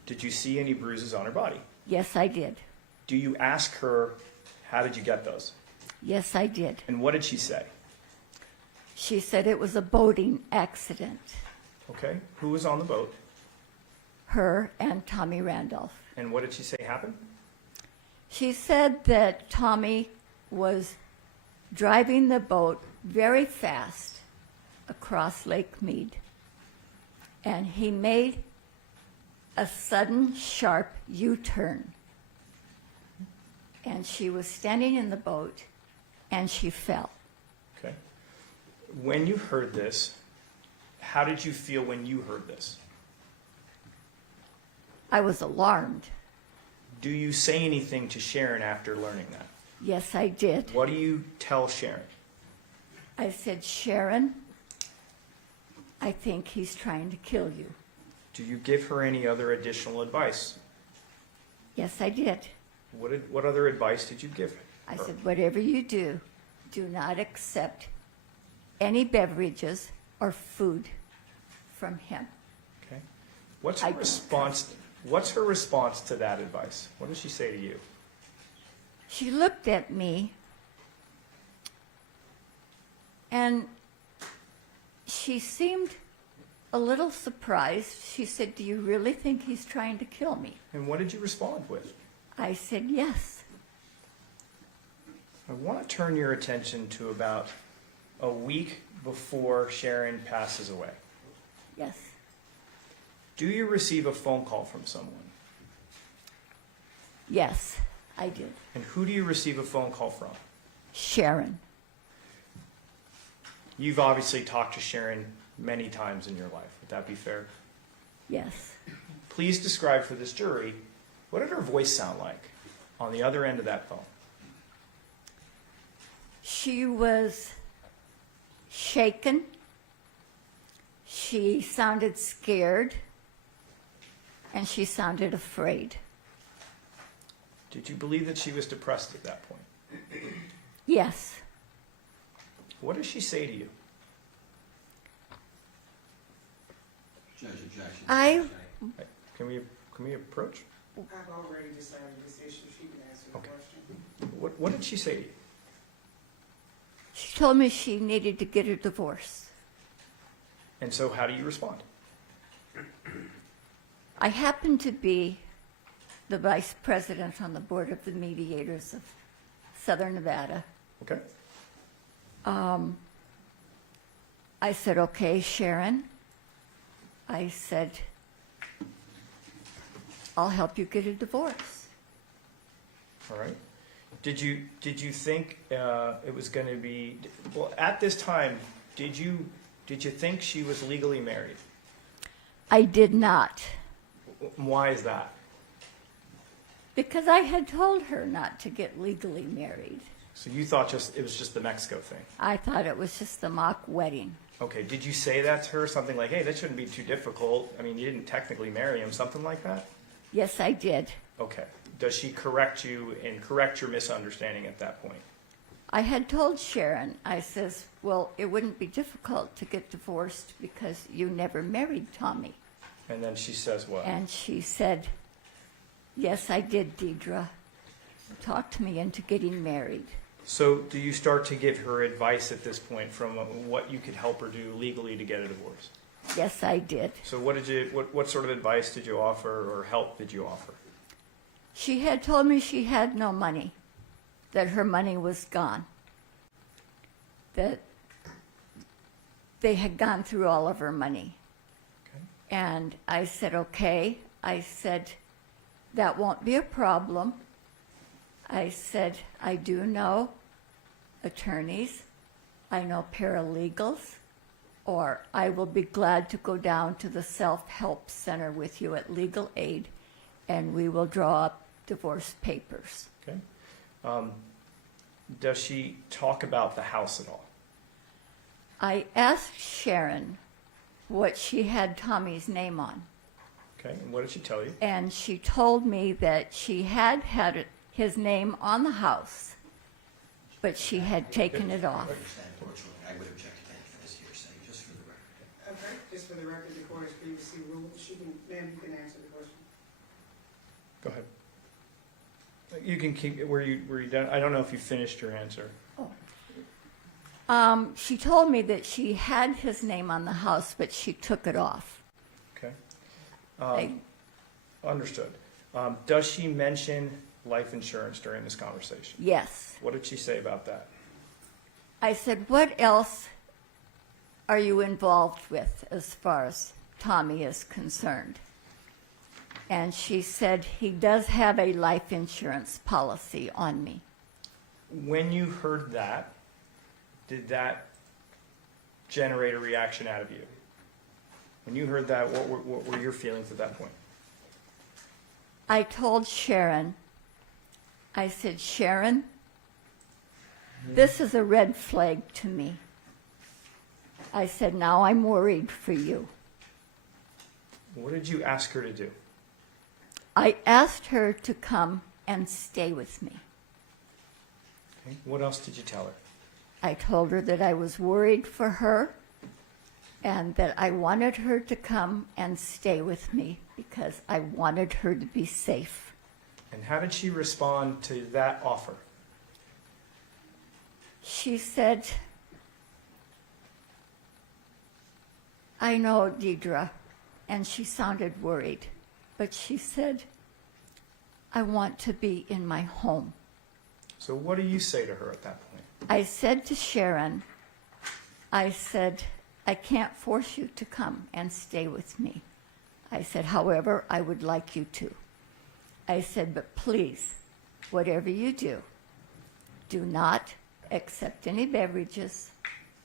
Did you see any bruises on her body? Yes, I did. Do you ask her, how did you get those? Yes, I did. And what did she say? She said it was a boating accident. Okay. Who was on the boat? Her and Tommy Randolph. And what did she say happened? She said that Tommy was driving the boat very fast across Lake Mead. And he made a sudden, sharp U-turn. And she was standing in the boat, and she fell. Okay. When you heard this, how did you feel when you heard this? I was alarmed. Do you say anything to Sharon after learning that? Yes, I did. What do you tell Sharon? I said, Sharon, I think he's trying to kill you. Do you give her any other additional advice? Yes, I did. What other advice did you give her? I said, whatever you do, do not accept any beverages or food from him. Okay. What's her response? What's her response to that advice? What does she say to you? She looked at me and she seemed a little surprised. She said, do you really think he's trying to kill me? And what did you respond with? I said, yes. I want to turn your attention to about a week before Sharon passes away. Yes. Do you receive a phone call from someone? Yes, I did. And who do you receive a phone call from? Sharon. You've obviously talked to Sharon many times in your life. Would that be fair? Yes. Please describe for this jury, what did her voice sound like on the other end of that phone? She was shaken. She sounded scared. And she sounded afraid. Did you believe that she was depressed at that point? Yes. What does she say to you? Judge objection. Can we approach? I've already decided this issue. She can answer the question. What did she say to you? She told me she needed to get a divorce. And so how do you respond? I happen to be the vice president on the board of the mediators of Southern Nevada. Okay. I said, okay, Sharon. I said, I'll help you get a divorce. All right. Did you think it was going to be, well, at this time, did you Did you think she was legally married? I did not, Why is that? because I had told her not to get legally married. So you thought it was just the Mexico thing? I thought it was just a mock wedding. Okay, did you say that to her? Something like, hey, that shouldn't be too difficult. I mean, you didn't technically marry him, something like that? Yes, I did. Okay. Does she correct you and correct your misunderstanding at that point? I had told Sharon, I says, well, it wouldn't be difficult to get divorced because you never married Tommy. And then she says what? And she said, yes, I did, Deidre. Talked me into getting married. So do you start to give her advice at this point from what you could help her do legally to get a divorce? Yes, I did. So what sort of advice did you offer or help did you offer? She had told me she had no money, that her money was gone, that they had gone through all of her money. Okay. And I said, okay. I said, that won't be a problem. I said, I do know attorneys, I know paralegals, or I will be glad to go down to the self-help center with you at Legal Aid, and we will draw up divorce papers. Okay. Does she talk about the house at all? I asked Sharon what she had Tommy's name on, Okay, and what did she tell you? and she told me that she had his name on the house, but she had taken it off. Unfortunately, I would object to anything as hearsay, just for the record. Okay, just for the record, the court has previously ruled, ma'am, you can answer the question. Go ahead. You can keep, were you done? I don't know if you finished your answer. She told me that she had his name on the house, but she took it off. Okay. Understood. Does she mention life insurance during this conversation? Yes. What did she say about that? I said, what else are you involved with as far as Tommy is concerned? And she said, he does have a life insurance policy on me. When you heard that, did that generate a reaction out of you? When you heard that, what were your feelings at that point? I told Sharon, I said, Sharon, this is a red flag to me. I said, now I'm worried for you. What did you ask her to do? I asked her to come and stay with me. Okay. What else did you tell her? I told her that I was worried for her and that I wanted her to come and stay with me because I wanted her to be safe. And how did she respond to that offer? She said, I know, Deidre, and she sounded worried, but she said, I want to be in my home. So what do you say to her at that point? I said to Sharon, I said, I can't force you to come and stay with me. I said, however, I would like you to. I said, but please, whatever you do, do not accept any beverages,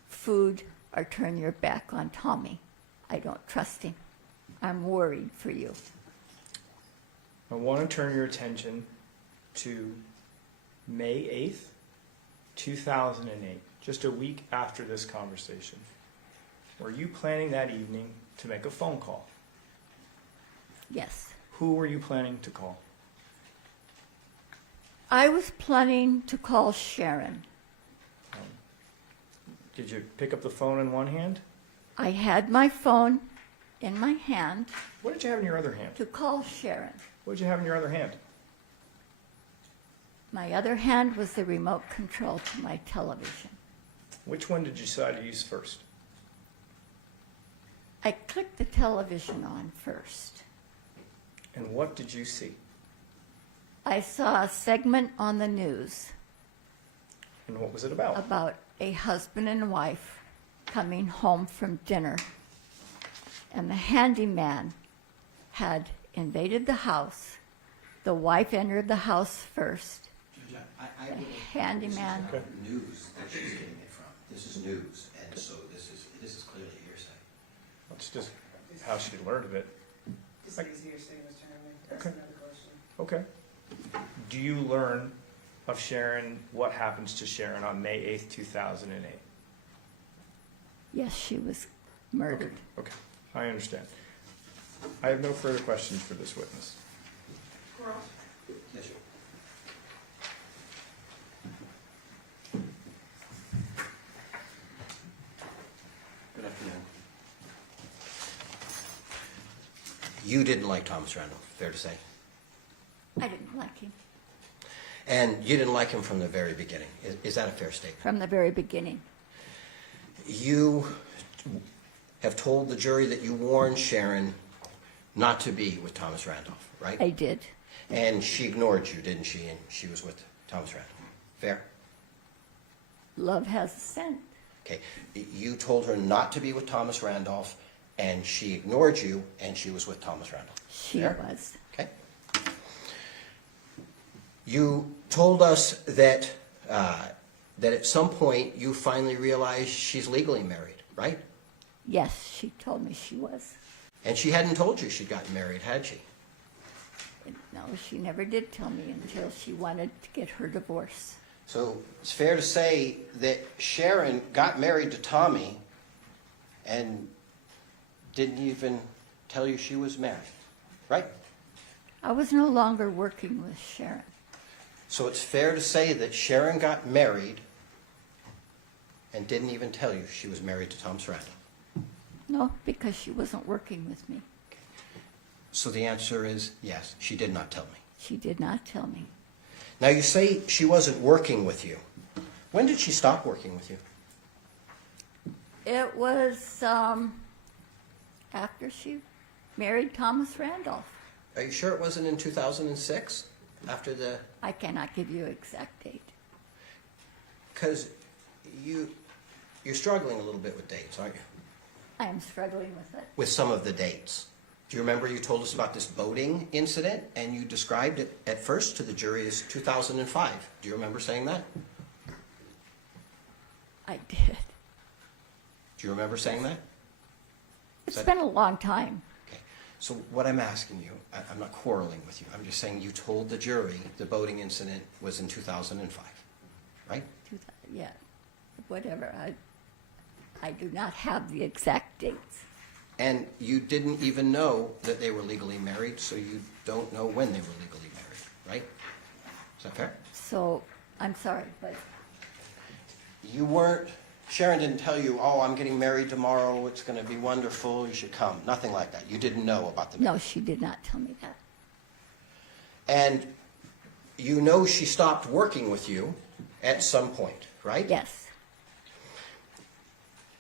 food, or turn your back on Tommy. I don't trust him. I'm worried for you. I want to turn your attention to May 8th, 2008, just a week after this conversation. Were you planning that evening to make a phone call? Yes. Who were you planning to call? I was planning to call Sharon. Did you pick up the phone in one hand? I had my phone in my hand. What did you have in your other hand? To call Sharon. What did you have in your other hand? My other hand was the remote control to my television. Which one did you decide to use first? I clicked the television on first. And what did you see? I saw a segment on the news. And what was it about? About a husband and wife coming home from dinner. And the handyman had invaded the house. The wife entered the house first. I The handyman. This is not news that she's getting it from. This is news. And and so this is clearly hearsay. That's just how she learned of it. This is hearsay, Mr. Chairman. That's Okay. another question. Okay. Do you learn of Sharon, what happens to Sharon on May 8th, 2008? Yes, she was murdered. Okay, I understand. I have no further questions for this witness. Yes, sir. Good afternoon. You didn't like Thomas Randolph, fair to say? I didn't like him And you didn't like him from the very beginning. Is that a fair statement? from the very beginning. You have told the jury that you warned Sharon not to be with Thomas Randolph, right? I did. And she ignored you, didn't she? And she was with Thomas Randolph. Fair? Love has a scent. Okay. You told her not to be with Thomas Randolph, and she ignored you, and she was with Thomas Randolph. She Fair? was. Okay. You told us that that at some point you finally realized she's legally married, right? Yes, she told me she was. And she hadn't told you she'd gotten married, had she? No, she never did tell me until she wanted to get her divorce. So it's fair to say that Sharon got married to Tommy and didn't even tell you she was married, right? I was no longer working with Sharon. So it's fair to say that Sharon got married and didn't even tell you she was married to Thomas Randolph. No, because she wasn't working with me. So the answer is yes, she did not tell me. She did not tell me. Now you say she wasn't working with you. When did she stop working with you? It was after she married Thomas Randolph. Are you sure it wasn't in 2006? After the... I cannot give you an exact date. Because you're struggling a little bit with dates, aren't you? I am struggling with it. With some of the dates. Do you remember you told us about this boating incident and you described it at first to the jury as 2005? Do you remember saying that? I did. Do you remember saying that? It's been a long time. Okay. So what I'm asking you, I'm not quarreling with you. I'm just saying you told the jury the boating incident was in 2005, right? Yeah, whatever. I do not have the exact dates. And you didn't even know that they were legally married, so you don't know when they were legally married, right? Is that fair? So, I'm sorry, but You weren't, Sharon didn't tell you, oh, I'm getting married tomorrow, it's going to be wonderful, you should come. Nothing like that. You didn't know about the marriage. no, she did not tell me that. And you know she stopped working with you at some point, right? Yes.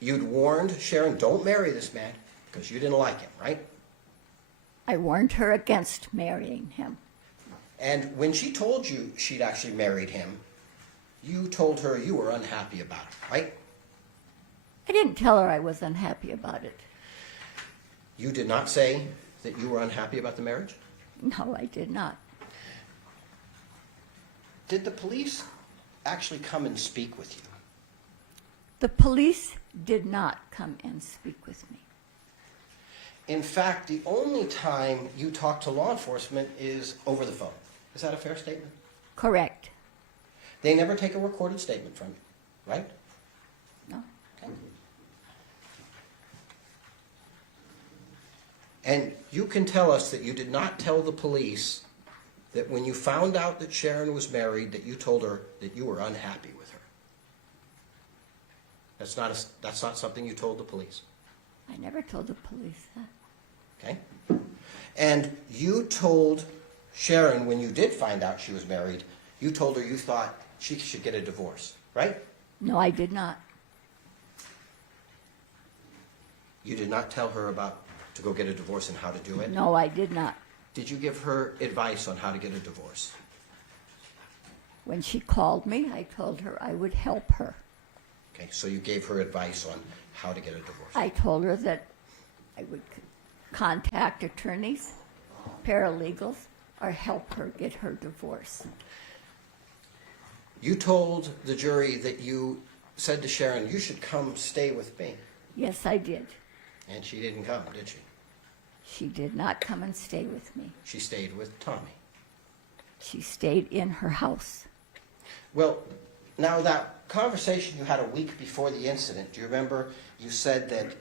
You'd warned Sharon, don't marry this man, because you didn't like him, right? I warned her against marrying him. And when she told you she'd actually married him, you told her you were unhappy about it, right? I didn't tell her I was unhappy about it. You did not say that you were unhappy about the marriage? No, I did not. Did the police actually come and speak with you? The police did not come and speak with me. In fact, the only time you talk to law enforcement is over the phone. Is that a fair statement? Correct. They never take a recorded statement from you, right? No. Okay. And you can tell us that you did not tell the police that when you found out that Sharon was married, that you told her that you were unhappy with her. That's not something you told the police. I never told the police that. Okay? And you told Sharon, when you did find out she was married, you told her you thought she should get a divorce, right? No, I did not. You did not tell her to go get a divorce and how to do it? No, I did not. Did you give her advice on how to get a divorce? When she called me, I told her I would help her. Okay, so you gave her advice on how to get a divorce. I told her that I would contact attorneys, paralegals, or help her get her divorce. You told the jury that you said to Sharon, you should come stay with me. Yes, I did. And she didn't come, did she? She did not come and stay with me. She stayed with Tommy. She stayed in her house. Well, now that conversation you had a week before the incident, do you remember you said that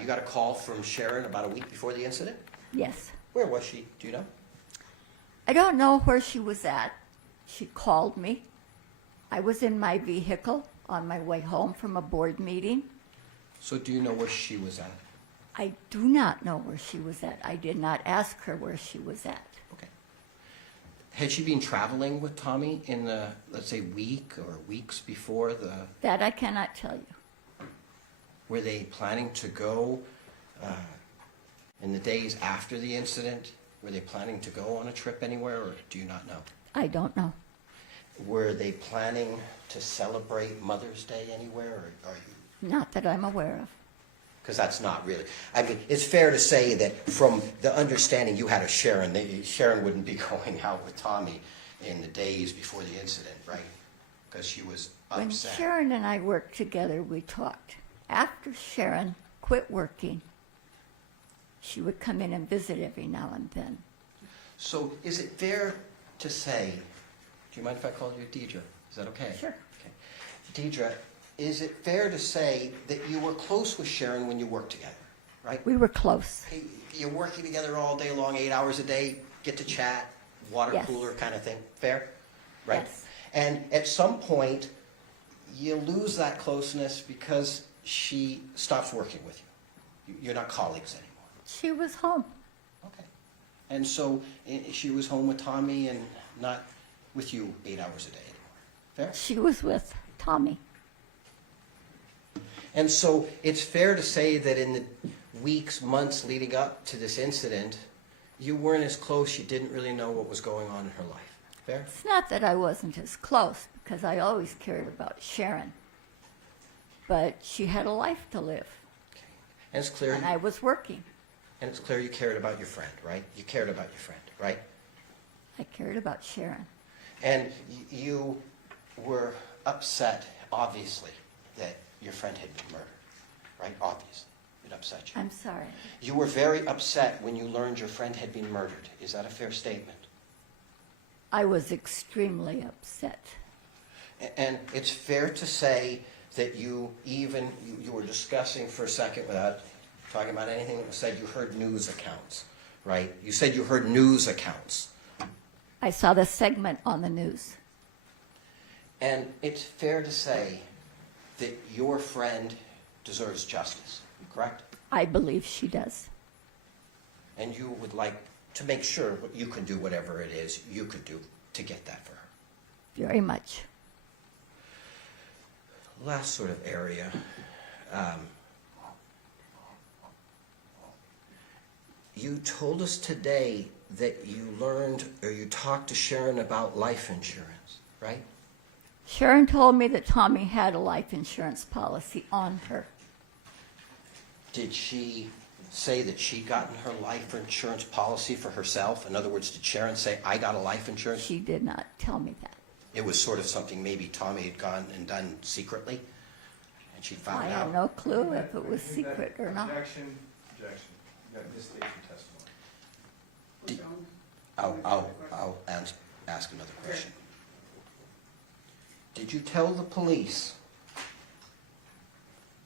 you got a call from Sharon about a week before the incident? Yes. Where was she? Do you know? I don't know where she was at. She called me. I was in my vehicle on my way home from a board meeting. So do you know where she was at? I do not know where she was at. I did not ask her where she was at. Okay. Had she been traveling with Tommy in the, let's say, week or weeks before the... That I cannot tell you. Were they planning to go in the days after the incident? Were they planning to go on a trip anywhere, or do you not know? I don't know. Were they planning to celebrate Mother's Day anywhere, or are you? Not that I'm aware of. Because that's not really. I mean, it's fair to say that from the understanding you had of Sharon, Sharon wouldn't be going out with Tommy in the days before the incident, right? Because she was When upset. Sharon and I worked together, we talked. After Sharon quit working, she would come in and visit every now and then. So is it fair to say, do you mind if I call you Deidre? Is that okay? Sure. Okay. Deidre, is it fair to say that you were close with Sharon when you worked together, right? We were close. You're working together all day long, 8 hours a day, get to chat, water Yes. cooler kind of thing. Fair? Right. Yes. And at some point, you lose that closeness because she stops working with you. You're not colleagues anymore. She was home. Okay. And so she was home with Tommy and not with you 8 hours a day anymore. Fair? She was with Tommy. And so it's fair to say that in the weeks, months leading up to this incident, you weren't as close, you didn't really know what was going on in her life. Fair? It's not that I wasn't as close, because I always cared about Sharon. But she had a life to live, And it's clear. and I was working. And it's clear you cared about your friend, right? You cared about your friend, right? I cared about Sharon. And you were upset, obviously, that your friend had been murdered, right? Obviously. It upset you. I'm sorry. You were very upset when you learned your friend had been murdered. Is that a fair statement? I was extremely upset. And it's fair to say that you were discussing for a second without talking about anything that was said, you heard news accounts, right? You said you heard news accounts. I saw the segment on the news. And it's fair to say that your friend deserves justice, correct? I believe she does. And you would like to make sure you can do whatever it is you could do to get that for her. Very much. Last sort of area. You told us today that you learned or you talked to Sharon about life insurance, right? Sharon told me that Tommy had a life insurance policy on her. Did she say that she'd gotten her life insurance policy for herself? In other words, did Sharon say, I got a life insurance? She did not tell me that. It was sort of something maybe Tommy had gone and done secretly, and she found I out? have no clue if it was secret or not. Objection. You got misstated testimony. I'll ask another question. Did you tell the police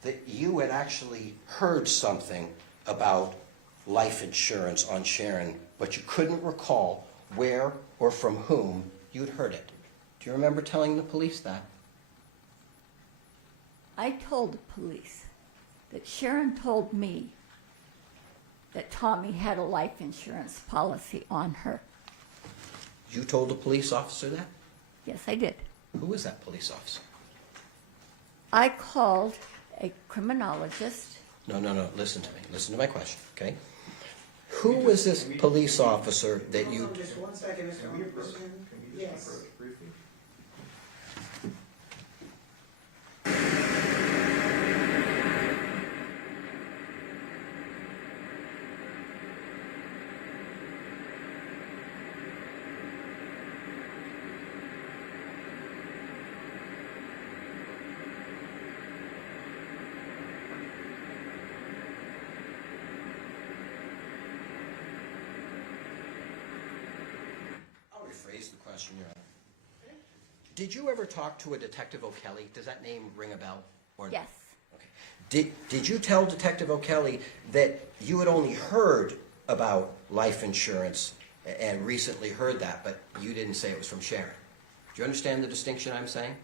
that you had actually heard something about life insurance on Sharon, but you couldn't recall where or from whom you'd heard it? Do you remember telling the police that? I told the police that Sharon told me that Tommy had a life insurance policy on her. You told the police officer that? Yes, I did. Who was that police officer? I called a criminologist. No, listen to me. Listen to my question, okay? Who was this police officer that you... Just 1 second, Mr. Wilkerson. Yes. question, Your Honor. Did you ever talk to a Detective O'Kelly? Does that name ring a bell? Or Yes. Did you tell Detective O'Kelly that you had only heard about life insurance and recently heard that, but you didn't say it was from Sharon? Do you understand the distinction I'm saying?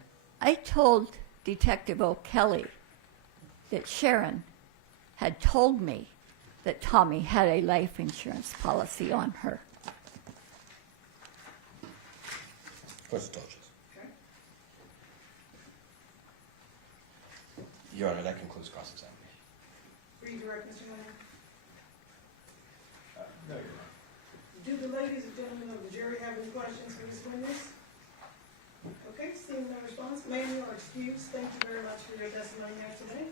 I told Detective O'Kelly that Sharon had told me that Tommy had a life insurance policy on her. Of course I told you. Your Honor, that concludes cross-examination. Redirect, Mr. Mayor. No, Your Honor. Do the ladies and gentlemen of the jury have any questions for this witness? Okay, seeing no response, ma'am, you are excused. Thank you very much for your testimony here today.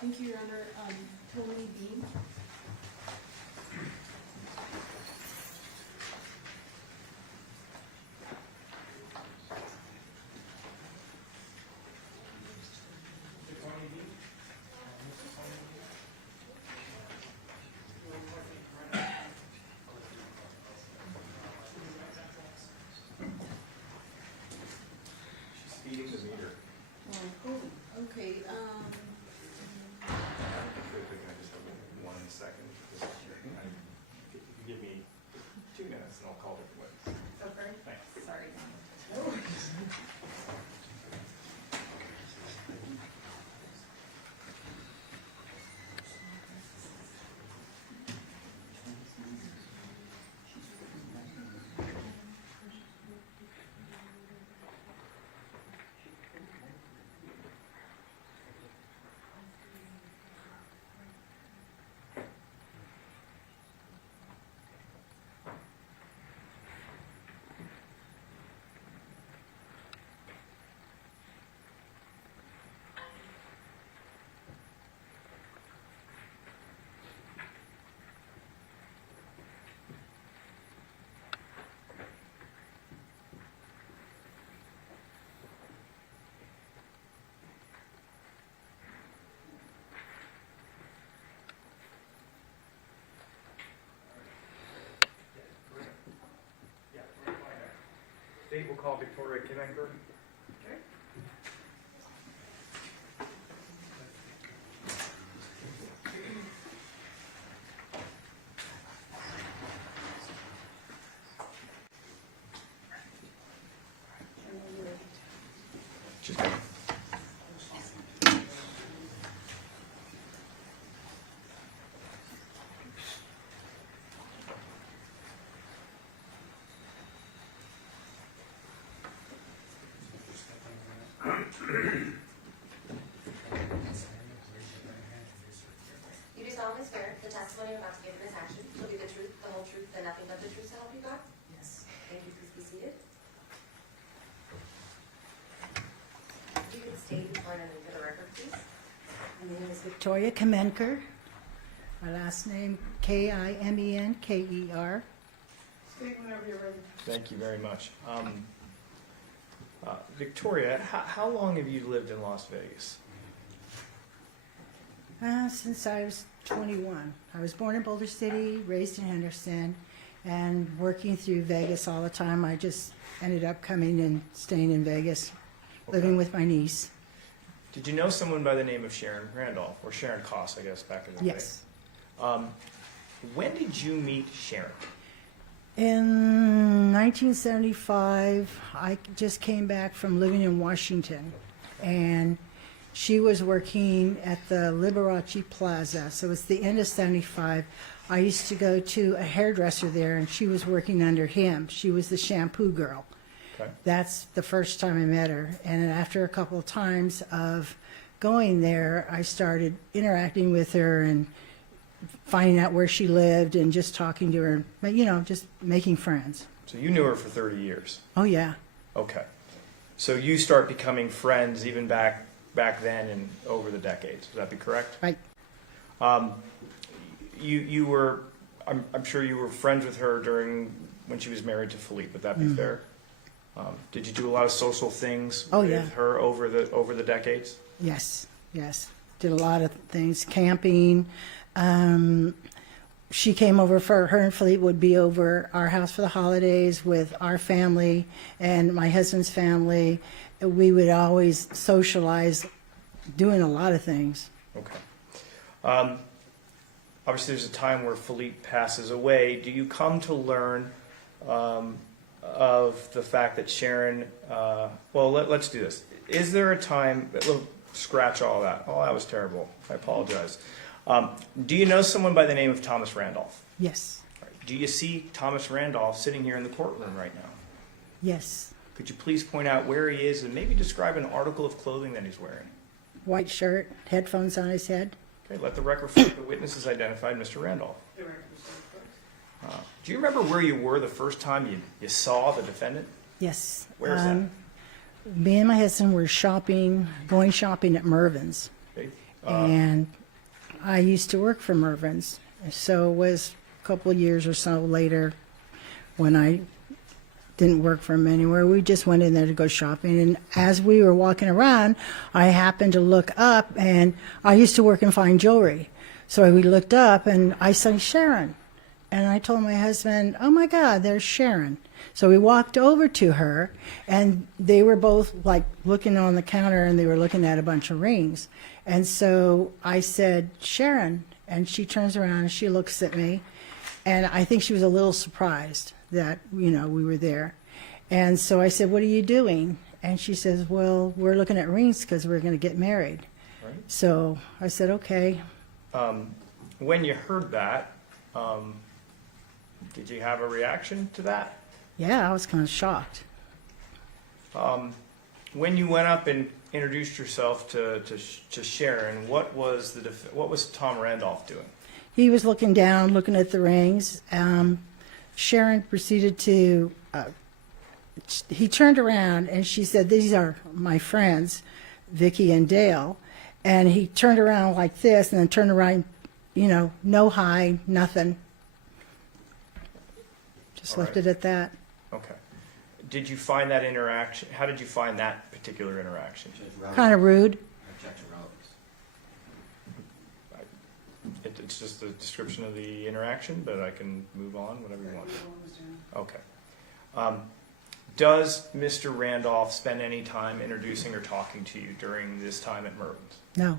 Thank you, Your Honor. Colleen Bean. She's feeding the meter. Okay, If I just have 1 second. If you give me 2 minutes, and I'll call it quits. Okay. Thanks. sorry. No worries. State will call Victoria Kimenker. Okay. She's good. You do solemnly swear the testimony you're about to give in this action shall be the truth, the whole truth, and nothing but the truth, so help you God? Yes. Thank you. Please be seated. You can state and sign under the record, please. My name is Victoria Kimenker. My last name Kimenker. State whenever you're ready. Thank you very much. Victoria, how long have you lived in Las Vegas? Since I was 21. I was born in Boulder City, raised in Henderson, and working through Vegas all the time. I just ended up coming and staying in Vegas, living with my niece. Did you know someone by the name of Sharon Randolph, or Sharon Koss, I guess, back in the day? Yes. When did you meet Sharon? In 1975, I just came back from living in Washington, and she was working at the Liberace Plaza, so it's the end of 75. I used to go to a hairdresser there, and she was working under him. She was the shampoo girl. Okay. That's the first time I met her, and after a couple of times of going there, I started interacting with her and finding out where she lived and just talking to her, but just making friends. So you knew her for 30 years? Oh, yeah. Okay. So you start becoming friends even back then and over the decades. Would that be correct? Right. You were, I'm sure you were friends with her during when she was married to Philippe. Would that be fair? Did you do a lot of social things Oh, with yeah. her over the decades? Yes, yes. Did a lot of things, camping. She came over for her and Philippe would be over our house for the holidays with our family and my husband's family. We would always socialize, doing a lot of things. Okay. Obviously, there's a time where Philippe passes away. Do you come to learn of the fact that Sharon, let's do this. Is there a time, we'll scratch all that. Oh, that was terrible. I apologize. Do you know someone by the name of Thomas Randolph? Yes, Do you see Thomas Randolph sitting here in the courtroom right now? yes. Could you please point out where he is and maybe describe an article of clothing that he's wearing? White shirt, headphones on his head. Okay, let the record reflect the witness has identified Mr. Randolph. Do you remember where you were the first time you saw the defendant? Yes. Where's that? Me and my husband were going shopping at Mervyn's. Okay. And I used to work for Mervyn's. So it was a couple of years or so later when I didn't work for him anywhere. We just went in there to go shopping. And as we were walking around, I happened to look up, and I used to work in fine jewelry. So we looked up, and I saw Sharon. And I told my husband, oh my God, there's Sharon. So we walked over to her, and they were both like looking on the counter, and they were looking at a bunch of rings. And so I said, Sharon, and she turns around and she looks at me, and I think she was a little surprised that, we were there. And so I said, what are you doing? And she says, well, we're looking at rings because we're going to get married. Right. So I said, okay. When you heard that, did you have a reaction to that? Yeah, I was kind of shocked. When you went up and introduced yourself to Sharon, what was Tom Randolph doing? He was looking down, looking at the rings. Sharon proceeded to, he turned around and she said, these are my friends, Vicky and Dale. And he turned around like this and then turned around, no hi, nothing. Just left it at that. Okay. Did you find that interaction, how did you find that particular interaction? Kind of rude. It's just a description of the interaction, but I can move on, whatever you want. Okay. Does Mr. Randolph spend any time introducing or talking to you during this time at Mervyn's? No.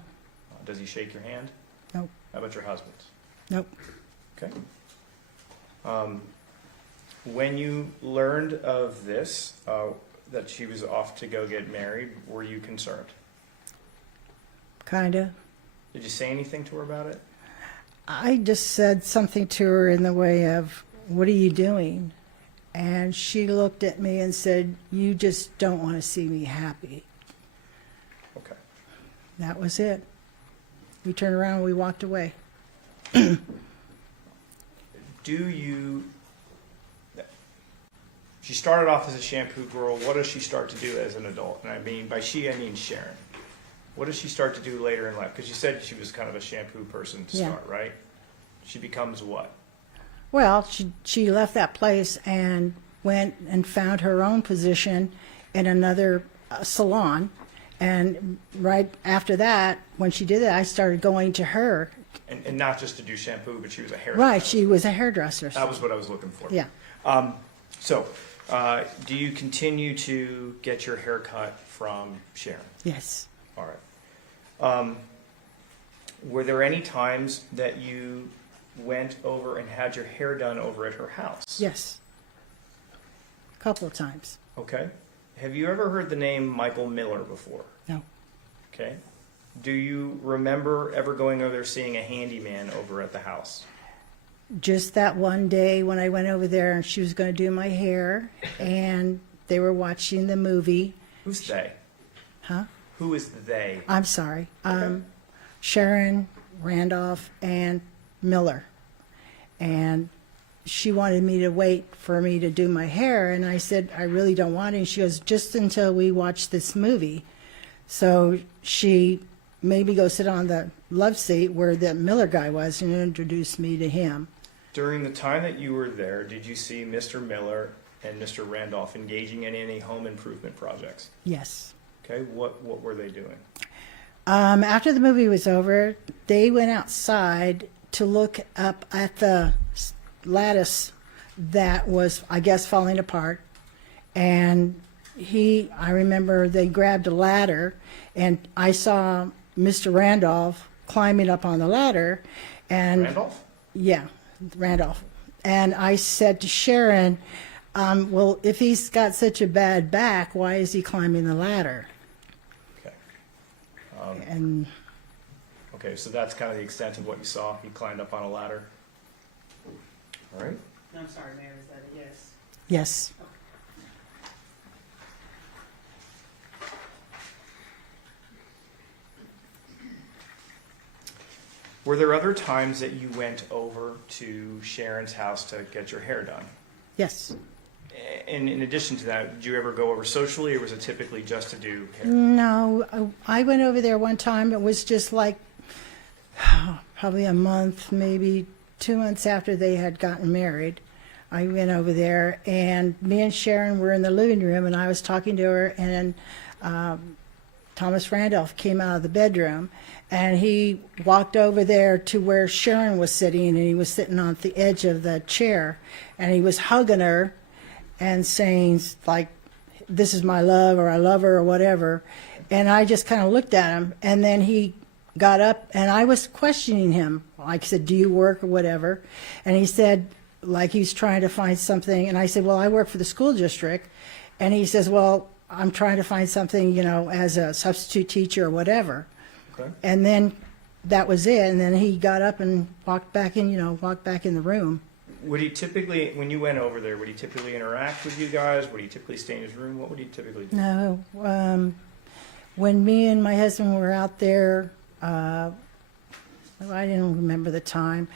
Does he shake your hand? Nope. How about your husband's? Nope. Okay. When you learned of this, that she was off to go get married, were you concerned? Kind of. Did you say anything to her about it? I just said something to her in the way of, what are you doing? And she looked at me and said, you just don't want to see me happy. Okay. That was it. We turned around and we walked away. She started off as a shampoo girl. What does she start to do as an adult? And by she, I mean Sharon. What does she start to do later in life? Because you said she was kind of a shampoo person to start, right? She becomes what? Well, she left that place and went and found her own position in another salon. And right after that, when she did that, I started going to her. And not just to do shampoo, but she was a hairdresser. Right, she was a hairdresser. That was what I was looking for. Yeah. Do you continue to get your hair cut from Sharon? Yes. All right. Were there any times that you went over and had your hair done over at her house? Yes. A couple of times. Okay. Have you ever heard the name Michael Miller before? No. Okay. Do you remember ever going over there seeing a handyman over at the house? Just that one day when I went over there and she was going to do my hair and they were watching the movie. Who's they? Huh? Who is they? I'm sorry. Okay. Sharon, Randolph, and Miller. And she wanted me to wait for me to do my hair, and I said, I really don't want it. And she goes, just until we watch this movie. So she made me go sit on the love seat where the Miller guy was and introduced me to him. During the time that you were there, did you see Mr. Miller and Mr. Randolph engaging in any home improvement projects? Yes. Okay, what were they doing? After the movie was over, they went outside to look up at the lattice that was, I guess, falling apart. And I remember they grabbed a ladder, and I saw Mr. Randolph climbing up on the ladder. And Randolph? Yeah, Randolph. And I said to Sharon, well, if he's got such a bad back, why is he climbing the ladder? Okay. And Okay, so that's kind of the extent of what you saw. He climbed up on a ladder. All right. I'm sorry, Mayor, is that a yes? yes. Were there other times that you went over to Sharon's house to get your hair done? Yes. And in addition to that, did you ever go over socially, or was it typically just to do hair? No, I went over there one time. It was just like probably a month, maybe 2 months after they had gotten married. I went over there, and me and Sharon were in the living room, and I was talking to her, and Thomas Randolph came out of the bedroom, and he walked over there to where Sharon was sitting, and he was sitting on the edge of the chair, and he was hugging her and saying, like, this is my love, or I love her, or whatever. And I just kind of looked at him, and then he got up, and I was questioning him. Like I said, do you work or whatever? And he said, like he's trying to find something. And I said, well, I work for the school district. And he says, well, I'm trying to find something, as a substitute teacher or whatever. Okay. And then that was it. And then he got up and walked back in the room. Would he typically, when you went over there, would he typically interact with you guys? Would he typically stay in his room? What would he typically do? No. When me and my husband were out there, I didn't remember the time,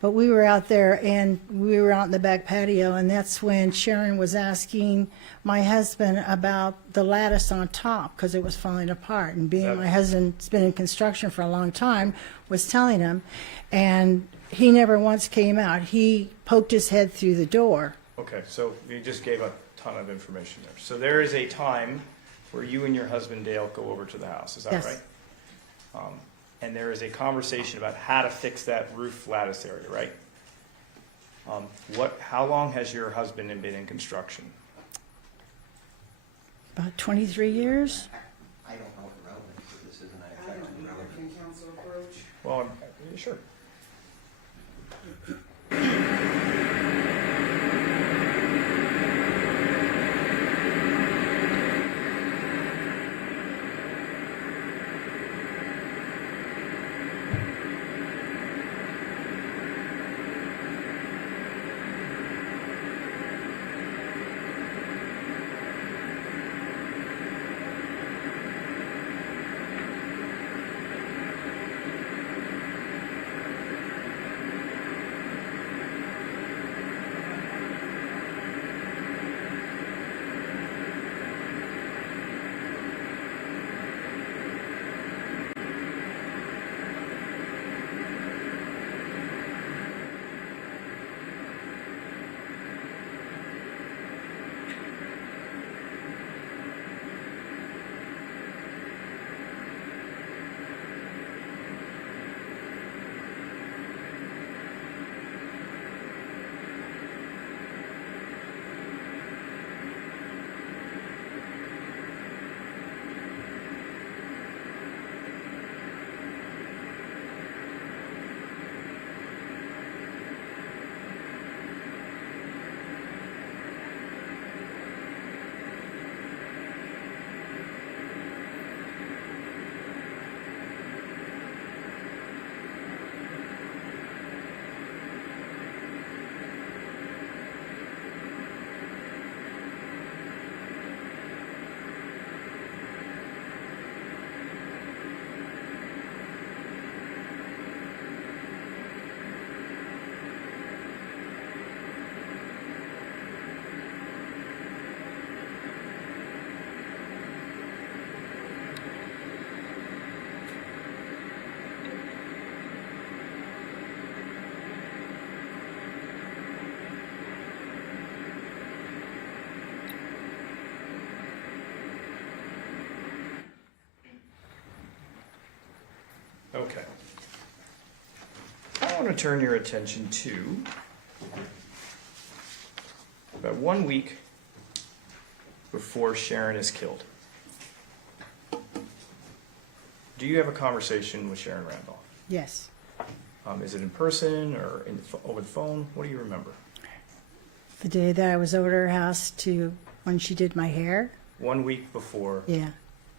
but we were out there, and we were out in the back patio, and that's when Sharon was asking my husband about the lattice on top because it was falling apart. And being my husband's been in construction for a long time, was telling him, and he never once came out. He poked his head through the door. Okay, so you just gave a ton of information there. So there is a time where you and your husband Dale go over to the house, is that Yes. right? And there is a conversation about how to fix that roof lattice area, right? How long has your husband been in construction? About 23 years. I don't know the relevance of this, isn't I don't it? either. Can council approach? Well, sure. Okay. I want to turn your attention to about 1 week before Sharon is killed. Do you have a conversation with Sharon Randolph? Yes. Is it in person or over the phone? What do you remember? The day that I was over at her house to when she did my hair. 1 week before. Yeah.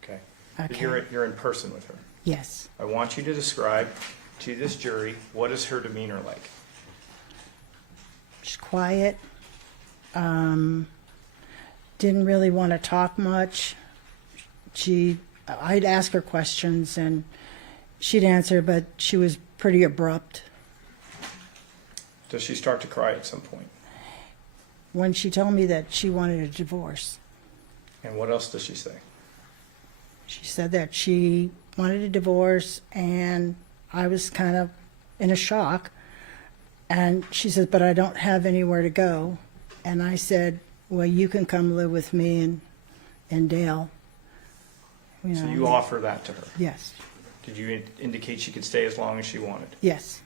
Okay. Okay. You're in person with her. Yes. I want you to describe to this jury what is her demeanor like. She's quiet. Didn't really want to talk much. I'd ask her questions and she'd answer, but she was pretty abrupt. Does she start to cry at some point? When she told me that she wanted a divorce, And what else does she say? she said that she wanted a divorce, and I was kind of in a shock. And she said, but I don't have anywhere to go. And I said, well, you can come live with me and Dale. So you offer that to her? Yes. Did you indicate she could stay as long as she wanted? Yes.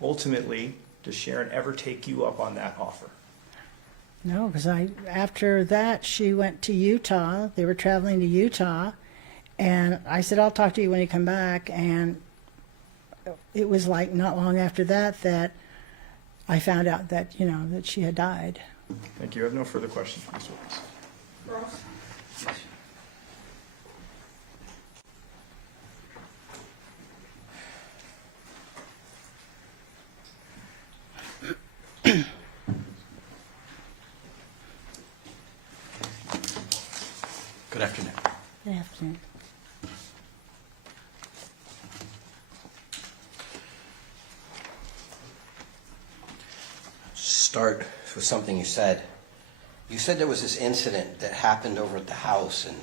Ultimately, does Sharon ever take you up on that offer? No, because after that, she went to Utah. They were traveling to Utah. And I said, I'll talk to you when you come back. And it was like not long after that that I found out that, that she had died. Thank you. I have no further questions for Ms. Wilkins. Ross? Good afternoon. Good afternoon. Start with something you said. You said there was this incident that happened over at the house, and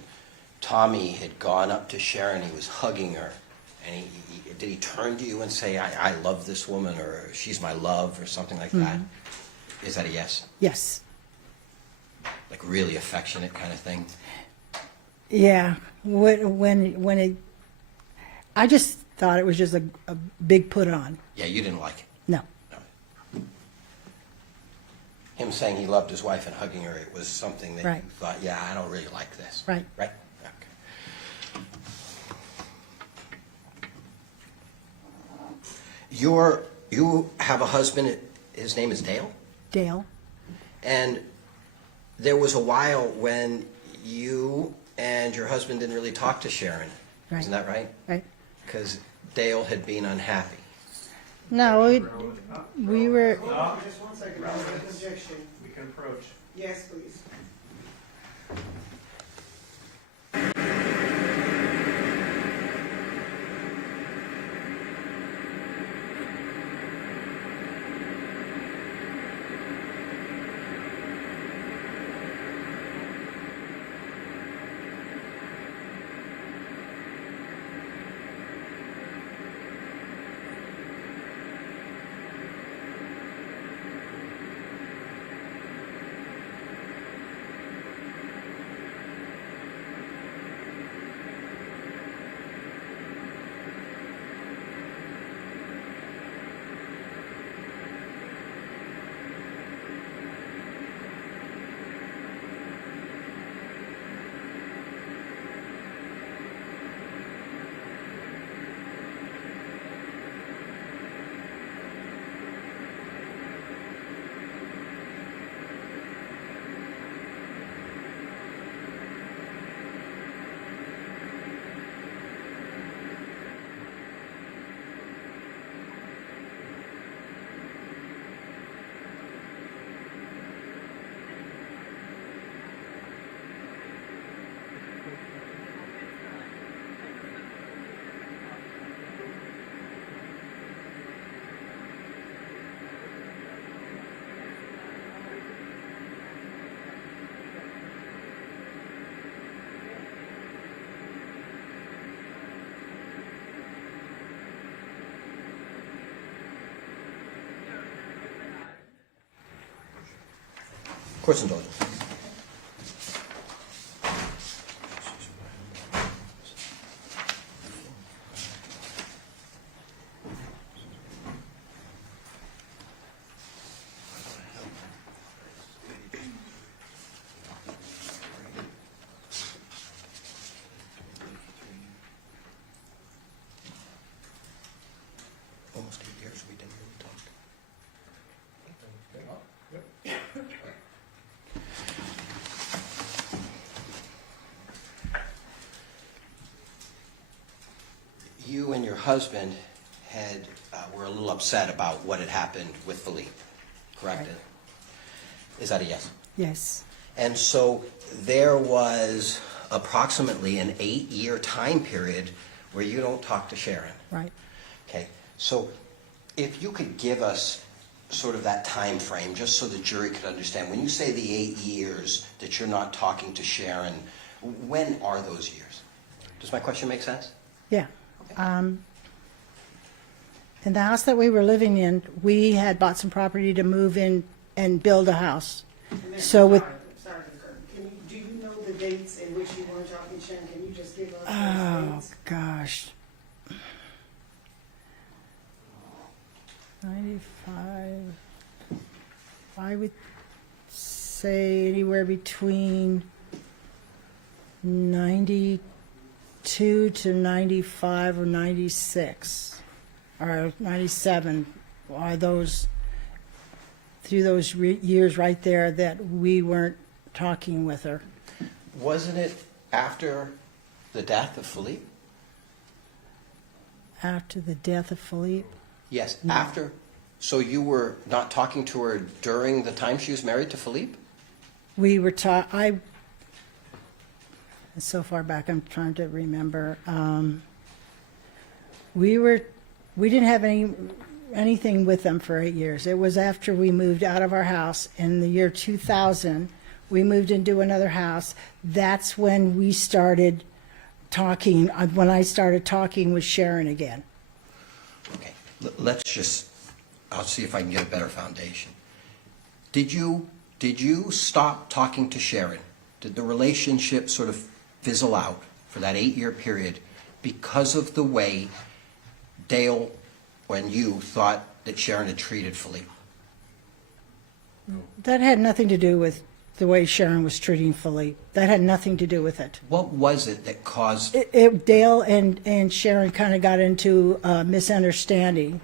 Tommy had gone up to Sharon. He was hugging her, and did he turn to you and say, "I love this woman," or "She's my love," or something like that? Is that a yes? Yes. Like really affectionate kind of thing? Yeah. When it, I just thought it was just a big put on. Yeah, you didn't like it. No. Him saying he loved his wife and hugging her, it was something that Right. you thought, yeah, I don't really like this. Right. Right? Okay. You have a husband, his name is Dale? Dale. And there was a while when you and your husband didn't really talk to Sharon. Right. Isn't that right? Right. Because Dale had been unhappy. No, we were. Just 1 second, there's an objection. We can approach. Yes, please. Court's indulgence. husband had were a little upset about what had happened with Philippe, correct? Right. Is that a yes? Yes. And so there was approximately an 8-year time period where you don't talk to Sharon. Right. Okay, so if you could give us sort of that time frame, just so the jury could understand, when you say the 8 years that you're not talking to Sharon, when are those years? Does my question make sense? Yeah. In the house that we were living in, we had bought some property to move in and build a house. So with, Sorry, do you know the dates in which you weren't talking, Sharon? Can you just give us oh those dates? gosh, 95. I would say anywhere between 92 to 95 or 96 or 97 are those through those years right there that we weren't talking with her. Wasn't it after the death of Philippe? After the death of Philippe? Yes, after. So you were not talking to her during the time she was married to Philippe? We were so far back I'm trying to remember. We didn't have anything with them for 8 years. It was after we moved out of our house in the year 2000. We moved into another house. That's when we started talking, when I started talking with Sharon again. Okay, let's just, I'll see if I can get a better foundation. Did you stop talking to Sharon? Did the relationship sort of fizzle out for that 8-year period because of the way Dale and you thought that Sharon had treated Philippe? That had nothing to do with the way Sharon was treating Philippe. That had nothing to do with it. What was it that caused... Dale and Sharon kind of got into a misunderstanding,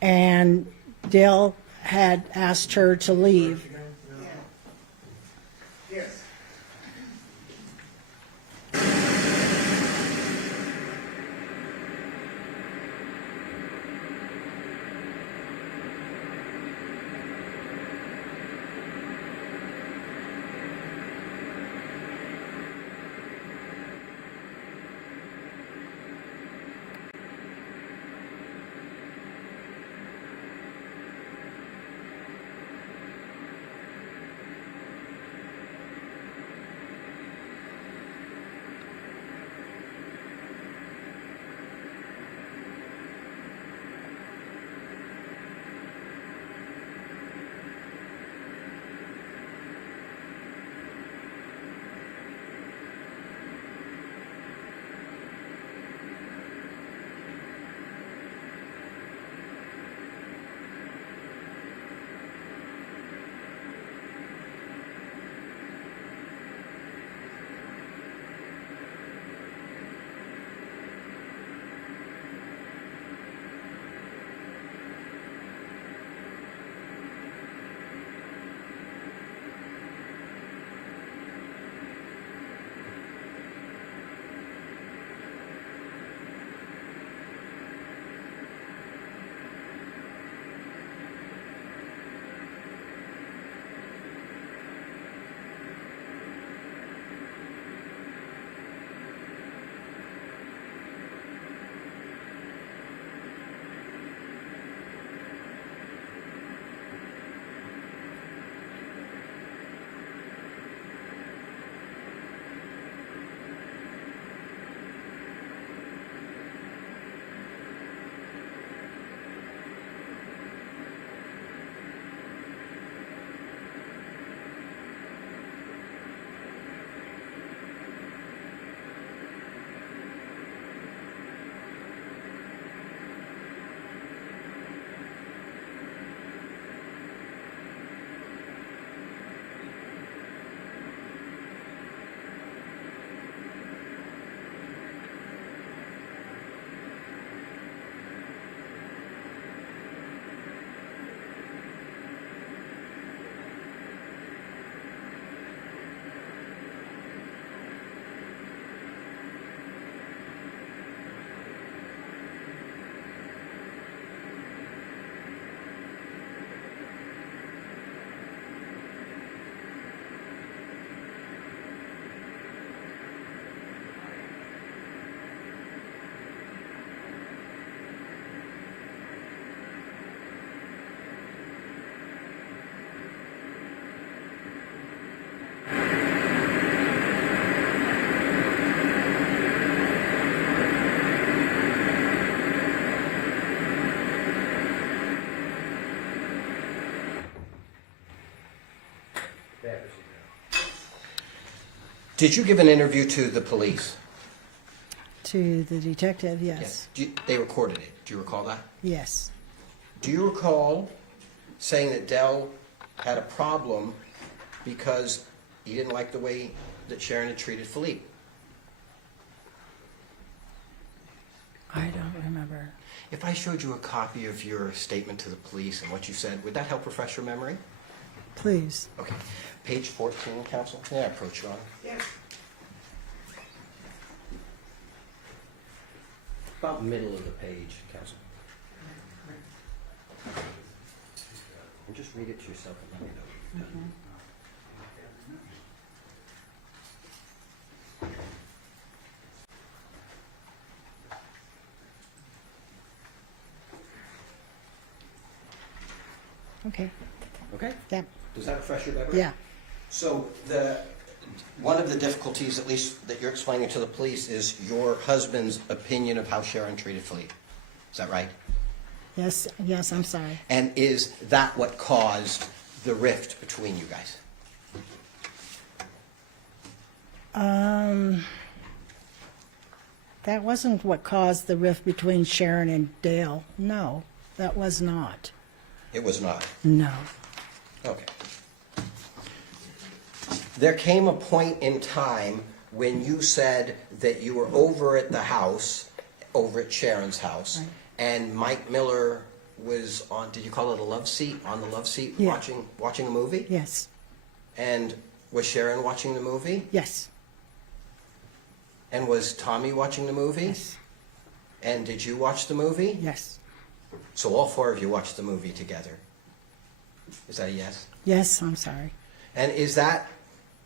and Dale had asked her to leave. Yes. Did you give an interview to the police? To the detective, yes. They recorded it. Do you recall that? Yes. Do you recall saying that Dell had a problem because he didn't like the way that Sharon had treated Philippe? I don't remember. If I showed you a copy of your statement to the police and what you said, would that help refresh your memory? Please. Okay. Page 14, counsel. May I approach you on? Yes. About middle of the page, counsel. And just read it to yourself and let me know. Okay. Okay? Yeah. Does that refresh your memory? Yeah. So one of the difficulties, at least that you're explaining to the police, is your husband's opinion of how Sharon treated Philippe. Is that right? Yes, yes, I'm sorry. And is that what caused the rift between you guys? That wasn't what caused the rift between Sharon and Dale. No, that was not. It was not. No. Okay. There came a point in time when you said that you were over at the house, over at Sharon's house, Right. and Mike Miller was on, did you call it a love seat? On the love seat, Yeah. watching a movie? Yes. And was Sharon watching the movie? Yes. And was Tommy watching the movie? Yes. And did you watch the movie? Yes. So all four of you watched the movie together. Is that a yes? Yes, I'm sorry. And is that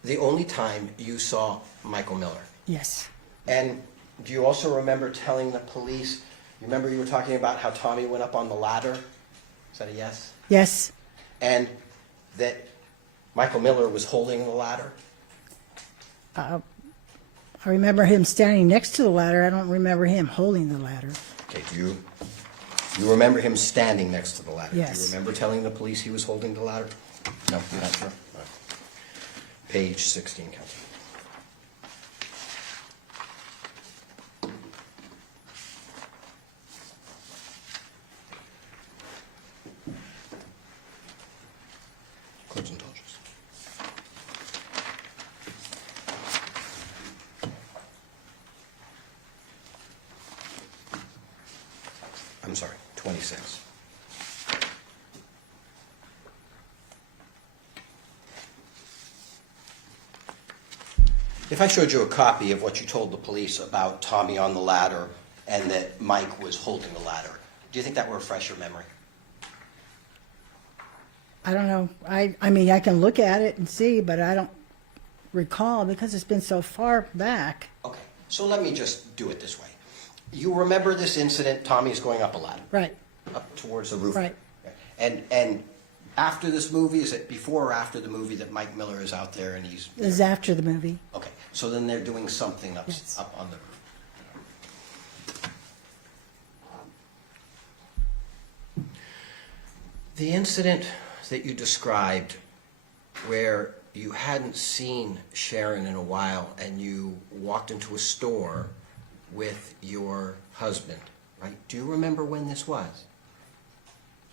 the only time you saw Michael Miller? Yes. And do you also remember telling the police, you remember you were talking about how Tommy went up on the ladder? Is that a yes? Yes. And that Michael Miller was holding the ladder? I remember him standing next to the ladder. I don't remember him holding the ladder. Okay, do you remember him standing next to the ladder? Do Yes. you remember telling the police he was holding the ladder? No, you're not sure? All right. Page 16, Counsel. Court's indulgence. I'm sorry, 26. If I showed you a copy of what you told the police about Tommy on the ladder and that Mike was holding the ladder, do you think that would refresh your memory? I don't know. I mean, I can look at it and see, but I don't recall because it's been so far back. Okay, so let me just do it this way. You remember this incident, Tommy's going up a ladder, Right. up towards the roof. Right. And after this movie, is it before or after the movie that Mike Miller is out there and he's... It was after the movie. Okay, so then they're doing something up, Yes. up on the roof. The incident that you described where you hadn't seen Sharon in a while and you walked into a store with your husband, right? Do you remember when this was?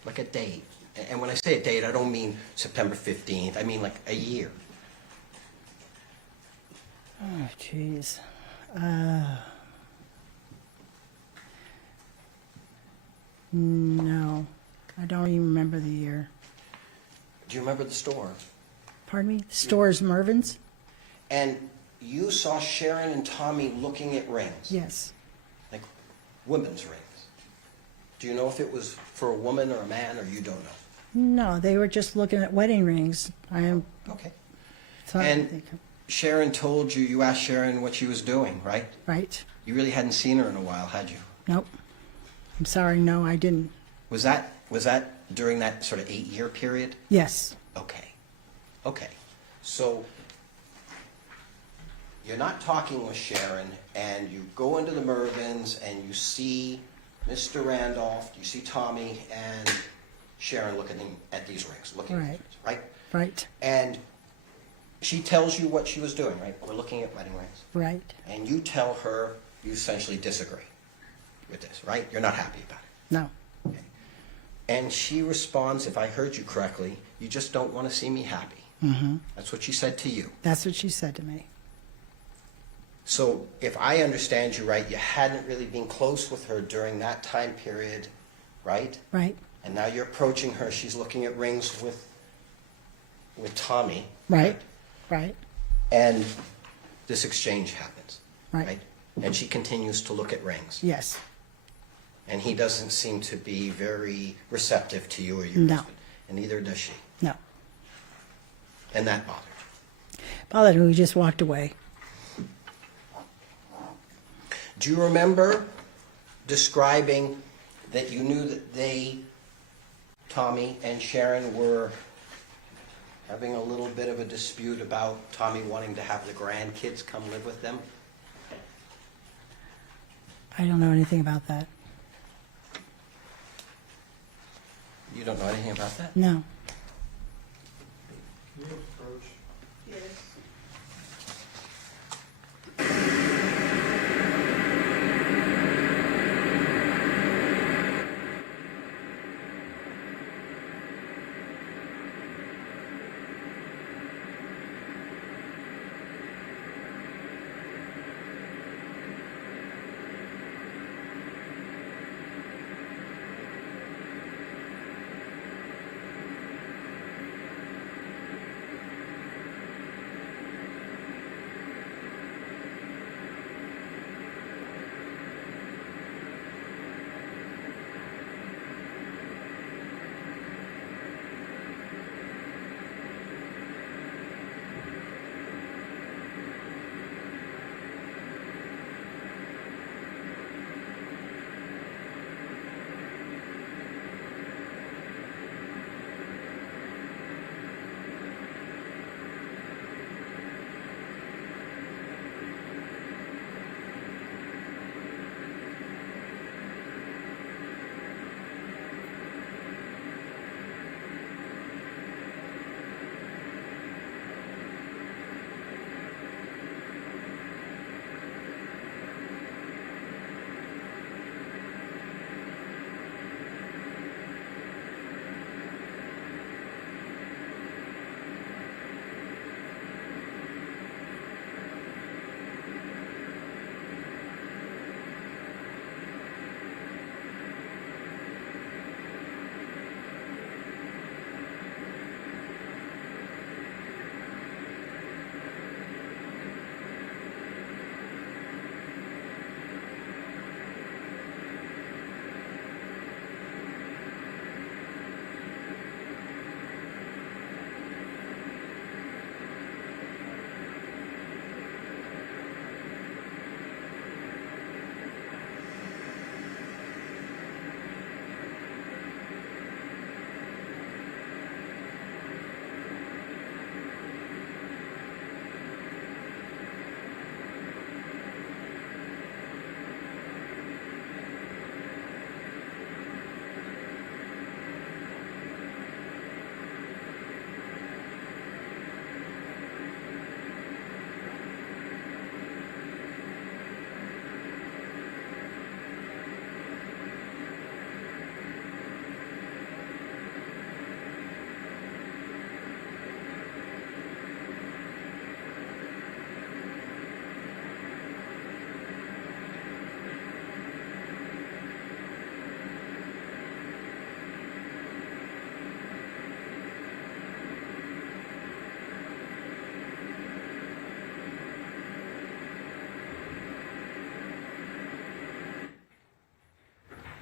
Like a date. And when I say a date, I don't mean September 15th. I mean like a year. Oh, jeez. No, I don't even remember the year. Do you remember the store? Pardon me? Stores Mervin's? And you saw Sharon and Tommy looking at rings, Yes. like women's rings. Do you know if it was for a woman or a man, or you don't know? No, they were just looking at wedding rings. I am. Okay. Thought And Sharon told you, you asked Sharon what she was doing, right? Right. You really hadn't seen her in a while, had you? Nope. I'm sorry. No, I didn't. Was that during that sort of 8-year period? Yes. Okay. Okay. So you're not talking with Sharon, and you go into the Mervins, and you see Mr. Randolph, you see Tommy and Sharon looking at these rings, looking at Right. these rings, right? Right. And she tells you what she was doing, right? We're looking at wedding rings. Right. And you tell her you essentially disagree with this, right? You're not happy about it. No. And she responds, if I heard you correctly, you just don't want to see me happy. Mm-hmm. That's what she said to you. That's what she said to me. So if I understand you right, you hadn't really been close with her during that time period, right? Right. And now you're approaching her. She's looking at rings with Tommy. Right. Right. And this exchange happens. Right. And she continues to look at rings. Yes. And he doesn't seem to be very receptive to you or your No. husband. And neither does she. No. And that bothered you. Bothered me. We just walked away. Do you remember describing that you knew that they, Tommy and Sharon, were having a little bit of a dispute about Tommy wanting to have the grandkids come live with them? I don't know anything about that. You don't know anything about that? No. Can you approach? Yes.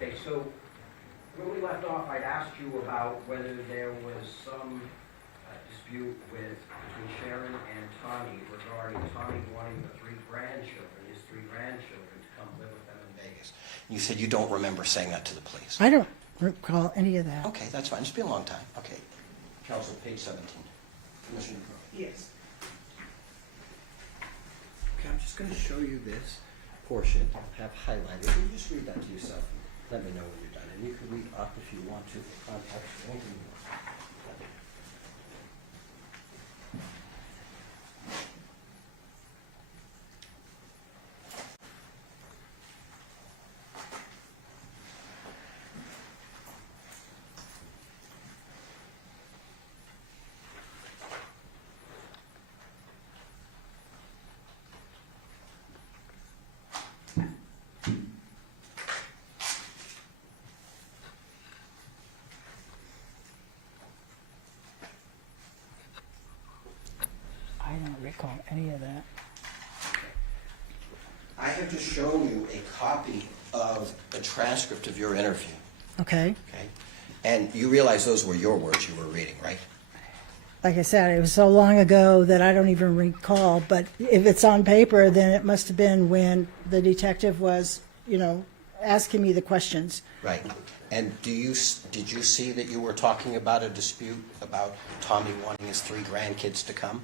Okay, so when we left off, I'd asked you about whether there was some dispute between Sharon and Tommy regarding Tommy wanting his three grandchildren to come live with them in Vegas. You said you don't remember saying that to the police. I don't recall any of that. Okay, that's fine. It's been a long time. Okay. Counsel, page 17. Commissioner Crowe. Yes. Okay, I'm just going to show you this portion. Have highlighted. You just read that to yourself. Let me know when you're done. And you can read up if you want to for context. Anything you want. any of that. I have just shown you a copy of a transcript of your interview, Okay. okay? And you realize those were your words you were reading, right? Like I said, it was so long ago that I don't even recall, but if it's on paper, then it must have been when the detective was, asking me the questions. Right. And did you see that you were talking about a dispute about Tommy wanting his 3 grandkids to come?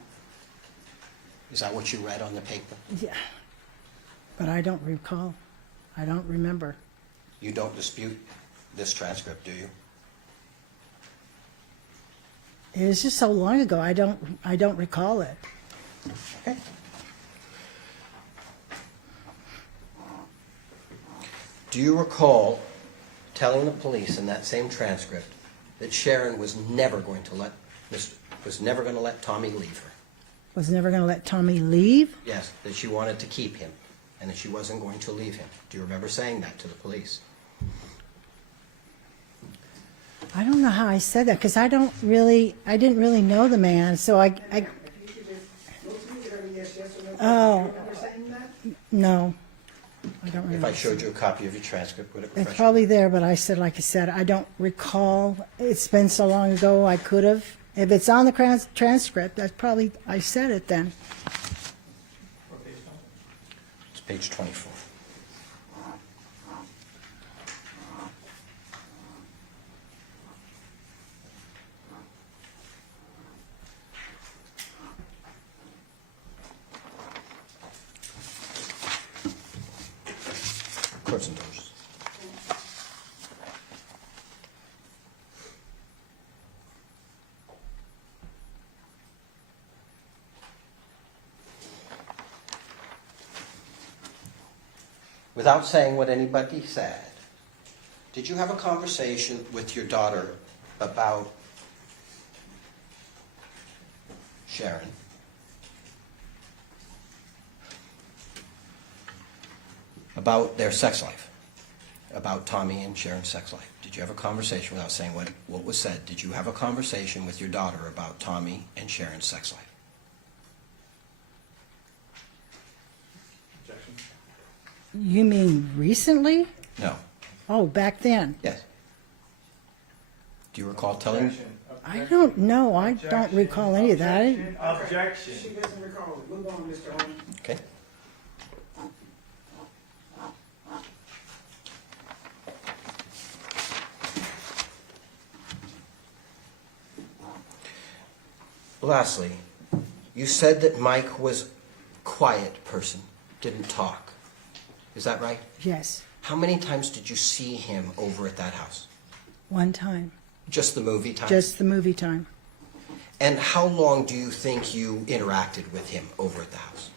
Is that what you read on the paper? Yeah. But I don't recall. I don't remember. You don't dispute this transcript, do you? It was just so long ago, I don't recall it. Okay. Do you recall telling the police in that same transcript that Sharon was never going to let Tommy leave her? Was never going to let Tommy leave? Yes, that she wanted to keep him and that she wasn't going to leave him. Do you remember saying that to the police? I don't know how I said that because I didn't really know the man, so I oh, no, I don't remember. If I showed you a copy of your transcript, would it refresh It's probably there, but like I said, I don't recall. It's been so long ago, I could have. If it's on the transcript, that's probably, I said it then. It's page 24. Courts and doors. Without saying what anybody said, did you have a conversation with your daughter about Sharon? About their sex life? About Tommy and Sharon's sex life? Did you have a conversation without saying what was said? Did you have a conversation with your daughter about Tommy and Sharon's sex life? You mean recently? No. Oh, back then? Yes. Do you recall telling? I don't know. I don't recall any of that. Objection. She doesn't recall it. Move on, Mr. Holmes. Okay. Lastly, you said that Mike was a quiet person, didn't talk. Is that right? Yes, How many times did you see him over at that house? one time. Just the movie time? Just the movie time. And how long do you think you interacted with him over at the house?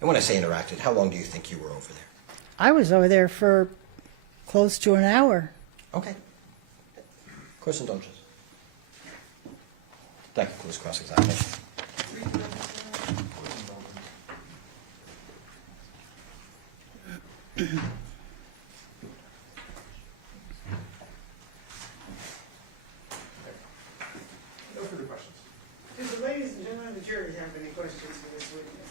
And when I say interacted, how long do you think you were over there? I was over there for close to an hour. Okay. Course indulgence. That concludes cross-examination. No further questions. Do the ladies and gentlemen of the jury have any questions for this witness?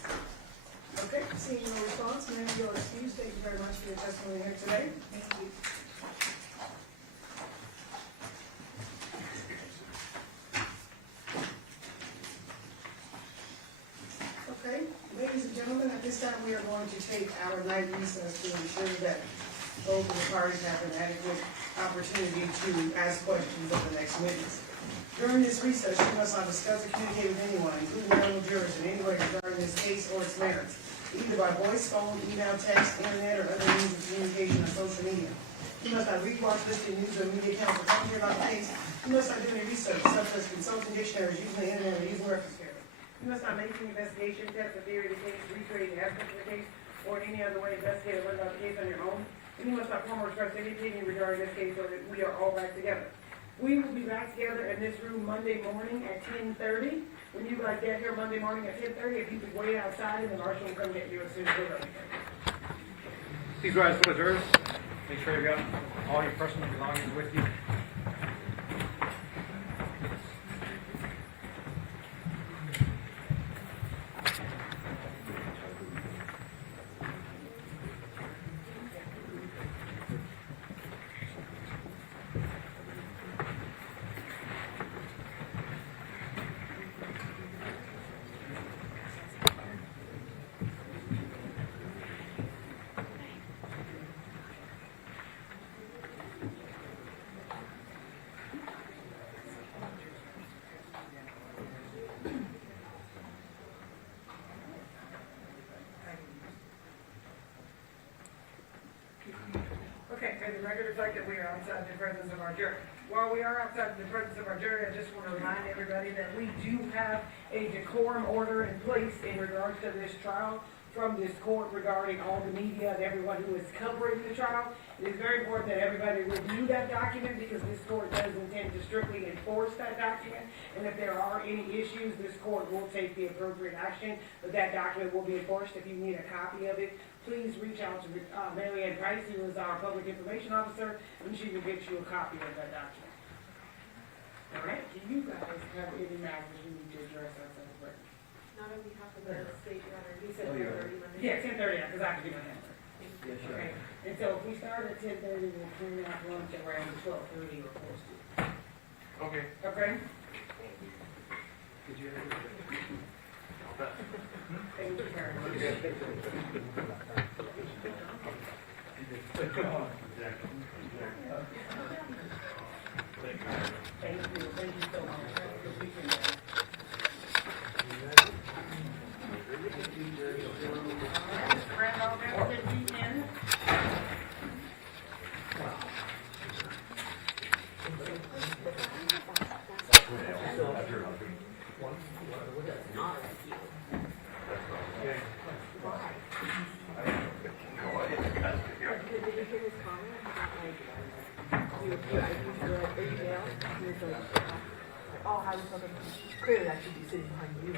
Okay, seeing no response, ma'am, you're excused. Thank you very much for your testimony here today. Thank you. Okay, ladies and gentlemen, at this time, we are going to take our night recess to ensure that both of the parties have an adequate opportunity to ask questions of the next witness. During this recess, you must not discuss or communicate with anyone, including fellow jurors, in any way regarding this case or its merits, either by voice, phone, email, text, internet, or other means of communication on social media. You must not read, watch, listen to news or media accounts or comment about the case. You must not do any research, such as consulting dictionaries, using the internet, or using reference carriers. You must not make any investigation, test, or theory of the case, retrade the aspects of the case, or in any other way investigate or learn about the case on your own. And you must not form or express any opinion regarding this case, or that we are all back together. We will be back together in this room Monday morning at 10:30. When you guys get here Monday morning at 10:30, if you could wait outside, and the marshal will come get you as soon as we're ready. Please rise for the jurors. Make sure you got all your personal belongings with you. Okay, the record reflects that we are outside the presence of our jury. While we are outside the presence of our jury, I just want to remind everybody that we do have a decorum order in place in regards to this trial from this court regarding all the media and everyone who is covering the trial. It is very important that everybody review that document because this court does intend to strictly enforce that document. And if there are any issues, this court will take the appropriate action, but that document will be enforced. If you need a copy of it, please reach out to Mary Ann Price, who is our public information officer, and she will get you a copy of that document. All right, do you guys have any matters you need to address outside the record? Not on behalf of the state, Your Honor. You said 10:30 Monday. Yeah, 10:30, because I have to get my answer. Yes, sir. Okay, and so if we start at 10:30, we'll clean out lunch around 12:30 or close to. Okay. Okay? Did you have Thank you very much. Thank you so much. Have a good weekend, guys. Mr. Randolph, have a good weekend. Did you hear his comment about like you were in jail? He was like, oh, how was something? Clearly, I should be sitting behind you.